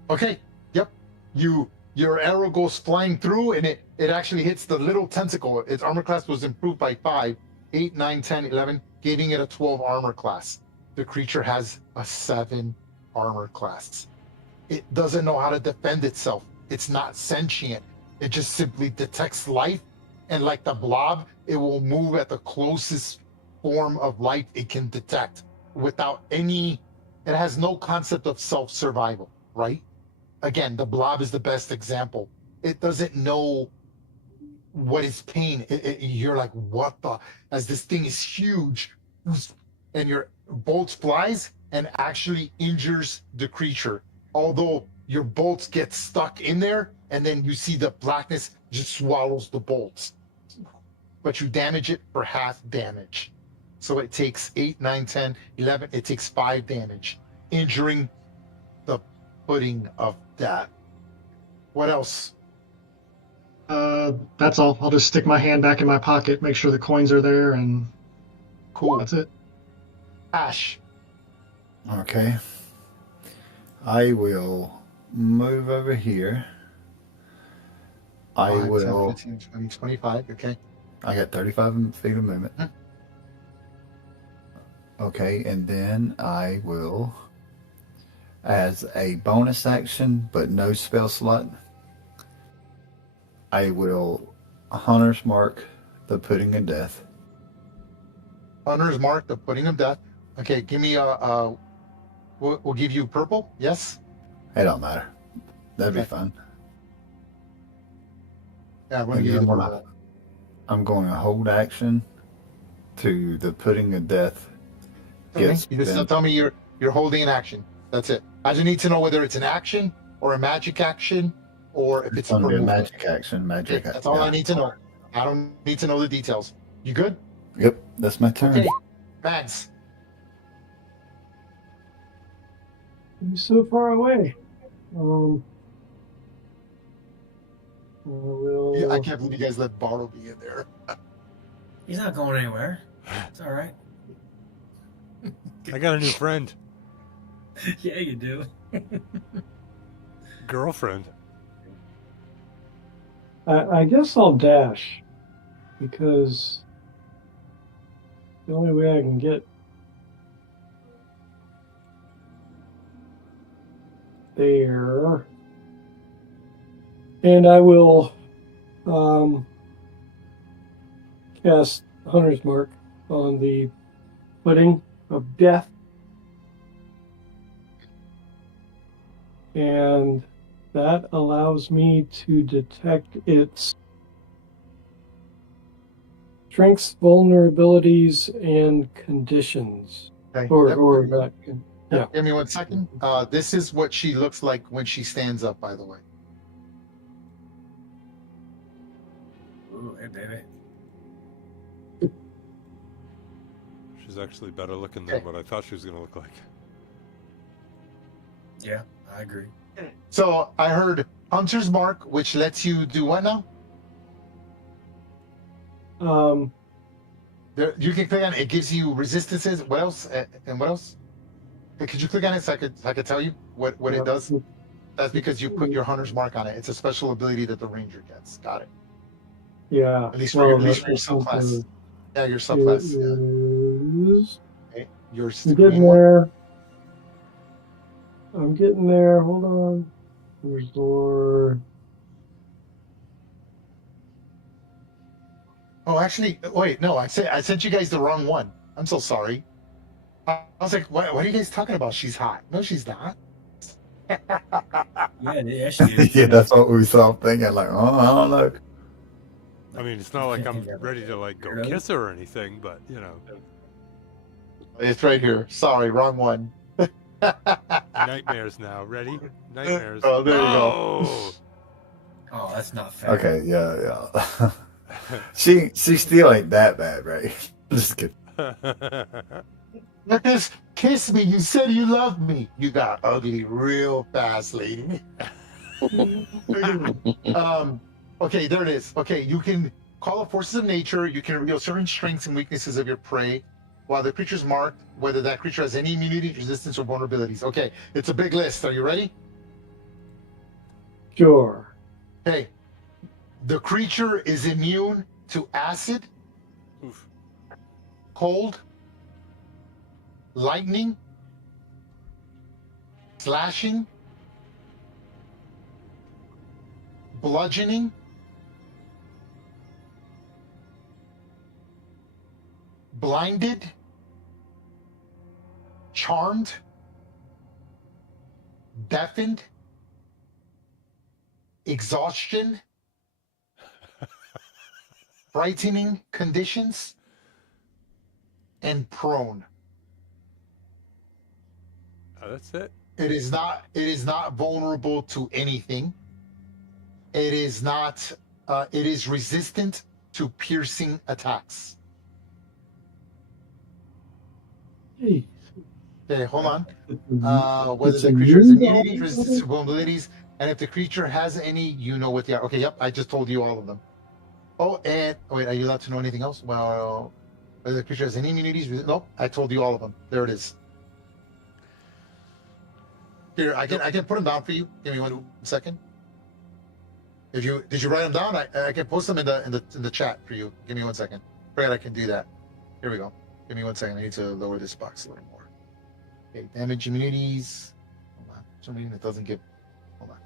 Okay, yep. Your arrow goes flying through, and it actually hits the little tentacle. Its armor class was improved by 5, 8, 9, 10, 11, giving it a 12 armor class. The creature has a 7 armor class. It doesn't know how to defend itself. It's not sentient. It just simply detects life, and like the blob, it will move at the closest form of life it can detect without any. It has no concept of self-survival, right? Again, the blob is the best example. It doesn't know what is pain. You're like, what the? As this thing is huge, and your bolt flies and actually injures the creature. Although your bolts get stuck in there, and then you see the blackness just swallows the bolts. But you damage it for half damage. So it takes 8, 9, 10, 11. It takes 5 damage, injuring the pudding of death. What else? That's all. I'll just stick my hand back in my pocket, make sure the coins are there, and Cool. that's it. Ash. Okay. I will move over here. I 5, 10, will. 15, 20, 25. Okay. I got 35 feet of movement. Okay, and then I will, as a bonus action, but no spell slot, I will Hunter's Mark, the Pudding of Death. Hunter's Mark, the Pudding of Death. Okay, give me we'll give you purple. Yes. It don't matter. That'd be Okay. fine. Yeah, I'm gonna And give you then the I'm purple. gonna, I'm going to hold action to the Pudding of Death. Okay. Gets You just then- tell me you're holding an action. That's it. I just need to know whether it's an action or a magic action or if it's a gonna be a movement. magic action. Magic Okay, action. that's all I need to know. I don't need to know the details. You good? Yep, that's my turn. Okay. Mags. He's so far away. I will. Yeah, I can't believe you guys let Bartleby in there. He's not going anywhere. It's all right. I got a new friend. Yeah, you do. Girlfriend. I guess I'll dash because the only way I can get there, and I will cast Hunter's Mark on the Pudding of Death, and that allows me to detect its strengths, vulnerabilities, and conditions. Okay. Or, Yep. or that. Yeah. Give me 1 second. This is what she looks like when she stands up, by the way. Ooh, hey, baby. She's actually better looking than what I thought she was going to look like. Yeah, I agree. So I heard Hunter's Mark, which lets you do what now? There, you can click on it. It gives you resistances. What else? And what else? Hey, could you click on it so I could tell you what it does? That's because you put your Hunter's Mark on it. It's a special ability that the Ranger gets. Got it. Yeah. At least for your subclass. Yeah, your subclass. Yeah. Okay. Yours. I'm getting there. Hold on. Restore. Oh, actually, wait. No, I sent you guys the wrong one. I'm so sorry. I was like, what are you guys talking about? She's hot. No, she's not. Yeah, she is. Yeah, that's what we saw thinking. Like, oh, I don't know. I mean, it's not like I'm ready to like go kiss her or anything, but you know. It's right here. Sorry, wrong one. Nightmares now. Ready? Nightmares. Oh, there you go. Oh, that's not fair. Okay, yeah. she still ain't that bad, right? Just kidding. Just kiss me. You said you loved me. You got ugly real fast, lady. Okay, there it is. Okay, you can call up forces of nature. You can reveal certain strengths and weaknesses of your prey, while the creature's marked, whether that creature has any immunity, resistance, or vulnerabilities. Okay, it's a big list. Are you ready? Sure. Okay. The creature is immune to acid, Oof. cold, lightning, slashing, bludgeoning, blinded, charmed, deafened, exhaustion, frightening conditions, and prone. Oh, that's it. It is not vulnerable to anything. It is not it is resistant to piercing attacks. Hey. Okay, hold on. Whether It's the creature has immune? immunity, resistance to vulnerabilities, and if the creature has any, you know what they are. Okay, yep, I just told you all of them. Oh, and wait, are you allowed to know anything else? Well, whether the creature has any immunities, nope, I told you all of them. There it is. Here, I can put them down for you. Give me 1 second. Did you write them down? I can post them in the chat for you. Give me 1 second. Forgot I can do that. Here we go. Give me 1 second. I need to lower this box a little more. Okay, damage immunities. Hold on. For some reason it doesn't give. Hold on.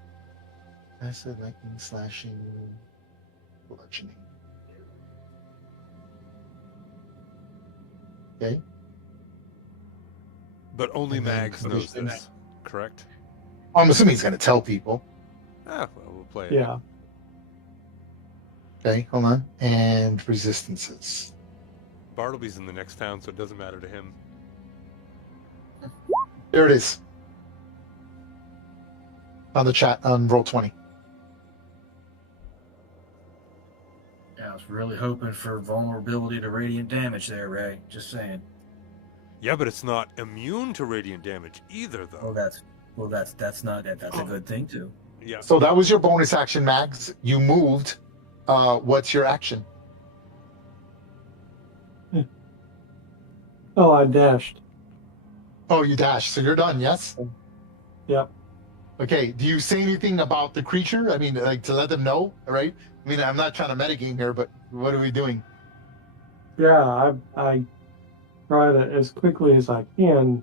Acid, lightning, slashing, bludgeoning. Okay. But only And then Mags other knows things. this, correct? I'm assuming he's going to tell people. Ah, well, we'll play it. Yeah. Okay, hold on. And resistances. Bartleby's in the next town, so it doesn't matter to him. There it is. On the chat on roll 20. Yeah, I was really hoping for vulnerability to radiant damage there, Ray. Just saying. Yeah, but it's not immune to radiant damage either, though. That's a good thing too. Yeah. So that was your bonus action, Mags. You moved. What's your action? Oh, I dashed. Oh, you dashed. So you're done, yes? Yep. Okay. Do you say anything about the creature? I mean, like to let them know, right? I mean, I'm not trying to metagame here, but what are we doing? Yeah, I try to, as quickly as I can,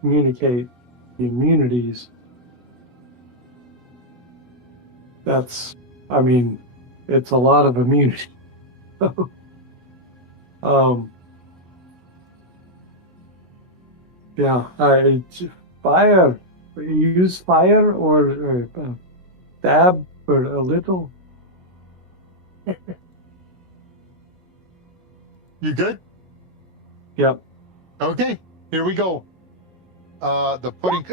communicate the immunities. That's, I mean, it's a lot of immunity. Yeah, fire. Use fire or dab for a little. You good? Yep. Okay. Here we go. The pudding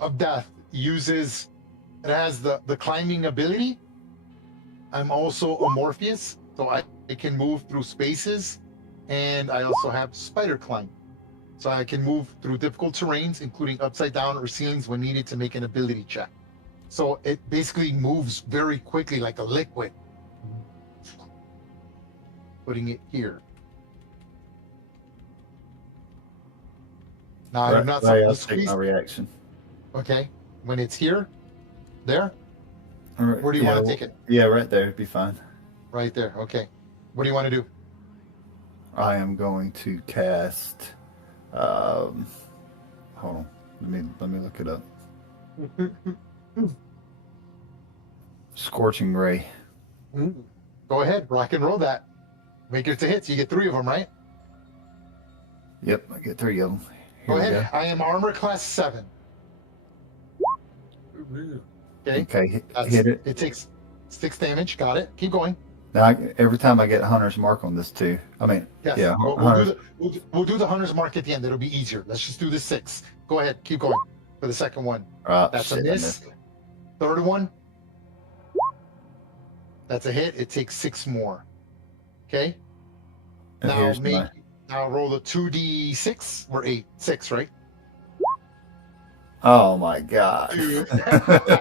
of death uses. It has the climbing ability. I'm also a Morpheus, so I can move through spaces, and I also have spider climb. So I can move through difficult terrains, including upside down or ceilings when needed to make an ability check. So it basically moves very quickly like a liquid. Putting it here. Now I'm not Ray, supposed I'll to take squeeze. my reaction. Okay. When it's here, there, All right, where do you yeah, want to take it? Yeah, right there. It'd be fine. Right there. Okay. What do you want to do? I am going to cast. Hold on. Let me look it up. Scorching Ray. Go ahead, rock and roll that. Make it to hits. You get 3 of them, right? Yep, I get 3 of them. Go ahead. I am armor class 7. Okay. Okay, hit it. It takes 6 damage. Got it. Keep going. Now, every time I get Hunter's Mark on this too. I mean, Yes. yeah. We'll do the hunter's mark at the end. It'll be easier. Let's just do the 6. Go ahead. Keep going for the second one. That's a miss. Third one. That's a hit. It takes 6 more. Okay. And Now roll a 2d6 or 8. 6, right? Oh my god.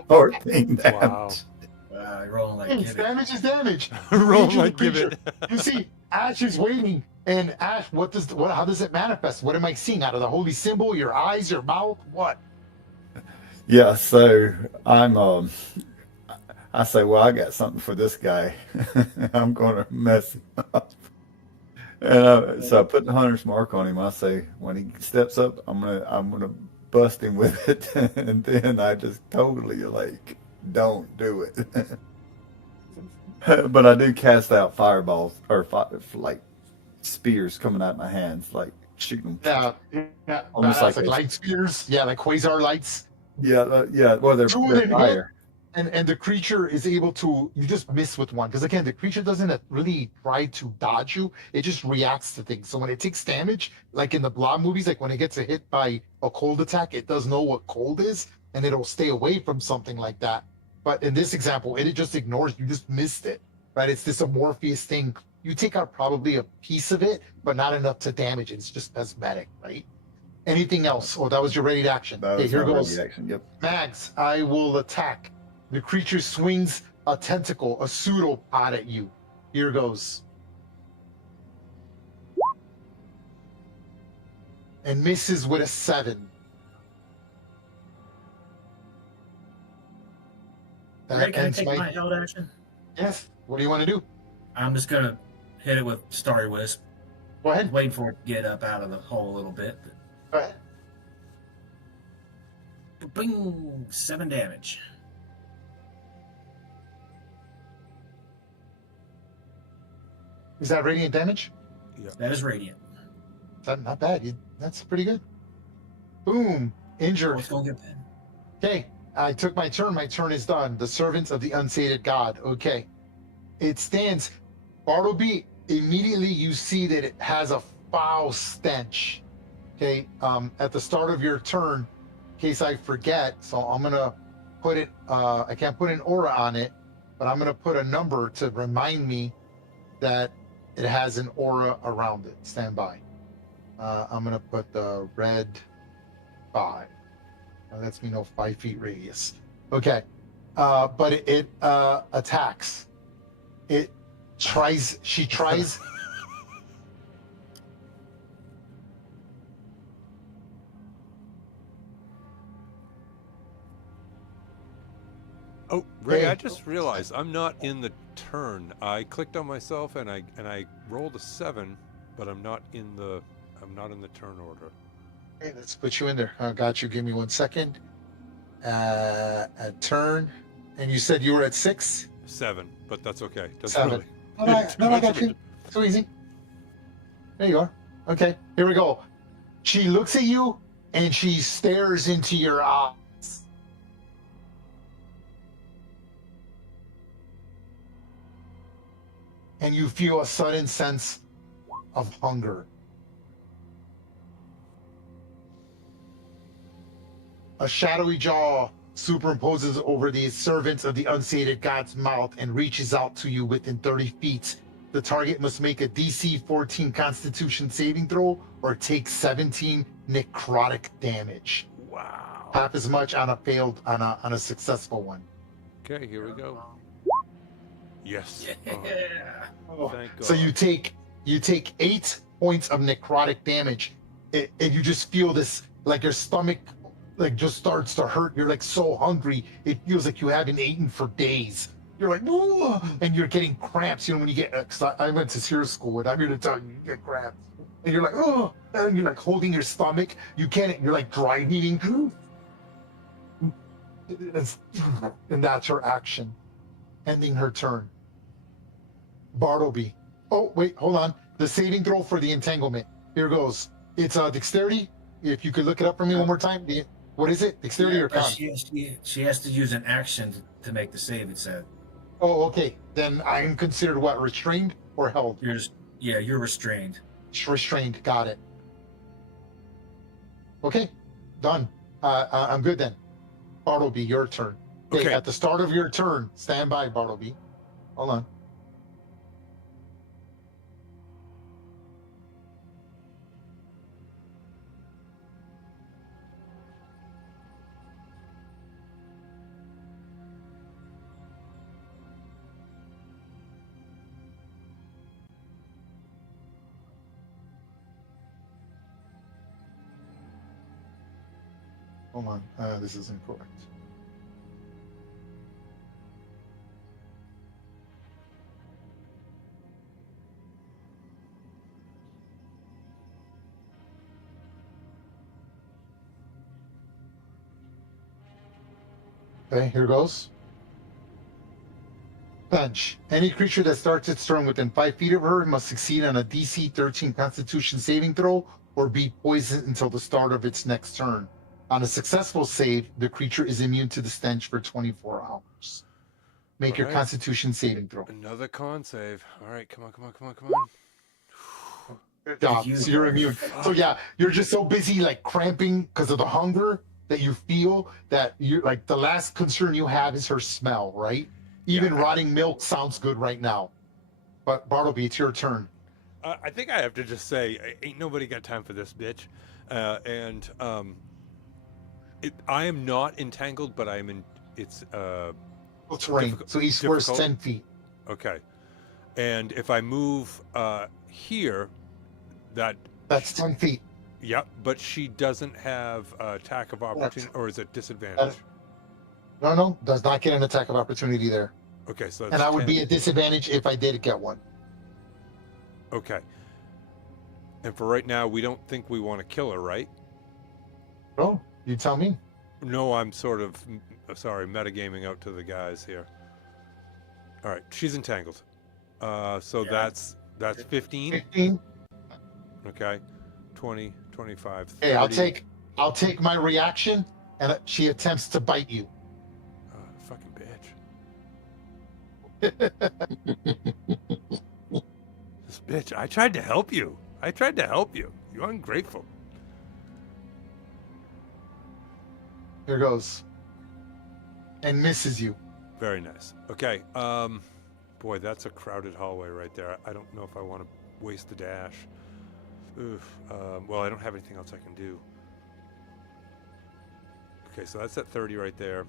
14 damage. Wow. Rolling like It's damage is damage. Rolling like creature. Gibbet. You see, Ash is waiting, and Ash, how does it manifest? What am I seeing out of the holy symbol? Your eyes, your mouth, what? Yeah, so I say, well, I got something for this guy. I'm gonna mess him up. And so I put the Hunter's Mark on him. I say, when he steps up, I'm gonna bust him with it, and then I just totally like, don't do it. But I do cast out fireballs or like spears coming out of my hands, like shooting them. Yeah. Almost Like like light spears. Yeah, like quasar lights. Yeah, yeah. Well, they're fire. And the creature is able to, you just miss with one. Because again, the creature doesn't really try to dodge you. It just reacts to things. So when it takes damage, like in the Blob movies, like when it gets hit by a cold attack, it does know what cold is, and it'll stay away from something like that. But in this example, it just ignores, you just missed it, right? It's this amorphous thing. You take out probably a piece of it, but not enough to damage it. It's just cosmetic, right? Anything else? Oh, that was your ready to action. Okay, here goes. Action. Yep. Mags, I will attack. The creature swings a tentacle, a pseudopod at you. Here goes. And misses with a 7. Ray, can I take my held action? Yes. What do you want to do? I'm just gonna hit it with Starry Wisp. Go ahead. Waiting for it to get up out of the hole a little bit. Go ahead. Bing! 7 damage. Is that radiant damage? Yeah. That is radiant. not bad. That's pretty good. Boom. Injured. Let's go get Ben. Okay. I took my turn. My turn is done. The servants of the unsated God. Okay. It stands. Bartleby, immediately you see that it has a foul stench. Okay. At the start of your turn, in case I forget, so I'm gonna put it. I can't put an aura on it, but I'm gonna put a number to remind me that it has an aura around it. Stand by. I'm gonna put the red 5. That lets me know 5 feet radius. Okay. But it attacks. It tries. She tries. Oh, Ray, Hey. I just realized I'm not in the turn. I clicked on myself and I rolled a 7, but I'm not in the turn order. Okay, let's put you in there. I got you. Give me 1 second. A turn, and you said you were at 6. 7, but that's okay. Doesn't 7. really. No, I got you. So easy. There you are. Okay, here we go. She looks at you and she stares into your eyes. And you feel a sudden sense of hunger. A shadowy jaw superimposes over the servants of the unsated God's mouth and reaches out to you within 30 feet. The target must make a DC 14 Constitution saving throw or take 17 necrotic damage. Wow. Half as much on a successful one. Okay, here we go. Yes. Yeah. Oh, thank God. So you take 8 points of necrotic damage, and you just feel this, like your stomach like just starts to hurt. You're like so hungry, it feels like you haven't eaten for days. You're like, "Ooh," and you're getting cramps. You know when you get, cause I went to SEER school, and I'm here to tell you, you get cramps, and you're like, oh, and you're like holding your stomach. You can't. You're like dry heaving. And that's her action, ending her turn. Bartleby. Oh wait, hold on. The saving throw for the entanglement. Here goes. It's dexterity. If you could look it up for me one more time. What is it? Dexterity or con? She has to use an action to make the save, it said. Oh, okay. Then I'm considered what? Restrained or held? You're restrained. Restrained. Got it. Okay. Done. I'm good then. Bartleby, your turn. Okay. At the start of your turn, stand by, Bartleby. Hold on. Hold on, this is incorrect. Okay, here goes. Bench. Any creature that starts its turn within 5 feet of her must succeed on a DC 13 Constitution saving throw or be poisoned until the start of its next turn. On a successful save, the creature is immune to the stench for 24 hours. Make your Constitution saving throw. Another con save. All right, come on. Good job. So you're immune. So yeah, you're just so busy like cramping because of the hunger that you feel that you're like the last concern you have is her smell, right? Even rotting milk sounds good right now. But Bartleby, it's your turn. I think I have to just say, ain't nobody got time for this bitch. I am not entangled, but I'm in. It's terrain. So he squares 10 feet. Okay, and if I move here, that's 10 feet. Yep, but she doesn't have attack of opportunity, or is it disadvantage? No, does not get an attack of opportunity there. Okay, so that's and I would 10. be at disadvantage if I did get one. Okay. And for right now, we don't think we want to kill her, right? No, you tell me. No, I'm sort of, metagaming out to the guys here. All right, she's entangled. So that's 15. 15. Okay. 20, 25, 30. Hey, I'll take my reaction, and she attempts to bite you. Fucking bitch. This bitch. I tried to help you. You ungrateful. Here goes. And misses you. Very nice. Okay. Boy, that's a crowded hallway right there. I don't know if I want to waste the dash. Oof. Well, I don't have anything else I can do. Okay, so that's at 30 right there.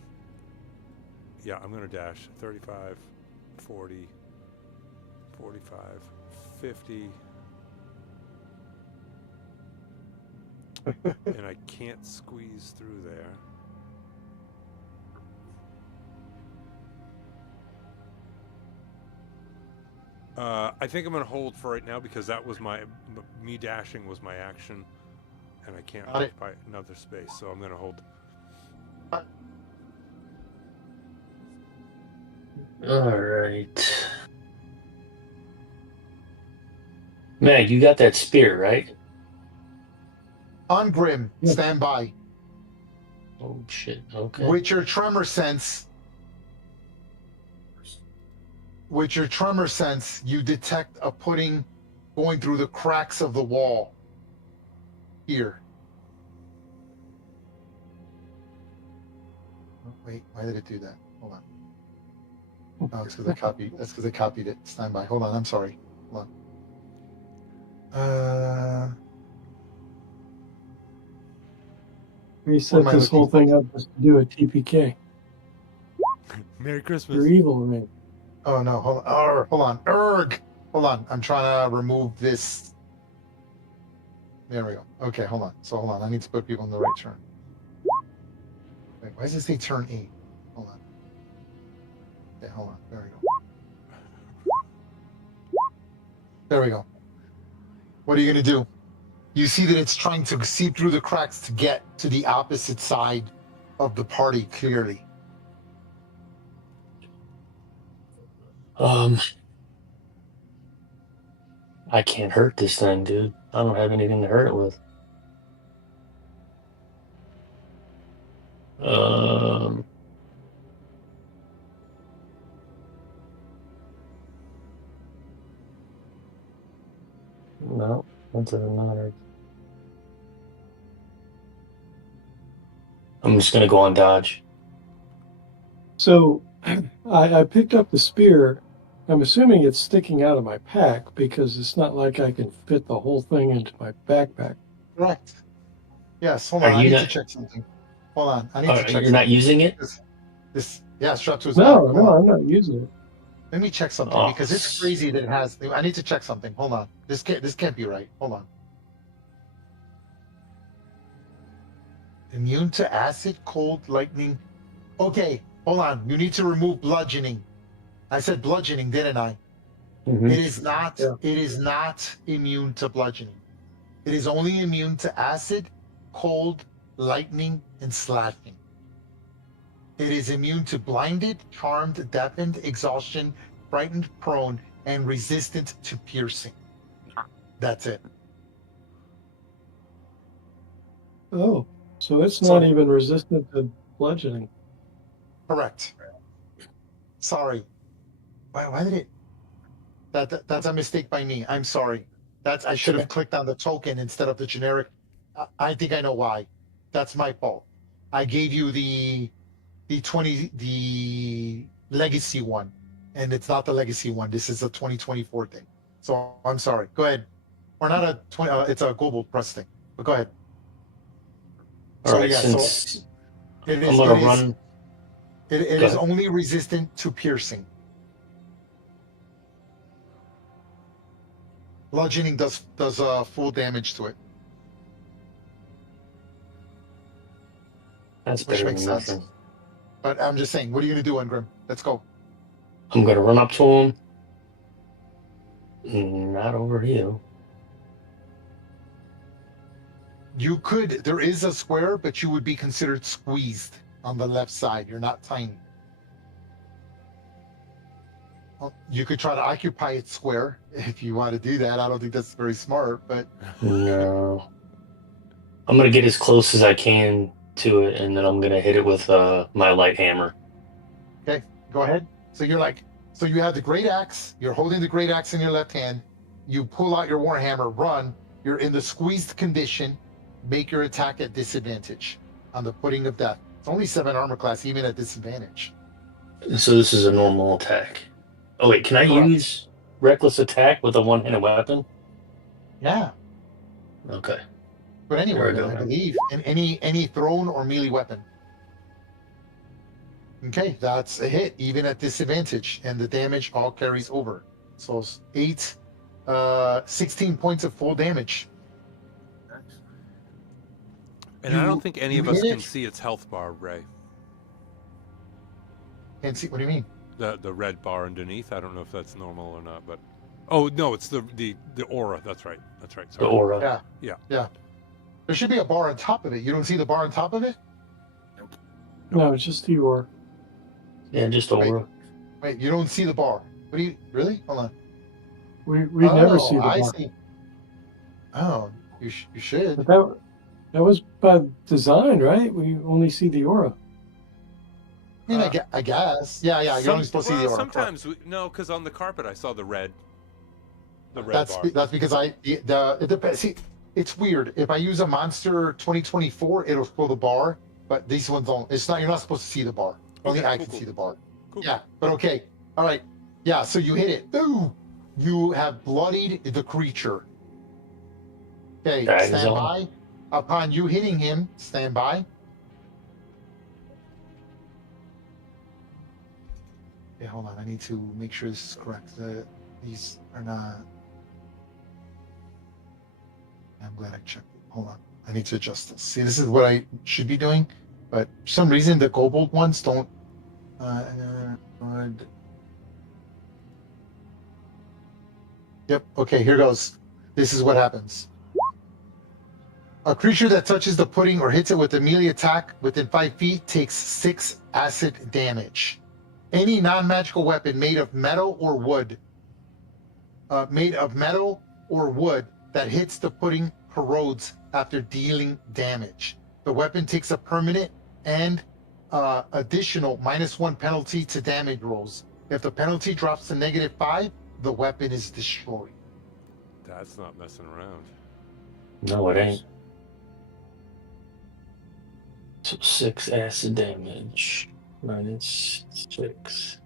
Yeah, I'm going to dash. 35, 40, 45, 50. And I can't squeeze through there. I think I'm going to hold for right now because that was me dashing was my action, and I can't occupy another space, so I'm going to hold. All right. Meg, you got that spear, right? On Grim, stand by. Oh, shit. Okay. With your tremor sense, you detect a pudding going through the cracks of the wall. Here. Oh, wait, why did it do that? Hold on. Oh, it's because I copied. That's because I copied it. Stand by. Hold on. I'm sorry. Hold on. We set this whole thing up just to do a TPK. Merry Christmas. You're evil, man. Oh no! Hold on. Hold on. Hold on. I'm trying to remove this. There we go. Okay, hold on. So hold on. I need to put people in the right turn. Wait, why does it say turn 8? Hold on. Okay, hold on. There we go. There we go. What are you going to do? You see that it's trying to see through the cracks to get to the opposite side of the party clearly. I can't hurt this thing, dude. I don't have anything to hurt it with. No, that doesn't matter. I'm just gonna go on dodge. So I picked up the spear. I'm assuming it's sticking out of my pack because it's not like I can fit the whole thing into my backpack. Correct. Yes, hold on. I need to check something. Hold on. I need to check something. You're not using it? Yeah, strapped to his No, back. no, I'm not using it. Let me check something because it's crazy that it has. I need to check something. Hold on. This can't be right. Hold on. Immune to acid, cold, lightning. Okay, hold on. You need to remove bludgeoning. I said bludgeoning, didn't I? Mm-hmm. It is not. Yeah. It is not immune to bludgeoning. It is only immune to acid, cold, lightning, and slashing. It is immune to blinded, charmed, deafened, exhaustion, frightened, prone, and resistant to piercing. That's it. Oh, so it's not even resistant to bludgeoning. Correct. Sorry. Why did it? That's a mistake by me. I'm sorry. I should have clicked on the token instead of the generic. I think I know why. That's my fault. I gave you the legacy one, and it's not the legacy one. This is a 2024 thing. So I'm sorry. Go ahead. Or not a 20. It's a global press thing. But go ahead. All right. Since it is only resistant to piercing. Bludgeoning does full damage to it. That's better than nothing. Sense. But I'm just saying, what are you going to do, Ungrim? Let's go. I'm going to run up to him. Not over you. You could, there is a square, but you would be considered squeezed on the left side. You're not tiny. Well, you could try to occupy its square if you want to do that. I don't think that's very smart, but... No. I'm gonna get as close as I can to it, and then I'm gonna hit it with my light hammer. Okay, go ahead. So you're like, so you have the great axe. You're holding the great axe in your left hand. You pull out your warhammer, run. You're in the squeezed condition. Make your attack at disadvantage on the pudding of death. It's only 7 armor class, even at disadvantage. So this is a normal attack. Oh wait, can I Correct. use reckless attack with a one-handed weapon? Yeah, Okay. but any There we weapon, go. I believe, and any thrown or melee weapon. Okay, that's a hit, even at disadvantage, and the damage all carries over. So it's 16 points of full damage. And I don't think any of us hit can it? see its health bar, Ray. Can't see. What do you mean? The red bar underneath. I don't know if that's normal or not, but oh no, it's the aura. That's right. That's right. The Sorry. aura. Yeah. There should be a bar on top of it. You don't see the bar on top of it? No, it's just the aura. Yeah, just aura. Wait, you don't see the bar. What do you really? Hold on. We never see the I bar. see. Oh, you should. But that was by design, right? We only see the aura. I mean, I guess. Yeah. You're only supposed to see the aura. Sometimes no, because on the carpet I saw the red. The red That's bar. that's because it depends. See, it's weird. If I use a monster 2024, it'll show the bar, but these ones don't. It's not. You're not supposed to see the bar. Only Okay, I cool, can cool. see the bar. Cool. Yeah, but okay. All right. Yeah, so you hit it. Ooh, you have bloodied the creature. Okay, That is stand all. by. Upon you hitting him, stand by. Yeah, hold on. I need to make sure this is correct. These are not. I'm glad I checked it. Hold on. I need to adjust this. See, this is what I should be doing, but for some reason the kobold ones don't. Yep. Okay, here goes. This is what happens. A creature that touches the pudding or hits it with a melee attack within 5 feet takes 6 acid damage. Any non-magical weapon made of metal or wood that hits the pudding corrodes after dealing damage. The weapon takes a permanent and additional -1 penalty to damage rolls. If the penalty drops to -5, the weapon is destroyed. That's not messing around. No, it ain't. So 6 acid damage minus 6.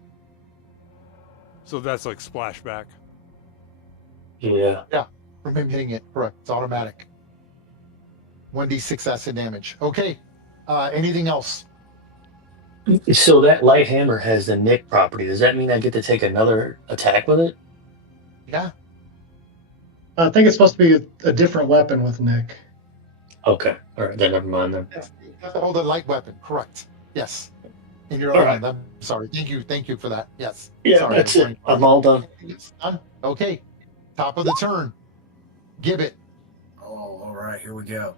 So that's like splashback. Yeah. From him hitting it, correct. It's automatic. 1d6 acid damage. Okay. Anything else? So that light hammer has the nick property. Does that mean I get to take another attack with it? Yeah. I think it's supposed to be a different weapon with Nick. Okay. All right. Then never mind then. Yes. You have to hold a light weapon. Correct. Yes. In your All own right. hand. I'm sorry. Thank you for that. Yes. Yeah, Sorry, that's I'm it. I'm all done. done. Okay. Top of the turn. Gibbet. Oh, all right, here we go.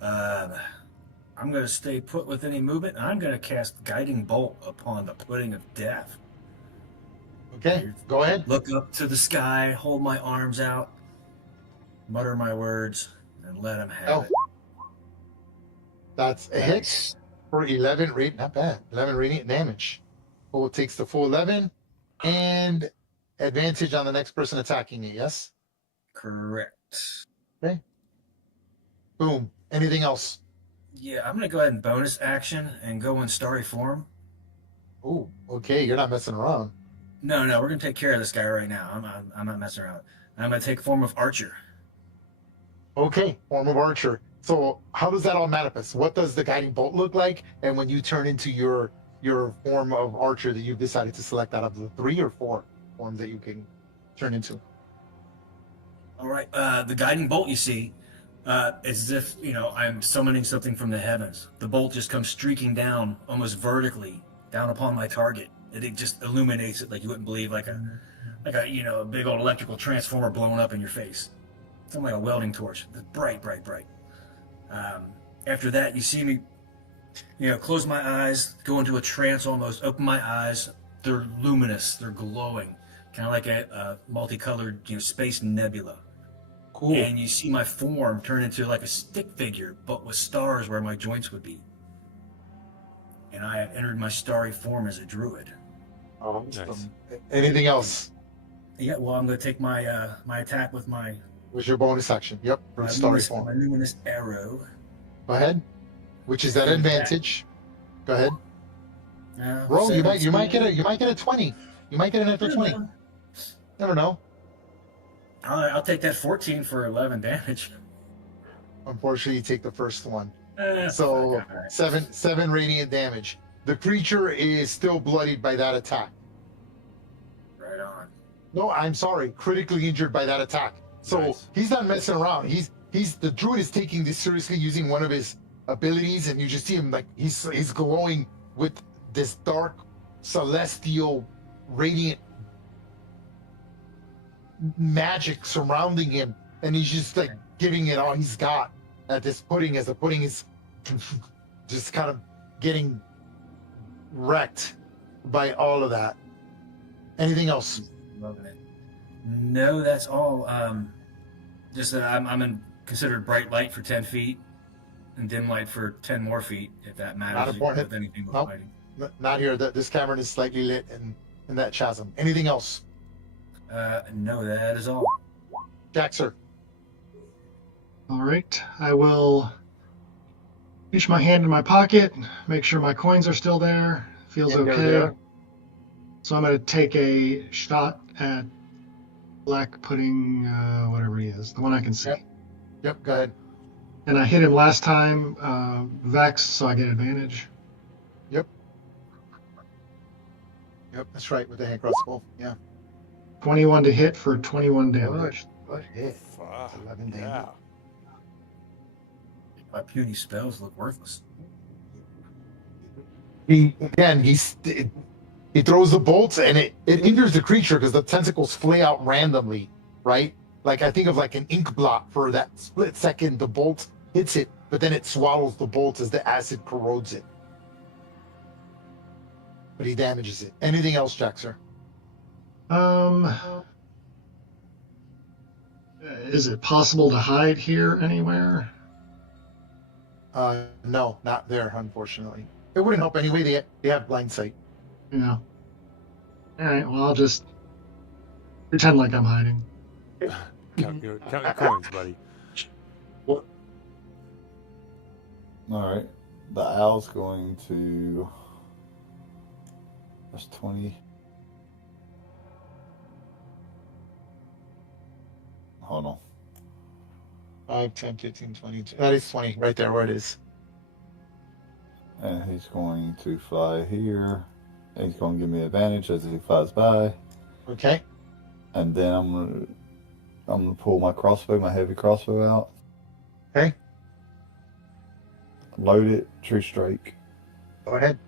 I'm going to stay put with any movement. I'm going to cast Guiding Bolt upon the pudding of death. Okay. Go ahead. Look up to the sky, hold my arms out, mutter my words, and let him have Oh. it. That's a hit Nice. for 11 rate. Not bad. 11 radiant damage. Bull takes the full 11 and advantage on the next person attacking you. Yes. Correct. Boom. Anything else? Yeah, I'm going to go ahead and bonus action and go in starry form. Oh, okay. You're not messing around. No, we're going to take care of this guy right now. I'm not messing around. I'm going to take form of Archer. Okay. Form of archer. So how does that all manifest? What does the guiding bolt look like? And when you turn into your form of archer that you've decided to select out of the 3 or 4 forms that you can turn into? All right, the guiding bolt you see, it's as if, I'm summoning something from the heavens. The bolt just comes streaking down almost vertically down upon my target. And it just illuminates it like you wouldn't believe, like a big old electrical transformer blowing up in your face. Something like a welding torch. It's bright, bright, bright. After that, you see me, close my eyes, go into a trance almost, open my eyes. They're luminous, they're glowing, kind of like a multicolored, space nebula. Cool. And you see my form turn into like a stick figure, but with stars where my joints would be. And I have entered my starry form as a druid. Oh, Nice. Anything else? Yeah, well, I'm going to take my my attack with my Was your bonus action? Yep, from starry form. my luminous arrow. Go ahead. Which is that Good attack. advantage? Go ahead. Roll. You might get a 20. You might get an extra 20. Never know. I'll take that 14 for 11 damage. Unfortunately, you take the first one. So So seven radiant damage. The creature is still bloodied by that attack. Right on. No, I'm sorry, critically injured by that attack. So Nice. he's not messing around. He's the druid is taking this seriously, using one of his abilities, and you just see him like he's glowing with this dark celestial radiant magic surrounding him, and he's just like giving it all he's got at this pudding, as the pudding is just kind of getting wrecked by all of that. Anything else? Loving it. No, that's all. Just that I'm considered bright light for 10 feet and dim light for 10 more feet, if that matters. Not important. With anything with Nope. lighting. Not here. This cavern is slightly lit in that chasm. Anything else? No, that is all. Jack, sir. All right. I will reach my hand in my pocket, make sure my coins are still there. Feels Yeah, they're okay. there. So I'm going to take a shot at Black Pudding, whatever he is, the one I can see. Yep, go ahead. And I hit him last time, Vex, so I get advantage. Yep, that's right, with the hand crossbow. Yeah. 21 to hit for 21 damage. Good hit. Fuck. 11 damage. Yeah. My puny spells look worthless. He throws the bolts, and it injures the creature because the tentacles flay out randomly, right? Like I think of like an ink blot for that split second. The bolt hits it, but then it swallows the bolt as the acid corrodes it. But he damages it. Anything else, Jack, sir? Is it possible to hide here anywhere? No, not there, unfortunately. It wouldn't help anyway. They have blind sight. Yeah. All right. Well, I'll just pretend like I'm hiding. Count your coins, buddy. All right. The owl's going to. That's 20. Hold on. 5, 10, 15, 20. That is 20, right there where it is. And he's going to fly here. He's going to give me advantage as he flies by. Okay. And then I'm gonna pull my crossbow, my heavy crossbow out. Okay. Load it, true strike. Go ahead.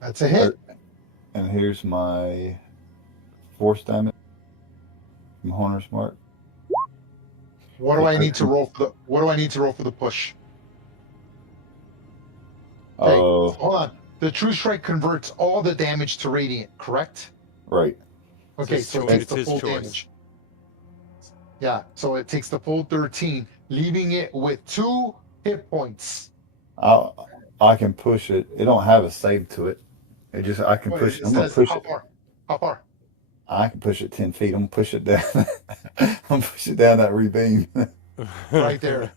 That's a hit. And here's my force damage from Horner's Mark. What do I need to roll for the push? Okay, Oh, hold on. The true strike converts all the damage to radiant, correct? right. Okay, his so it choice. takes It's the his full choice. damage. Yeah, so it takes the full 13, leaving it with 2 hit points. I can push it. It don't have a save to it. I can Wait, push it. it I'm gonna says push how it. far? How far? I can push it 10 feet. I'm gonna push it down. I'm gonna push it down that rebeam. Right there.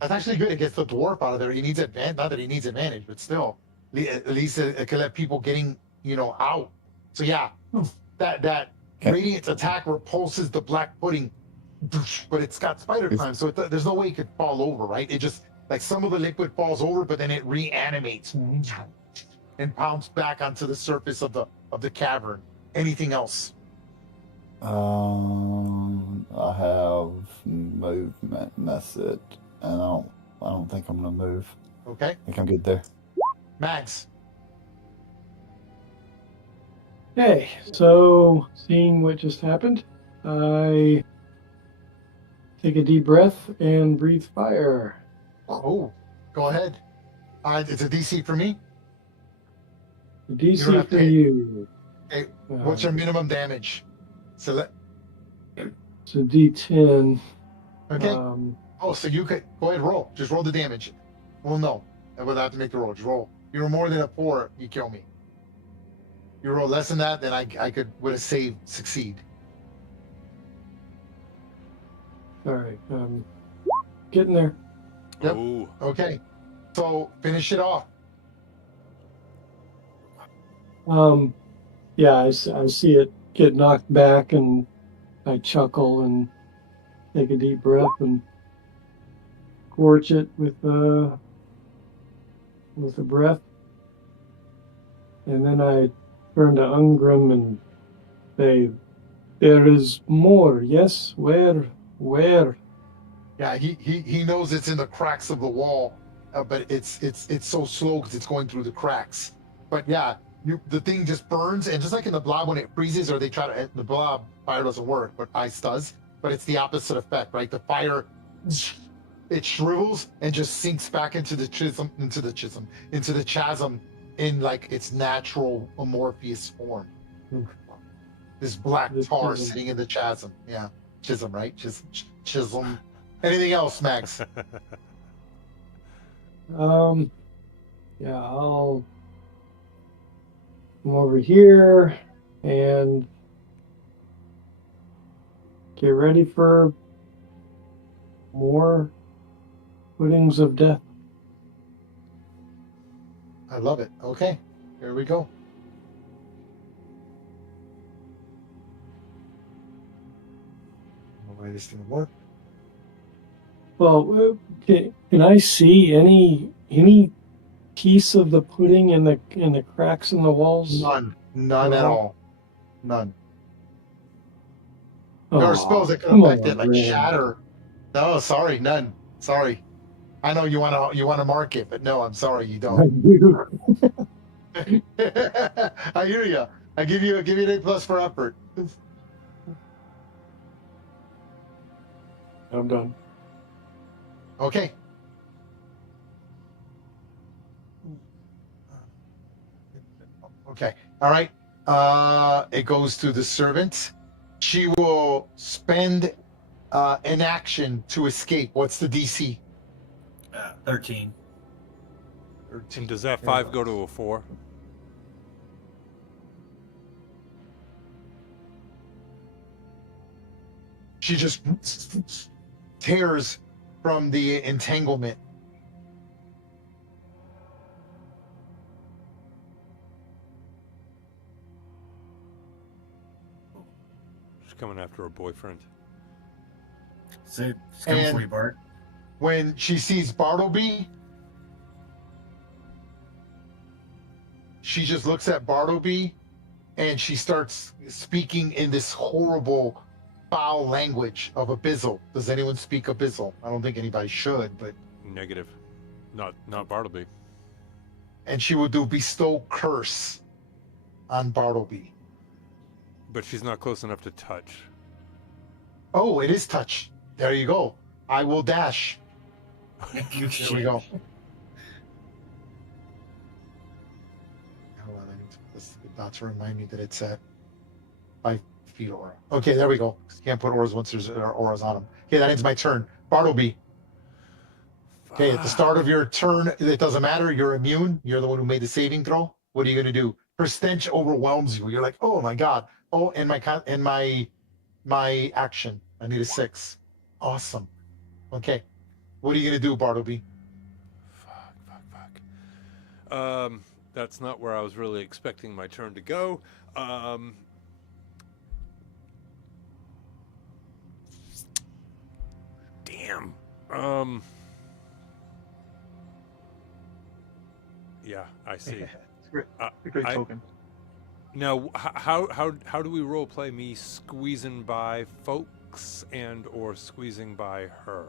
That's actually good. It gets the dwarf out of there. He needs advantage. Not that he needs advantage, but still, at least it can let people getting out. So yeah, that Okay. radiant attack repulses the black pudding, but it's got spider climb, so there's no way it could fall over, right? It just like some of the liquid falls over, but then it reanimates and pounds back onto the surface of the cavern. Anything else? I have movement, and that's it. And I don't think I'm gonna move. Okay, I think I'm good there. Mags. Okay, so seeing what just happened, I take a deep breath and breathe fire. Oh, go ahead. It's a DC for me. The You don't DC have for to. you. Hey, what's your minimum damage? So that. It's a D10. Okay. Oh, so you could go ahead roll. Just roll the damage. Well, no, I would have to make the roll. Just roll. You roll more than a 4, you kill me. You roll less than that, then I would have succeed. All right. Getting there. Yep. Ooh. Okay. So finish it off. Yeah, I see it get knocked back, and I chuckle and take a deep breath and scorch it with a breath, and then I turn to Ungrim and say, "There is more. Yes, where? Yeah, he knows it's in the cracks of the wall, but it's so slow because it's going through the cracks. But yeah, the thing just burns, and just like in the blob when it freezes, or they try to the blob fire doesn't work, but ice does. But it's the opposite effect, right? The fire, it shrivels and just sinks back into the chasm in like its natural amorphous form. This black tar sitting in the chasm. Yeah, chism, right? Chism. Anything else, Max? Yeah, I'll come over here and get ready for more puddings of death. I love it. Okay, here we go. Why this didn't work? Well, can I see any piece of the pudding in the cracks in the walls? None at all. None. Oh, There are spells that could come affect on, it, like man. shatter. No, sorry, none. Sorry. I know you wanna mark it, but no, I'm sorry, you I don't. do. I hear you. I give you an A+ for effort. I'm done. Okay. Okay. All right. It goes to the servant. She will spend an action to escape. What's the DC? 13. 13. Does that 5 go to a 4? She just tears from the entanglement. She's coming after her boyfriend. So it's coming for you, Bart. When she sees Bartleby, she just looks at Bartleby and she starts speaking in this horrible, foul language of Abyssal. Does anyone speak Abyssal? I don't think anybody should, but. Negative. Not Bartleby. And she will do bestow curse on Bartleby. But she's not close enough to touch. Oh, it is touch. There you go. I will dash. There we go. Hold on, I need to put this dot to remind me that it's at 5 feet aura. Okay, there we go. You can't put auras once there's auras on them. Okay, that ends my turn. Bartleby. Okay, at the start of your turn, it doesn't matter. You're immune. You're the one who made the saving throw. What are you going to do? Her stench overwhelms you. You're like, oh my god. Oh, and my action. I need a 6. Awesome. Okay. What are you going to do, Bartleby? Fuck. That's not where I was really expecting my turn to go. Damn. Yeah, I see. It's great. Great token. Now, how do we role play me squeezing by folks and or squeezing by her?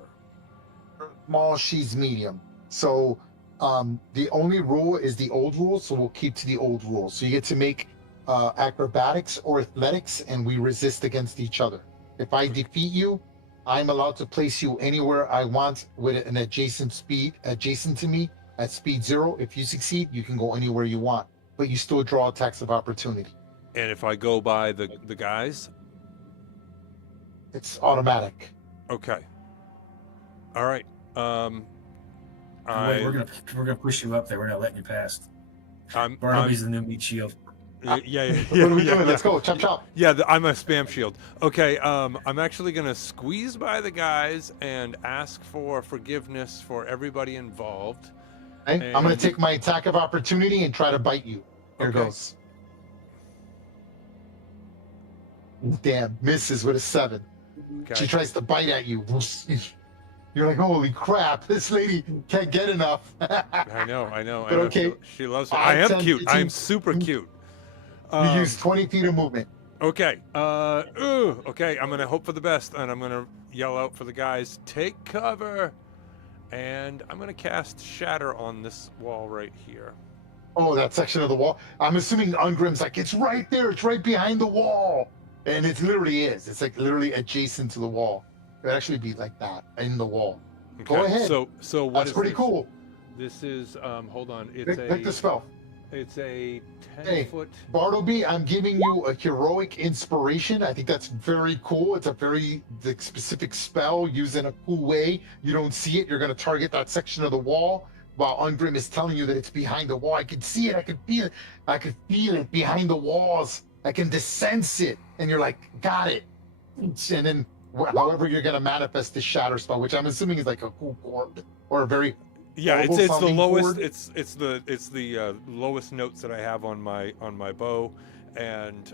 Small, she's medium. So the only rule is the old rule, so we'll keep to the old rule. So you get to make acrobatics or athletics, and we resist against each other. If I defeat you, I'm allowed to place you anywhere I want with an adjacent to me at speed 0. If you succeed, you can go anywhere you want. but you still draw attacks of opportunity. And if I go by the guys? It's automatic. Okay. All right. Wait, we're gonna push you up there. We're not letting you past. Barnaby's the new meat shield. What are we doing? Let's go. Chop, chop. Yeah, I'm a spam shield. Okay, I'm actually going to squeeze by the guys and ask for forgiveness for everybody involved. Okay. I'm going to take my attack of opportunity and try to bite you. Here goes. Damn, misses with a 7. Okay. She tries to bite at you. You're like, holy crap, this lady can't get enough. I know. But okay. She loves it. I am cute. I am super cute. You use 20 feet of movement. Okay. Okay, I'm going to hope for the best, and I'm going to yell out for the guys, take cover. And I'm going to cast Shatter on this wall right here. Oh, that section of the wall. I'm assuming Ungrim's like, it's right there. It's right behind the wall. And it literally is. It's like literally adjacent to the wall. It would actually be like that in the wall. Okay. Go ahead. So what That's is pretty this? cool. This is, hold on. It's Pick the spell. It's a 10 Hey, foot. Bartleby, I'm giving you a heroic inspiration. I think that's very cool. It's a very specific spell used in a cool way. You don't see it. You're going to target that section of the wall while Ungrim is telling you that it's behind the wall. I can see it. I can feel it. I can feel it behind the walls. I can sense it. And you're like, got it. And then however you're going to manifest this shatter spell, which I'm assuming is like a cool chord or a very Yeah, it's the lowest. Chord. It's the lowest notes that I have on my bow, and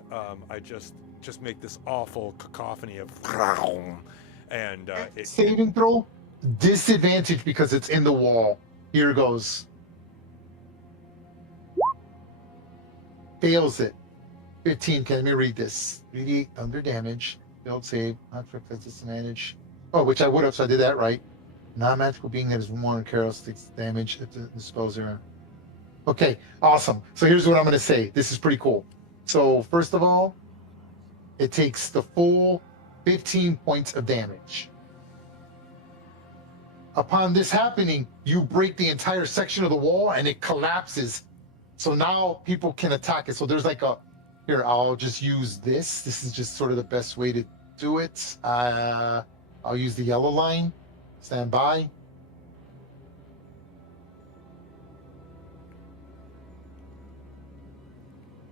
I just make this awful cacophony of, and saving throw disadvantage because it's in the wall. Here goes. Fails it. 15. Can let me read this? 3d8 thunder damage. Build save. Not for disadvantage. Oh, which I would have, so I did that right. Non-magical being that is 1 careless takes damage at the spell zero. Okay, awesome. So here's what I'm going to say. This is pretty cool. So first of all, it takes the full 15 points of damage. Upon this happening, you break the entire section of the wall and it collapses. So now people can attack it. So there's like here, I'll just use this. This is just sort of the best way to do it. I'll use the yellow line. Stand by.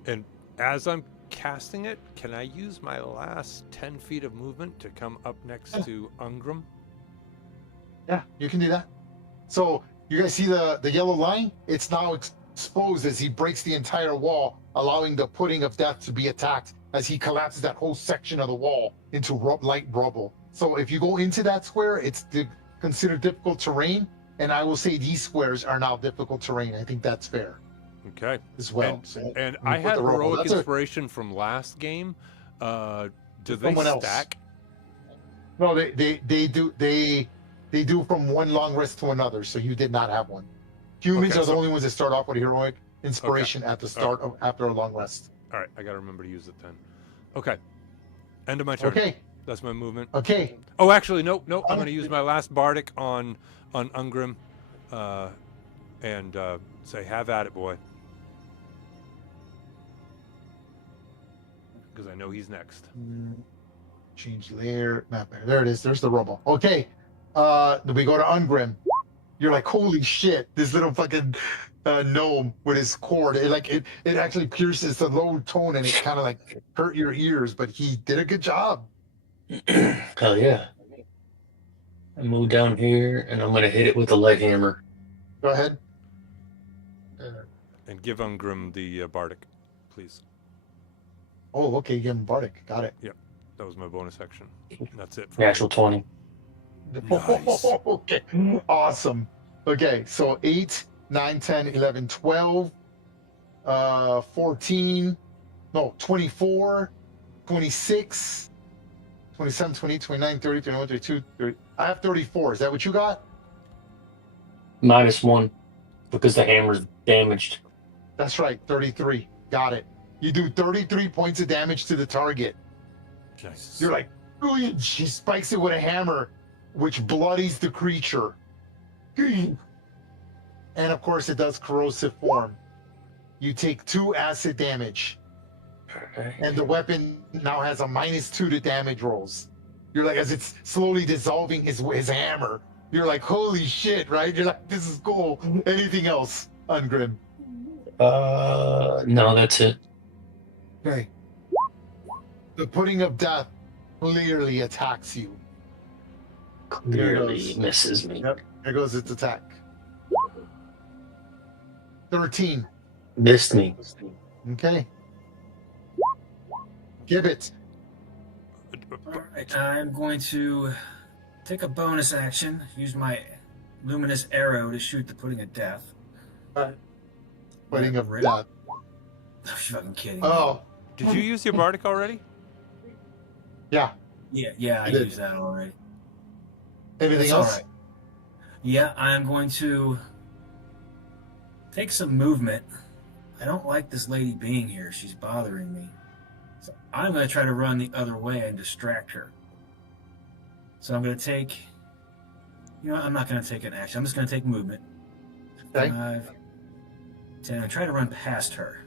And as I'm casting it, can I use my last 10 feet of movement to come up next to Ungrim? Yeah, you can do that. So you guys see the yellow line? It's now exposed as he breaks the entire wall, allowing the pudding of death to be attacked as he collapses that whole section of the wall into light rubble. So if you go into that square, it's considered difficult terrain, and I will say these squares are now difficult terrain. I think that's fair. Okay. As well. And, So and you I put had the rubble. heroic That's inspiration from last game. Do they Someone else. stack? No, they do from one long rest to another. So you did not have one. Humans Okay, are the only ones that start off with a heroic inspiration at the start of after a long rest. All right, I got to remember to use it then. Okay. End of my turn. Okay. That's my movement. Okay. Oh, actually, no. I'm going to use my last bardic on Ungrim, and say, "Have at it, boy," because I know he's next. Change layer map. There it is. There's the rubble. Okay. Then we go to Ungrim. You're like, holy shit! This little fucking gnome with his cord. It actually pierces the low tone and it kind of like hurt your ears, but he did a good job. Hell yeah. I move down here and I'm going to hit it with the light hammer. Go ahead. And give Ungrim the bardic, please. Oh, okay. Give him Bardic. Got it. Yep. That was my bonus action. That's it. Natural 20. Nice. Okay. Awesome. Okay. So 8, 9, 10, 11, 12, 14, no, 24, 26, 27, 28, 29, 30, 31, 32, 30. I have 34. Is that what you got? -1 because the hammer's damaged. That's right. 33. Got it. You do 33 points of damage to the target. Nice. You're like, "Ooh," she spikes it with a hammer, which bloodies the creature. And of course, it does corrosive form. you take 2 acid damage. And the weapon now has a -2 to damage rolls. You're like, as it's slowly dissolving his hammer, you're like, holy shit, right? You're like, this is cool. Anything else, Ungrim? No, that's it. Okay. The Pudding of Death clearly attacks you. Clearly misses me. Yep, there goes its attack. 13. Missed me. Okay. Gibbet. All right, I'm going to take a bonus action, use my luminous arrow to shoot the Pudding of Death. Pudding of Right. Death. Oh, you're fucking kidding me. Oh, Did you use your bardic already? yeah. Yeah, I did. used that already. Anything That's else? all right. Yeah, I'm going to take some movement. I don't like this lady being here. She's bothering me. So I'm going to try to run the other way and distract her. So I'm going to take... You know what? I'm not going to take an action. I'm just going to take movement. Okay. 5, 10, and try to run past her.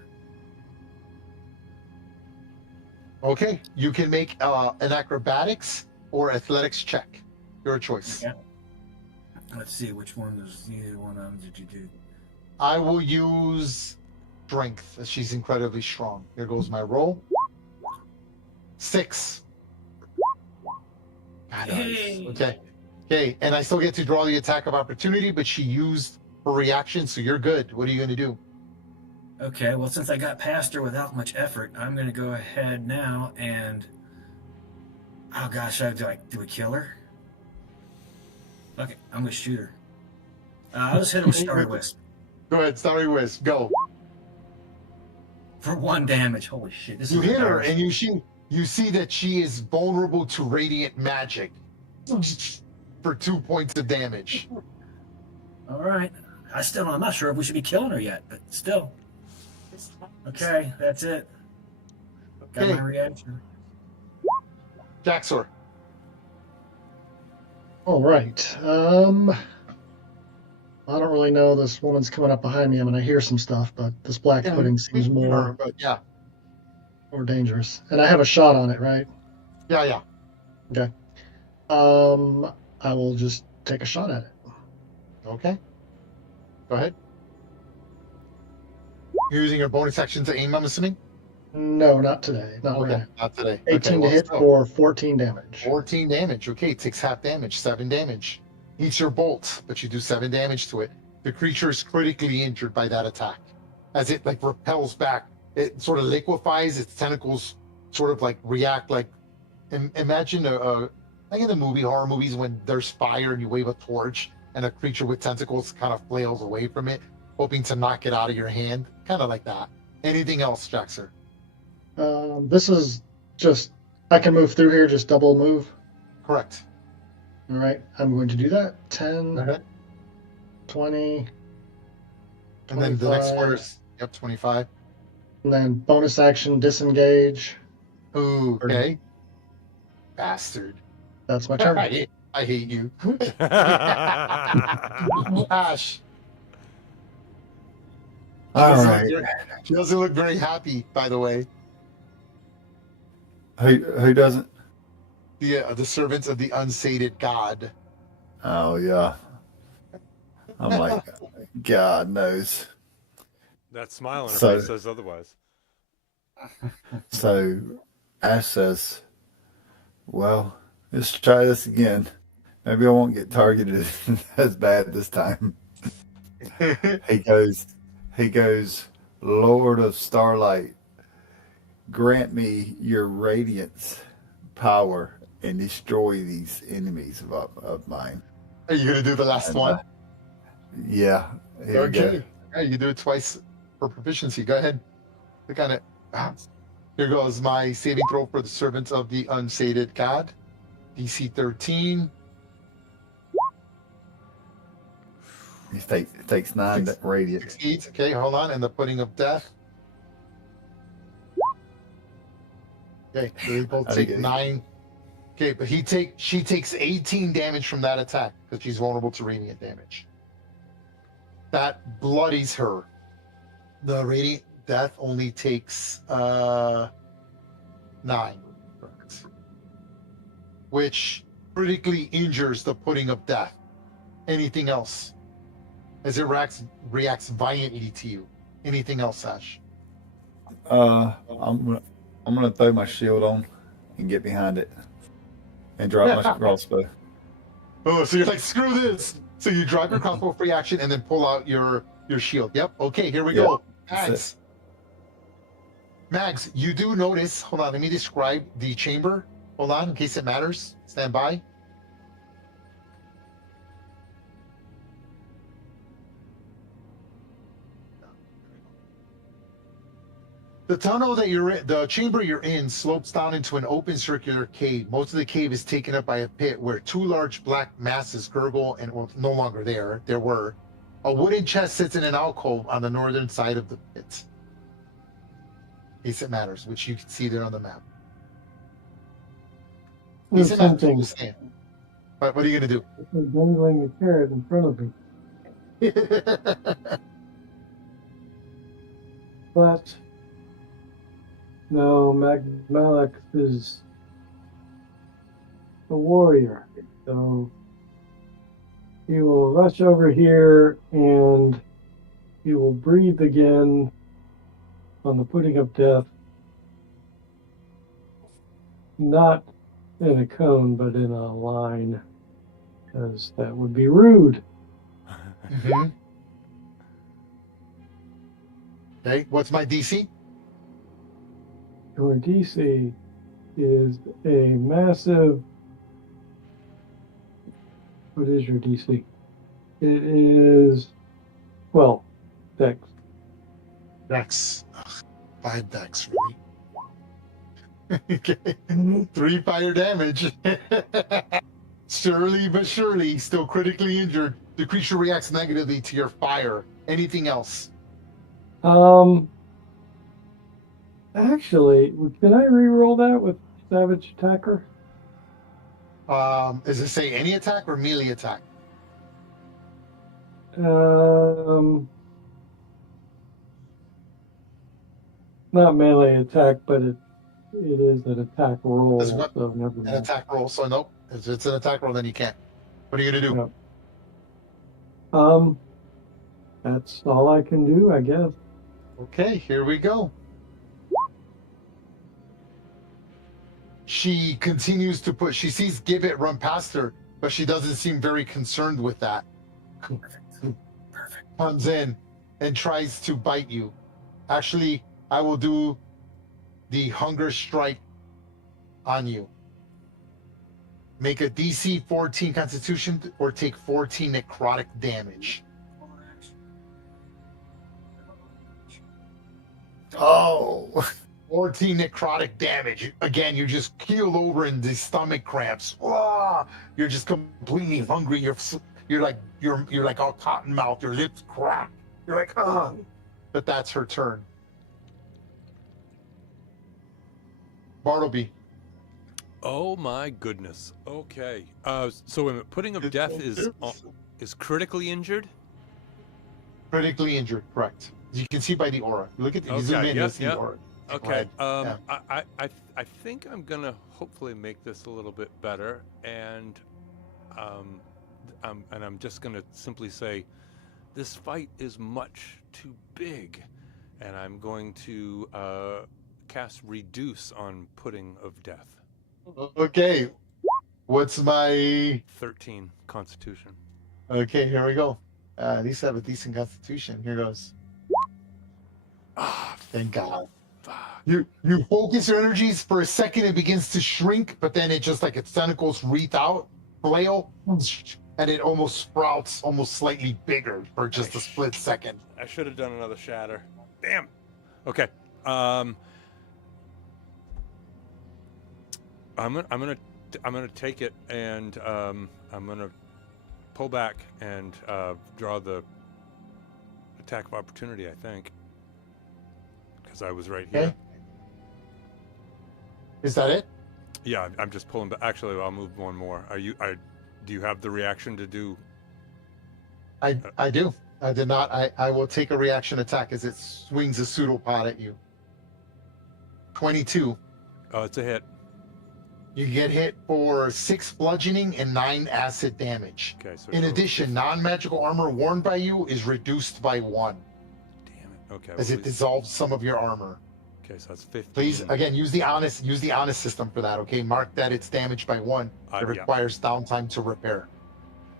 Okay. You can make an acrobatics or athletics check. Your choice. Yeah. Let's see, which one does either one of them did you do? I will use strength, as she's incredibly strong. Here goes my roll. 6. Hey. Okay. Okay, and I still get to draw the attack of opportunity, but she used her reaction, so you're good. What are you going to do? Okay, well, since I got past her without much effort, I'm going to go ahead now and... Oh, gosh, do we kill her? Okay, I'm going to shoot her. I'll just hit her with Starry Wisp. Go ahead, Starry Wisp. Go. For 1 damage. Holy shit. This You is hit her, embarrassing. and you see that she is vulnerable to radiant magic for 2 points of damage. All right. I'm not sure if we should be killing her yet, but still. Okay, that's it. Got Okay. my reaction. Jaxor. All right. I don't really know. This woman's coming up behind me. I mean, I hear some stuff, but this black pudding seems more But yeah. dangerous. And I have a shot on it, right? Yeah. Okay. I will just take a shot at it. Okay. Go ahead. You're using your bonus action to aim, I'm assuming? No, not today. Not Okay, right. not today. 18 Okay, to well, hit still. for 14 damage. 14 damage. Okay, it takes half damage, 7 damage. Eats your bolt, but you do 7 damage to it. The creature is critically injured by that attack. As it like repels back, it sort of liquefies, its tentacles sort of like react like, imagine like in the horror movies when there's fire and you wave a torch and a creature with tentacles kind of flails away from it, hoping to knock it out of your hand. Kind of like that. Anything else, Jaxer? This is just, I can move through here, just double move. Correct. All right, I'm going to do that. 10, Go ahead. 20, And then the next 25. one is, 25. and then bonus action, disengage. Ooh, okay. Bastard. That's my turn. I hate you. Ash. All right. She doesn't look very happy, by the way. Who doesn't? The servants of the unsated god. Oh yeah. I'm like, God knows. That smile on her So- face says otherwise. So Ash says, "Well, let's try this again. Maybe I won't get targeted as bad this time." He goes, Lord of Starlight, grant me your radiance power and destroy these enemies of mine. Are you gonna do the last And, one? Yeah. Here we go. Okay. Yeah, you do it twice for proficiency. Go ahead. Click on it. Here goes my saving throw for the servants of the unsated god. DC 13. He takes 9 radiant. Succeeds. Okay, hold on. And the pudding of death. Okay, so they both take 9. Okay, but she takes 18 damage from that attack because she's vulnerable to radiant damage. That bloodies her. The radiant death only takes 9, correct. Which critically injures the pudding of death. Anything else? As it reacts violently to you. Anything else, Ash? I'm gonna throw my shield on and get behind it and drop my crossbow. Oh, so you're like, screw this. So you drive your crossbow free action and then pull out your shield. Yep. Okay, here we go. Mags. Mags, you do notice, hold on, let me describe the chamber. Hold on, in case it matters. Stand by. The tunnel that you're in, the chamber you're in, slopes down into an open circular cave. Most of the cave is taken up by a pit where 2 large black masses gurgle and well, no longer there. There were. A wooden chest sits in an alcove on the northern side of the pit. In case it matters, which you can see there on the map. There's something. But what are you going to do? It's like dangling a carrot in front of me. But no, Malik is a warrior, so he will rush over here and he will breathe again on the pudding of death, not in a cone, but in a line, because that would be rude. Mm-hmm. Okay, what's my DC? Your DC is a massive. What is your DC? It is 12 dex. Dex. Ugh, 5 dex, really? Okay. 3 fire damage. Slowly but surely, still critically injured. The creature reacts negatively to your fire. Anything else? Actually, can I re-roll that with Savage Attacker? Does it say any attack or melee attack? Not melee attack, but it is an attack roll. As what? So never An mind. attack roll. So nope. If it's an attack roll, then you can't. What are you gonna do? Yep. That's all I can do, I guess. Okay, here we go. She continues to push. She sees Gibbet run past her, but she doesn't seem very concerned with that. Perfect. Comes in and tries to bite you. Actually, I will do the hunger strike on you. Make a DC 14 Constitution or take 14 necrotic damage. Oh, 14 necrotic damage. Again, you just keel over in the stomach cramps. Ah, you're just completely hungry. You're like all cotton mouth. Your lips crack. You're like, ah. But that's her turn. Bartleby. Oh my goodness. Okay. So wait a minute. Pudding of death is critically injured. Critically injured, correct. You can see by the aura. You look at the zoom in, you'll see the aura. Okay. Yeah. I think I'm gonna hopefully make this a little bit better, and I'm just gonna simply say, this fight is much too big, and I'm going to cast Reduce on Pudding of Death. Okay. What's my 13 Constitution. Okay, here we go. At least I have a decent constitution. Here goes. Thank God. You focus your energies for a second, it begins to shrink, but then it just like its tentacles wreath out, flail, and it almost sprouts almost slightly bigger for just a split second. I should have done another shatter. Damn. Okay. I'm gonna take it, and I'm gonna pull back and draw the attack of opportunity, I think, because I was right here. Okay. Is that it? Yeah, I'm just pulling back. Actually, I'll move one more. Do you have the reaction to do? I do. I did not. I will take a reaction attack as it swings a pseudopod at you. 22. Oh, it's a hit. You get hit for 6 bludgeoning and 9 acid damage. Okay, so In addition, non-magical armor worn by you is reduced by 1. Damn it. Okay. As it dissolves some of your armor. Okay, so that's 15. Please, again, use the honest system for that. Okay, mark that it's damaged by 1. It requires downtime to repair.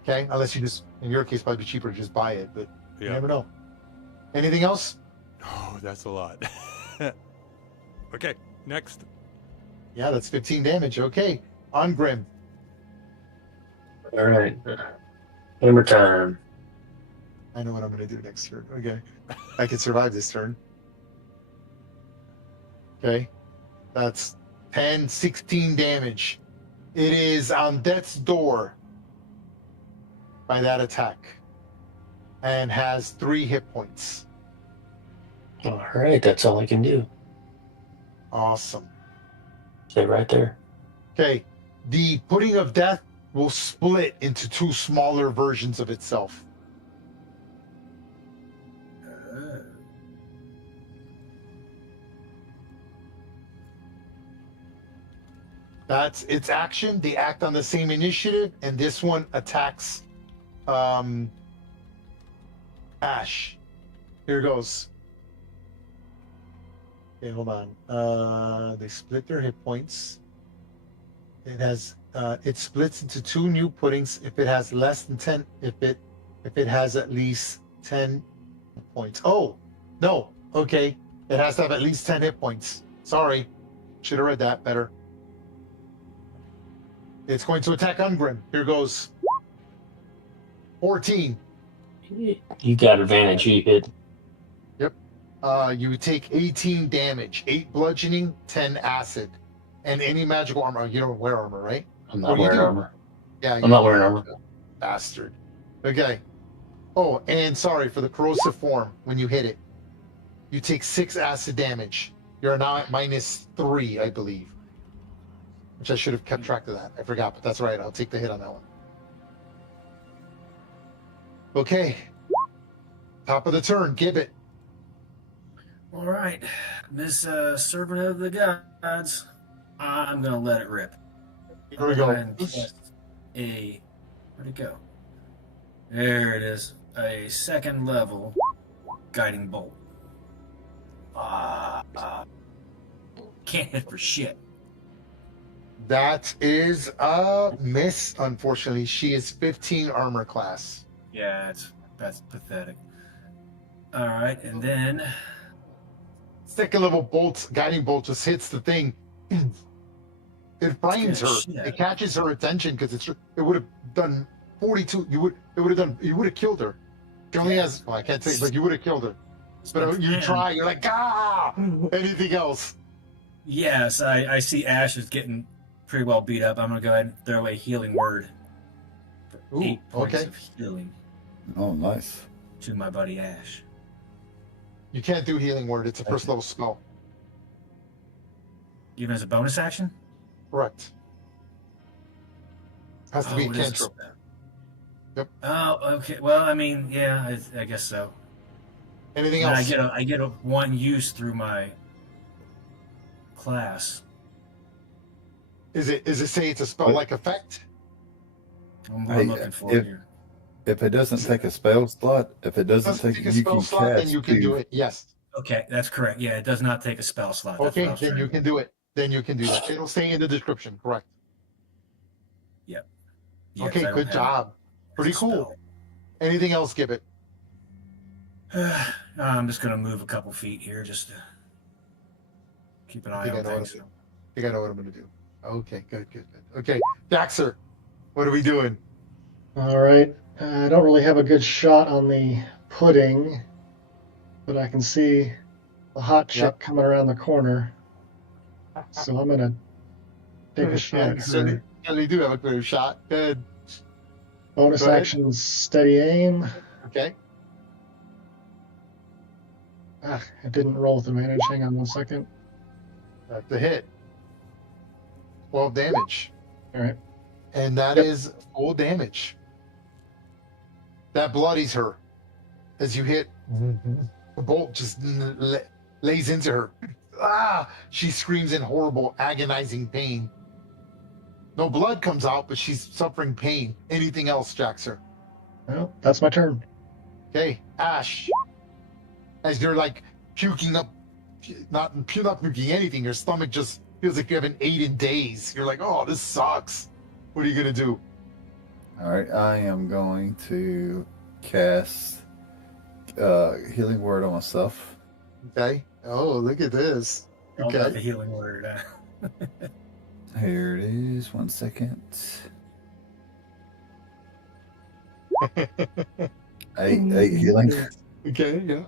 Okay, unless you just, in your case, probably be cheaper to just buy it, but you never know. Anything else? Oh, that's a lot. Okay, next. Yeah, that's 15 damage. Okay, on Grim. All right. Hammer time. I know what I'm going to do next turn. Okay, I can survive this turn. Okay, that's 10, 16 damage. It is on death's door by that attack and has 3 hit points. All right, that's all I can do. Awesome. Stay right there. Okay, the pudding of death will split into 2 smaller versions of itself. That's its action. They act on the same initiative, and this one attacks Ash. Here goes. Okay, hold on. They split their hit points. It has it splits into 2 new puddings if it has less than 10 if it has at least 10 points. Oh, no. Okay. It has to have at least 10 hit points. Sorry. Should have read that better. It's going to attack Ungrim. Here goes. 14. You got advantage. You hit. Yep. You take 18 damage, 8 bludgeoning, 10 acid, and any magical armor. You don't wear armor, right? I'm not wearing armor. Yeah, I'm not wearing armor. Bastard. Okay. Oh, and sorry for the corrosive form. When you hit it, you take 6 acid damage. You're now at -3, I believe. Which I should have kept track of that. I forgot, but that's right. I'll take the hit on that one. Okay. Top of the turn. Give it. All right, Miss Servant of the Gods, I'm gonna let it rip. Here we go. And test where'd it go? There it is. A 2nd level guiding bolt. Can't hit for shit. That is a miss, unfortunately. She is 15 armor class. Yeah, that's pathetic. All right, and then 2nd level bolts, guiding bolt just hits the thing. It blinds her. Shit. It catches her attention because it would have done 42. You would have killed her. She only has, well, I can't say, but you would have killed her. But you try, you're like, anything else? Yes, I see Ash is getting pretty well beat up. I'm gonna go ahead and throw a healing word. For 8 points of healing. Oh, nice. To my buddy Ash. You can't do healing word. It's a 1st level spell. Even as a bonus action? Correct. Has to be a what is cantrip. this? Yep. Oh, okay. Well, I mean, yeah, I guess so. Anything And else? I get a 1 use through my class. Is it say it's a spell-like effect? I'm looking for it here. If it doesn't take a spell slot, if it doesn't take a you spell can slot, then cast you can do two. it. Yes. Okay, that's correct. Yeah, it does not take a spell slot. That's Okay, what I was then trying you to- can do it. Then you can do that. It'll stay in the description. Correct. Yep. Yeah, 'cause Okay, I don't good have job. Pretty cool. spell. Anything else, give it. I'm just gonna move a couple feet here just to keep an eye on things. I think I know what I'm going to do. Okay, good. Okay, Daxter, what are we doing? All right. I don't really have a good shot on the pudding, but I can see the hot chick coming around the corner. So I'm going to take a shot at her. Yeah, they do have a clear shot. Good. Bonus Go ahead. action, steady aim. Okay. It didn't roll with advantage. Hang on 1 second. That's a hit. 12 damage. All right. And that is full damage. That bloodies her. as you hit, the bolt just lays into her. Ah! She screams in horrible, agonizing pain. No blood comes out, but she's suffering pain. Anything else, Jaxer? Well, that's my turn. Okay, Ash. As you're like puking up, not puking anything, your stomach just feels like you haven't ate in days. You're like, oh, this sucks. What are you gonna do? All right, I am going to cast healing word on myself. Okay. Oh, look at this. All about the Okay. healing word. Here it is. 1 second. 8 healing. Okay, yeah.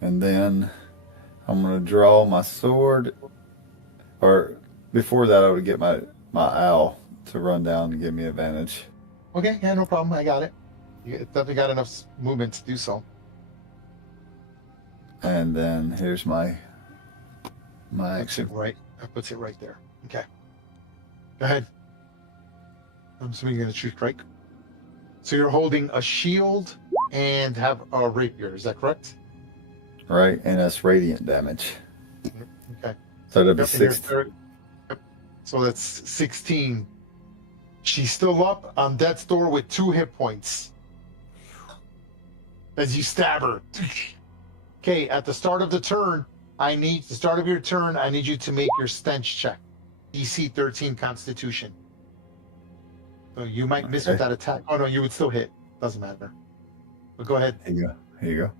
And then I'm going to draw my sword. Or before that, I would get my owl to run down and give me advantage. Okay, yeah, no problem. I got it. You definitely got enough movement to do so. And then here's my Puts action. it right. That puts it right there. Okay. Go ahead. I'm assuming you're gonna shoot strike. So you're holding a shield and have a rapier. Is that correct? Right, and that's radiant damage. Okay. So that'd be Yep, and your 6. third- yep. So that's 16. She's still up on death's door with 2 hit points. As you stab her. Okay, at the start of the turn, I need you to make your stench check. DC 13 Constitution. So you might miss with Okay. that attack. Oh no, you would still hit. Doesn't matter. But go ahead. Here you go. Here you go.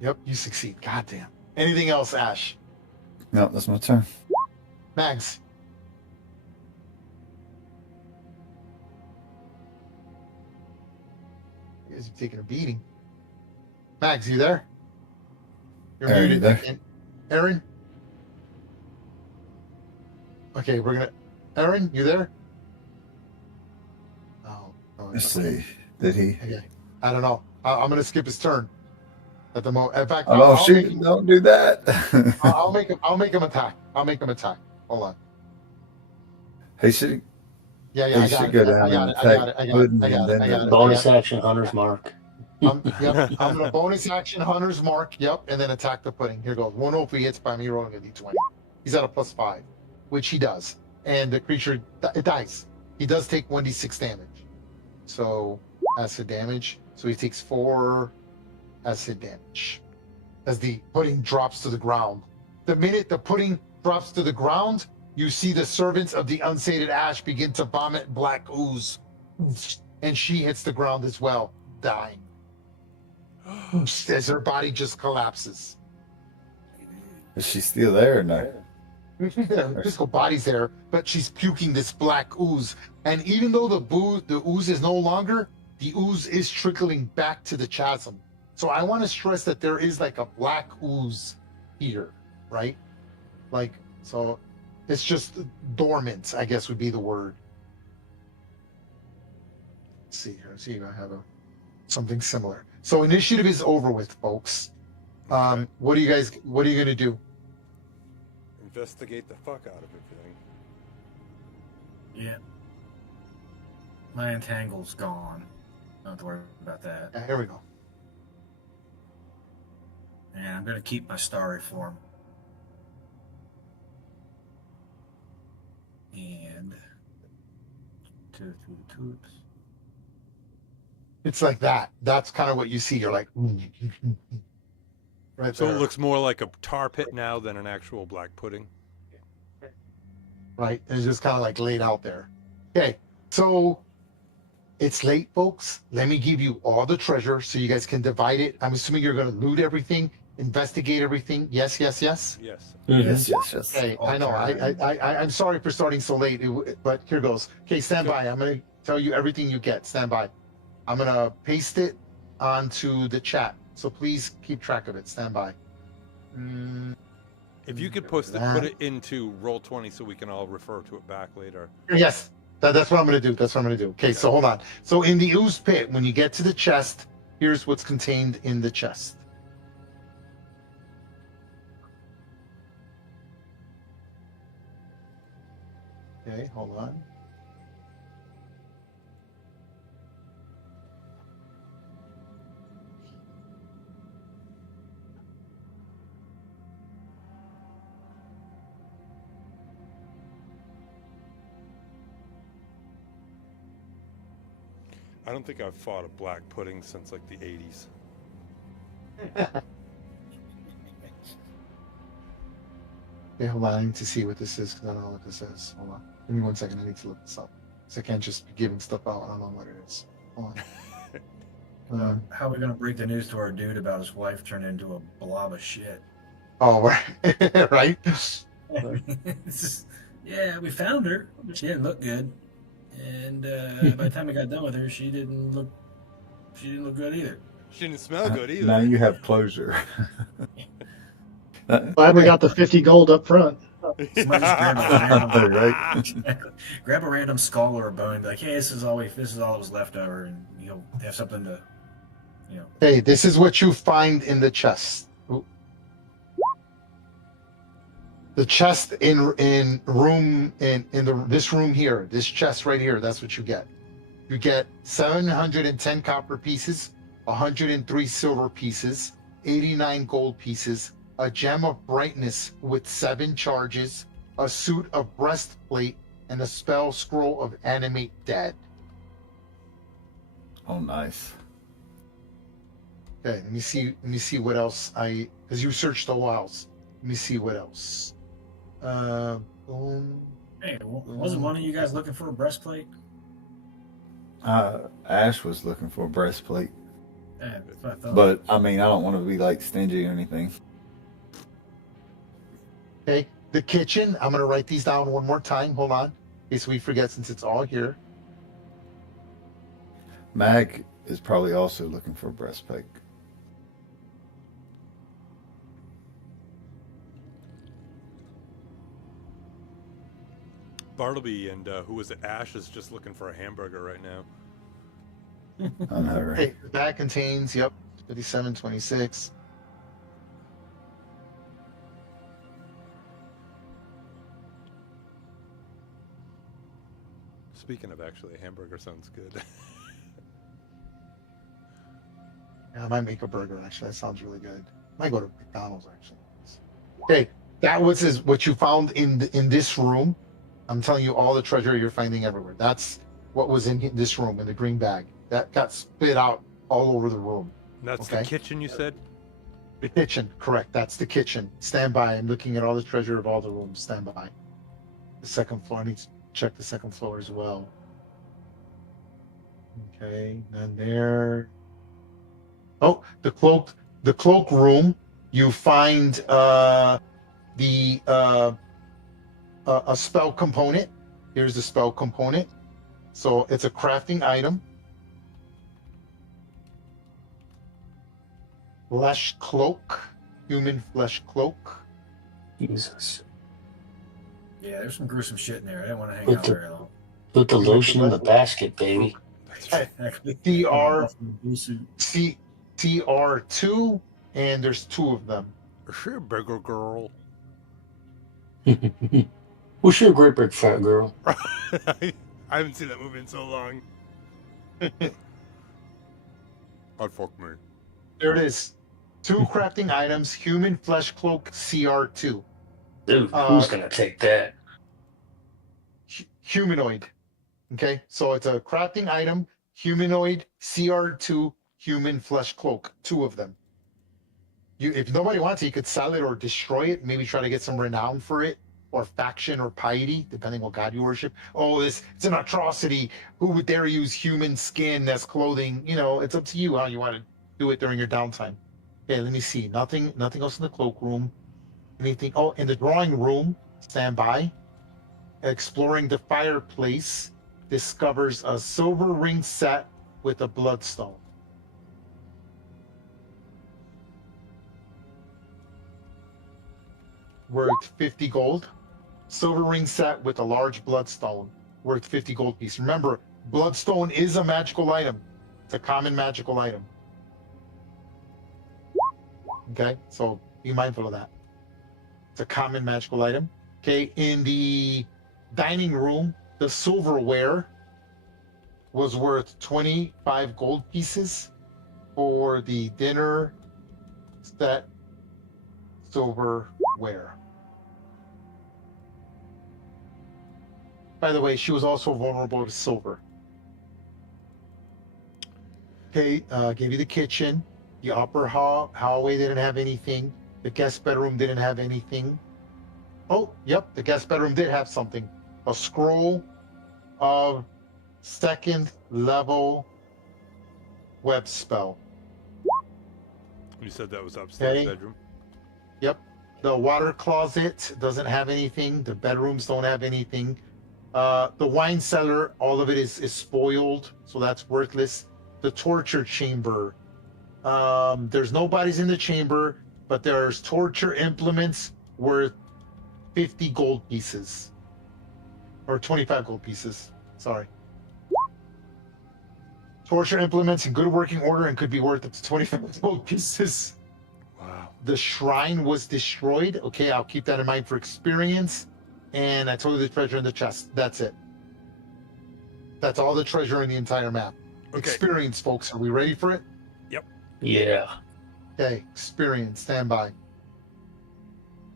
Yep, you succeed. God damn. Anything else, Ash? No, that's my turn. Mags. You guys are taking a beating. Mags, you there? You're Aaron, muted. you there? I can't- Aaron? Okay, we're gonna. Aaron, you there? Oh, Let's see. Did he? Okay. I don't know. I'm gonna skip his turn. At the moment, in fact, Oh, I'll shoot. make him, Don't do that. I'll make him. I'll make him attack. I'll make him attack. Hold on. He should. Yeah, He I should got go it. down I got and it. I attack got it. I got it. Puddin' I got and it. then I got it. Bonus I got it. action, Hunter's Mark. Yep. I'm gonna bonus action Hunter's Mark. Yep, and then attack the pudding. Here goes. One hope he hits by me rolling a d20. He's at a +5, which he does, and the creature it dies. He does take 1d6 damage. So acid damage. So he takes 4 acid damage as the pudding drops to the ground. The minute the pudding drops to the ground, you see the servants of the unsated ash begin to vomit black ooze, and she hits the ground as well, dying. As her body just collapses. Is she still there or no? Her physical body's there, but she's puking this black ooze. And even though the ooze is no longer, the ooze is trickling back to the chasm. So I want to stress that there is like a black ooze here, right? Like, so it's just dormant, I guess would be the word. Let's see here. See if I have something similar. So initiative is over with, folks. What are you gonna do? Investigate the fuck out of everything. Yeah. My entangle's gone. Don't have to worry about that. Yeah, here we go. And I'm going to keep my starry form. And 2 tubes. It's like that. That's kind of what you see. You're like, right So there. it looks more like a tar pit now than an actual black pudding. Right. And it's just kind of like laid out there. Okay. So it's late, folks. Let me give you all the treasure so you guys can divide it. I'm assuming you're going to loot everything, investigate everything. Yes, yes, yes. Yes. Yes, yes, yes. Okay. I know. I'm sorry for starting so late, but here goes. Okay. Stand by. I'm going to tell you everything you get. Stand by. I'm going to paste it onto the chat. So please keep track of it. Stand by. If you could put it into Roll20 so we can all refer to it back later. Yes, that's what I'm going to do. That's what I'm going to do. Okay, so hold on. So in the ooze pit, when you get to the chest, here's what's contained in the chest. Okay, hold on. I don't think I've fought a black pudding since like the 80s. Okay, hold on. I need to see what this is because I don't know what this is. Hold on. Give me 1 second. I need to look this up. So I can't just be giving stuff out. I don't know what it is. Hold on. How are we gonna break the news to our dude about his wife turning into a blob of shit? Oh, right. Right? It's just, yeah, we found her. She didn't look good, and by the time we got done with her, she didn't look good either. She didn't smell good either. Now you have closure. Glad we got the 50 gold up front. Somebody just grab a Right. grab a random skull or a bone, and be like, hey, this is all that was left over, and you'll have something to, you know. Hey, this is what you find in the chest. Ooh. The chest in this room here, this chest right here, that's what you get. You get 710 copper pieces, 103 silver pieces, 89 gold pieces, a gem of brightness with 7 charges, a suit of breastplate, and a spell scroll of animate dead. Oh, nice. Okay, let me see what else because you searched the walls. Let me see what else. Boom. Hey, wasn't one of you guys looking for a breastplate? Ash was looking for a breastplate. Yeah, that's what I thought. But, I mean, I don't want to be, like, stingy or anything. Okay, the kitchen. I'm going to write these down one more time. Hold on, in case we forget since it's all here. Mag is probably also looking for a breastplate. Bartleby and who was it? Ash is just looking for a hamburger right now. I know, right? Okay, the bag contains, 5726. Speaking of, actually, a hamburger sounds good. Yeah, I might make a burger, actually. That sounds really good. Might go to McDonald's, actually. Okay, that was what you found in this room. I'm telling you all the treasure you're finding everywhere. That's what was in this room, in the green bag. That got spit out all over the room. And that's Okay. the kitchen, you said? The kitchen, correct. That's the kitchen. Stand by. I'm looking at all the treasure of all the rooms. Stand by. The second floor. I need to check the second floor as well. Okay, and there. Oh, the cloak room. You find a spell component. Here's the spell component. So it's a crafting item. Flesh cloak, human flesh cloak. Jesus. Yeah, there's some gruesome shit in there. I didn't want to hang Put out the- very long. Put the lotion in the basket, baby. TR2, and there's 2 of them. Sure, burger girl. What's your great big fat girl? I haven't seen that movie in so long. I'd fuck me. There it is. 2 crafting items, human flesh cloak CR2. Dude, who's gonna take that? Humanoid. Okay, so it's a crafting item, humanoid CR2, human flesh cloak. 2 of them. If nobody wants it, you could sell it or destroy it. Maybe try to get some renown for it, or faction or piety, depending what god you worship. Oh, it's an atrocity. Who would dare use human skin as clothing? You know, it's up to you how you want to do it during your downtime. Okay, let me see. Nothing else in the cloakroom. Anything? Oh, in the drawing room, stand by. Exploring the fireplace, discovers a silver ring set with a bloodstone. Worth 50 gold. Silver ring set with a large bloodstone, worth 50 gold piece. Remember, bloodstone is a magical item. It's a common magical item. Okay, so be mindful of that. It's a common magical item. Okay, in the dining room, the silverware was worth 25 gold pieces for the dinner set silverware. By the way, she was also vulnerable to silver. Okay, gave you the kitchen. The upper hallway didn't have anything. The guest bedroom didn't have anything. Oh, yep, the guest bedroom did have something. A scroll of second level web spell. You said that was upstairs Okay. bedroom. Yep. The water closet doesn't have anything. The bedrooms don't have anything. The wine cellar, all of it is spoiled, so that's worthless. The torture chamber. There's no bodies in the chamber, but there's torture implements worth 50 gold pieces. Or 25 gold pieces. Sorry. Torture implements in good working order and could be worth up to 25 gold pieces. Wow. The shrine was destroyed. Okay, I'll keep that in mind for experience. And I told you the treasure in the chest. That's it. That's all the treasure in the entire map. Okay. Experience, folks. Are we ready for it? Yeah. Okay, experience. Stand by.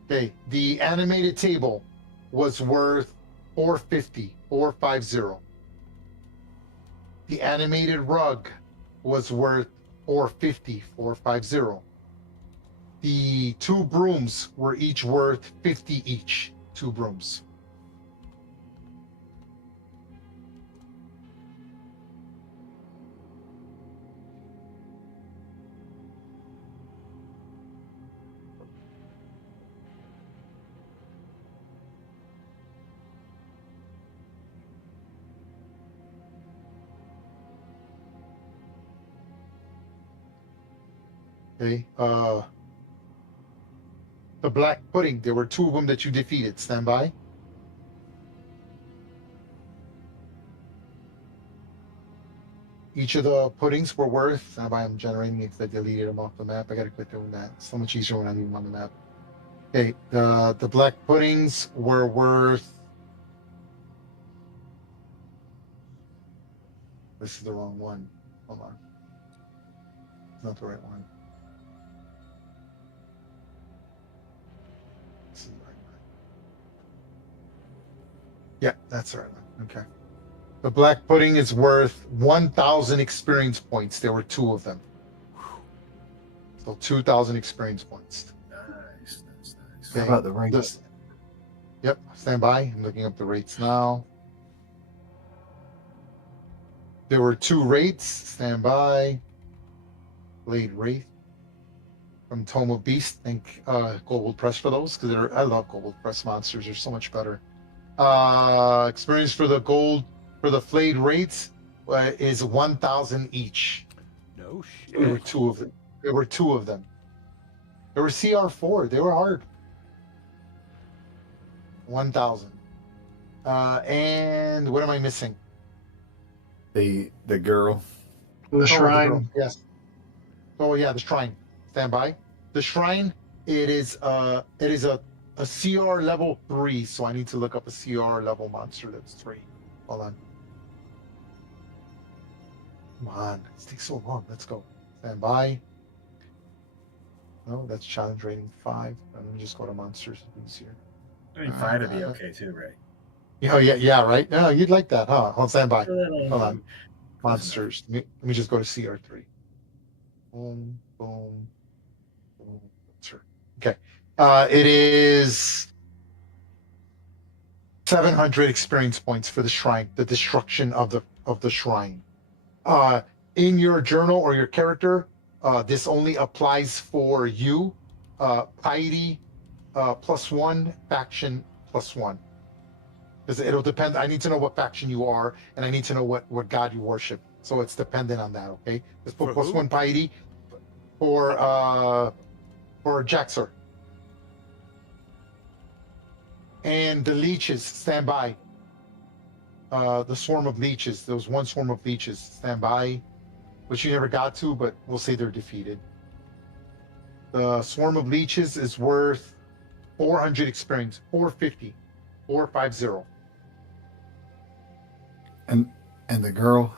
Okay, the animated table was worth 450, 450. The animated rug was worth 450, 450. The 2 brooms were each worth 50 each. 2 brooms. Okay. The black pudding. There were 2 of them that you defeated. Stand by. Each of the puddings were worth. Stand by. I'm generating it because I deleted them off the map. I gotta quit doing that. It's so much easier when I leave them on the map. Okay. The black puddings were worth. This is the wrong one. Hold on. It's not the right one. This is the right one. Yeah, that's the right one. Okay. The black pudding is worth 1,000 experience points. There were 2 of them. So 2,000 experience points. Nice. Okay. How about the rate? Yep, stand by. I'm looking up the rates now. There were 2 rates. Stand by. Blade Wraith from Tome of Beast. Thank Global Press for those because I love Global Press monsters. They're so much better. Experience for the gold for the flayed rates is 1,000 each. No shit. There were 2 of them. There were 2 of them. There were CR4. They were hard. 1,000. And what am I missing? The girl. The shrine. girl, yes. Oh yeah, the shrine. Stand by. The shrine. It is a CR level 3. So I need to look up a CR level monster that's 3. Hold on. Come on, this takes so long. Let's go. Stand by. No, that's challenge rating 5. Let me just go to monsters. Easier. I mean, 5 would be okay too, right? Yeah, right. No, you'd like that, huh? Hold stand by. Hold on. Monsters. Let me just go to CR3. Boom, boom, boom. Sure. Okay. It is 700 experience points for the shrine, the destruction of the shrine. In your journal or your character, this only applies for you. Piety +1, faction +1. Because it'll depend. I need to know what faction you are, and I need to know what god you worship. So it's dependent on that. Okay. Let's put +1 piety for Jaxer. And the leeches, stand by. The swarm of leeches. There was 1 swarm of leeches. Stand by. Which you never got to, but we'll say they're defeated. The swarm of leeches is worth 400 experience. 450. 450. And the girl,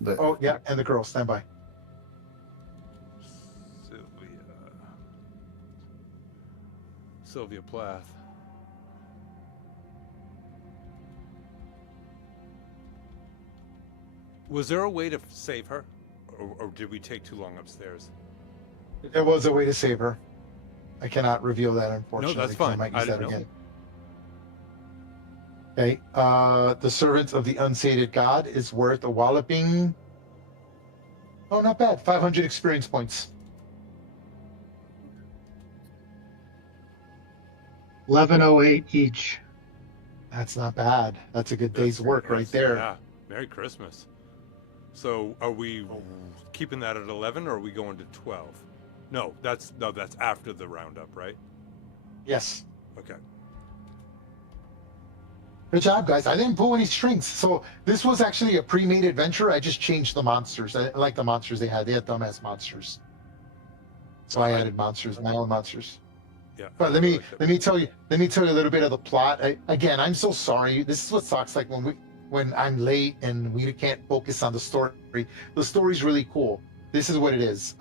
the Oh yeah, and the girl, stand by. Sylvia Plath. Was there a way to save her, or did we take too long upstairs? There was a way to save her. I cannot reveal that, unfortunately. No, that's fine. I might I use that didn't know. again. Okay. The servant of the unsated god is worth a walloping. Oh, not bad. 500 experience points. 1108 each. That's not bad. That's a good day's work right there. Yeah. Merry Christmas. So, are we keeping that at 11, or are we going to 12? No, that's after the roundup, right? Yes. Okay. Good job, guys. I didn't pull any strings. So this was actually a pre-made adventure. I just changed the monsters. I like the monsters they had. They had dumbass monsters. So I added monsters, my own monsters. Yeah. But let me tell you a little bit of the plot. Again, I'm so sorry. This is what sucks. Like when I'm late and we can't focus on the story. The story's really cool. This is what it is.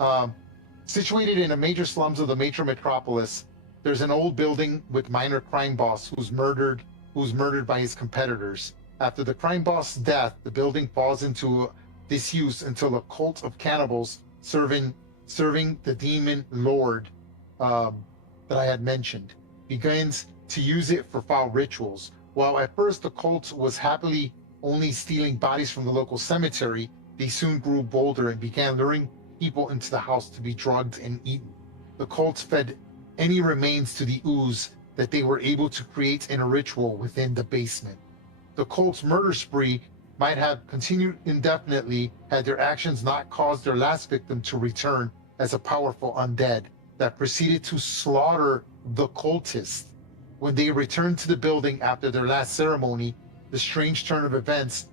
Situated in a major slums of the major metropolis, there's an old building with minor crime boss who's murdered by his competitors. After the crime boss' death, the building falls into disuse until a cult of cannibals serving the demon lord that I had mentioned begins to use it for foul rituals. While at first the cult was happily only stealing bodies from the local cemetery, they soon grew bolder and began luring people into the house to be drugged and eaten. The cult fed any remains to the ooze that they were able to create in a ritual within the basement. The cult's murder spree might have continued indefinitely had their actions not caused their last victim to return as a powerful undead that proceeded to slaughter the cultists. When they returned to the building after their last ceremony, the strange turn of events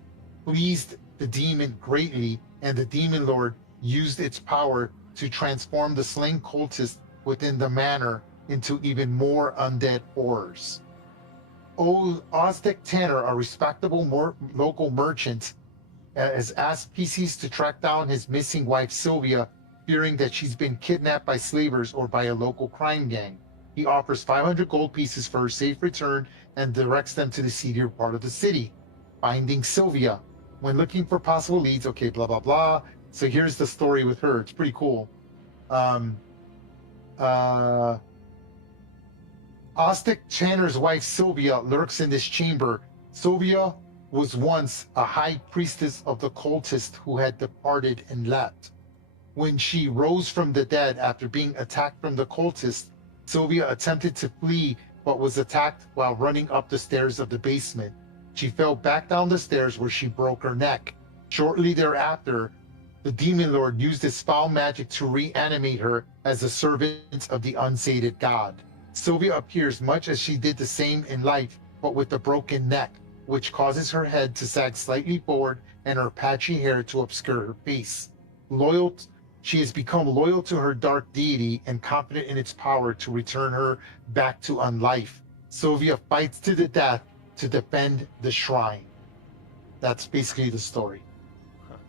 pleased the demon greatly, and the demon lord used its power to transform the slain cultists within the manor into even more undead horrors. Oztek Tanner, a respectable local merchant, has asked PCs to track down his missing wife Sylvia, fearing that she's been kidnapped by slavers or by a local crime gang. He offers 500 gold pieces for her safe return and directs them to the seedier part of the city. Finding Sylvia. When looking for possible leads, okay, blah, blah, blah. So here's the story with her. It's pretty cool. Oztek Tanner's wife Sylvia lurks in this chamber. Sylvia was once a high priestess of the cultist who had departed and left. When she rose from the dead after being attacked from the cultist, Sylvia attempted to flee but was attacked while running up the stairs of the basement. She fell back down the stairs where she broke her neck. Shortly thereafter, the demon lord used his foul magic to reanimate her as a servant of the unsated god. Sylvia appears much as she did the same in life, but with a broken neck, which causes her head to sag slightly forward and her patchy hair to obscure her face. She has become loyal to her dark deity and confident in its power to return her back to unlife. Sylvia fights to the death to defend the shrine. That's basically the story.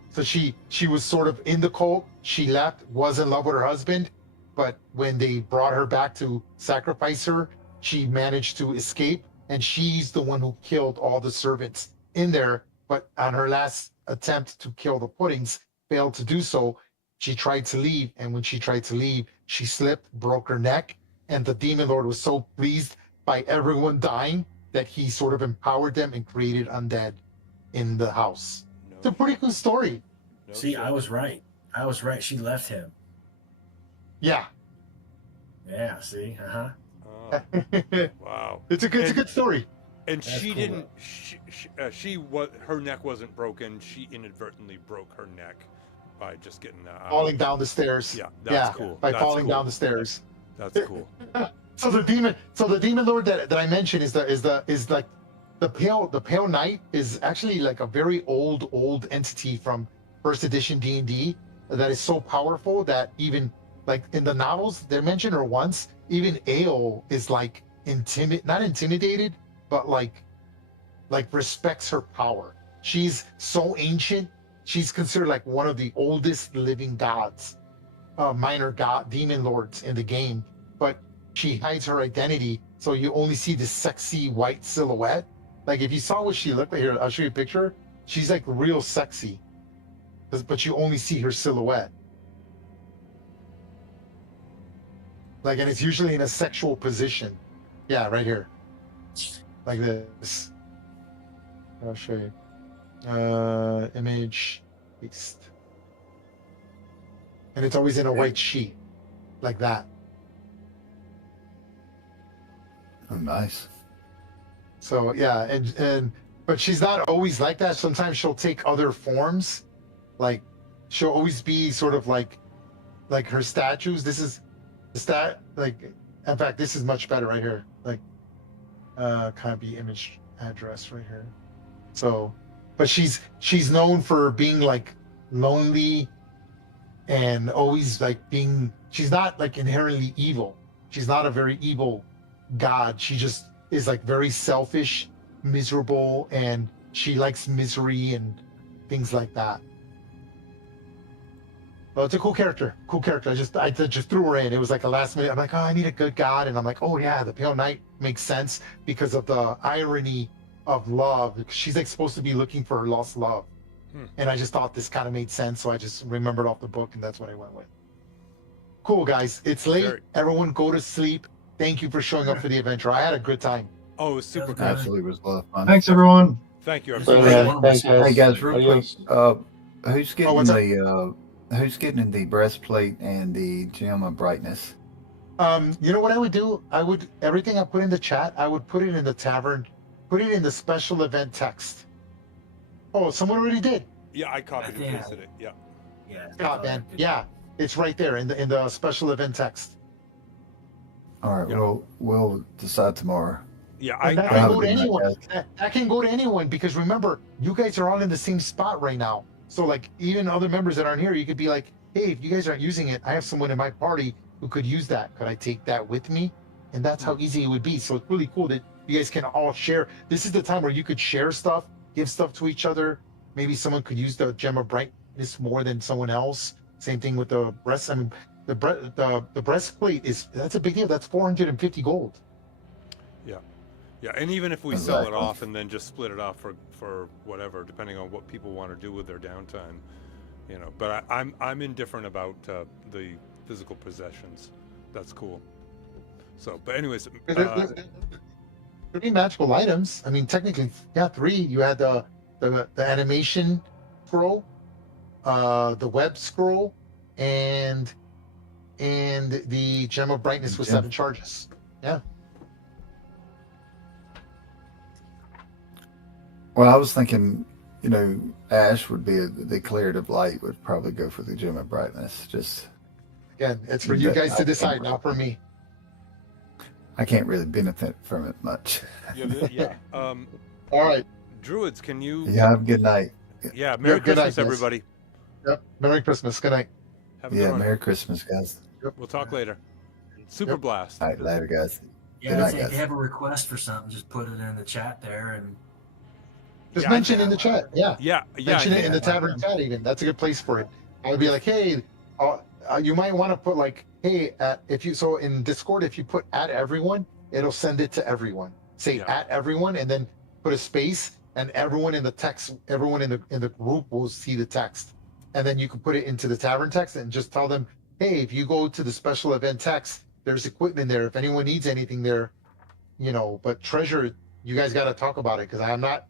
So she was sort of in the cult. She left, was in love with her husband, but when they brought her back to sacrifice her, she managed to escape, and she's the one who killed all the servants in there. But on her last attempt to kill the puddings, failed to do so. She tried to leave, and when she tried to leave, she slipped, broke her neck, and the demon lord was so pleased by everyone dying that he sort of empowered them and created undead in the house. It's a pretty cool story. See, I was right. She left him. Yeah. Yeah, see? Uh-huh. Wow. It's a good story. And That's she cool. didn't. Her neck wasn't broken. She inadvertently broke her neck by just getting Falling down the stairs. Yeah, that's cool. By That's falling cool. down the stairs. That's cool. So the demon lord that I mentioned is like the pale knight is actually like a very old entity from first edition D&D that is so powerful that even like in the novels they mentioned her once, even Ale is like not intimidated, but like respects her power. she's so ancient. She's considered like one of the oldest living gods, minor god, demon lords in the game. But she hides her identity, so you only see this sexy white silhouette. Like if you saw what she looked like, here, I'll show you a picture. She's like real sexy, but you only see her silhouette. Like, and it's usually in a sexual position. Yeah, right here. Like this. I'll show you. Image, paste. And it's always in a white sheet. Like that. Oh, nice. So yeah, but she's not always like that. Sometimes she'll take other forms. Like she'll always be sort of like her statues. This is the in fact, this is much better right here. Like copy image address right here. So, but she's known for being like lonely and always like she's not like inherently evil. She's not a very evil god. She just is like very selfish, miserable, and she likes misery and things like that. Well, it's a cool character. I just threw her in. It was like a last minute. I'm like, oh, I need a good god, and I'm like, oh yeah, the Pale Knight makes sense because of the irony of love. She's like supposed to be looking for her lost love, and I just thought this kind of made sense, so I just remembered off the book, and that's what I went with. Cool, guys. It's late. Everyone go to sleep. Thank you for showing up for the adventure. I had a good time. Oh, it was super good. Absolutely was a lot of fun. Thanks, everyone. Thank you. Hey guys, real quick, who's getting what's up? who's getting the breastplate and the gem of brightness? You know what I would do? I would everything I put in the chat, I would put it in the tavern, put it in the special event text. Oh, someone already did. Yeah, I copied and pasted it. Yeah. Scott, man. Yeah, it's right there in the special event text. All right, we'll decide tomorrow. Yeah, that can go to anyone. That can go to anyone because remember, you guys are all in the same spot right now. So like even other members that aren't here, you could be like, hey, if you guys aren't using it, I have someone in my party who could use that. Could I take that with me? And that's how easy it would be. So it's really cool that you guys can all share. This is the time where you could share stuff, give stuff to each other. Maybe someone could use the gem of brightness more than someone else. Same thing with the breast. I mean, the breastplate that's a big deal. That's 450 gold. Yeah, and even if we sell it off and then just split it off for whatever, depending on what people want to do with their downtime, you know. But I'm indifferent about the physical possessions. That's cool. So, but anyways, 3 magical items. I mean, technically, yeah, 3. You had the animation scroll, the web scroll, and the gem of brightness with 7 charges. Yeah. Well, I was thinking, Ash would be the declarative light would probably go for the gem of brightness. Just again, it's for you guys to decide, not for me. I can't really benefit from it much. Yeah. All right. Druids, can you? Yeah. Have a good night. Yeah. Merry Christmas, everybody. Yep. Merry Christmas. Good night. Have a good one. Merry Christmas, guys. Yep. We'll talk later. Super blast. All right, later, guys. Yeah, good night, if guys. you have a request for something, just put it in the chat there and. Just mention in the chat. Yeah. Yeah. Mention it in the tavern chat. Even that's a good place for it. I would be like, hey, you might want to put like, hey, so in Discord, if you put at everyone, it'll send it to everyone. Say at everyone, and then put a space, and everyone in the text, everyone in the group will see the text, and then you can put it into the tavern text and just tell them, hey, if you go to the special event text, there's equipment there. If anyone needs anything there, But treasure, you guys got to talk about it because I'm not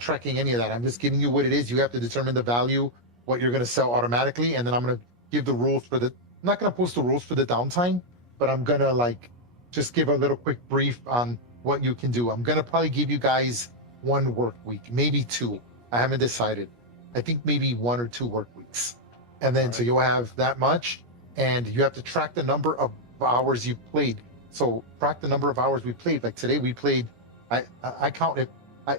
tracking any of that. I'm just giving you what it is. You have to determine the value, what you're going to sell automatically, and then I'm going to give the rules for I'm not going to post the rules for the downtime, but I'm going to just give a little quick brief on what you can do. I'm going to probably give you guys 1 work week, maybe 2. I haven't decided. I think maybe 1 or 2 work weeks. And then so you'll have that much, and you have to track the number of hours you played. So track the number of hours we played. Like today we played, I counted.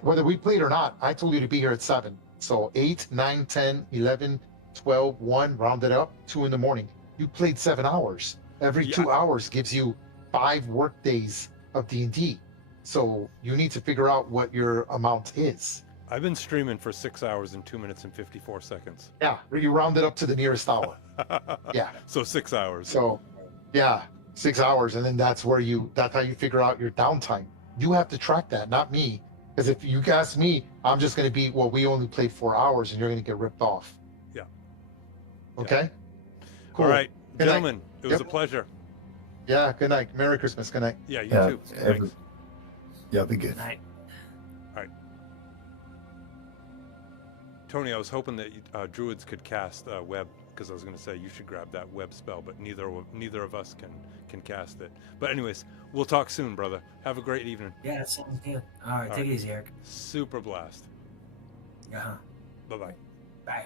Whether we played or not, I told you to be here at 7. So 8, 9, 10, 11, 12, 1, rounded up, 2 in the morning. You played 7 hours. Every 2 hours gives you 5 work days of D&D. So you need to figure out what your amount is. I've been streaming for 6 hours and 2 minutes and 54 seconds. Yeah, you round it up to the nearest hour. Yeah. So 6 hours. So, yeah, 6 hours, and then that's how you figure out your downtime. You have to track that, not me. Because if you ask me, I'm just going to be, well, we only played 4 hours, and you're going to get ripped off. Yeah. Okay. Cool. All right, Good gentlemen, night. it was Yep. a pleasure. Yeah. Good night. Merry Christmas. Good night. Yeah, you Yeah, too. Thanks. Yeah, be good. Night. All right. Tony, I was hoping that druids could cast web, because I was going to say you should grab that web spell, but neither of us can cast it. But anyways, we'll talk soon, brother. Have a great evening. Yeah, that sounds good. All right, take it easy, Eric. Super blast. Uh huh. Bye-bye. Bye.